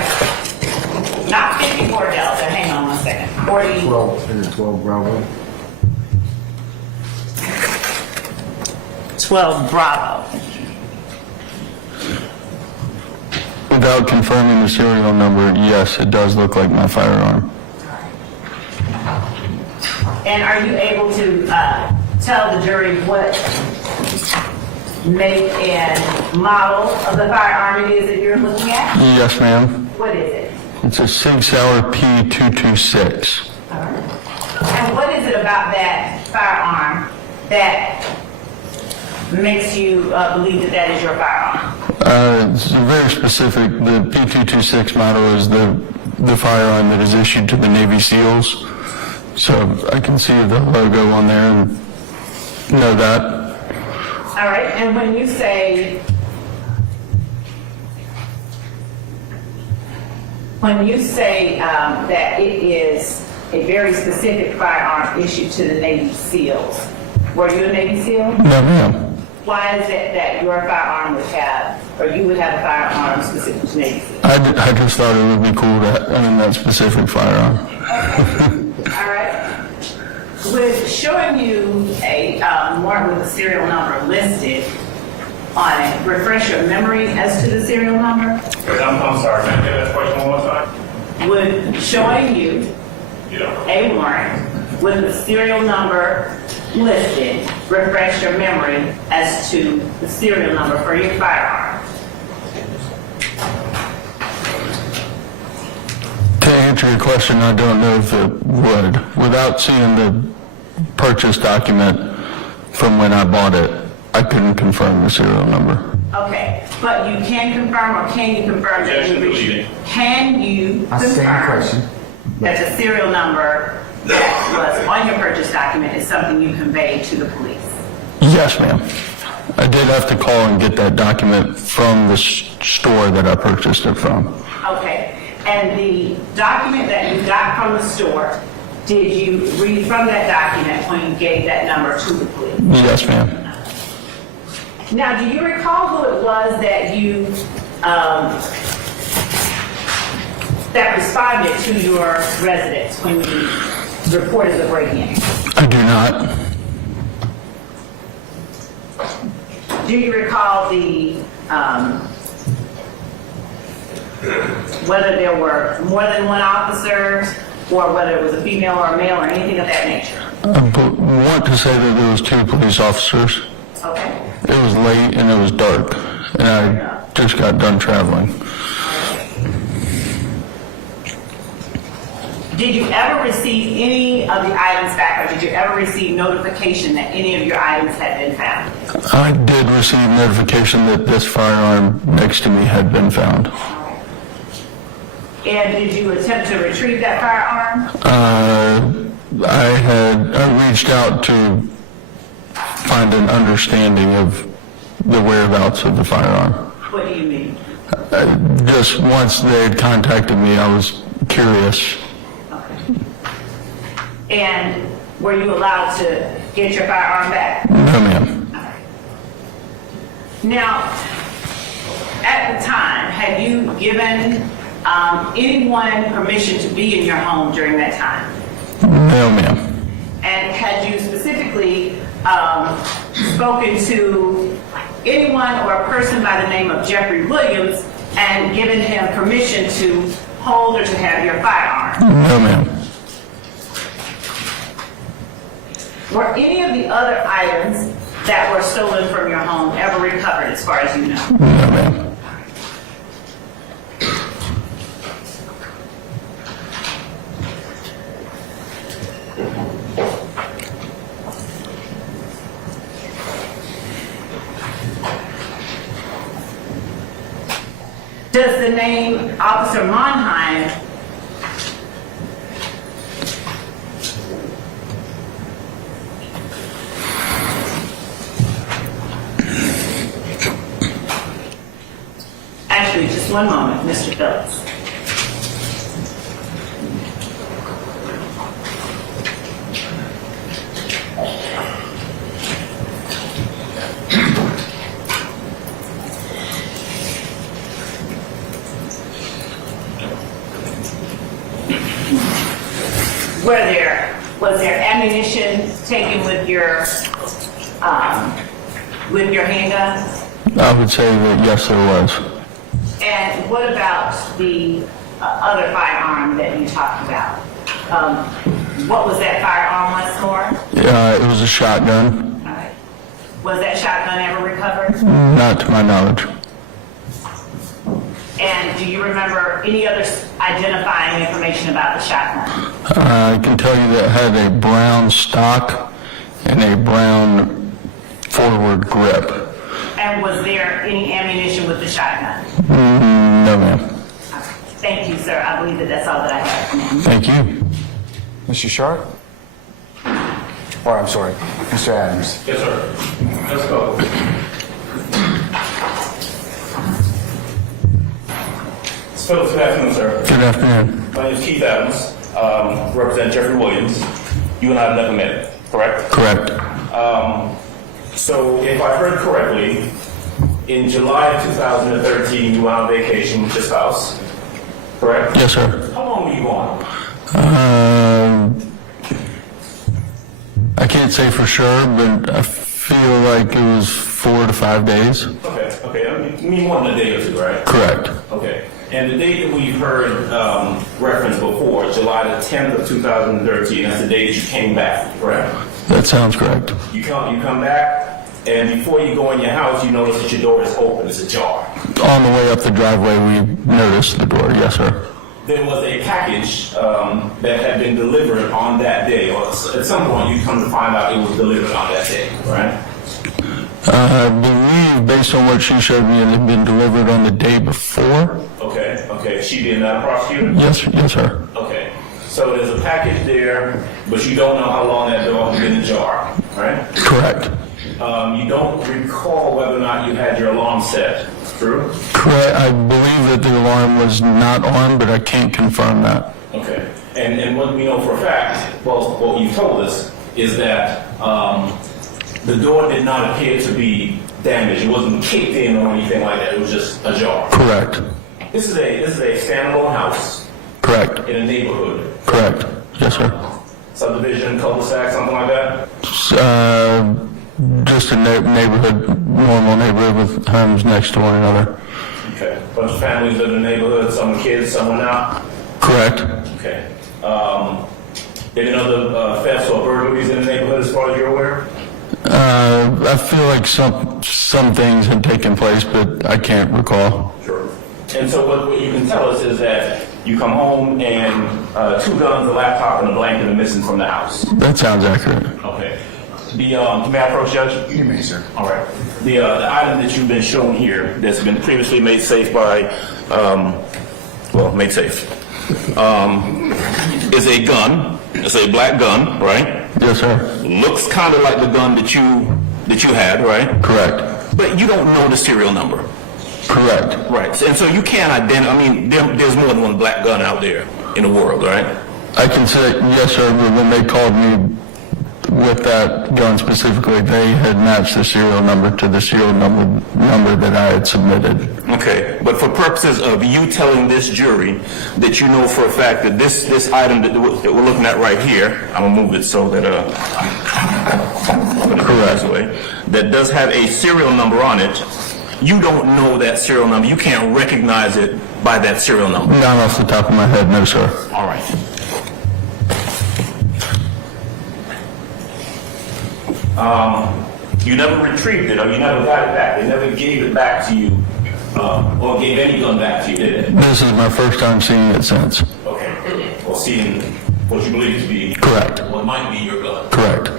Not 54 Delta. Hang on one second. 12 Bravo. 12 Bravo. Without confirming the serial number, yes, it does look like my firearm. And are you able to tell the jury what make and model of the firearm it is that you're looking at? Yes, ma'am. What is it? It's a Sig Sauer P226. And what is it about that firearm that makes you believe that that is your firearm? It's very specific. The P226 model is the firearm that is issued to the Navy SEALs. So I can see the logo on there and know that. All right, and when you say that it is a very specific firearm issued to the Navy SEALs, were you a Navy SEAL? No, ma'am. Why is it that your firearm would have, or you would have a firearm specific to Navy SEALs? I just thought it would be cool to own that specific firearm. All right. With showing you a warrant with a serial number listed on it, refresh your memory as to the serial number? I'm sorry, can I get that question one more time? Would showing you a warrant with the serial number listed refresh your memory as to the serial number for your firearm? To answer your question, I don't know if it would. Without seeing the purchase document from when I bought it, I couldn't confirm the serial number. Okay, but you can confirm, or can you confirm that you reached? Can you confirm that the serial number that was on your purchase document is something you conveyed to the police? Yes, ma'am. I did have to call and get that document from the store that I purchased it from. Okay, and the document that you got from the store, did you read from that document when you gave that number to the police? Yes, ma'am. Now, do you recall who it was that you that responded to your residence when you reported the break-in? I do not. Do you recall the whether there were more than one officer, or whether it was a female or a male, or anything of that nature? I want to say that there was 2 police officers. Okay. It was late and it was dark, and I just got done traveling. Did you ever receive any of the items back, or did you ever receive notification that any of your items had been found? I did receive notification that this firearm next to me had been found. And did you attempt to retrieve that firearm? I reached out to find an understanding of the whereabouts of the firearm. What do you mean? Just once they had contacted me, I was curious. Okay. And were you allowed to get your firearm back? No, ma'am. Now, at the time, had you given anyone permission to be in your home during that time? No, ma'am. And had you specifically spoken to anyone or a person by the name of Jeffery Williams and given him permission to hold or to have your firearm? No, ma'am. Were any of the other items that were stolen from your home ever recovered, as far as you know? No, ma'am. Does the name Officer Manheim actually, just one moment, Mr. Phillips. Was there ammunition taken with your handgun? I would say that yes, there was. And what about the other firearm that you talked about? What was that firearm once more? It was a shotgun. All right. Was that shotgun ever recovered? Not to my knowledge. And do you remember any other identifying information about the shotgun? I can tell you that it had a brown stock and a brown forward grip. And was there any ammunition with the shotgun? No, ma'am. Thank you, sir. I believe that that's all that I have. Thank you. Mr. Sharp? Or, I'm sorry, Mr. Adams. Yes, sir. Let's go. Phillips, good afternoon, sir. Good afternoon. My name is Keith Adams. Represent Jeffery Williams. You and I have never met, correct? Correct. So, if I heard correctly, in July of 2013, you were on vacation with your spouse, correct? Yes, sir. How long were you gone? I can't say for sure, but I feel like it was 4 to 5 days. Okay. I mean more than a day or two, right? Correct. Okay. And the date that we've heard referenced before, July the 10th of 2013, that's the day that you came back, correct? That sounds correct. You come back, and before you go in your house, you notice that your door is open, it's ajar. On the way up the driveway, we noticed the door. Yes, sir. There was a package that had been delivered on that day, or at some point you come to find out it was delivered on that day, right? I believe, based on what she showed me, it had been delivered on the day before. Okay. She being a prosecutor? Yes, sir. Okay. So there's a package there, but you don't know how long that door has been ajar, right? Correct. You don't recall whether or not you had your alarm set, true? Correct. I believe that the alarm was not on, but I can't confirm that. Okay. And what we know for a fact, well, what you told us, is that the door did not appear to be damaged. It wasn't kicked in or anything like that. It was just ajar. Correct. This is a standalone house. Correct. In a neighborhood. Correct. Yes, sir. Subdivision, cul-de-sac, something like that? Just a neighborhood, normal neighborhood with homes next to one another. Okay. Bunch of families live in the neighborhood, some with kids, some without? Correct. Okay. There been other thefts or burglaries in the neighborhood as far as you're aware? I feel like some things had taken place, but I can't recall. Sure. And so what you can tell us is that you come home and 2 guns, a laptop, and a blanket are missing from the house. That sounds accurate. Okay. May I approach, Judge? You may, sir. All right. The item that you've been shown here that's been previously made safe by, made safe, is a gun. It's a black gun, right? Yes, sir. Looks kind of like the gun that you had, right? Correct. But you don't know the serial number. Correct. Right. And so you can't identify, I mean, there's more than one black gun out there in the world, right? I can say, yes, sir, but when they called me with that gun specifically, they had matched the serial number to the serial number that I had submitted. Okay, but for purposes of you telling this jury that you know for a fact that this item that we're looking at right here, I'm gonna move it so that that does have a serial number on it. You don't know that serial number. You can't recognize it by that serial number. Not off the top of my head, no, sir. All right. You never retrieved it, or you never got it back. They never gave it back to you, or gave any gun back to you, did it? This is my first time seeing it since. Okay. Or seeing what you believe to be correct. What might be your gun. Correct.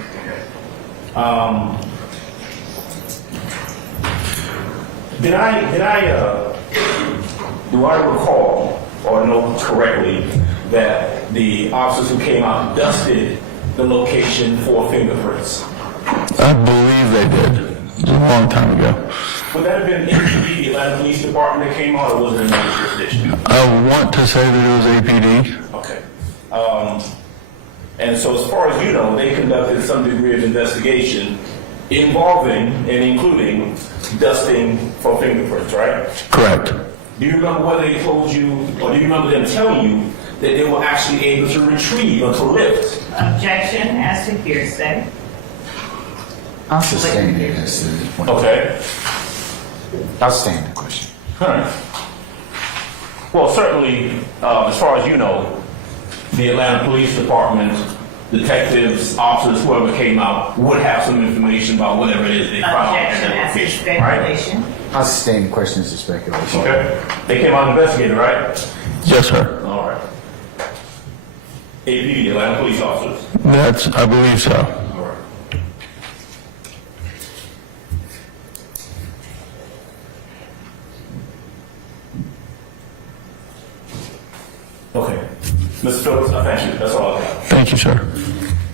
Do I recall or know correctly that the officers who came out dusted the location for fingerprints? I believe they did. It was a long time ago. Would that have been APD, the Atlanta Police Department that came out, or was it another jurisdiction? I want to say that it was APD. Okay. And so as far as you know, they conducted some degree of investigation involving and including dusting for fingerprints, right? Correct. Do you remember whether they told you, or do you remember them telling you that they were actually able to retrieve or to lift? Objection as to hearsay. I'll sustain it. Okay. I'll stand the question. All right. Well, certainly, as far as you know, the Atlanta Police Department, detectives, officers, whoever came out, would have some information about whatever it is they found. Objection as to speculation. I'll sustain the question as a speculation. Okay. They came out and investigated, right? Yes, sir. All right. APD, Atlanta Police Officers. I believe so. All right. Mr. Phillips, thank you. That's all I got. Thank you, sir.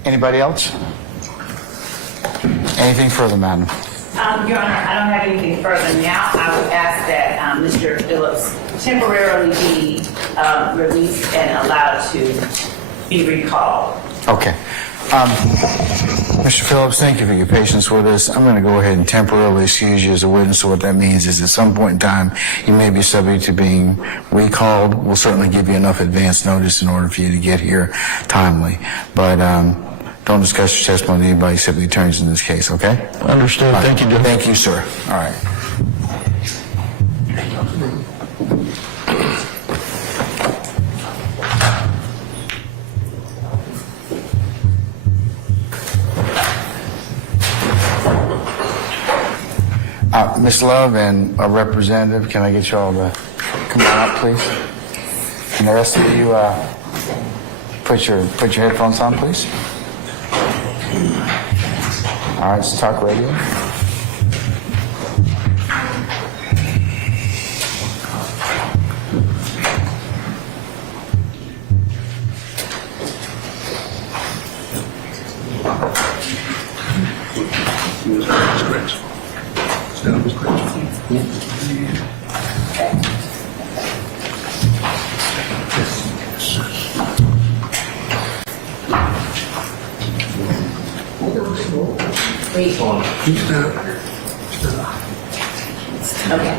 Anybody else? Anything further, madam? Your Honor, I don't have anything further now. I would ask that Mr. Phillips temporarily be released and allowed to be recalled. Okay. Mr. Phillips, thank you for your patience with us. I'm going to go ahead and temporarily excuse you as a witness. So what that means is at some point in time, you may be subject to being recalled. We'll certainly give you enough advance notice in order for you to get here timely. But don't discuss your testimony with anybody except the attorneys in this case, okay? Understood. Right. Thank you, Judge. Thank you, sir. All right. Ms. Love and a representative, can I get you all to come on up, please? And the rest of you, put your headphones on, please. All right, let's talk radio. Okay.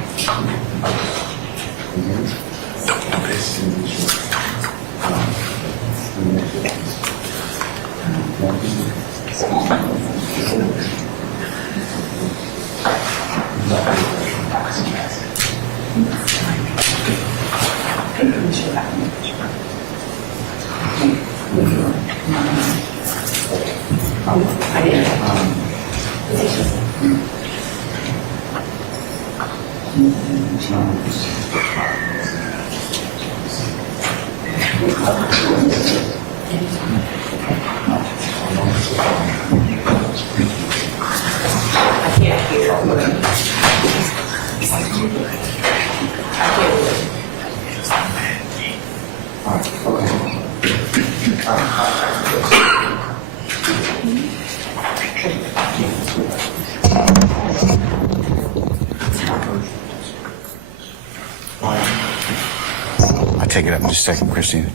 I'll take it up in just a second, Christine.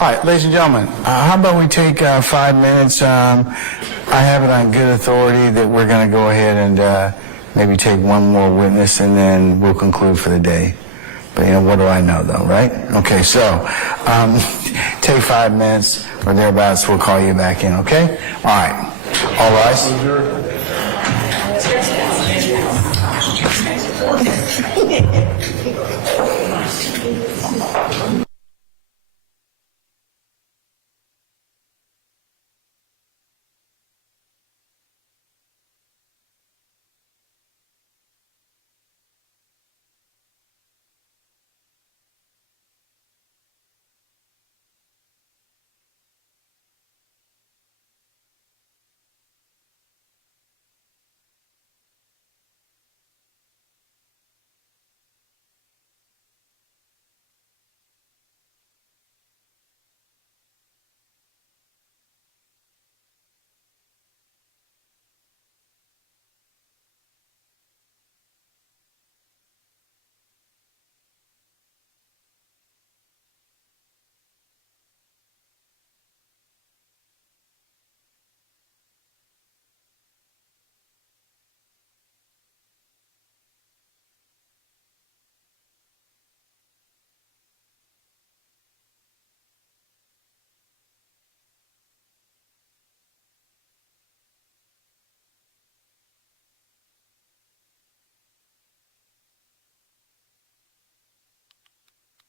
All right, ladies and gentlemen, how about we take 5 minutes? I have it on good authority that we're going to go ahead and maybe take one more witness and then we'll conclude for the day. But, you know, what do I know, though, right? Okay, so take 5 minutes or thereabouts. We'll call you back in, okay? All right. All rise.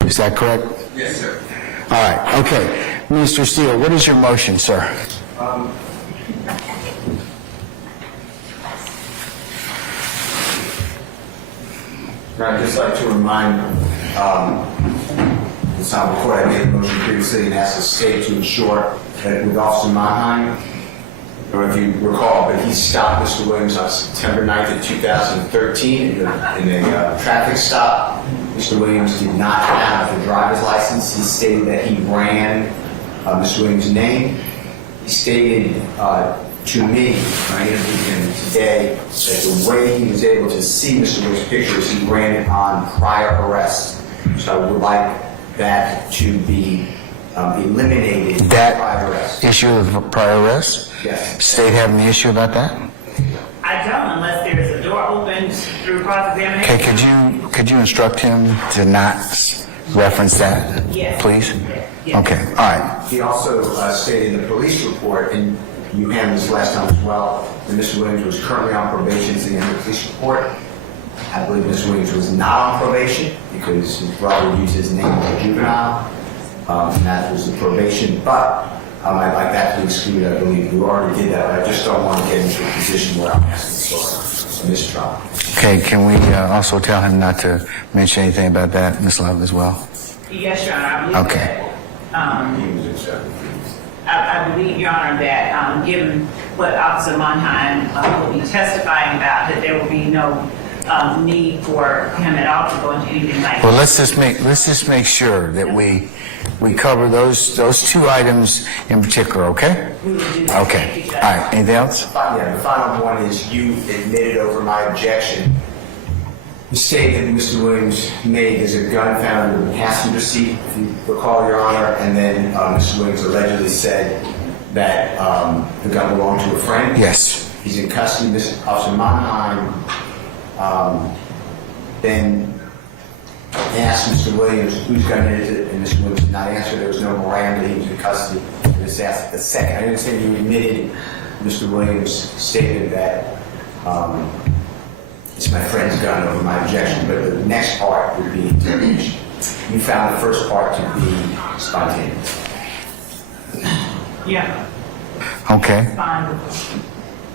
Is that correct? Yes, sir. All right, okay. Mr. Steele, what is your motion, sir? I'd just like to remind the Honorable Court, I made a motion previously and asked the state to ensure that with Officer Manheim, or if you recall, but he stopped Mr. Williams on September 9th of 2013 in a traffic stop. Mr. Williams did not have the driver's license. He stated that he ran Mr. Williams' name. He stated to me, when I interviewed him today, that the way he was able to see Mr. Williams' pictures, he ran it on prior arrest. So I would like that to be eliminated. That prior arrest. issue of prior arrest? Yes. State having the issue about that? I don't, unless there's a door opened through cross-examination. Okay, could you instruct him to not reference that, Yes. please? Yes. Okay, all right. He also stated in the police report, and you handled this last time as well, that Mr. Williams was currently on probation in the police report. I believe Mr. Williams was not on probation because his brother used his name as a juvenile, and that was the probation. But I'd like that to be excluded. I believe we already did that, but I just don't want to get into a position where I'm asking for a mistrial. Okay, can we also tell him not to mention anything about that, Ms. Love, as well? Yes, Your Honor, I believe Okay. that. I believe, Your Honor, that given what Officer Manheim will be testifying about, that there will be no need for him at all to go into anything like Well, that. let's just make sure that we cover those two items in particular, okay? We will do that. Okay. Thank you, All Judge. right. Anything else? Yeah, the final one is you admitted over my objection the statement Mr. Williams made there's a gun found in the passenger seat, if you recall, Your Honor, and then Mr. Williams allegedly said that the gun belonged to a friend. Yes. He's in custody. Officer Manheim then asked Mr. Williams whose gun is it, and Mr. Williams did not answer. There was no Miranda. He was in custody. I just asked the second. I didn't say you admitted Mr. Williams' statement that it's my friend's gun over my objection, but the next part would be interrogation. You found the first part to be spontaneous. Yeah. Okay. Fine.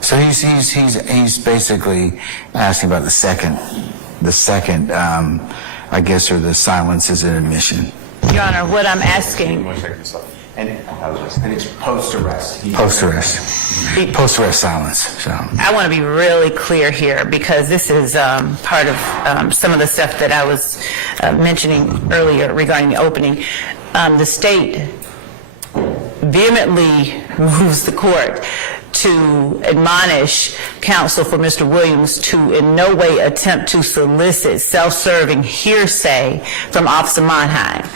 So he's basically asking about the second, I guess, or the silence is an admission. Your Honor, what I'm asking, And it's post-arrest. Post-arrest silence. So I want to be really clear here because this is part of some of the stuff that I was mentioning earlier regarding the opening. The state vehemently moves the court to admonish counsel for Mr. Williams to in no way attempt to solicit self-serving hearsay from Officer Manheim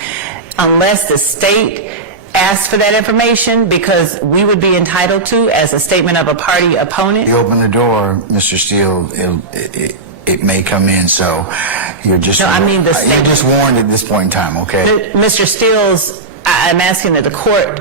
unless the state asks for that information, because we would be entitled to as a statement of a party opponent. you open the door, Mr. Steele, it may come in. So you're just No, I mean the state. you're just warned at this point in time. Okay. Mr. Steele's, I'm asking that the court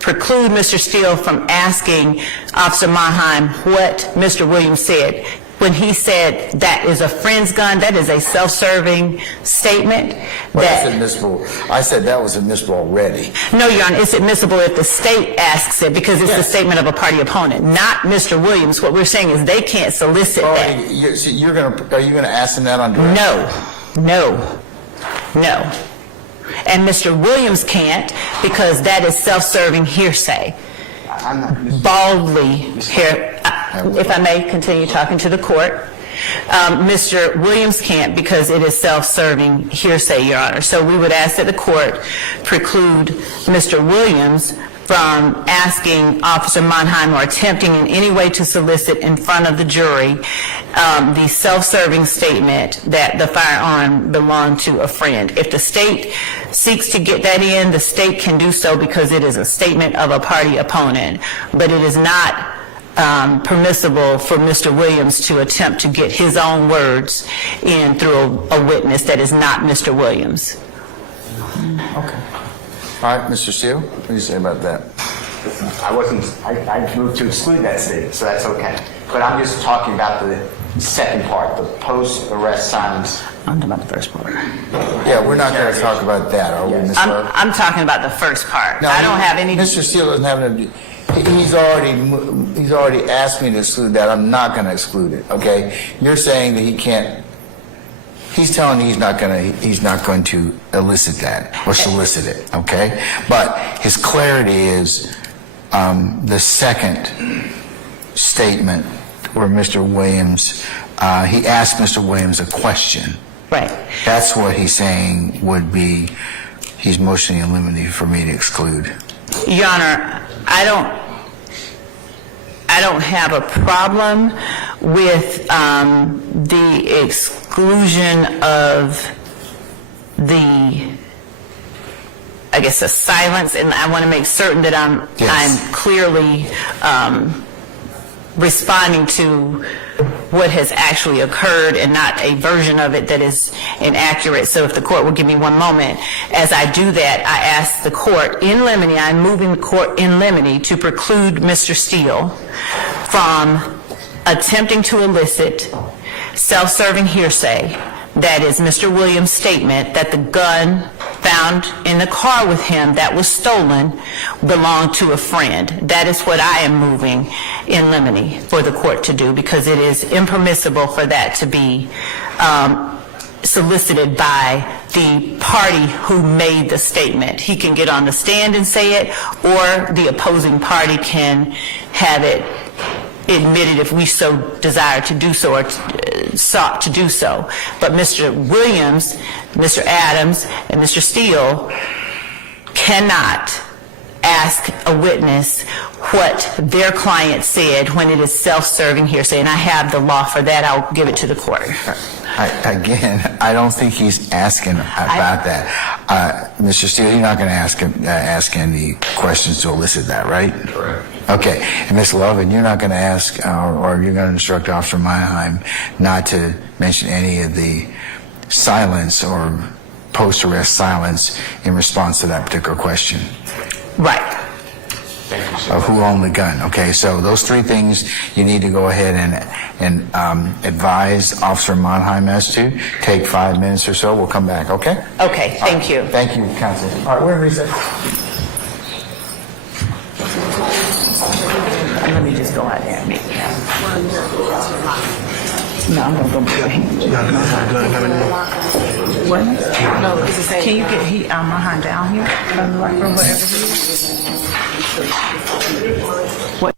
preclude Mr. Steele from asking Officer Manheim what Mr. Williams said. When he said that is a friend's gun, that is a self-serving statement. Well, that's admissible. I said that was admissible already. No, Your Honor, it's admissible if the state asks it because it's a statement of a party opponent, not Mr. Williams. What we're saying is they can't solicit that. Are you gonna ask him that on direct? No. And Mr. Williams can't because that is self-serving hearsay. Baldly here, if I may continue talking to the court, Mr. Williams can't because it is self-serving hearsay, Your Honor. So we would ask that the court preclude Mr. Williams from asking Officer Manheim or attempting in any way to solicit in front of the jury the self-serving statement that the firearm belonged to a friend. If the state seeks to get that in, the state can do so because it is a statement of a party opponent. But it is not permissible for Mr. Williams to attempt to get his own words in through a witness that is not Mr. Williams. Okay. All right, Mr. Steele, what do you say about that? I moved to exclude that statement, so that's okay. But I'm just talking about the second part, the post-arrest silence. I'm talking about the first part. Yeah, we're not going to talk about that, are we, Ms. Love? I'm talking about the first part. No, I don't have any. Mr. Steele doesn't have any. He's already asked me to exclude that. I'm not going to exclude it. Okay, you're saying that he can't. He's telling me he's not going to elicit that or solicit it. Okay, but his clarity is the second statement where Mr. Williams he asked Mr. Williams a question, Right. That's what he's saying would be, he's motioning in limine for me to exclude. Your Honor, I don't have a problem with the exclusion of the, I guess, the silence, and I want to make certain that I'm clearly responding to what has actually occurred and not a version of it that is inaccurate. So if the court will give me one moment. As I do that, I ask the court in limine, I'm moving the court in limine to preclude Mr. Steele from attempting to elicit self-serving hearsay. That is Mr. Williams' statement that the gun found in the car with him that was stolen belonged to a friend. That is what I am moving in limine for the court to do, because it is impermissible for that to be solicited by the party who made the statement. He can get on the stand and say it, or the opposing party can have it admitted if we so desire to do so or sought to do so. But Mr. Williams, Mr. Adams, and Mr. Steele cannot ask a witness what their client said when it is self-serving hearsay, and I have the law for that. I'll give it to the court. Again, I don't think he's asking about that. Mr. Steele, you're not going to ask any questions to elicit that, right? Correct. Okay. And Ms. Lovin, you're not going to ask, or you're going to instruct Officer Manheim not to mention any of the silence or post-arrest silence in response to that particular question. Right. Of who owned the gun. Okay, so those three things you need to go ahead and advise Officer Manheim as to. Take 5 minutes or so. We'll come back, okay? Okay, thank you. Thank you, counsel. All right, we're in recess. Let me just go out there and make it happen. No, I'm going to go behind you. What? No, can you get Manheim down here? Or whatever he is? What?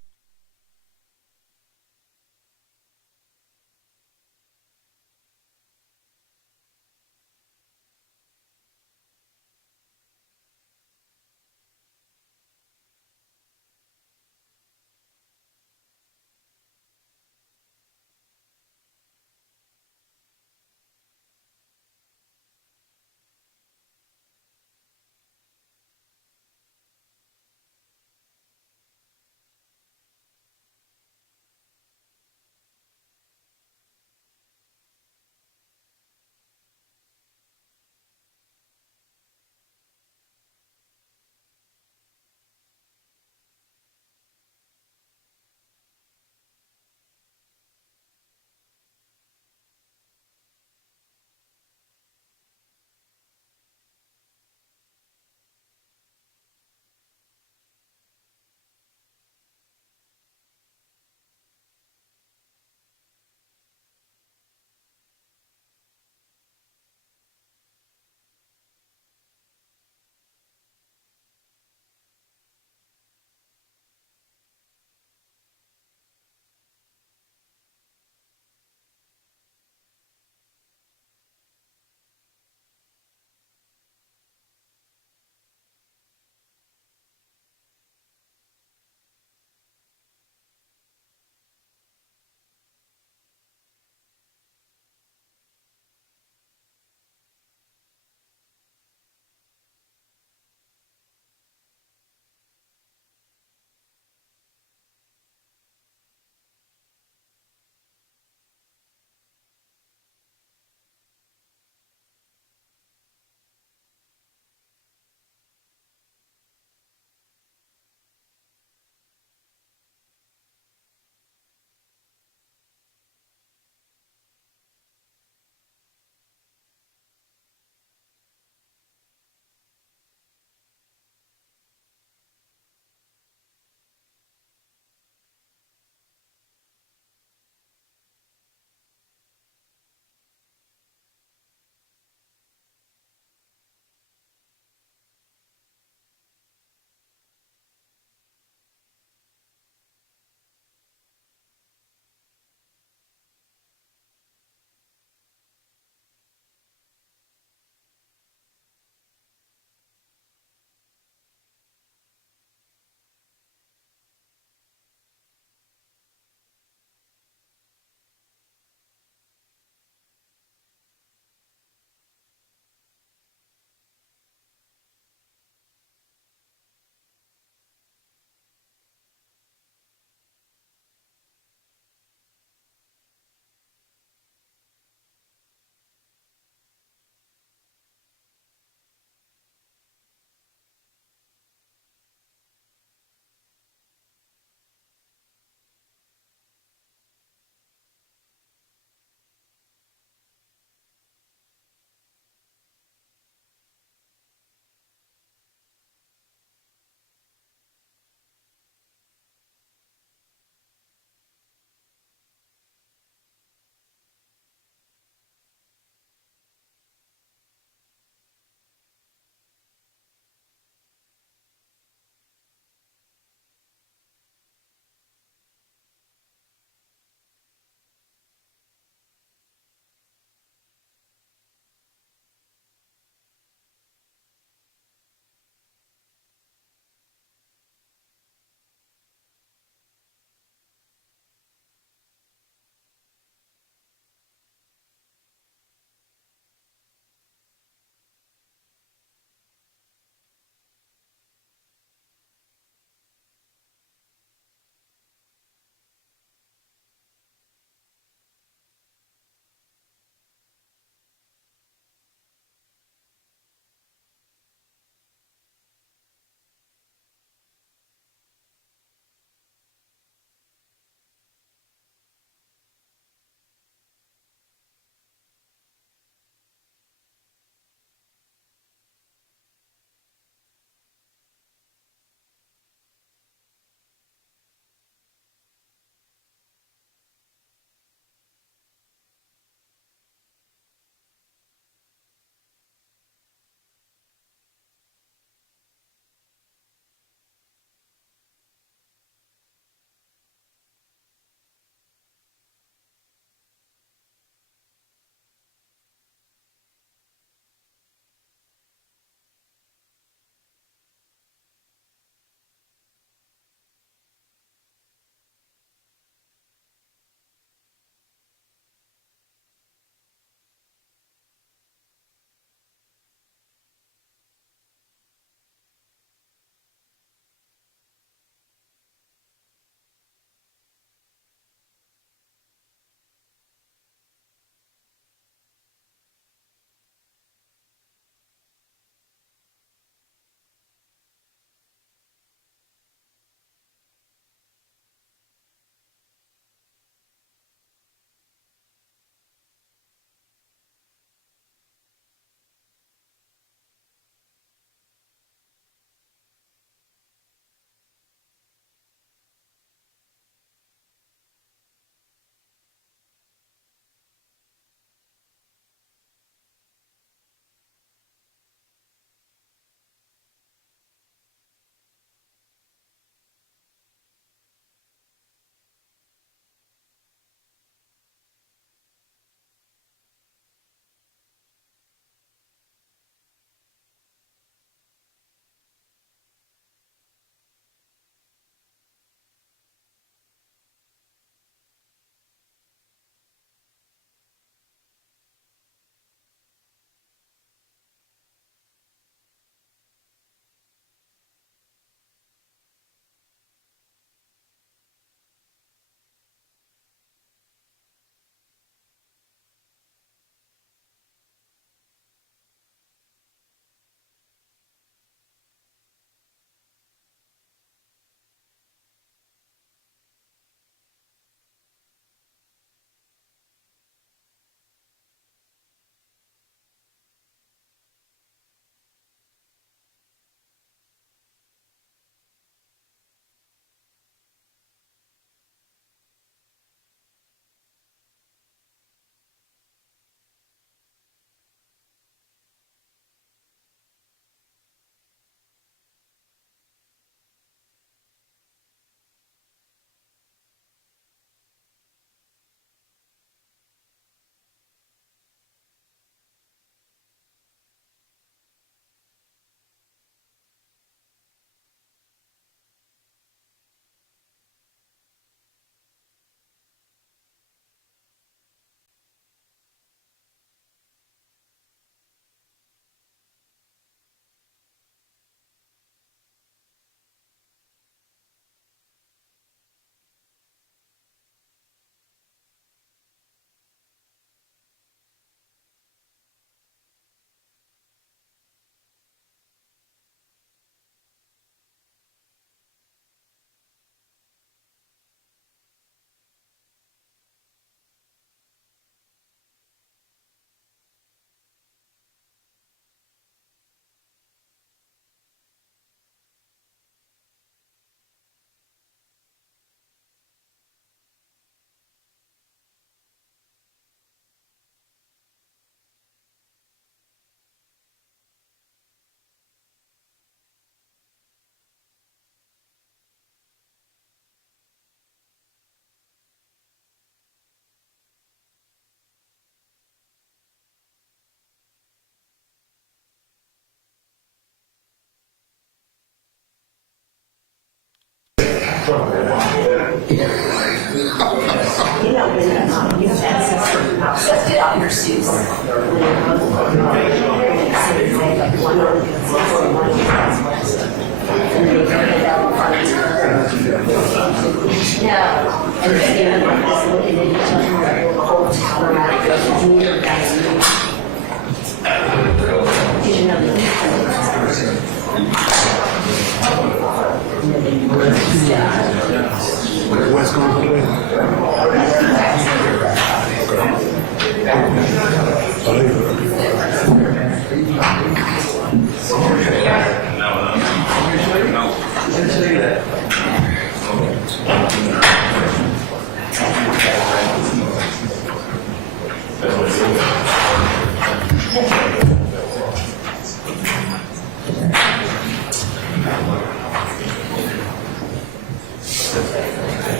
What's going on today?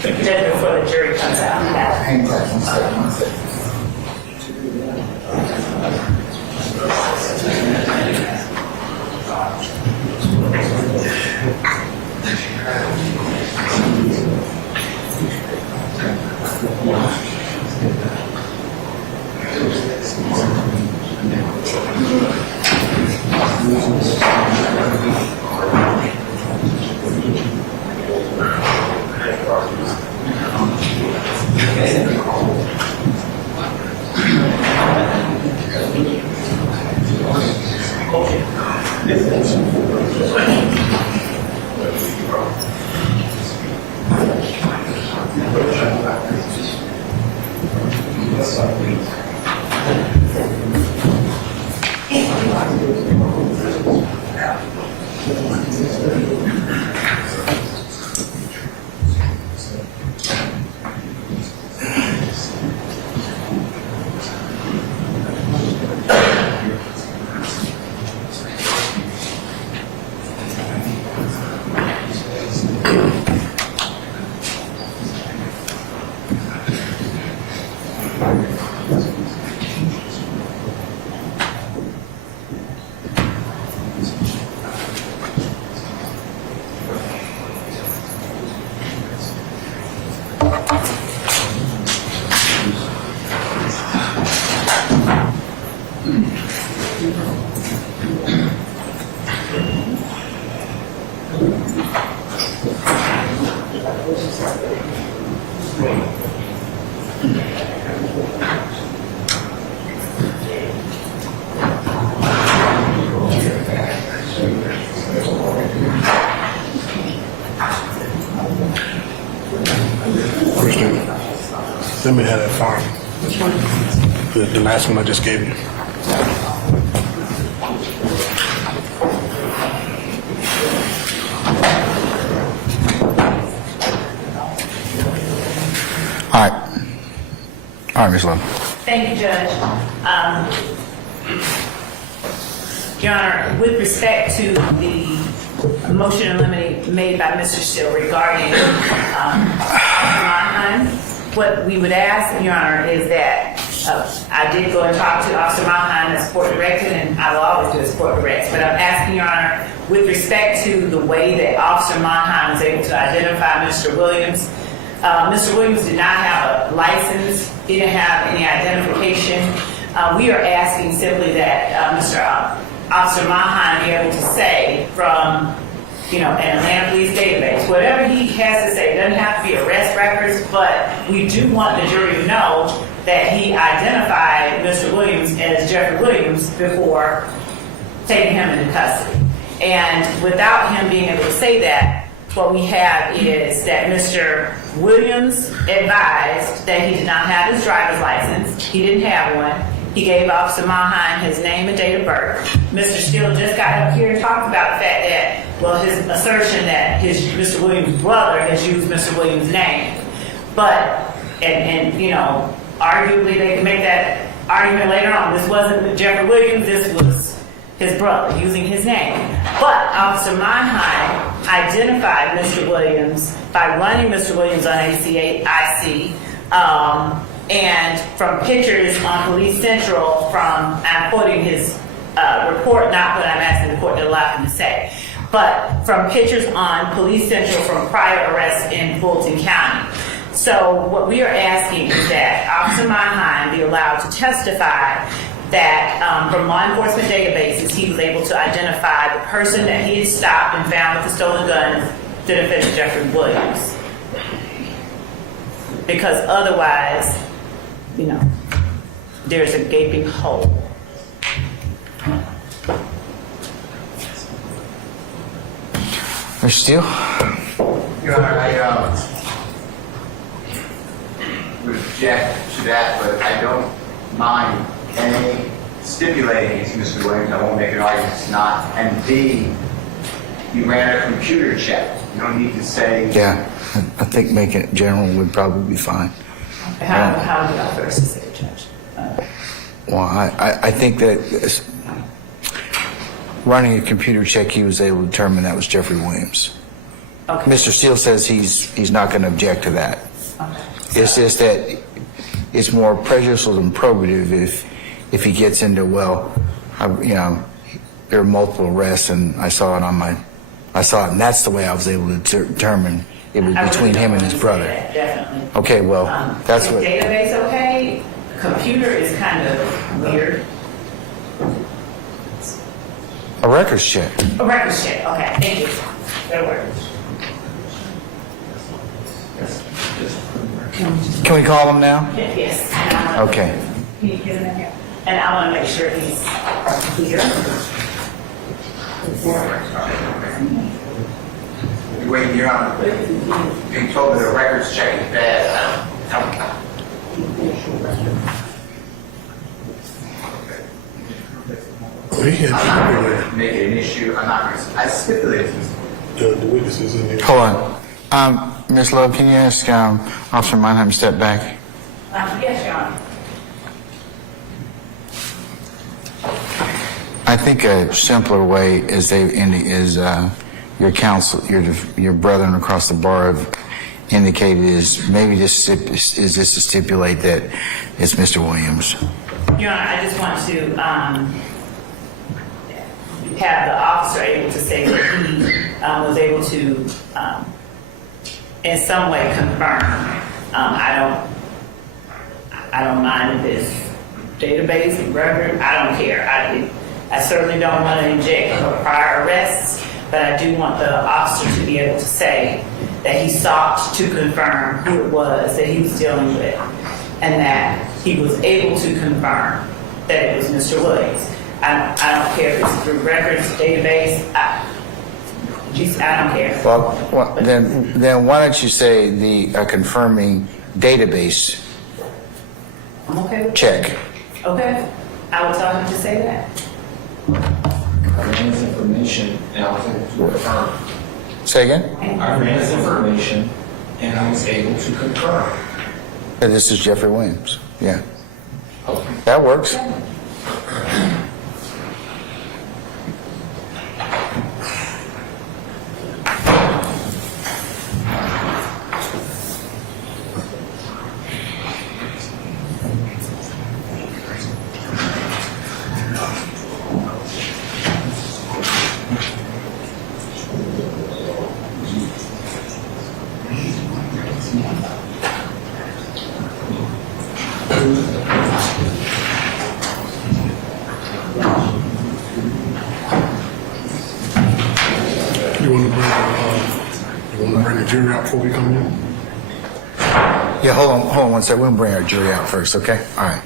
Just before the jury comes out. Let me have that farm. Which one? The last one I just gave you. All right, Ms. Lynn. Thank you, Judge. Your Honor, with respect to the motion in limine made by Mr. Steele regarding Manheim, what we would ask, Your Honor, is that I did go and talk to Officer Manheim as court directed, and I will always do as court directs, but I'm asking, Your Honor, with respect to the way that Officer Manheim was able to identify Mr. Williams. Mr. Williams did not have a license, didn't have any identification. We are asking simply that Officer Manheim be able to say from, an Atlanta Police database, whatever he has to say. It doesn't have to be arrest records, but we do want the jury to know that he identified Mr. Williams as Jeffery Williams before taking him into custody. And without him being able to say that, what we have is that Mr. Williams advised that he did not have his driver's license. He didn't have one. He gave Officer Manheim his name and date of birth. Mr. Steele just got up here and talked about the fact that, his assertion that Mr. Williams' brother has used Mr. Williams' name. But, arguably they can make that argument later on. This wasn't Jeffery Williams, this was his brother using his name. But Officer Manheim identified Mr. Williams by running Mr. Williams on ACIC And from pictures on Police Central from, I'm quoting his report, not what I'm asking the court to allow him to say, but from pictures on Police Central from prior arrests in Fulton County. So what we are asking is that Officer Manheim be allowed to testify that from law enforcement databases, he was able to identify the person that he had stopped and found with the stolen gun, the defendant Jeffery Williams. Because otherwise, you know, there's a gaping hole. Mr. Steele? Your Honor, I would object to that, but I don't mind A, stipulating it's Mr. Williams. I won't make an argument it's not. And B, you ran a computer check. You don't need to say. Yeah, I think making it general would probably be fine. How would I first say it, Judge? Well, I think that running a computer check, he was able to determine that was Jeffery Williams. Okay. Mr. Steele says he's not going to object to that. Okay. It's just that it's more prejudicial than probative if he gets into, well, you know, there are multiple arrests and I saw it and that's the way I was able to determine it was between him and his brother. Definitely. Okay, well, that's is what. Database okay? Computer is kind of weird. A records check. A records check. Okay, thank you. That'll work. Can we call him now? Yes. Okay. Can you get him in here? And I want to make sure he's here. Wait, Your Honor, being told that a records check is bad, I don't. Make it an issue. I'm not going to. I stipulate The witnesses in there. Hold on. Ms. Love, can you ask Officer Manheim to step back? Yes, Your Honor. I think a simpler way is your counsel, your brethren across the bar have indicated is maybe this is just to stipulate that it's Mr. Williams. Your Honor, I just want to have the officer able to say that he was able to, in some way, confirm. I don't mind if it's database and record. I don't care. I certainly don't want to inject prior arrests, but I do want the officer to be able to say that he sought to confirm who it was that he was dealing with, and that he was able to confirm that it was Mr. Williams. I don't care if it's through records, database. I don't care. Well, then why don't you say the confirming database I'm okay with check? that. Okay. I will tell him to say that. I ran this information and I was able to confirm. Say again? I ran this information and I was able to confirm. And this is Jeffery Williams. Yeah. That works. You want to bring the jury out before we come in? Yeah, hold on one second. We'll bring our jury out first, okay? All right.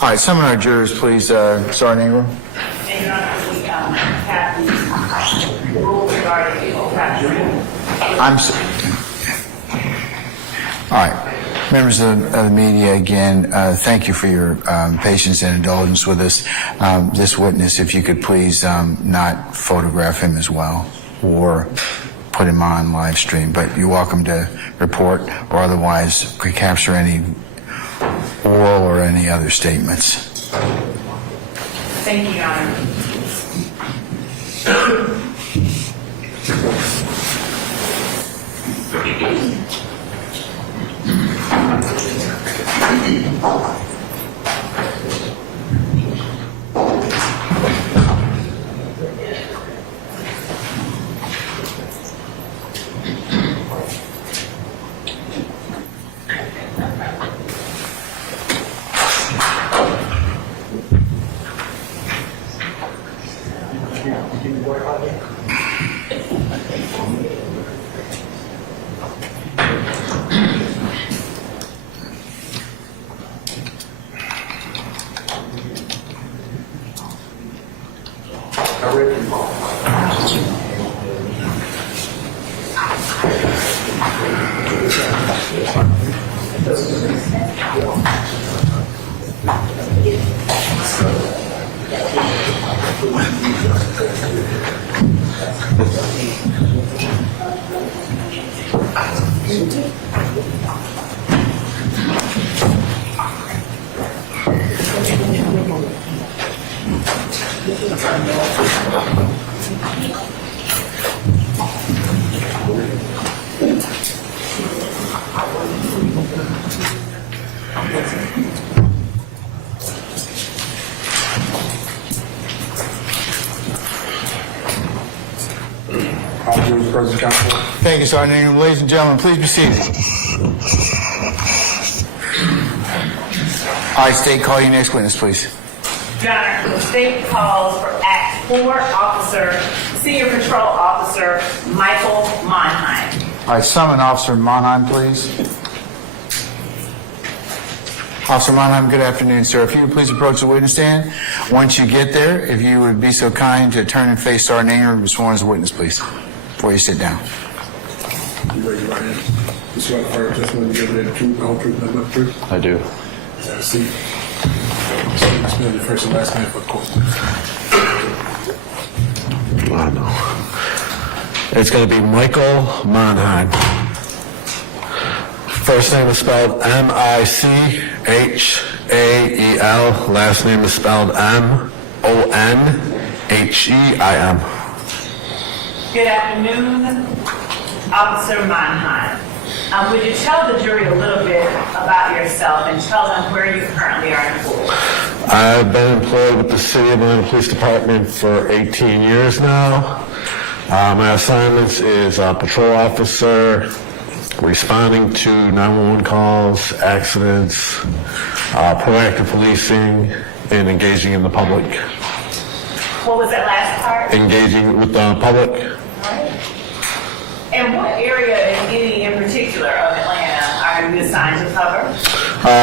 All right, summon our jurors, please. Sergeant Ingram. And Your Honor, we have the rule regarding the overtime. All right. Members of the media, again, thank you for your patience and indulgence with us. This witness, if you could please not photograph him as well or put him on live stream, but you're welcome to report or otherwise capture any oral or any other statements. Thank you, Your Honor. Thank you, Sergeant. Ladies and gentlemen, please be seated. I state, call your next witness, please. Your Honor, the state calls for Act 4 Officer, Senior Patrol Officer Michael Manheim. All right, summon Officer Manheim, please. Officer Manheim, good afternoon, sir. If you would please approach the witness stand. Once you get there, if you would be so kind to turn and face Sergeant Ingram and be sworn as a witness, please, before you sit down. You raise your right hand. You swear to affirm testimony you give the truth, the whole truth, nothing but the truth. I do. Have a seat. Spell your first and last name for the court. I know. It's going to be Michael Manheim. First name is spelled M-I-C-H-A-E-L. Last name is spelled M-O-N-H-E-I-M. Good afternoon, Officer Manheim. Would you tell the jury a little bit about yourself and tell them where you currently are employed? I've been employed with the City of Atlanta Police Department for 18 years now. My assignments is patrol officer, responding to 911 calls, accidents, proactive policing, and engaging in the public. What was that last part? Engaging with the public. Right. And what area, if any, in particular of Atlanta are you assigned to cover?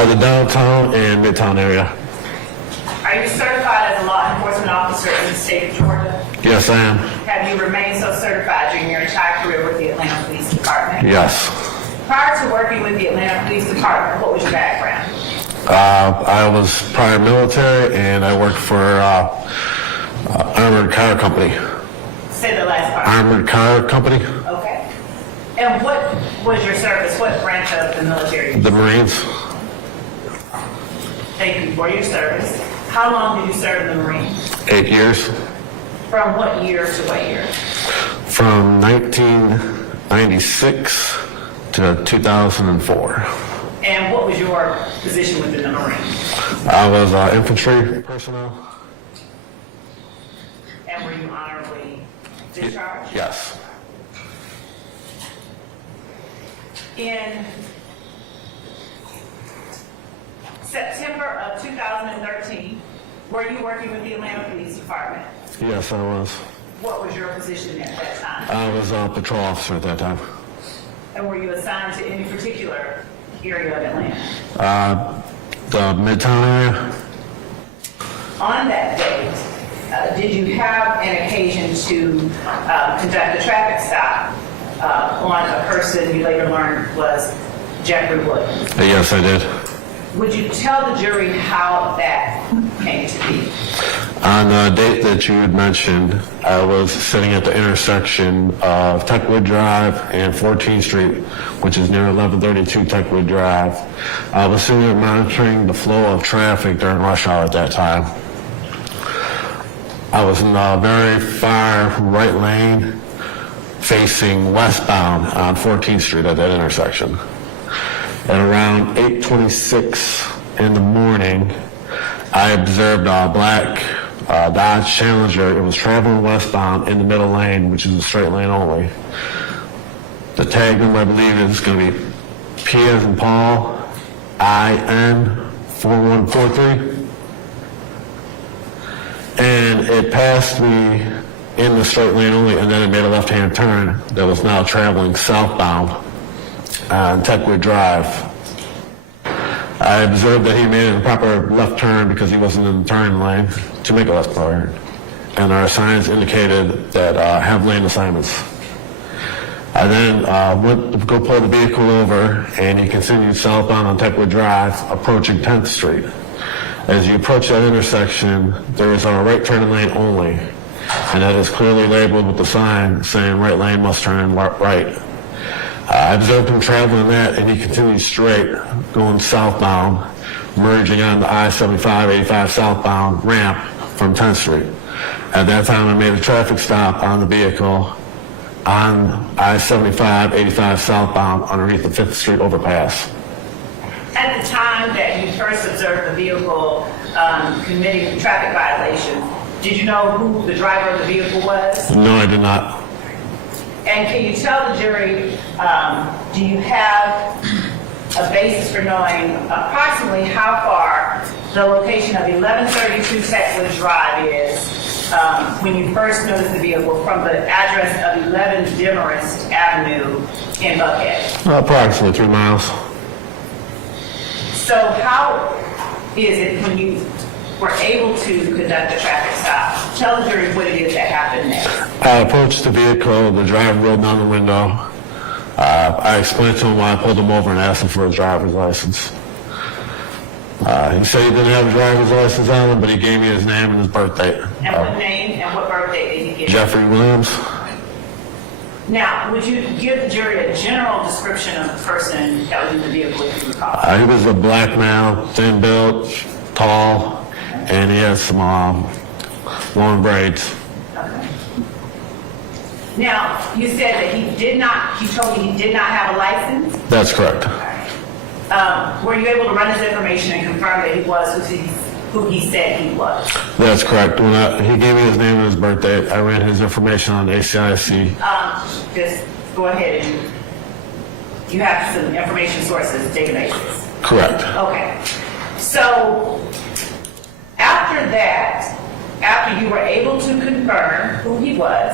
The downtown and midtown area. Are you certified as a law enforcement officer in the state of Georgia? Yes, I am. Have you remained so certified during your entire career with the Atlanta Police Department? Yes. Prior to working with the Atlanta Police Department, what was your background? I was prior military, and I worked for Armored Car Company. Say the last part. Armored Car Company. Okay. And what was your service? What branch of the military? The Marines. Thank you for your service. How long did you serve in the Marines? 8 years. From what year to what year? From 1996 to 2004. And what was your position within the Marines? I was infantry personnel. And were you honorably discharged? Yes. In September of 2013, were you working with the Atlanta Police Department? Yes, I was. What was your position at that time? I was a patrol officer at that time. And were you assigned to any particular area of Atlanta? The midtown area. On that date, did you have an occasion to conduct a traffic stop on a person you later learned was Jeffery Williams? Yes, I did. Would you tell the jury how that came to be? On the date that you had mentioned, I was sitting at the intersection of Techwood Drive and 14th Street, which is near 1132 Techwood Drive. I was sitting there monitoring the flow of traffic during rush hour at that time. I was in a very far right lane facing westbound on 14th Street at that intersection. At around 8:26 in the morning, I observed a black Dodge Challenger. It was traveling westbound in the middle lane, which is a straight lane only. The tag number, I believe, is going to be P as in Paul, IN 4143. And it passed me in the straight lane only, and then it made a left-hand turn that was now traveling southbound on Techwood Drive. I observed that he made a proper left turn because he wasn't in the turn lane to make a left turn. And our signs indicated that have lane assignments. I then went to go pull the vehicle over, and he continued southbound on Techwood Drive, approaching 10th Street. As you approach that intersection, there is a right turn lane only, and that is clearly labeled with the sign saying right lane must turn right. I observed him traveling that, and he continued straight, going southbound, merging on the I-75-85 southbound ramp from 10th Street. At that time, I made a traffic stop on the vehicle on I-75-85 southbound underneath the 5th Street overpass. At the time that you first observed the vehicle committing traffic violations, did you know who the driver of the vehicle was? No, I did not. And can you tell the jury, do you have a basis for knowing approximately how far the location of 1132 Techwood Drive is when you first noticed the vehicle from the address of 11 Demarest Avenue in Buckhead? Approximately 3 miles. So how is it when you were able to conduct a traffic stop? Tell the jury what it is that happened next. I approached the vehicle, the driver rolled down the window. I explained to him why I pulled him over and asked him for his driver's license. He said he didn't have a driver's license on him, but he gave me his name and his birthday. And what name and what birthday did he give you? Jeffery Williams. Now, would you give the jury a general description of the person that was in the vehicle if you recall? He was a black male, thin built, tall, and he had some long braids. Okay. Now, you said that he told you he did not have a license? That's correct. Were you able to run his information and confirm that he was who he said he was? That's correct. When he gave me his name and his birthday, I ran his information on ACIC. Just go ahead and you have some information sources, databases. Correct. Okay. So after that, after you were able to confirm who he was,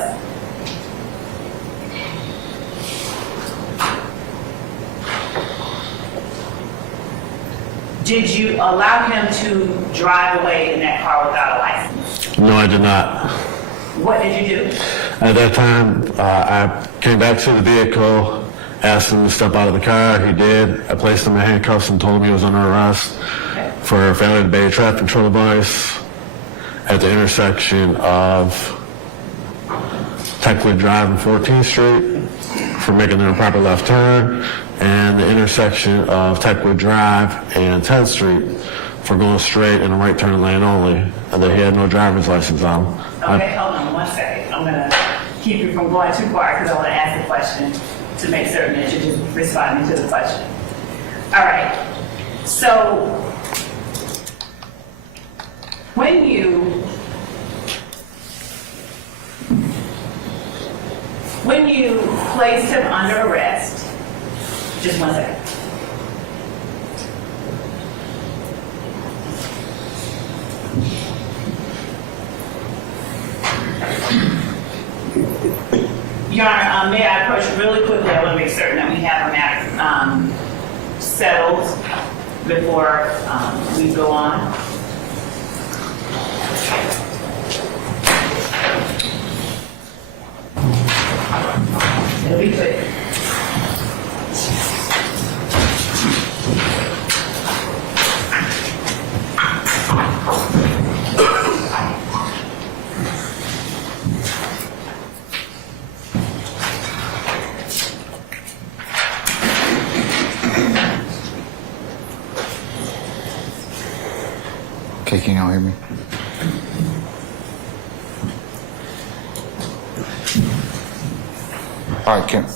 did you allow him to drive away in that car without a license? No, I did not. What did you do? At that time, I came back to the vehicle, asked him to step out of the car. He did. I placed him in handcuffs and told him he was under arrest for failure to obey a traffic control device at the intersection of Techwood Drive and 14th Street for making an improper left turn, and the intersection of Techwood Drive and 10th Street for going straight in a right turn lane only, and that he had no driver's license on. Okay, hold on 1 second. I'm going to keep you from going too far because I want to ask the question to make certain that you're just responding to the question. All right. So when you placed him under arrest, just 1 second. Your Honor, may I approach really quickly? I want to make certain that we have a matter settled before we go on. It'll be quick. Okay, can y'all hear me? All right, Kim.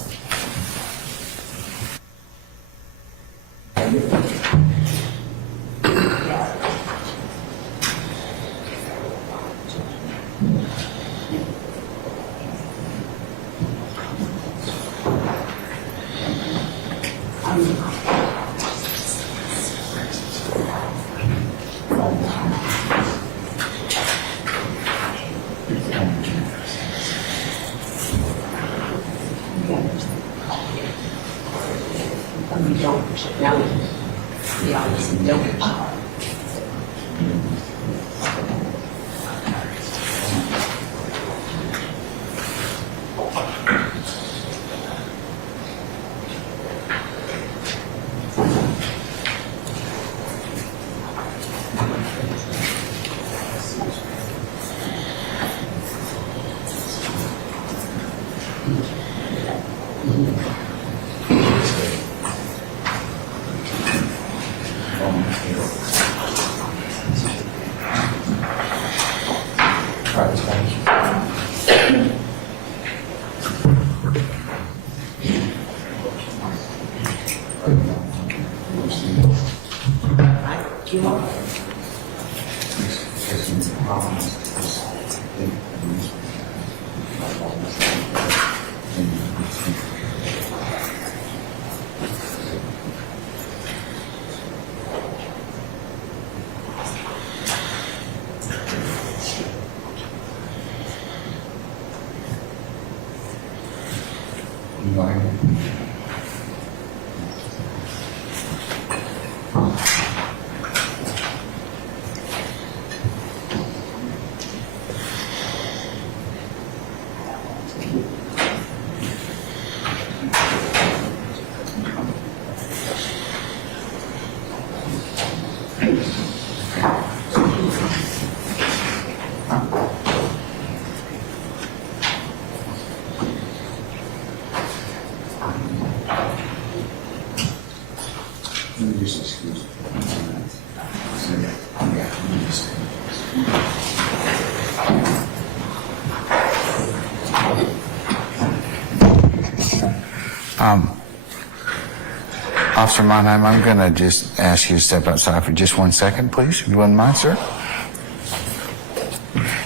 Officer Manheim, I'm going to just ask you to step outside for just 1 second, please, if you wouldn't mind, sir.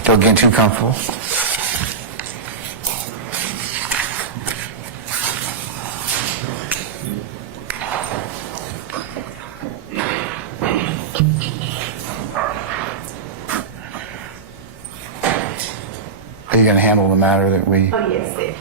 Don't get too comfortable. Are you going to handle the matter that we... Oh, yes, sir.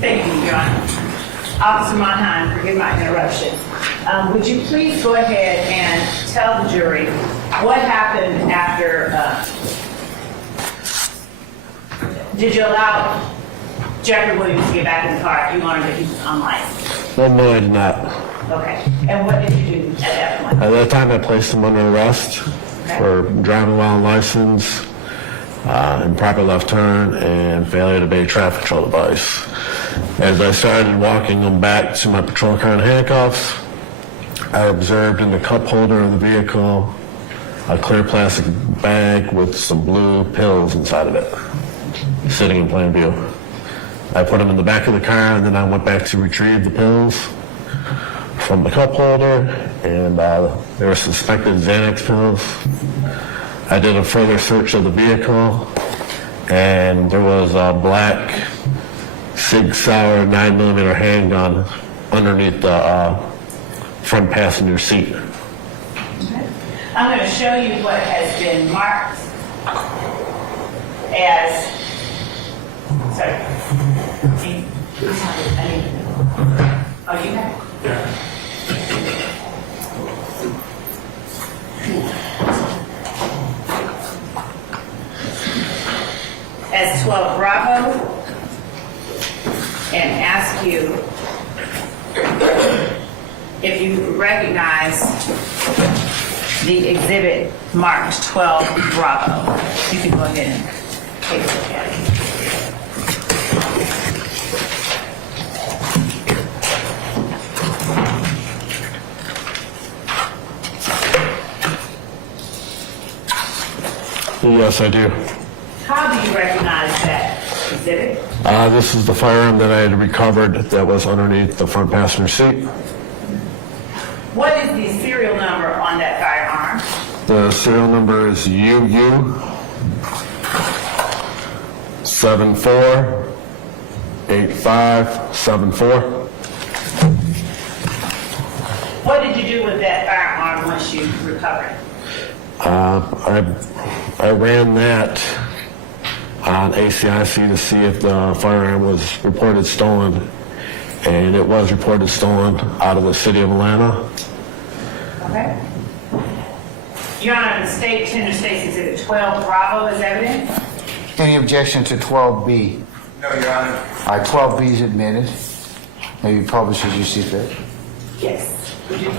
Thank you, Your Honor. Officer Manheim, forgive my interruption. Would you please go ahead and tell the jury what happened after, did you allow Jeffery Williams to get back in the car? You learned that he was unlicensed. No, I did not. Okay. And what did you do at that point? At that time, I placed him under arrest for driving while unlicensed, improper left turn, and failure to obey traffic control device. As I started walking him back to my patrol car in handcuffs, I observed in the cup holder of the vehicle a clear plastic bag with some blue pills inside of it, sitting in plain view. I put them in the back of the car, and then I went back to retrieve the pills from the cup holder, and they were suspected Xanax pills. I did a further search of the vehicle, and there was a black Sig Sauer 9mm handgun underneath the front passenger seat. I'm going to show you what has been marked as, sorry. Oh, you have? Yeah. As 12 Bravo, and ask you if you recognize the exhibit marked 12 Bravo. You can go ahead and take a look at it. Yes, I do. How do you recognize that exhibit? This is the firearm that I had recovered that was underneath the front passenger seat. What is the serial number on that firearm? The serial number is UU 748574. What did you do with that firearm once you recovered? I ran that on ACIC to see if the firearm was reported stolen, and it was reported stolen out of the city of Atlanta. Okay. Your Honor, the state tender states exhibit 12 Bravo is evident. Any objection to 12B? No, Your Honor. All right, 12B is admitted. Maybe publishers, you see that? Yes. Would you?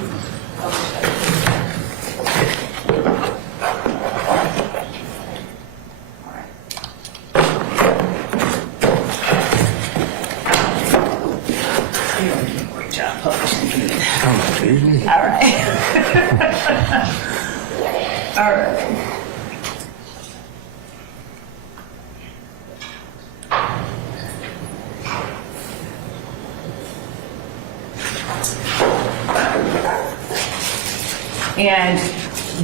All right. All right. And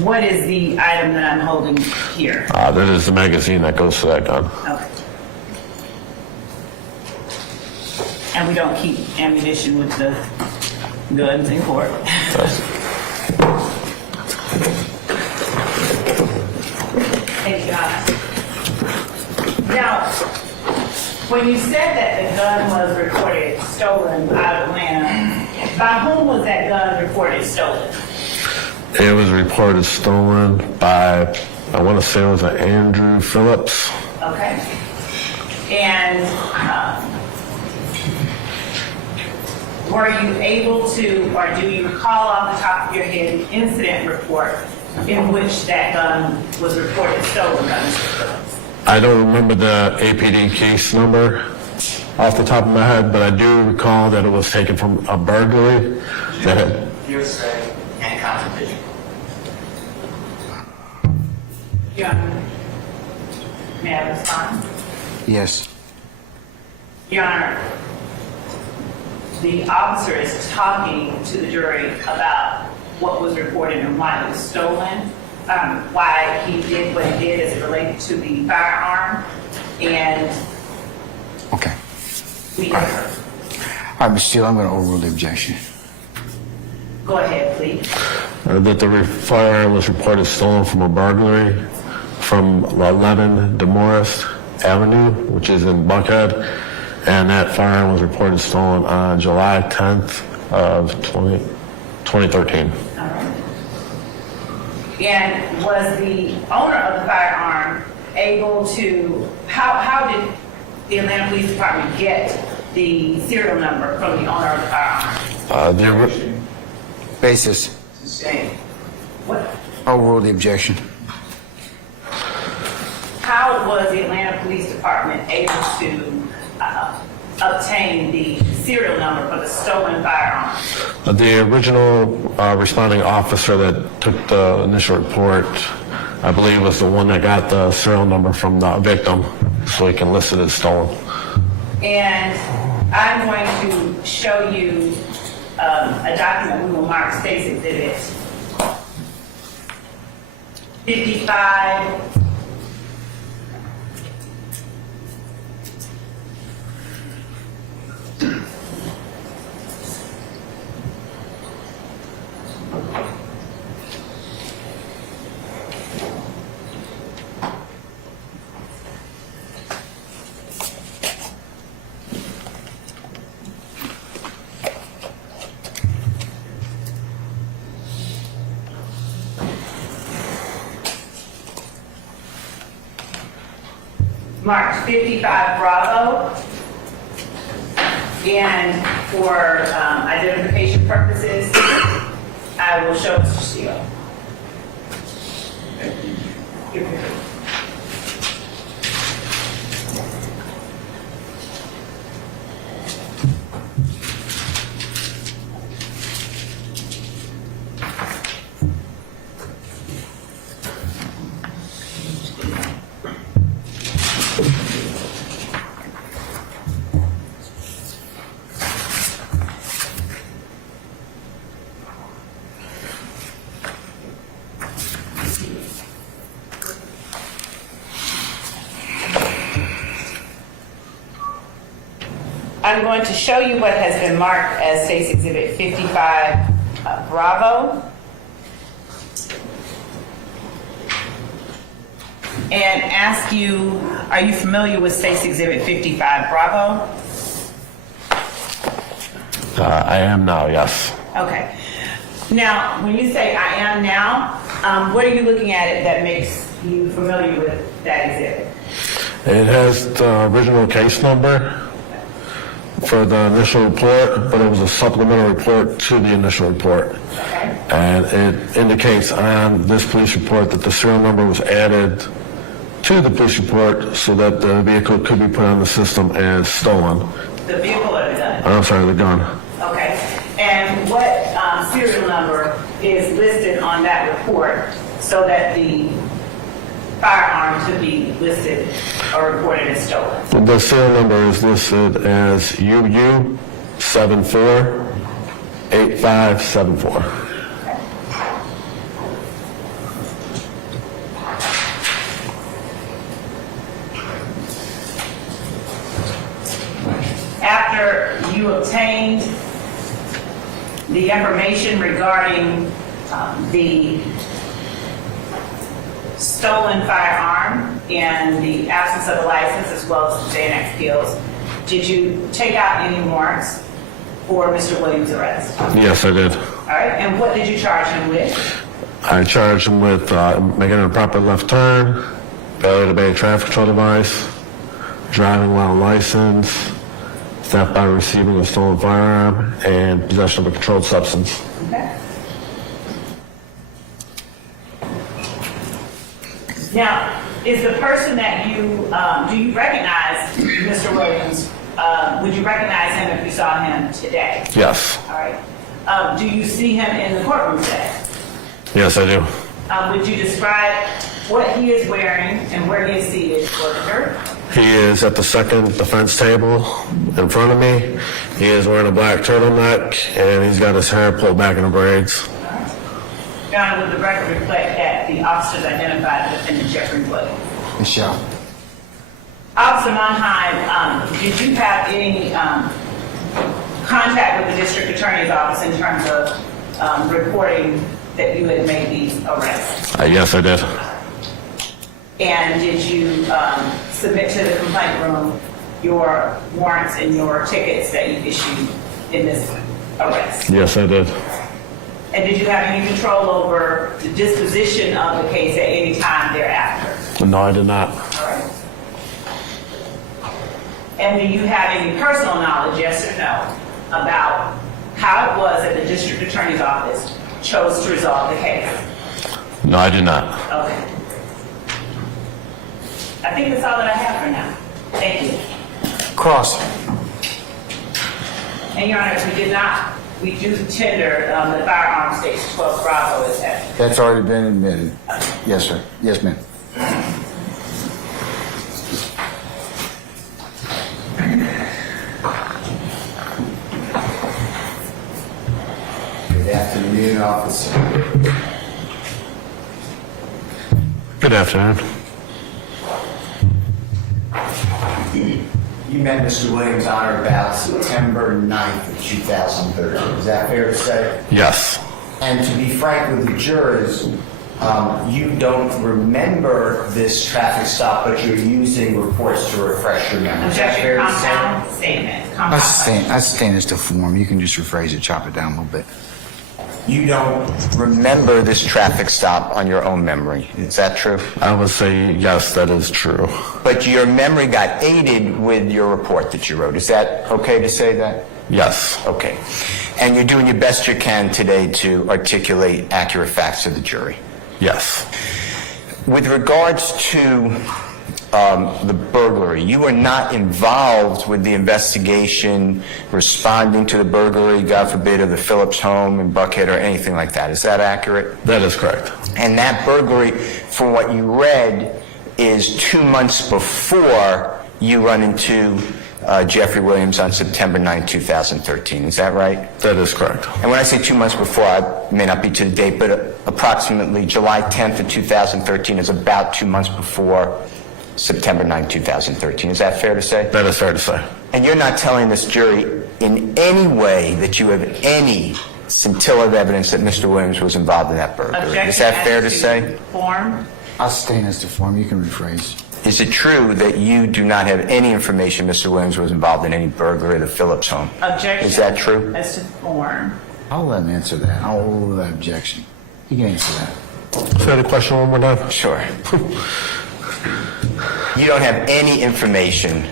what is the item that I'm holding here? That is the magazine that goes to that gun. Okay. And we don't keep ammunition with the guns in court. Thank you, Your Honor. Now, when you said that the gun was reported stolen out of Atlanta, by whom was that gun reported stolen? It was reported stolen by, I want to say it was an Andrew Phillips. Okay. And were you able to, or do you recall off the top of your head the incident report in which that gun was reported stolen by Mr. Phillips? I don't remember the APD case number off the top of my head, but I do recall that it was taken from a burglary that had... Hearsay and contradiction. Your Honor, may I respond? Yes. Your Honor, the officer is talking to the jury about what was reported and why it was stolen, why he did what he did as it related to the firearm, and Okay. we All right, Mr. Steele, I'm going to overrule the objection. go ahead, please. that the firearm was reported stolen from a burglary from 11 DeMorris Avenue, which is in Buckhead, and that firearm was reported stolen on July 10th of 2013. All right. And was the owner of the firearm able to, how did the Atlanta Police Department get the serial number from the owner of the firearm? Basis. Same. What? Overrule the objection. How was the Atlanta Police Department able to obtain the serial number for the stolen firearm? The original responding officer that took the initial report, I believe, was the one that got the serial number from the victim, so he can list it as stolen. And I'm going to show you a document we will mark State's Exhibit 55. Marked 55 Bravo, and for identification purposes, I will show Mr. Steele. I'm going to show you what has been marked as State's Exhibit 55 Bravo. And ask you, are you familiar with State's Exhibit 55 Bravo? I am now, yes. Okay. Now, when you say I am now, what are you looking at it that makes you familiar with that exhibit? It has the original case number for the initial report, but it was a supplemental report to the initial report. Okay. And it indicates on this police report that the serial number was added to the police report so that the vehicle could be put on the system as stolen. The vehicle or the gun? I'm sorry, the gun. Okay. And what serial number is listed on that report so that the firearm could be listed or reported as stolen? The serial number is listed as UU748574. After you obtained the information regarding the stolen firearm and the absence of a license as well as the Xanax pills, did you take out any warrants for Mr. Williams' arrest? Yes, I did. All right, and what did you charge him with? I charged him with making an improper left turn, failure to obey a traffic control device, driving while licensed, theft by receiving a stolen firearm, and possession of a controlled substance. Okay. Now, is the person that you, do you recognize Mr. Williams? Would you recognize him if you saw him today? Yes. All right. Do you see him in the courtroom today? Yes, I do. Would you describe what he is wearing and where he is seated for the jury? He is at the second defense table in front of me. He is wearing a black turtleneck, and he's got his hair pulled back in braids. Your Honor, would the record reflect that the officers identified the defendant Jeffery Williams? Michelle. Officer Manheim, did you have any contact with the district attorney's office in terms of reporting that you had made these arrests? Yes, I did. And did you submit to the complaint room your warrants and your tickets that you issued in this arrest? Yes, I did. And did you have any control over the disposition of the case at any time thereafter? No, I did not. All right. And do you have any personal knowledge, yes or no, about how it was that the district attorney's office chose to resolve the case? No, I did not. Okay. I think that's all that I have for now. Thank you. Cross. And Your Honor, we we do tender the firearm station 12 Bravo is that. That's already been admitted. Yes, sir. Yes, ma'am. Good afternoon, officer. Good afternoon. You met Mr. Williams on or about September 9th of 2013. Is that fair to say? Yes. And to be frank with the jurors, you don't remember this traffic stop, but you're using reports to refresh your memory. Is that fair to say? Compound statement. That's standard to form. You can just rephrase it, chop it down a little bit. You don't remember this traffic stop on your own memory. Is that true? I would say yes, that is true. But your memory got aided with your report that you wrote. Is that okay to say that? Yes. Okay. And you're doing your best you can today to articulate accurate facts to the jury? Yes. With regards to the burglary, you were not involved with the investigation, responding to the burglary, God forbid, of the Phillips home in Buckhead or anything like that. Is that accurate? That is correct. And that burglary, from what you read, is 2 months before you run into Jeffery Williams on September 9, 2013. Is that right? That is correct. And when I say 2 months before, I may not be to the date, but approximately July 10th of 2013 is about 2 months before September 9, 2013. Is that fair to say? That is fair to say. And you're not telling this jury in any way that you have any scintilla of evidence that Mr. Williams was involved in that burglary. Objection. Is that fair to say? Form. I'll stay as to form. You can rephrase. Is it true that you do not have any information Mr. Williams was involved in any burglary of the Phillips home? Objection. Is that true? As to form. I'll let him answer that. I'll hold that objection. You can answer that. Say the question one more time. Sure. You don't have any information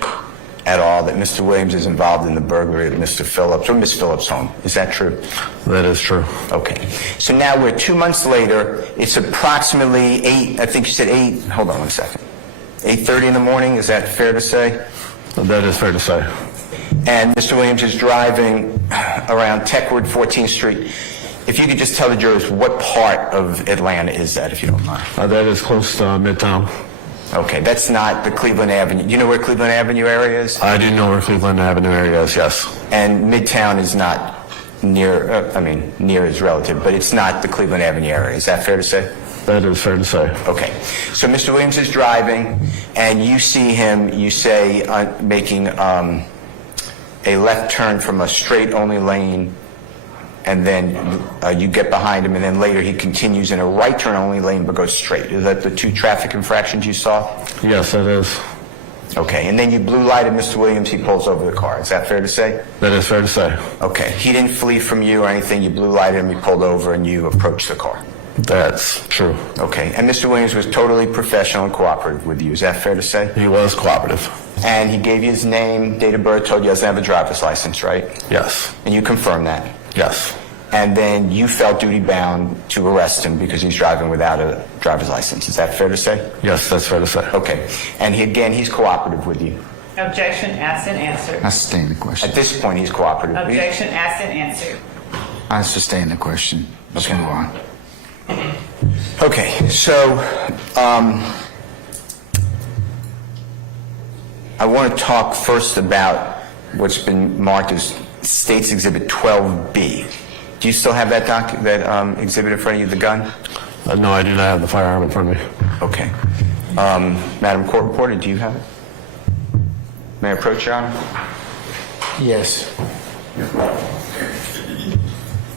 at all that Mr. Williams is involved in the burglary of Mr. Phillips or Miss Phillips' home. Is that true? That is true. Okay. So now we're 2 months later. It's approximately 8, I think you said 8, hold on one second. 8:30 in the morning, is that fair to say? That is fair to say. And Mr. Williams is driving around Techwood, 14th Street. If you could just tell the jurors, what part of Atlanta is that, if you don't mind? That is close to Midtown. Okay, that's not the Cleveland Avenue. You know where Cleveland Avenue area is? I do know where Cleveland Avenue area is, yes. And Midtown is not near, near is relative, but it's not the Cleveland Avenue area. Is that fair to say? That is fair to say. Okay. So Mr. Williams is driving, and you see him, you say, making a left turn from a straight-only lane, and then you get behind him, and then later he continues in a right turn-only lane but goes straight. Is that the 2 traffic infractions you saw? Yes, that is. Okay. And then you blue lighted Mr. Williams, he pulls over the car. Is that fair to say? That is fair to say. Okay. He didn't flee from you or anything. You blue lighted him, he pulled over, and you approached the car. That's true. Okay. And Mr. Williams was totally professional and cooperative with you. Is that fair to say? He was cooperative. And he gave you his name, date of birth, told you he doesn't have a driver's license, right? Yes. And you confirmed that? Yes. And then you felt duty-bound to arrest him because he's driving without a driver's license. Is that fair to say? Yes, that's fair to say. Okay. And he's cooperative with you? Objection. Asked and answered. I sustain the question. At this point, he's cooperative with you? Objection. Asked and answered. I sustain the question. Let's move on. Okay, so I want to talk first about what's been marked as State's Exhibit 12B. Do you still have that exhibit in front of you, the gun? No, I do not have the firearm in front of me. Okay. Madam Court Reporter, do you have it? May I approach, Your Honor? Yes.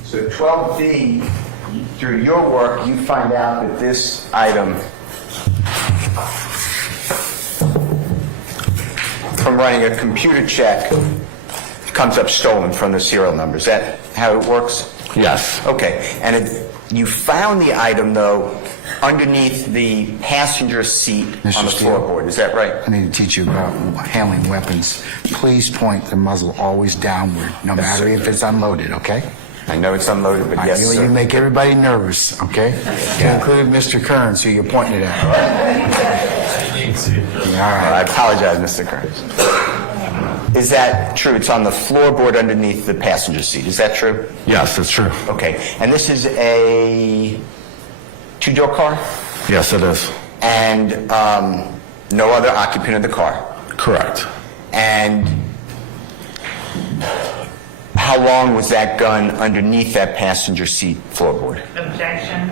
So 12B, through your work, you find out that this item, from running a computer check, comes up stolen from the serial number. Is that how it works? Yes. Okay. And you found the item, though, underneath the passenger seat on the floorboard. Is that right? I need to teach you about handling weapons. Please point the muzzle always downward, no matter if it's unloaded, okay? I know it's unloaded, but yes, sir. You make everybody nervous, okay? To include Mr. Kearns, who you're pointing it at. All right. I apologize, Mr. Kearns. Is that true? It's on the floorboard underneath the passenger seat. Is that true? Yes, that's true. Okay. And this is a two-door car? Yes, it is. And no other occupant of the car? Correct. And how long was that gun underneath that passenger seat floorboard? Objection,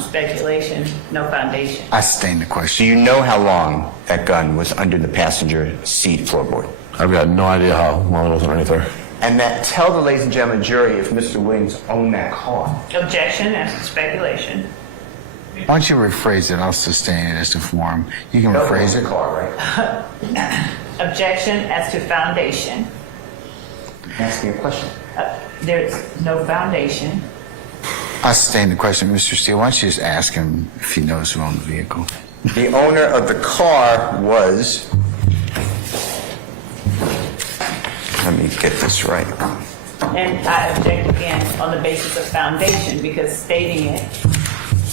speculation, no foundation. I sustain the question. Do you know how long that gun was under the passenger seat floorboard? I've got no idea how long it was underneath there. And that, tell the ladies and gentlemen jury if Mr. Williams owned that car. Objection, that's speculation. Why don't you rephrase it? I'll sustain it as to form. You can rephrase it. Car, right? Objection as to foundation. I'm asking a question. There's no foundation. I sustain the question, Mr. Steele. Why don't you just ask him if he knows who owned the vehicle? The owner of the car was... Let me get this right. And I object again on the basis of foundation because stating it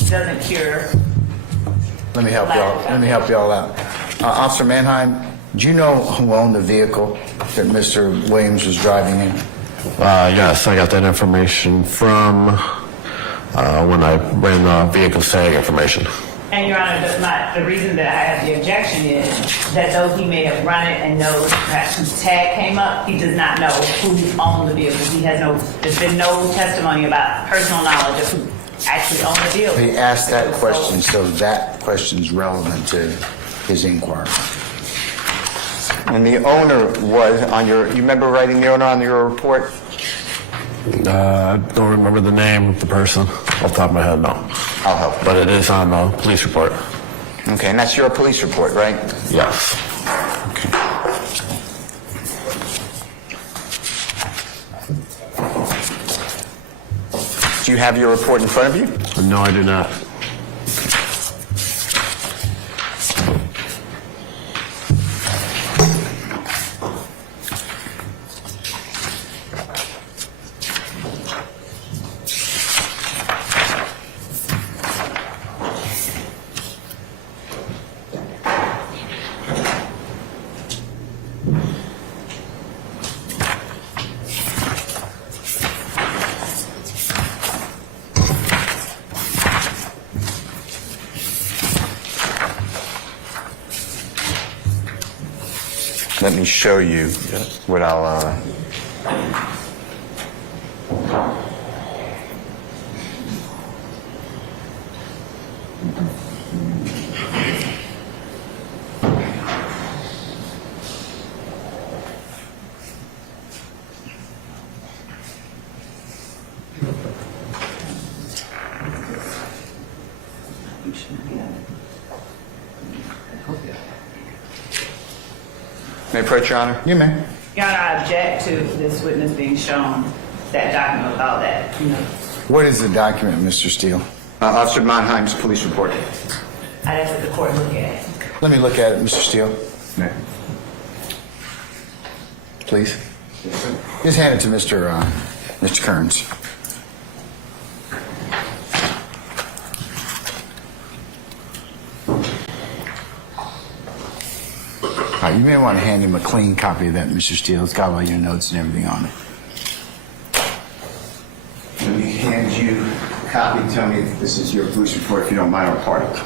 doesn't cure. Let me help y'all. Let me help y'all out. Officer Manheim, do you know who owned the vehicle that Mr. Williams was driving in? Yes, I got that information from when I ran the vehicle tag information. And Your Honor, the reason that I have the objection is that though he may have run it and knows perhaps whose tag came up, he does not know who owned the vehicle. There's been no testimony about personal knowledge of who actually owned the vehicle. He asked that question, so that question's relevant to his inquiry. And the owner was on your, you remember writing the owner on your report? I don't remember the name of the person off the top of my head, no. I'll help you. But it is on the police report. Okay, and that's your police report, right? Yes. Okay. Do you have your report in front of you? No, I do not. Let me show you what I'll... May I approach, Your Honor? You may. Your Honor, I object to this witness being shown that document without that. What is the document, Mr. Steele? Officer Manheim's police report. I'd ask that the court look at it. Let me look at it, Mr. Steele. May. Please. Just hand it to Mr. Kearns. All right, you may want to hand him a clean copy of that, Mr. Steele. It's got all your notes and everything on it. Let me hand you a copy and tell me if this is your police report, if you don't mind, or part of it.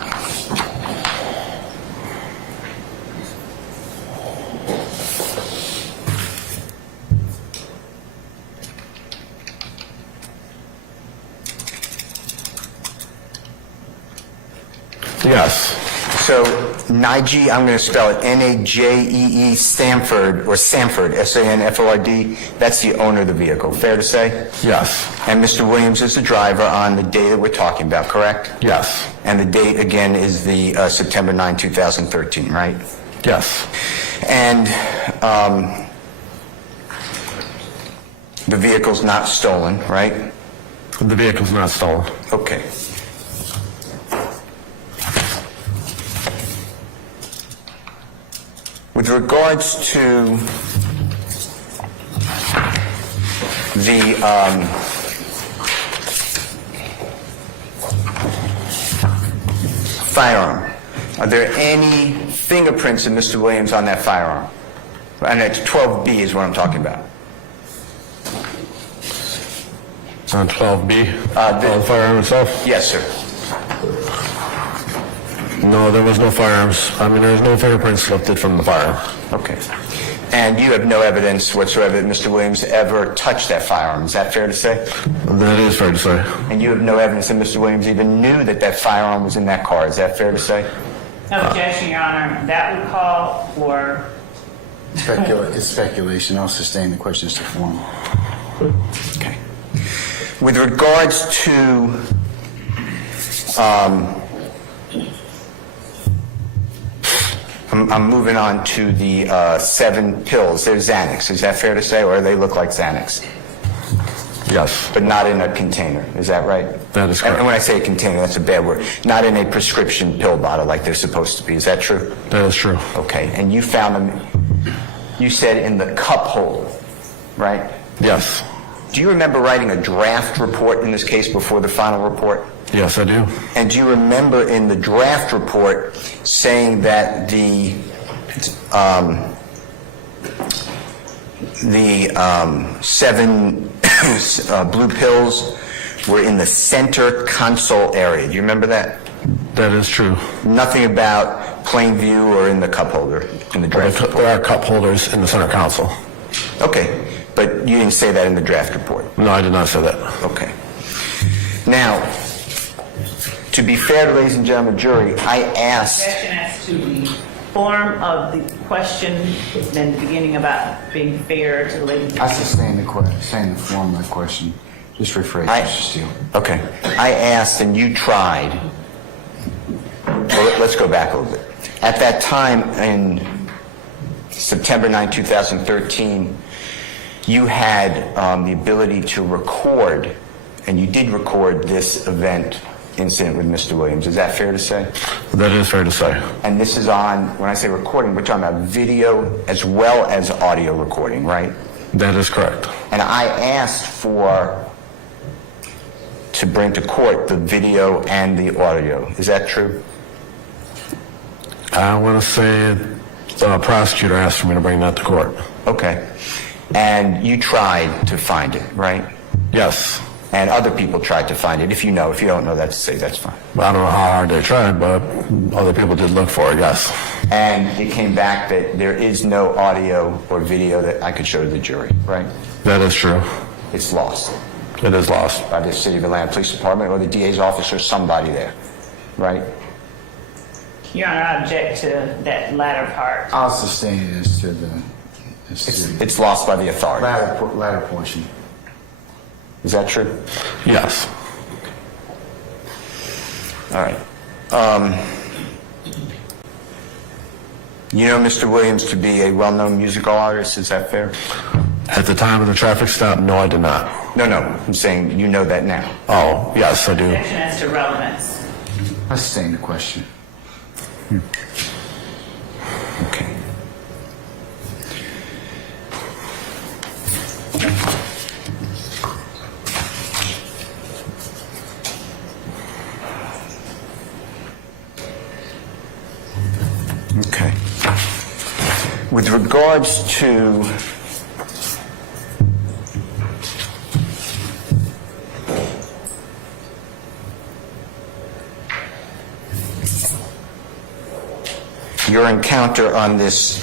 Yes. So, Najee, I'm going to spell it N-A-J-E-E, Sanford, S-A-N-F-O-R-D, that's the owner of the vehicle. Fair to say? Yes. And Mr. Williams is the driver on the day that we're talking about, correct? Yes. And the date, again, is the September 9, 2013, right? Yes. And the vehicle's not stolen, right? The vehicle's not stolen. Okay. With regards to the firearm, are there any fingerprints of Mr. Williams on that firearm? And it's 12B is what I'm talking about. It's on 12B? The firearm itself? Yes, sir. No, there was no firearms. I mean, there's no fingerprints lifted from the firearm. Okay. And you have no evidence whatsoever that Mr. Williams ever touched that firearm. Is that fair to say? That is fair to say. And you have no evidence that Mr. Williams even knew that that firearm was in that car. Is that fair to say? No objection, Your Honor. That would call for... It's speculation. I'll sustain the question, Mr. Foreman. Okay. With regards to I'm moving on to the 7 pills. They're Xanax. Is that fair to say, or they look like Xanax? Yes. But not in a container. Is that right? That is correct. And when I say a container, that's a bad word. Not in a prescription pill bottle like they're supposed to be. Is that true? That is true. Okay. And you found them, you said, in the cup holder, right? Yes. Do you remember writing a draft report in this case before the final report? Yes, I do. And do you remember in the draft report saying that the 7 blue pills were in the center console area? Do you remember that? That is true. Nothing about plain view or in the cup holder in the draft report? There are cup holders in the center console. Okay, but you didn't say that in the draft report? No, I did not say that. Okay. Now, to be fair to ladies and gentlemen jury, I asked... Objection as to the form of the question, then beginning about being fair to the lady. I sustain the form of the question. Just rephrase, Mr. Steele. Okay. I asked and you tried. Well, let's go back a little bit. At that time, in September 9, 2013, you had the ability to record, and you did record this incident with Mr. Williams. Is that fair to say? That is fair to say. And this is on, when I say recording, we're talking about video as well as audio recording, right? That is correct. And I asked to bring to court the video and the audio. Is that true? I want to say the prosecutor asked for me to bring that to court. Okay. And you tried to find it, right? Yes. And other people tried to find it. If you know, if you don't know, that's fine. I don't know how hard they tried, but other people did look for it, yes. And it came back that there is no audio or video that I could show to the jury, right? That is true. It's lost. It is lost. By the City of Atlanta Police Department or the DA's office or somebody there, right? Your Honor, I object to that latter part. I'll sustain it as to the... It's lost by the authority. Latter portion. Is that true? Yes. All right. You know Mr. Williams to be a well-known musical artist, is that fair? At the time of the traffic stop, no, I did not. No, I'm saying you know that now. Oh, yes, I do. Objection as to relevance. I sustain the question. Okay. Okay. With regards to your encounter on this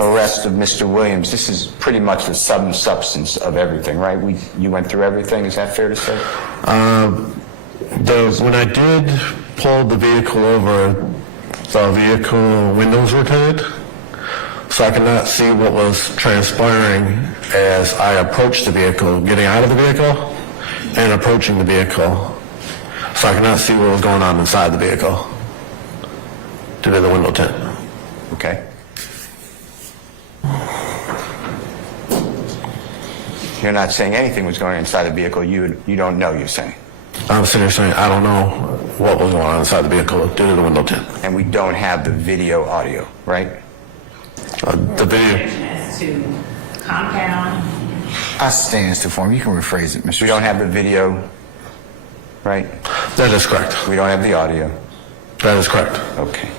arrest of Mr. Williams, this is pretty much the sum and substance of everything, right? You went through everything, is that fair to say? When I did pull the vehicle over, the vehicle windows were tinted, so I could not see what was transpiring as I approached the vehicle, getting out of the vehicle and approaching the vehicle. So I could not see what was going on inside the vehicle due to the window tint. Okay. You're not saying anything was going on inside the vehicle. You don't know, you're saying. I'm sitting there saying I don't know what was going on inside the vehicle due to the window tint. And we don't have the video audio, right? The video. Objection as to compound. I sustain as to form. You can rephrase it, Mr. We don't have the video, right? That is correct. We don't have the audio. That is correct. Okay.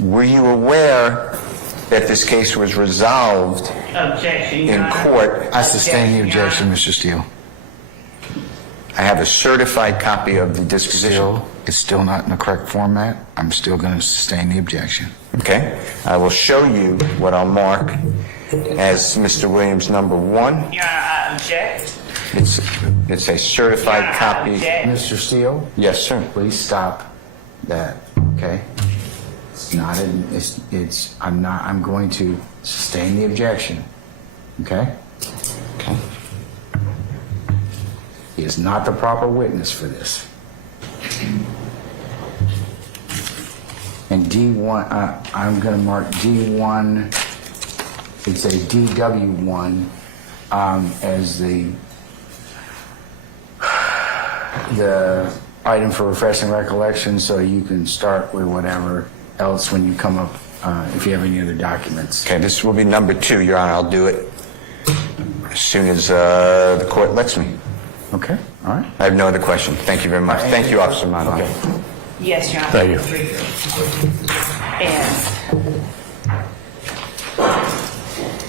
Were you aware that this case was resolved Objection, Your in Honor. court? I sustain the Objection, Your objection, Mr. Steele. I have a certified copy of the disposition. It's still not in the correct format. I'm still going to sustain the objection. Okay. I will show you what I'll mark as Mr. Williams number 1. Your Honor, I object. It's a certified Your Honor, I copy. object. Mr. Steele? Yes, sir. Please stop that, okay? It's not, I'm going to sustain the objection, okay? Okay. He is not the proper witness for this. And D1, I'm going to mark D1, it's a DW1 as the item for refreshing recollection, so you can start with whatever else when you come up, if you have any other documents. Okay, this will be number 2, Your Honor. I'll do it as soon as the court lets me. Okay, all right. I have no other question. Thank you very much. Thank you, Officer Manheim. Okay. Yes, Your Honor. Thank you. And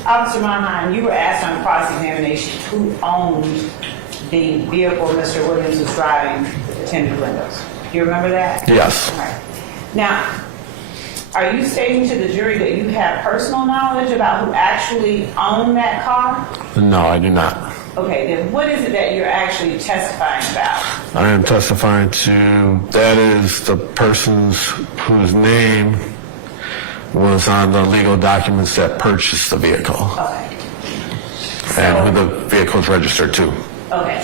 Officer Manheim, you were asked on cross-examination who owned the vehicle Mr. Williams was driving with the tinted windows. Do you remember that? Yes. All right. Now, are you stating to the jury that you have personal knowledge about who actually owned that car? No, I do not. Okay, then what is it that you're actually testifying about? I am testifying to, that is the persons whose name was on the legal documents that purchased the vehicle. Okay. And who the vehicle is registered to. Okay.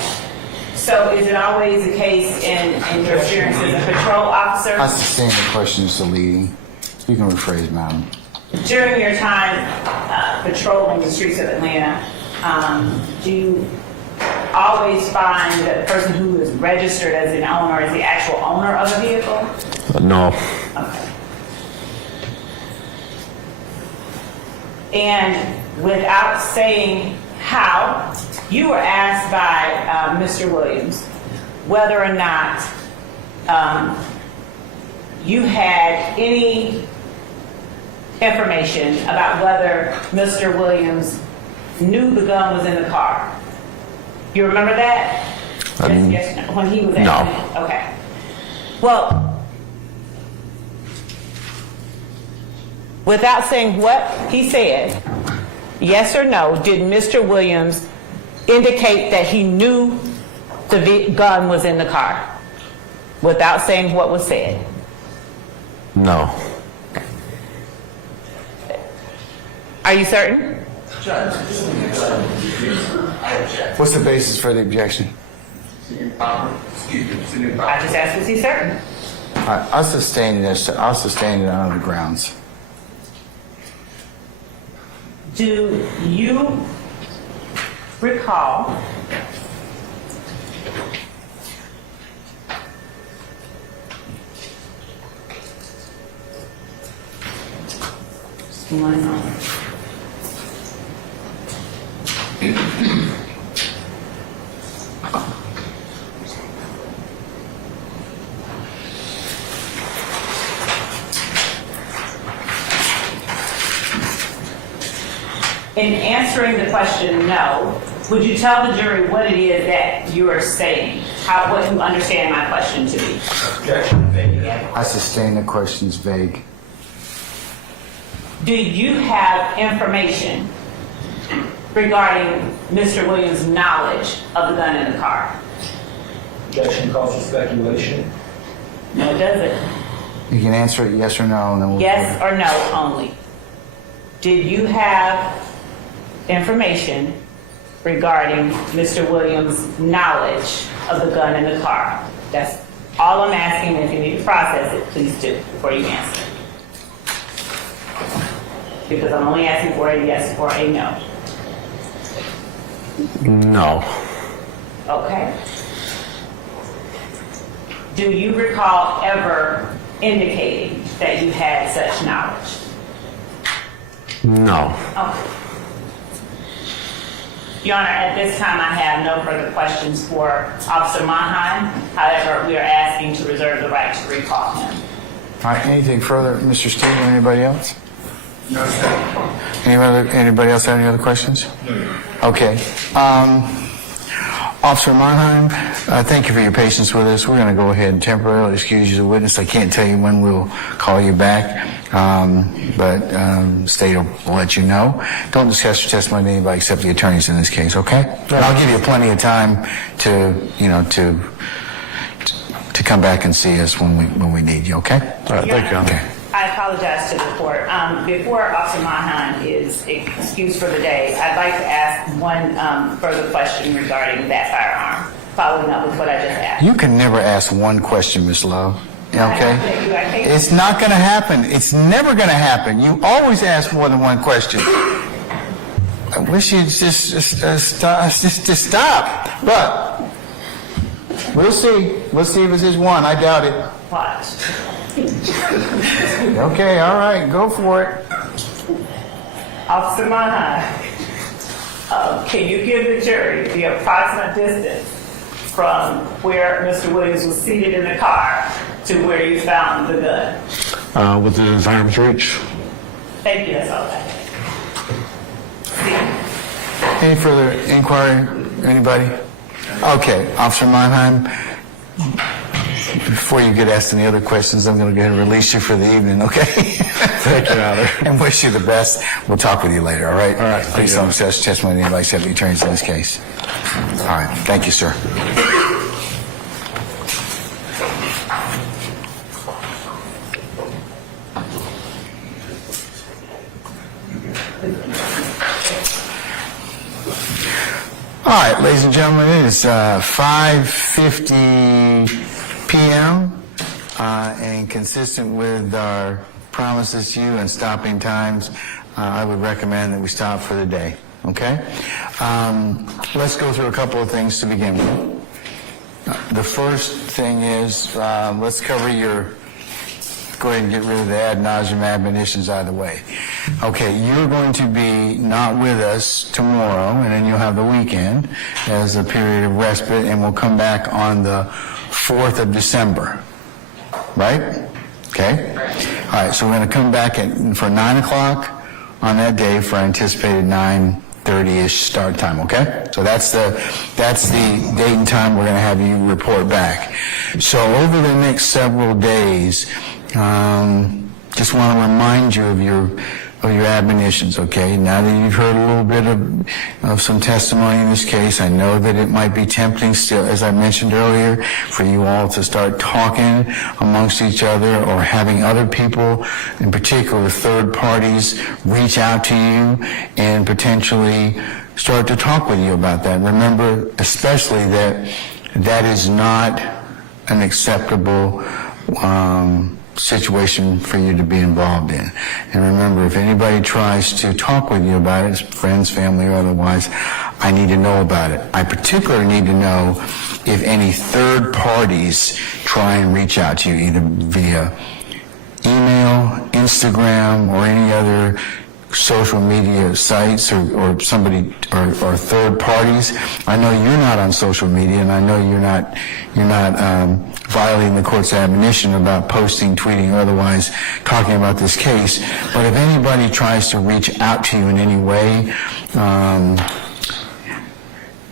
So is it always the case in your experience as a patrol officer? I sustain the question, Mr. Leading. You can rephrase, madam. During your time patrolling the streets of Atlanta, do you always find that the person who is registered as an owner is the actual owner of a vehicle? No. Okay. And without saying how, you were asked by Mr. Williams whether or not you had any information about whether Mr. Williams knew the gun was in the car. You remember that? Yes, no. When he was at No. Okay. Well, without saying what he said, yes or no, did Mr. Williams indicate that he knew the gun was in the car? Without saying what was said. No. Are you certain? What's the basis for the objection? I just asked, was he certain? I'll sustain this. I'll sustain it on other grounds. Do you recall in answering the question no, would you tell the jury what it is that you are saying? What you understand my question to be? Objection. I sustain the question's vague. Do you have information regarding Mr. Williams' knowledge of the gun in the car? Objection calls for speculation. No, it doesn't. You can answer it yes or no, and then we'll... Yes or no only. Did you have information regarding Mr. Williams' knowledge of the gun in the car? That's all I'm asking. If you need to process it, please do before you answer. Because I'm only asking for a yes or a no. No. Okay. Do you recall ever indicating that you had such knowledge? No. Okay. Your Honor, at this time I have no further questions for Officer Manheim. However, we are asking to reserve the right to recall him. All right, anything further, Mr. Steele, or anybody else? No, sir. Anybody else have any other questions? No. Okay. Officer Manheim, thank you for your patience with us. We're going to go ahead and temporarily excuse you as a witness. I can't tell you when we'll call you back, but state will let you know. Don't discuss your testimony with anybody except the attorneys in this case, okay? And I'll give you plenty of time to come back and see us when we need you, okay? All right, thank you. Okay. I apologize to the court. Before Officer Manheim is excused for the day, I'd like to ask one further question regarding that firearm, following up with what I just asked. You can never ask one question, Miss Love. Okay? It's not going to happen. It's never going to happen. You always ask more than one question. I wish you'd just stop. But we'll see. We'll see if it's just one. I doubt it. Watch. Okay, all right, go for it. Officer Manheim, can you give the jury the approximate distance from where Mr. Williams was seated in the car to where you found the gun? Within his arm's reach. Thank you, that's all I have. Any further inquiry? Anybody? Okay, Officer Manheim, before you get asked any other questions, I'm going to go ahead and release you for the evening, okay? Thank you, Your Honor. And wish you the best. We'll talk with you later, all right? All right. Please don't discuss testimony with anybody except the attorneys in this case. All right. Thank you, sir. All right, ladies and gentlemen, it is 5:50 p.m. And consistent with our promises to you and stopping times, I would recommend that we stop for the day, okay? Let's go through a couple of things to begin with. The first thing is, let's cover go ahead and get rid of the ad nauseum admonitions out of the way. Okay, you're going to be not with us tomorrow, and then you'll have the weekend as a period of respite, and we'll come back on the 4th of December. Right? Okay? All right, so we're going to come back for 9 o'clock on that day for anticipated 9:30-ish start time, okay? So that's the date and time we're going to have you report back. So over the next several days, just want to remind you of your admonitions, okay? Now that you've heard a little bit of some testimony in this case, I know that it might be tempting still, as I mentioned earlier, for you all to start talking amongst each other or having other people, in particular third parties, reach out to you and potentially start to talk with you about that. Remember, especially that is not an acceptable situation for you to be involved in. And remember, if anybody tries to talk with you about it, friends, family, or otherwise, I need to know about it. I particularly need to know if any third parties try and reach out to you, either via email, Instagram, or any other social media sites or somebody or third parties. I know you're not on social media, and I know you're not violating the court's admonition about posting, tweeting, or otherwise talking about this case. But if anybody tries to reach out to you in any way,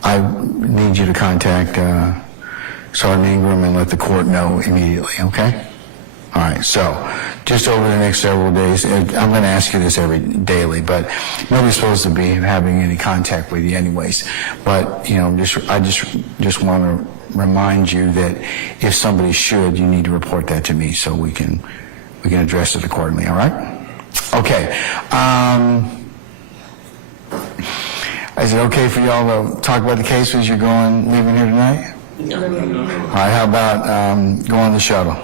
I need you to contact Sergeant Ingram and let the court know immediately, okay? All right, so just over the next several days, I'm going to ask you this daily, but nobody's supposed to be having any contact with you anyways. But, I just want to remind you that if somebody should, you need to report that to me so we can address it accordingly, all right? Okay. Is it okay for y'all to talk about the case as you're leaving here tonight? All right, how about going on the shuttle?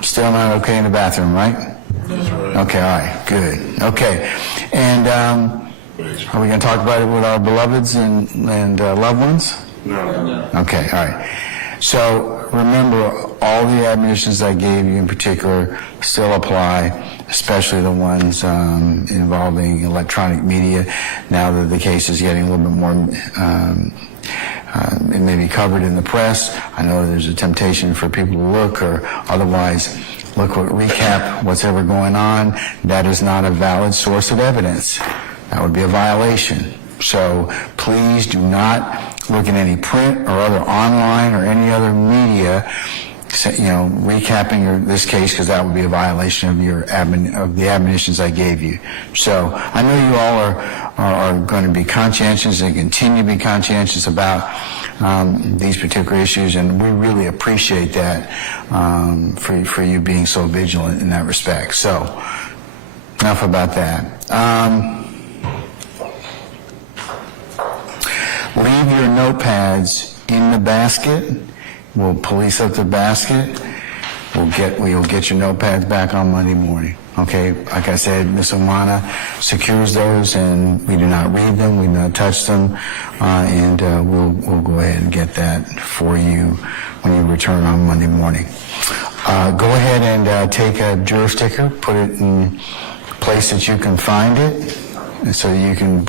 Still not okay in the bathroom, right? Okay, all right, good. Okay, and are we going to talk about it with our beloveds and loved ones? No. Okay, all right. So remember, all the admonitions I gave you in particular still apply, especially the ones involving electronic media. Now that the case is getting a little bit more it may be covered in the press. I know there's a temptation for people to look or otherwise recap what's ever going on. That is not a valid source of evidence. That would be a violation. So please do not look at any print or other online or any other media, recapping this case, because that would be a violation of of the admonitions I gave you. So I know you all are going to be conscientious and continue to be conscientious about these particular issues, and we really appreciate that for you being so vigilant in that respect. So enough about that. Leave your notepads in the basket. We'll police up the basket. We'll get your notepads back on Monday morning. Okay, like I said, Ms. Omana secures those, and we do not read them, we do not touch them, and we'll go ahead and get that for you when you return on Monday morning. Go ahead and take a juror sticker, put it in a place that you can find it, so you can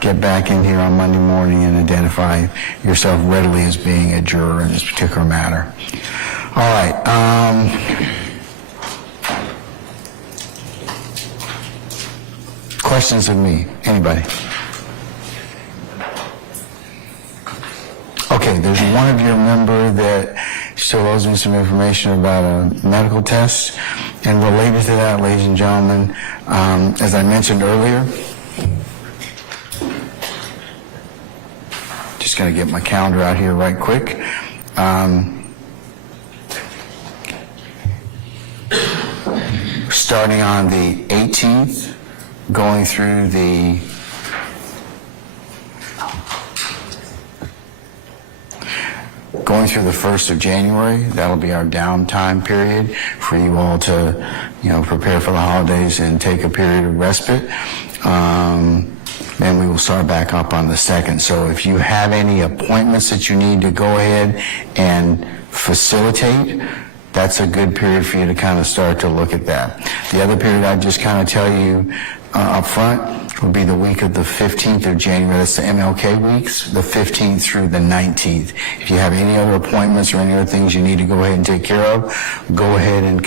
get back in here on Monday morning and identify yourself readily as being a juror in this particular matter. All right. Questions of me? Anybody? Okay, there's one of your member that still owes me some information about a medical test. And related to that, ladies and gentlemen, as I mentioned earlier, just going to get my calendar out here right quick. Starting on the 18th, going through the going through the 1st of January. That'll be our downtime period for you all to, prepare for the holidays and take a period of respite. Then we will start back up on the 2nd. So if you have any appointments that you need to go ahead and facilitate, that's a good period for you to kind of start to look at that. The other period I'd just kind of tell you up front will be the week of the 15th of January. That's the MLK weeks, the 15th through the 19th. If you have any other appointments or any other things you need to go ahead and take care of, go ahead and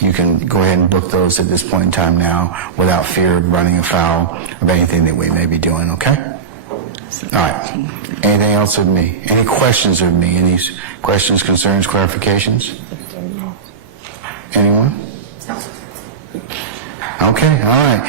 you can go ahead and book those at this point in time now without fear of running afoul of anything that we may be doing, okay? All right. Anything else with me? Any questions of me? Any questions, concerns, clarifications? Anyone? Okay, all right.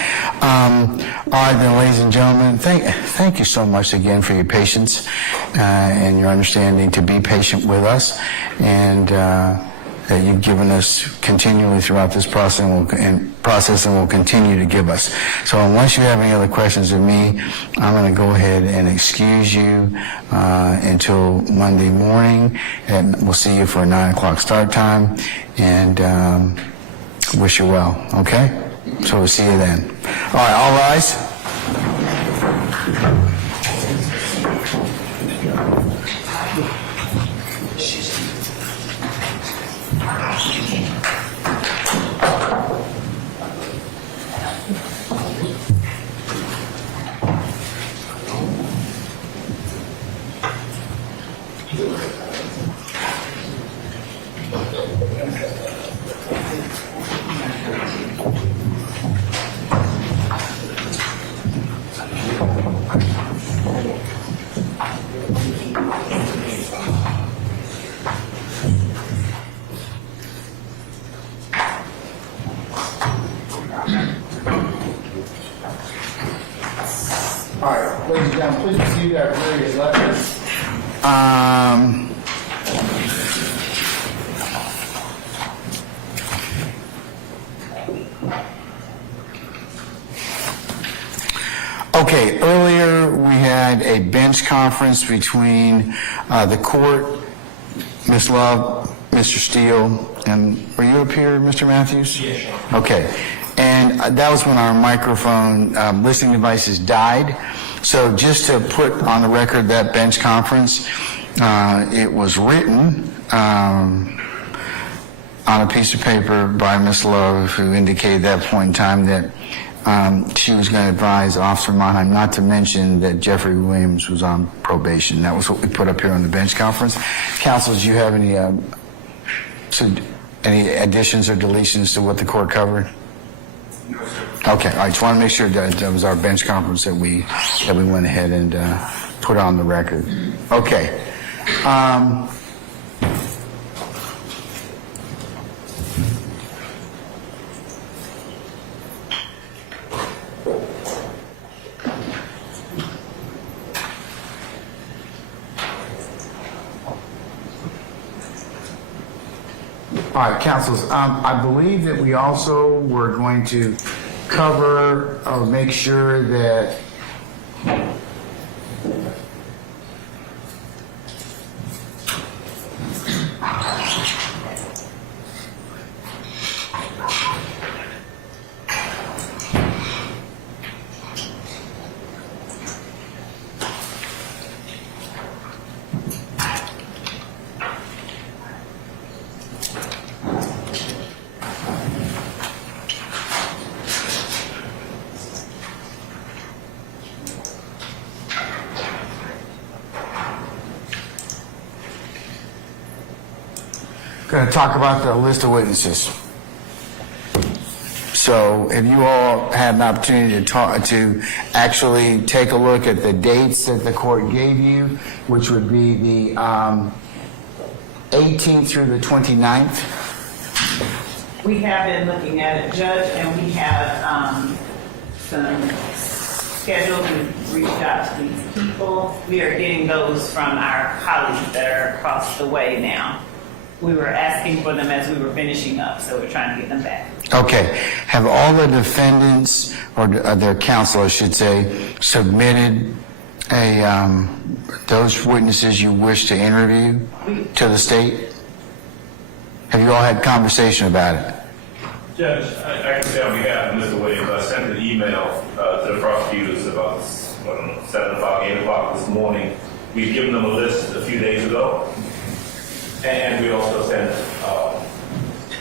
All right, then, ladies and gentlemen, thank you so much again for your patience and your understanding to be patient with us, and that you've given us continually throughout this process and will continue to give us. So unless you have any other questions of me, I'm going to go ahead and excuse you until Monday morning, and we'll see you for a 9 o'clock start time, and wish you well, okay? So we'll see you then. All right, all rise. All right, ladies and gentlemen, please receive our various letters. Okay, earlier we had a bench conference between the court, Ms. Love, Mr. Steele, and were you up here, Mr. Matthews? Yes. Okay. And that was when our microphone listening devices died. So just to put on the record that bench conference, it was written on a piece of paper by Ms. Love, who indicated at that point in time that she was going to advise Officer Manheim not to mention that Jeffery Williams was on probation. That was what we put up here on the bench conference. Counsel, do you have any Any additions or deletions to what the court covered? No, sir. Okay, I just want to make sure that was our bench conference that we went ahead and put on the record. Okay. All right, counsels, I believe that we also were going to cover or make sure that going to talk about the list of witnesses. So if you all had an opportunity to actually take a look at the dates that the court gave you, which would be the 18th through the 29th. We have been looking at it, Judge, and we have some scheduled. We've reached out to these people. We are getting those from our colleagues that are across the way now. We were asking for them as we were finishing up, so we're trying to get them back. Okay. Have all the defendants, or their counsel, I should say, submitted those witnesses you wish to interview to the state? Have you all had conversation about it? Judge, I can say on behalf of Mr. Williams, I sent an email to the prosecutors about 7 o'clock, 8 o'clock this morning. We've given them a list a few days ago. And we also sent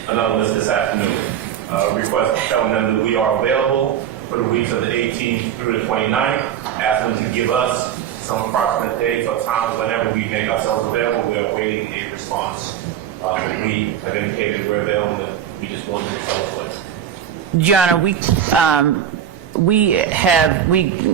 another list this afternoon, request telling them that we are available for the weeks of the 18th through the 29th. Ask them to give us some approximate dates or times whenever we make ourselves available. We are awaiting a response. We have indicated we're available, and we just want to tell us what. Your Honor, we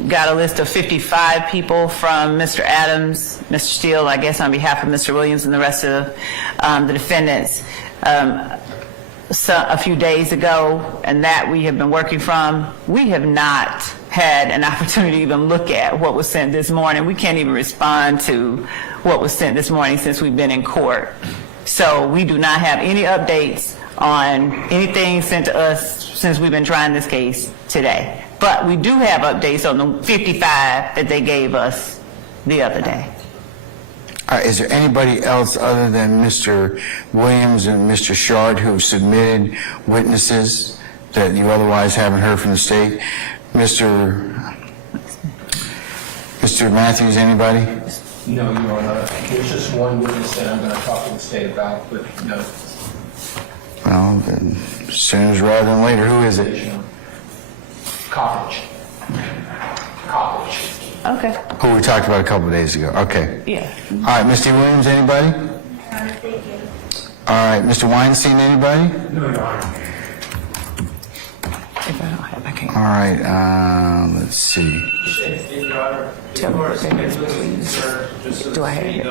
got a list of 55 people from Mr. Adams, Mr. Steele, I guess on behalf of Mr. Williams and the rest of the defendants a few days ago, and that we have been working from. We have not had an opportunity to even look at what was sent this morning. We can't even respond to what was sent this morning since we've been in court. So we do not have any updates on anything sent to us since we've been trying this case today. But we do have updates on the 55 that they gave us the other day. Is there anybody else other than Mr. Williams and Mr. Shard who have submitted witnesses that you otherwise haven't heard from the state? Mr. Matthews, anybody? No, Your Honor. There's just one witness that I'm going to talk to the state about, but no. Well, then, sooner rather than later. Who is it? College. Okay. Who we talked about a couple of days ago. Okay. Yeah. All right, Mr. Williams, anybody? Thank you. All right, Mr. Weinstein, anybody? No, Your Honor. If I don't have, I can't. All right, let's see. Your Honor, Tell me what that is, please. Do I have it?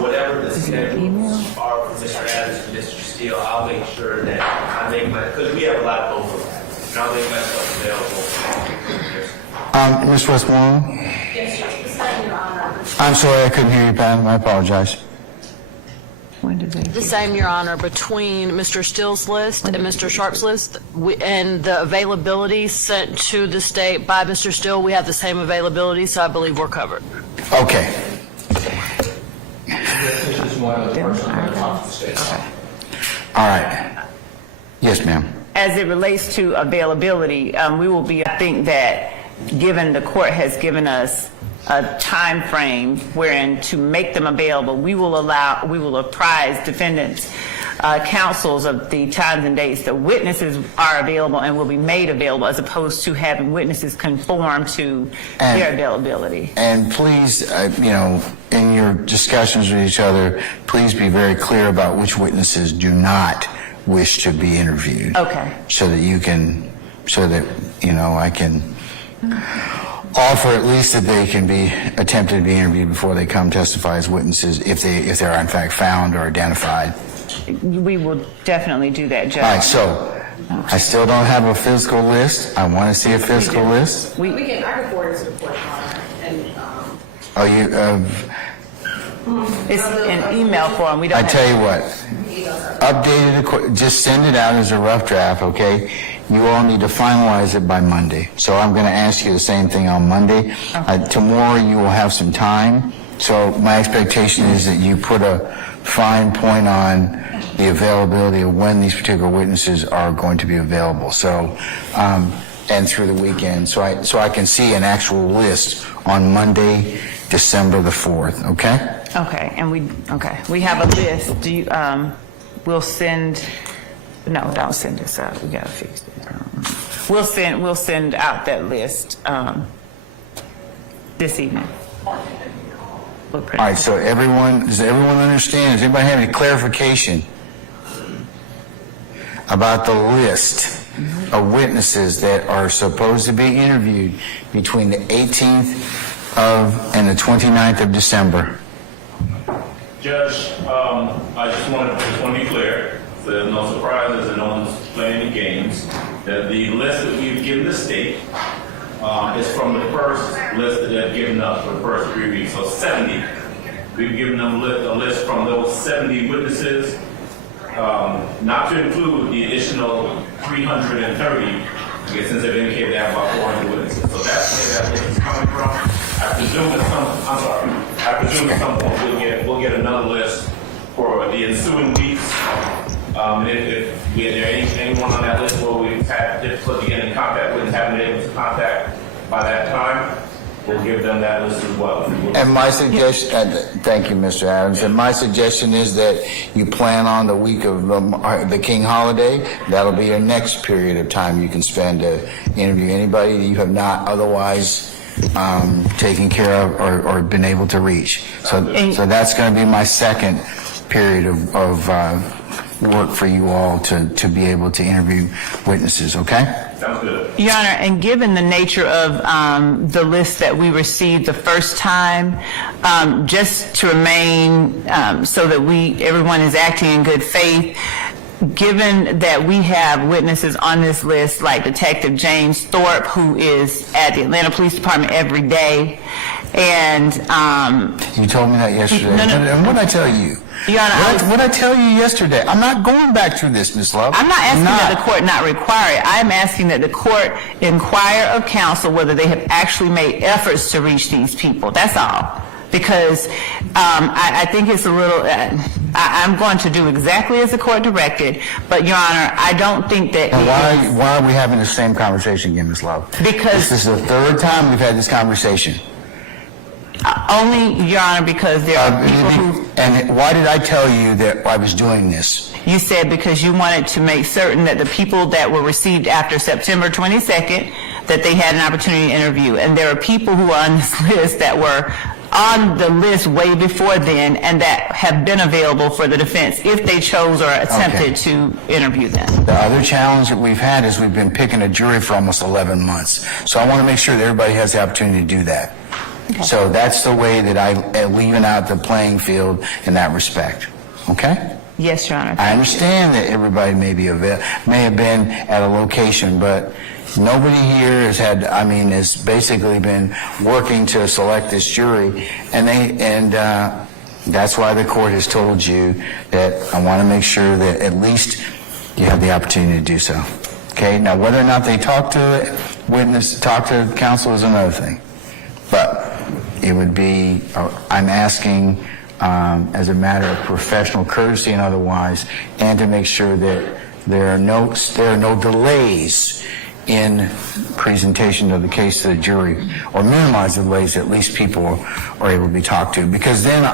Whatever the schedules are for Mr. Adams and Mr. Steele, I'll make sure that I make because we have a lot of overlap, and I'll make myself available. Ms. Westmoreland? Yes, sir. Your Honor. I'm sorry, I couldn't hear you, Pam. I apologize. When did they? The same, Your Honor, between Mr. Steele's list and Mr. Sharp's list, and the availability sent to the state by Mr. Steele, we have the same availability, so I believe we're covered. Okay. This is one of the person I'm going to talk to the state about. All right. Yes, ma'am. As it relates to availability, we will be, I think that given the court has given us a time frame wherein to make them available, we will apprise defendants counsels of the times and dates, the witnesses are available and will be made available, as opposed to having witnesses conform to their availability. And please, in your discussions with each other, please be very clear about which witnesses do not wish to be interviewed. Okay. So that I can offer at least that they can be attempted to be interviewed before they come testify as witnesses, if they are in fact found or identified. We will definitely do that, Judge. All right, so I still don't have a physical list. I want to see a physical list. I can forward it to the court, and it's an email form. We don't. I tell you what, updated, just send it out as a rough draft, okay? You all need to finalize it by Monday. So I'm going to ask you the same thing on Monday. Tomorrow you will have some time. So my expectation is that you put a fine point on the availability of when these particular witnesses are going to be available. So, and through the weekend, so I can see an actual list on Monday, December the 4th. Okay. Okay, and we have a list. Do you? We'll send. No, don't send this out. We gotta fix it. We'll send out that list this evening. All right. So does everyone understand? Does anybody have any clarification about the list of witnesses that are supposed to be interviewed between the 18th and the 29th of December? Judge, I just want to be clear, so there's no surprises and no one's playing any games, that the list that we've given the state is from the first list that they've given us for the first 3 weeks, so 70. We've given them a list from those 70 witnesses, not to include the additional 330, since they've indicated they have about 400 witnesses. So that's where that list is coming from. I presume at some point we'll get another list for the ensuing weeks. If there anyone on that list where we've had difficulty getting in contact with and haven't been able to contact by that time, we'll give them that list as well. And my suggestion, thank you, Mr. Adams, and my suggestion is that you plan on the week of the King holiday. That'll be your next period of time you can spend to interview anybody that you have not otherwise taken care of or been able to reach. So that's going to be my second period of work for you all to be able to interview witnesses, okay? Sounds good. Your Honor, and given the nature of the list that we received the first time, just to remain so that everyone is acting in good faith, given that we have witnesses on this list like Detective James Thorpe, who is at the Atlanta Police Department every day, and you told me that yesterday. No. And what did I tell you? Your Honor, what did I tell you yesterday? I'm not going back through this, Ms. Love. I'm not asking that the court not require it. I'm asking that the court inquire of counsel whether they have actually made efforts to reach these people. That's all. Because I think it's a little, I'm going to do exactly as the court directed, but Your Honor, I don't think that... And why are we having the same conversation again, Ms. Love? Because... This is the third time we've had this conversation. Only, Your Honor, because there are people who... And why did I tell you that I was doing this? You said because you wanted to make certain that the people that were received after September 22nd, that they had an opportunity to interview. And there are people who are on this list that were on the list way before then and that have been available for the defense if they chose or attempted to interview them. The other challenge that we've had is we've been picking a jury for almost 11 months. So I want to make sure that everybody has the opportunity to do that. Okay. So that's the way that I leaving out the playing field in that respect. Okay? Yes, Your Honor. I understand that everybody may have been at a location, but nobody here has basically been working to select this jury, and that's why the court has told you that I want to make sure that at least you have the opportunity to do so. Okay? Now, whether or not they talk to counsel is another thing, but it would be, I'm asking as a matter of professional courtesy and otherwise, and to make sure that there are no delays in presentation of the case to the jury, or minimize the delays, at least people are able to be talked to. Because then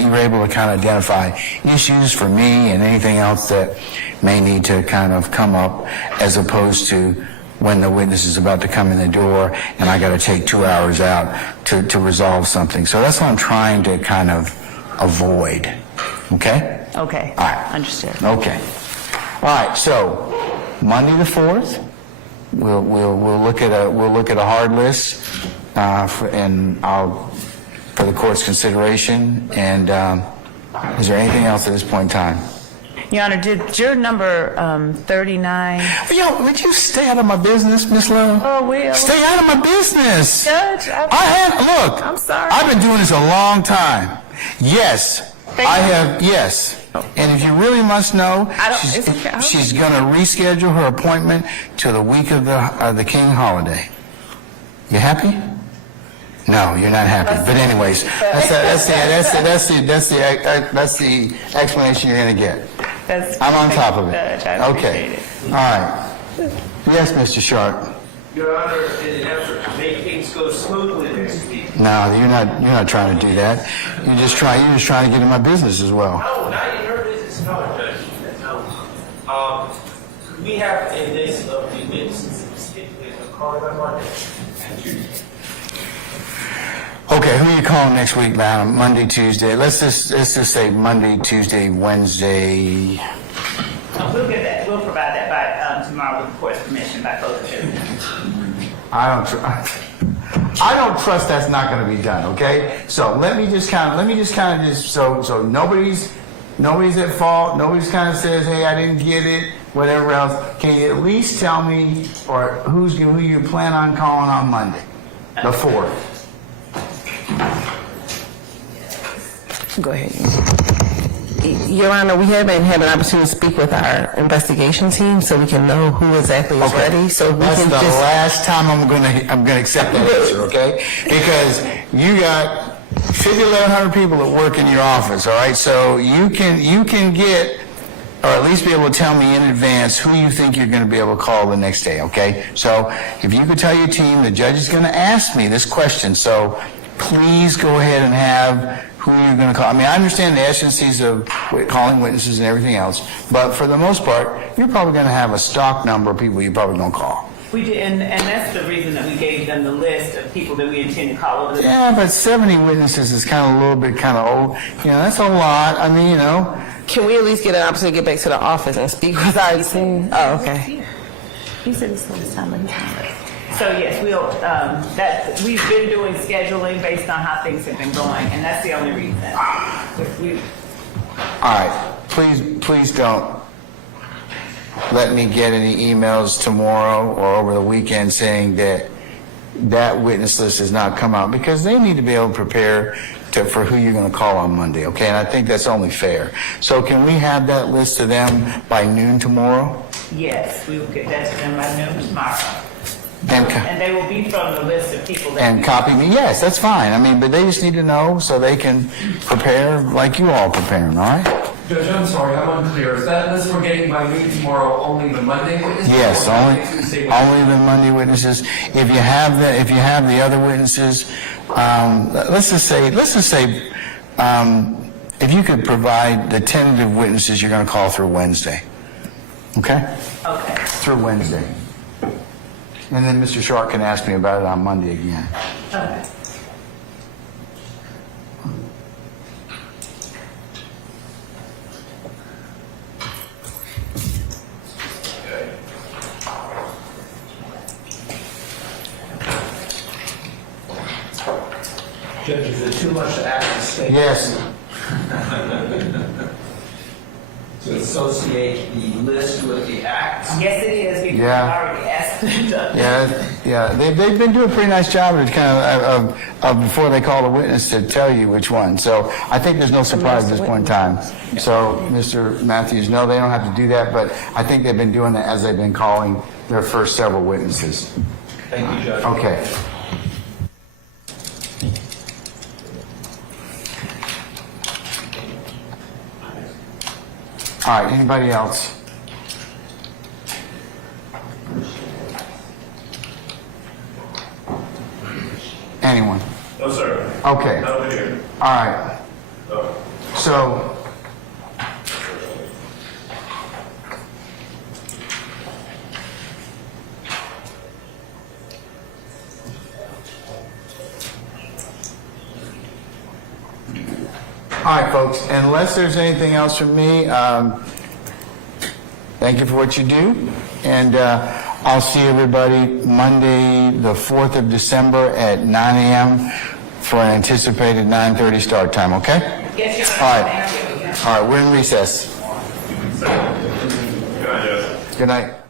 you're able to kind of identify issues for me and anything else that may need to kind of come up, as opposed to when the witness is about to come in the door and I got to take 2 hours out to resolve something. So that's what I'm trying to kind of avoid. Okay? Okay. All right. Understood. Okay. All right. So Monday the 4th, we'll look at a hard list for the court's consideration. And is there anything else at this point in time? Your Honor, did juror number 39... Yo, would you stay out of my business, Miss Love? Oh, will. Stay out of my business. Judge, Look, I'm sorry. I've been doing this a long time. Yes, I have, yes. And if you really must know, she's going to reschedule her appointment to the week of the King holiday. You happy? No, you're not happy. But anyways, that's the explanation you're going to get. I'm on top of it. Okay. All right. Yes, Mr. Sharp. Your Honor, in an effort to make things go smoothly next week. No, you're not trying to do that. You're just trying to get in my business as well. No, not in your business. No, Judge. No. We have a list of the witnesses stipulated in the card on Monday. Okay, who are you calling next week, man? Monday, Tuesday. Let's just say Monday, Tuesday, Wednesday. We'll get that. We'll provide that by tomorrow with the court's permission by close of business. I don't trust that's not going to be done. Okay, so let me just kind of so nobody's at fault. Nobody's kind of says, hey, I didn't get it, whatever else. Can you at least tell me, or who you plan on calling on Monday, the 4th? Go ahead. Your Honor, we haven't had an opportunity to speak with our investigation team, so we can know who exactly is ready. So we That's can the just... last time I'm gonna accept that answer, okay? Because you got 5,100 people that work in your office, all right? So you can get, or at least be able to tell me in advance who you think you're going to be able to call the next day, okay? So if you could tell your team, the judge is going to ask me this question, so please go ahead and have who you're going to call. I mean, I understand the essences of calling witnesses and everything else, but for the most part, you're probably going to have a stock number of people you're probably going to call. We did, and that's the reason that we gave them the list of people that we intend to call over the... Yeah, but 70 witnesses is kind of a little bit kind of old. You know, that's a lot. I mean, you know. Can we at least get an opportunity to get back to the office and speak with our team? Oh, okay. He said it's still this time, but he's not. So yes, we've been doing scheduling based on how things have been going, and that's the only reason. All right, please don't let me get any emails tomorrow or over the weekend saying that witness list has not come out, because they need to be able to prepare for who you're going to call on Monday, okay? And I think that's only fair. So can we have that list to them by noon tomorrow? Yes, we will get that to them by noon tomorrow. And they will be from the list of people that... And copy me. Yes, that's fine. I mean, but they just need to know so they can prepare like you all preparing, all right? Judge, I'm sorry, I'm unclear. Is that list we're getting by noon tomorrow only the Monday witnesses? Yes, only the Monday witnesses. If you have the other witnesses, let's just say, if you could provide the tentative witnesses you're going to call through Wednesday. Okay? Okay. Through Wednesday. And then Mr. Sharp can ask me about it on Monday again. Okay. Judge, is it too much to ask the state? Yes. To associate the list with the acts? Yes, it is. Because Yeah. I've already asked them to... Yeah. They've been doing a pretty nice job of kind of before they call the witness to tell you which one. So I think there's no surprise at this point in time. So Mr. Matthews, no, they don't have to do that, but I think they've been doing that as they've been calling their first several witnesses. Thank you, Judge. Okay. All right, anybody else? Anyone? No, sir. Okay. Not here. All right. So, all right, folks, unless there's anything else from me, thank you for what you do, and I'll see everybody Monday, the 4th of December at 9 a.m. for an anticipated 9:30 start time, okay? Yes, Your All Honor. right. All right, we're in recess. Good night, Judge. Good night.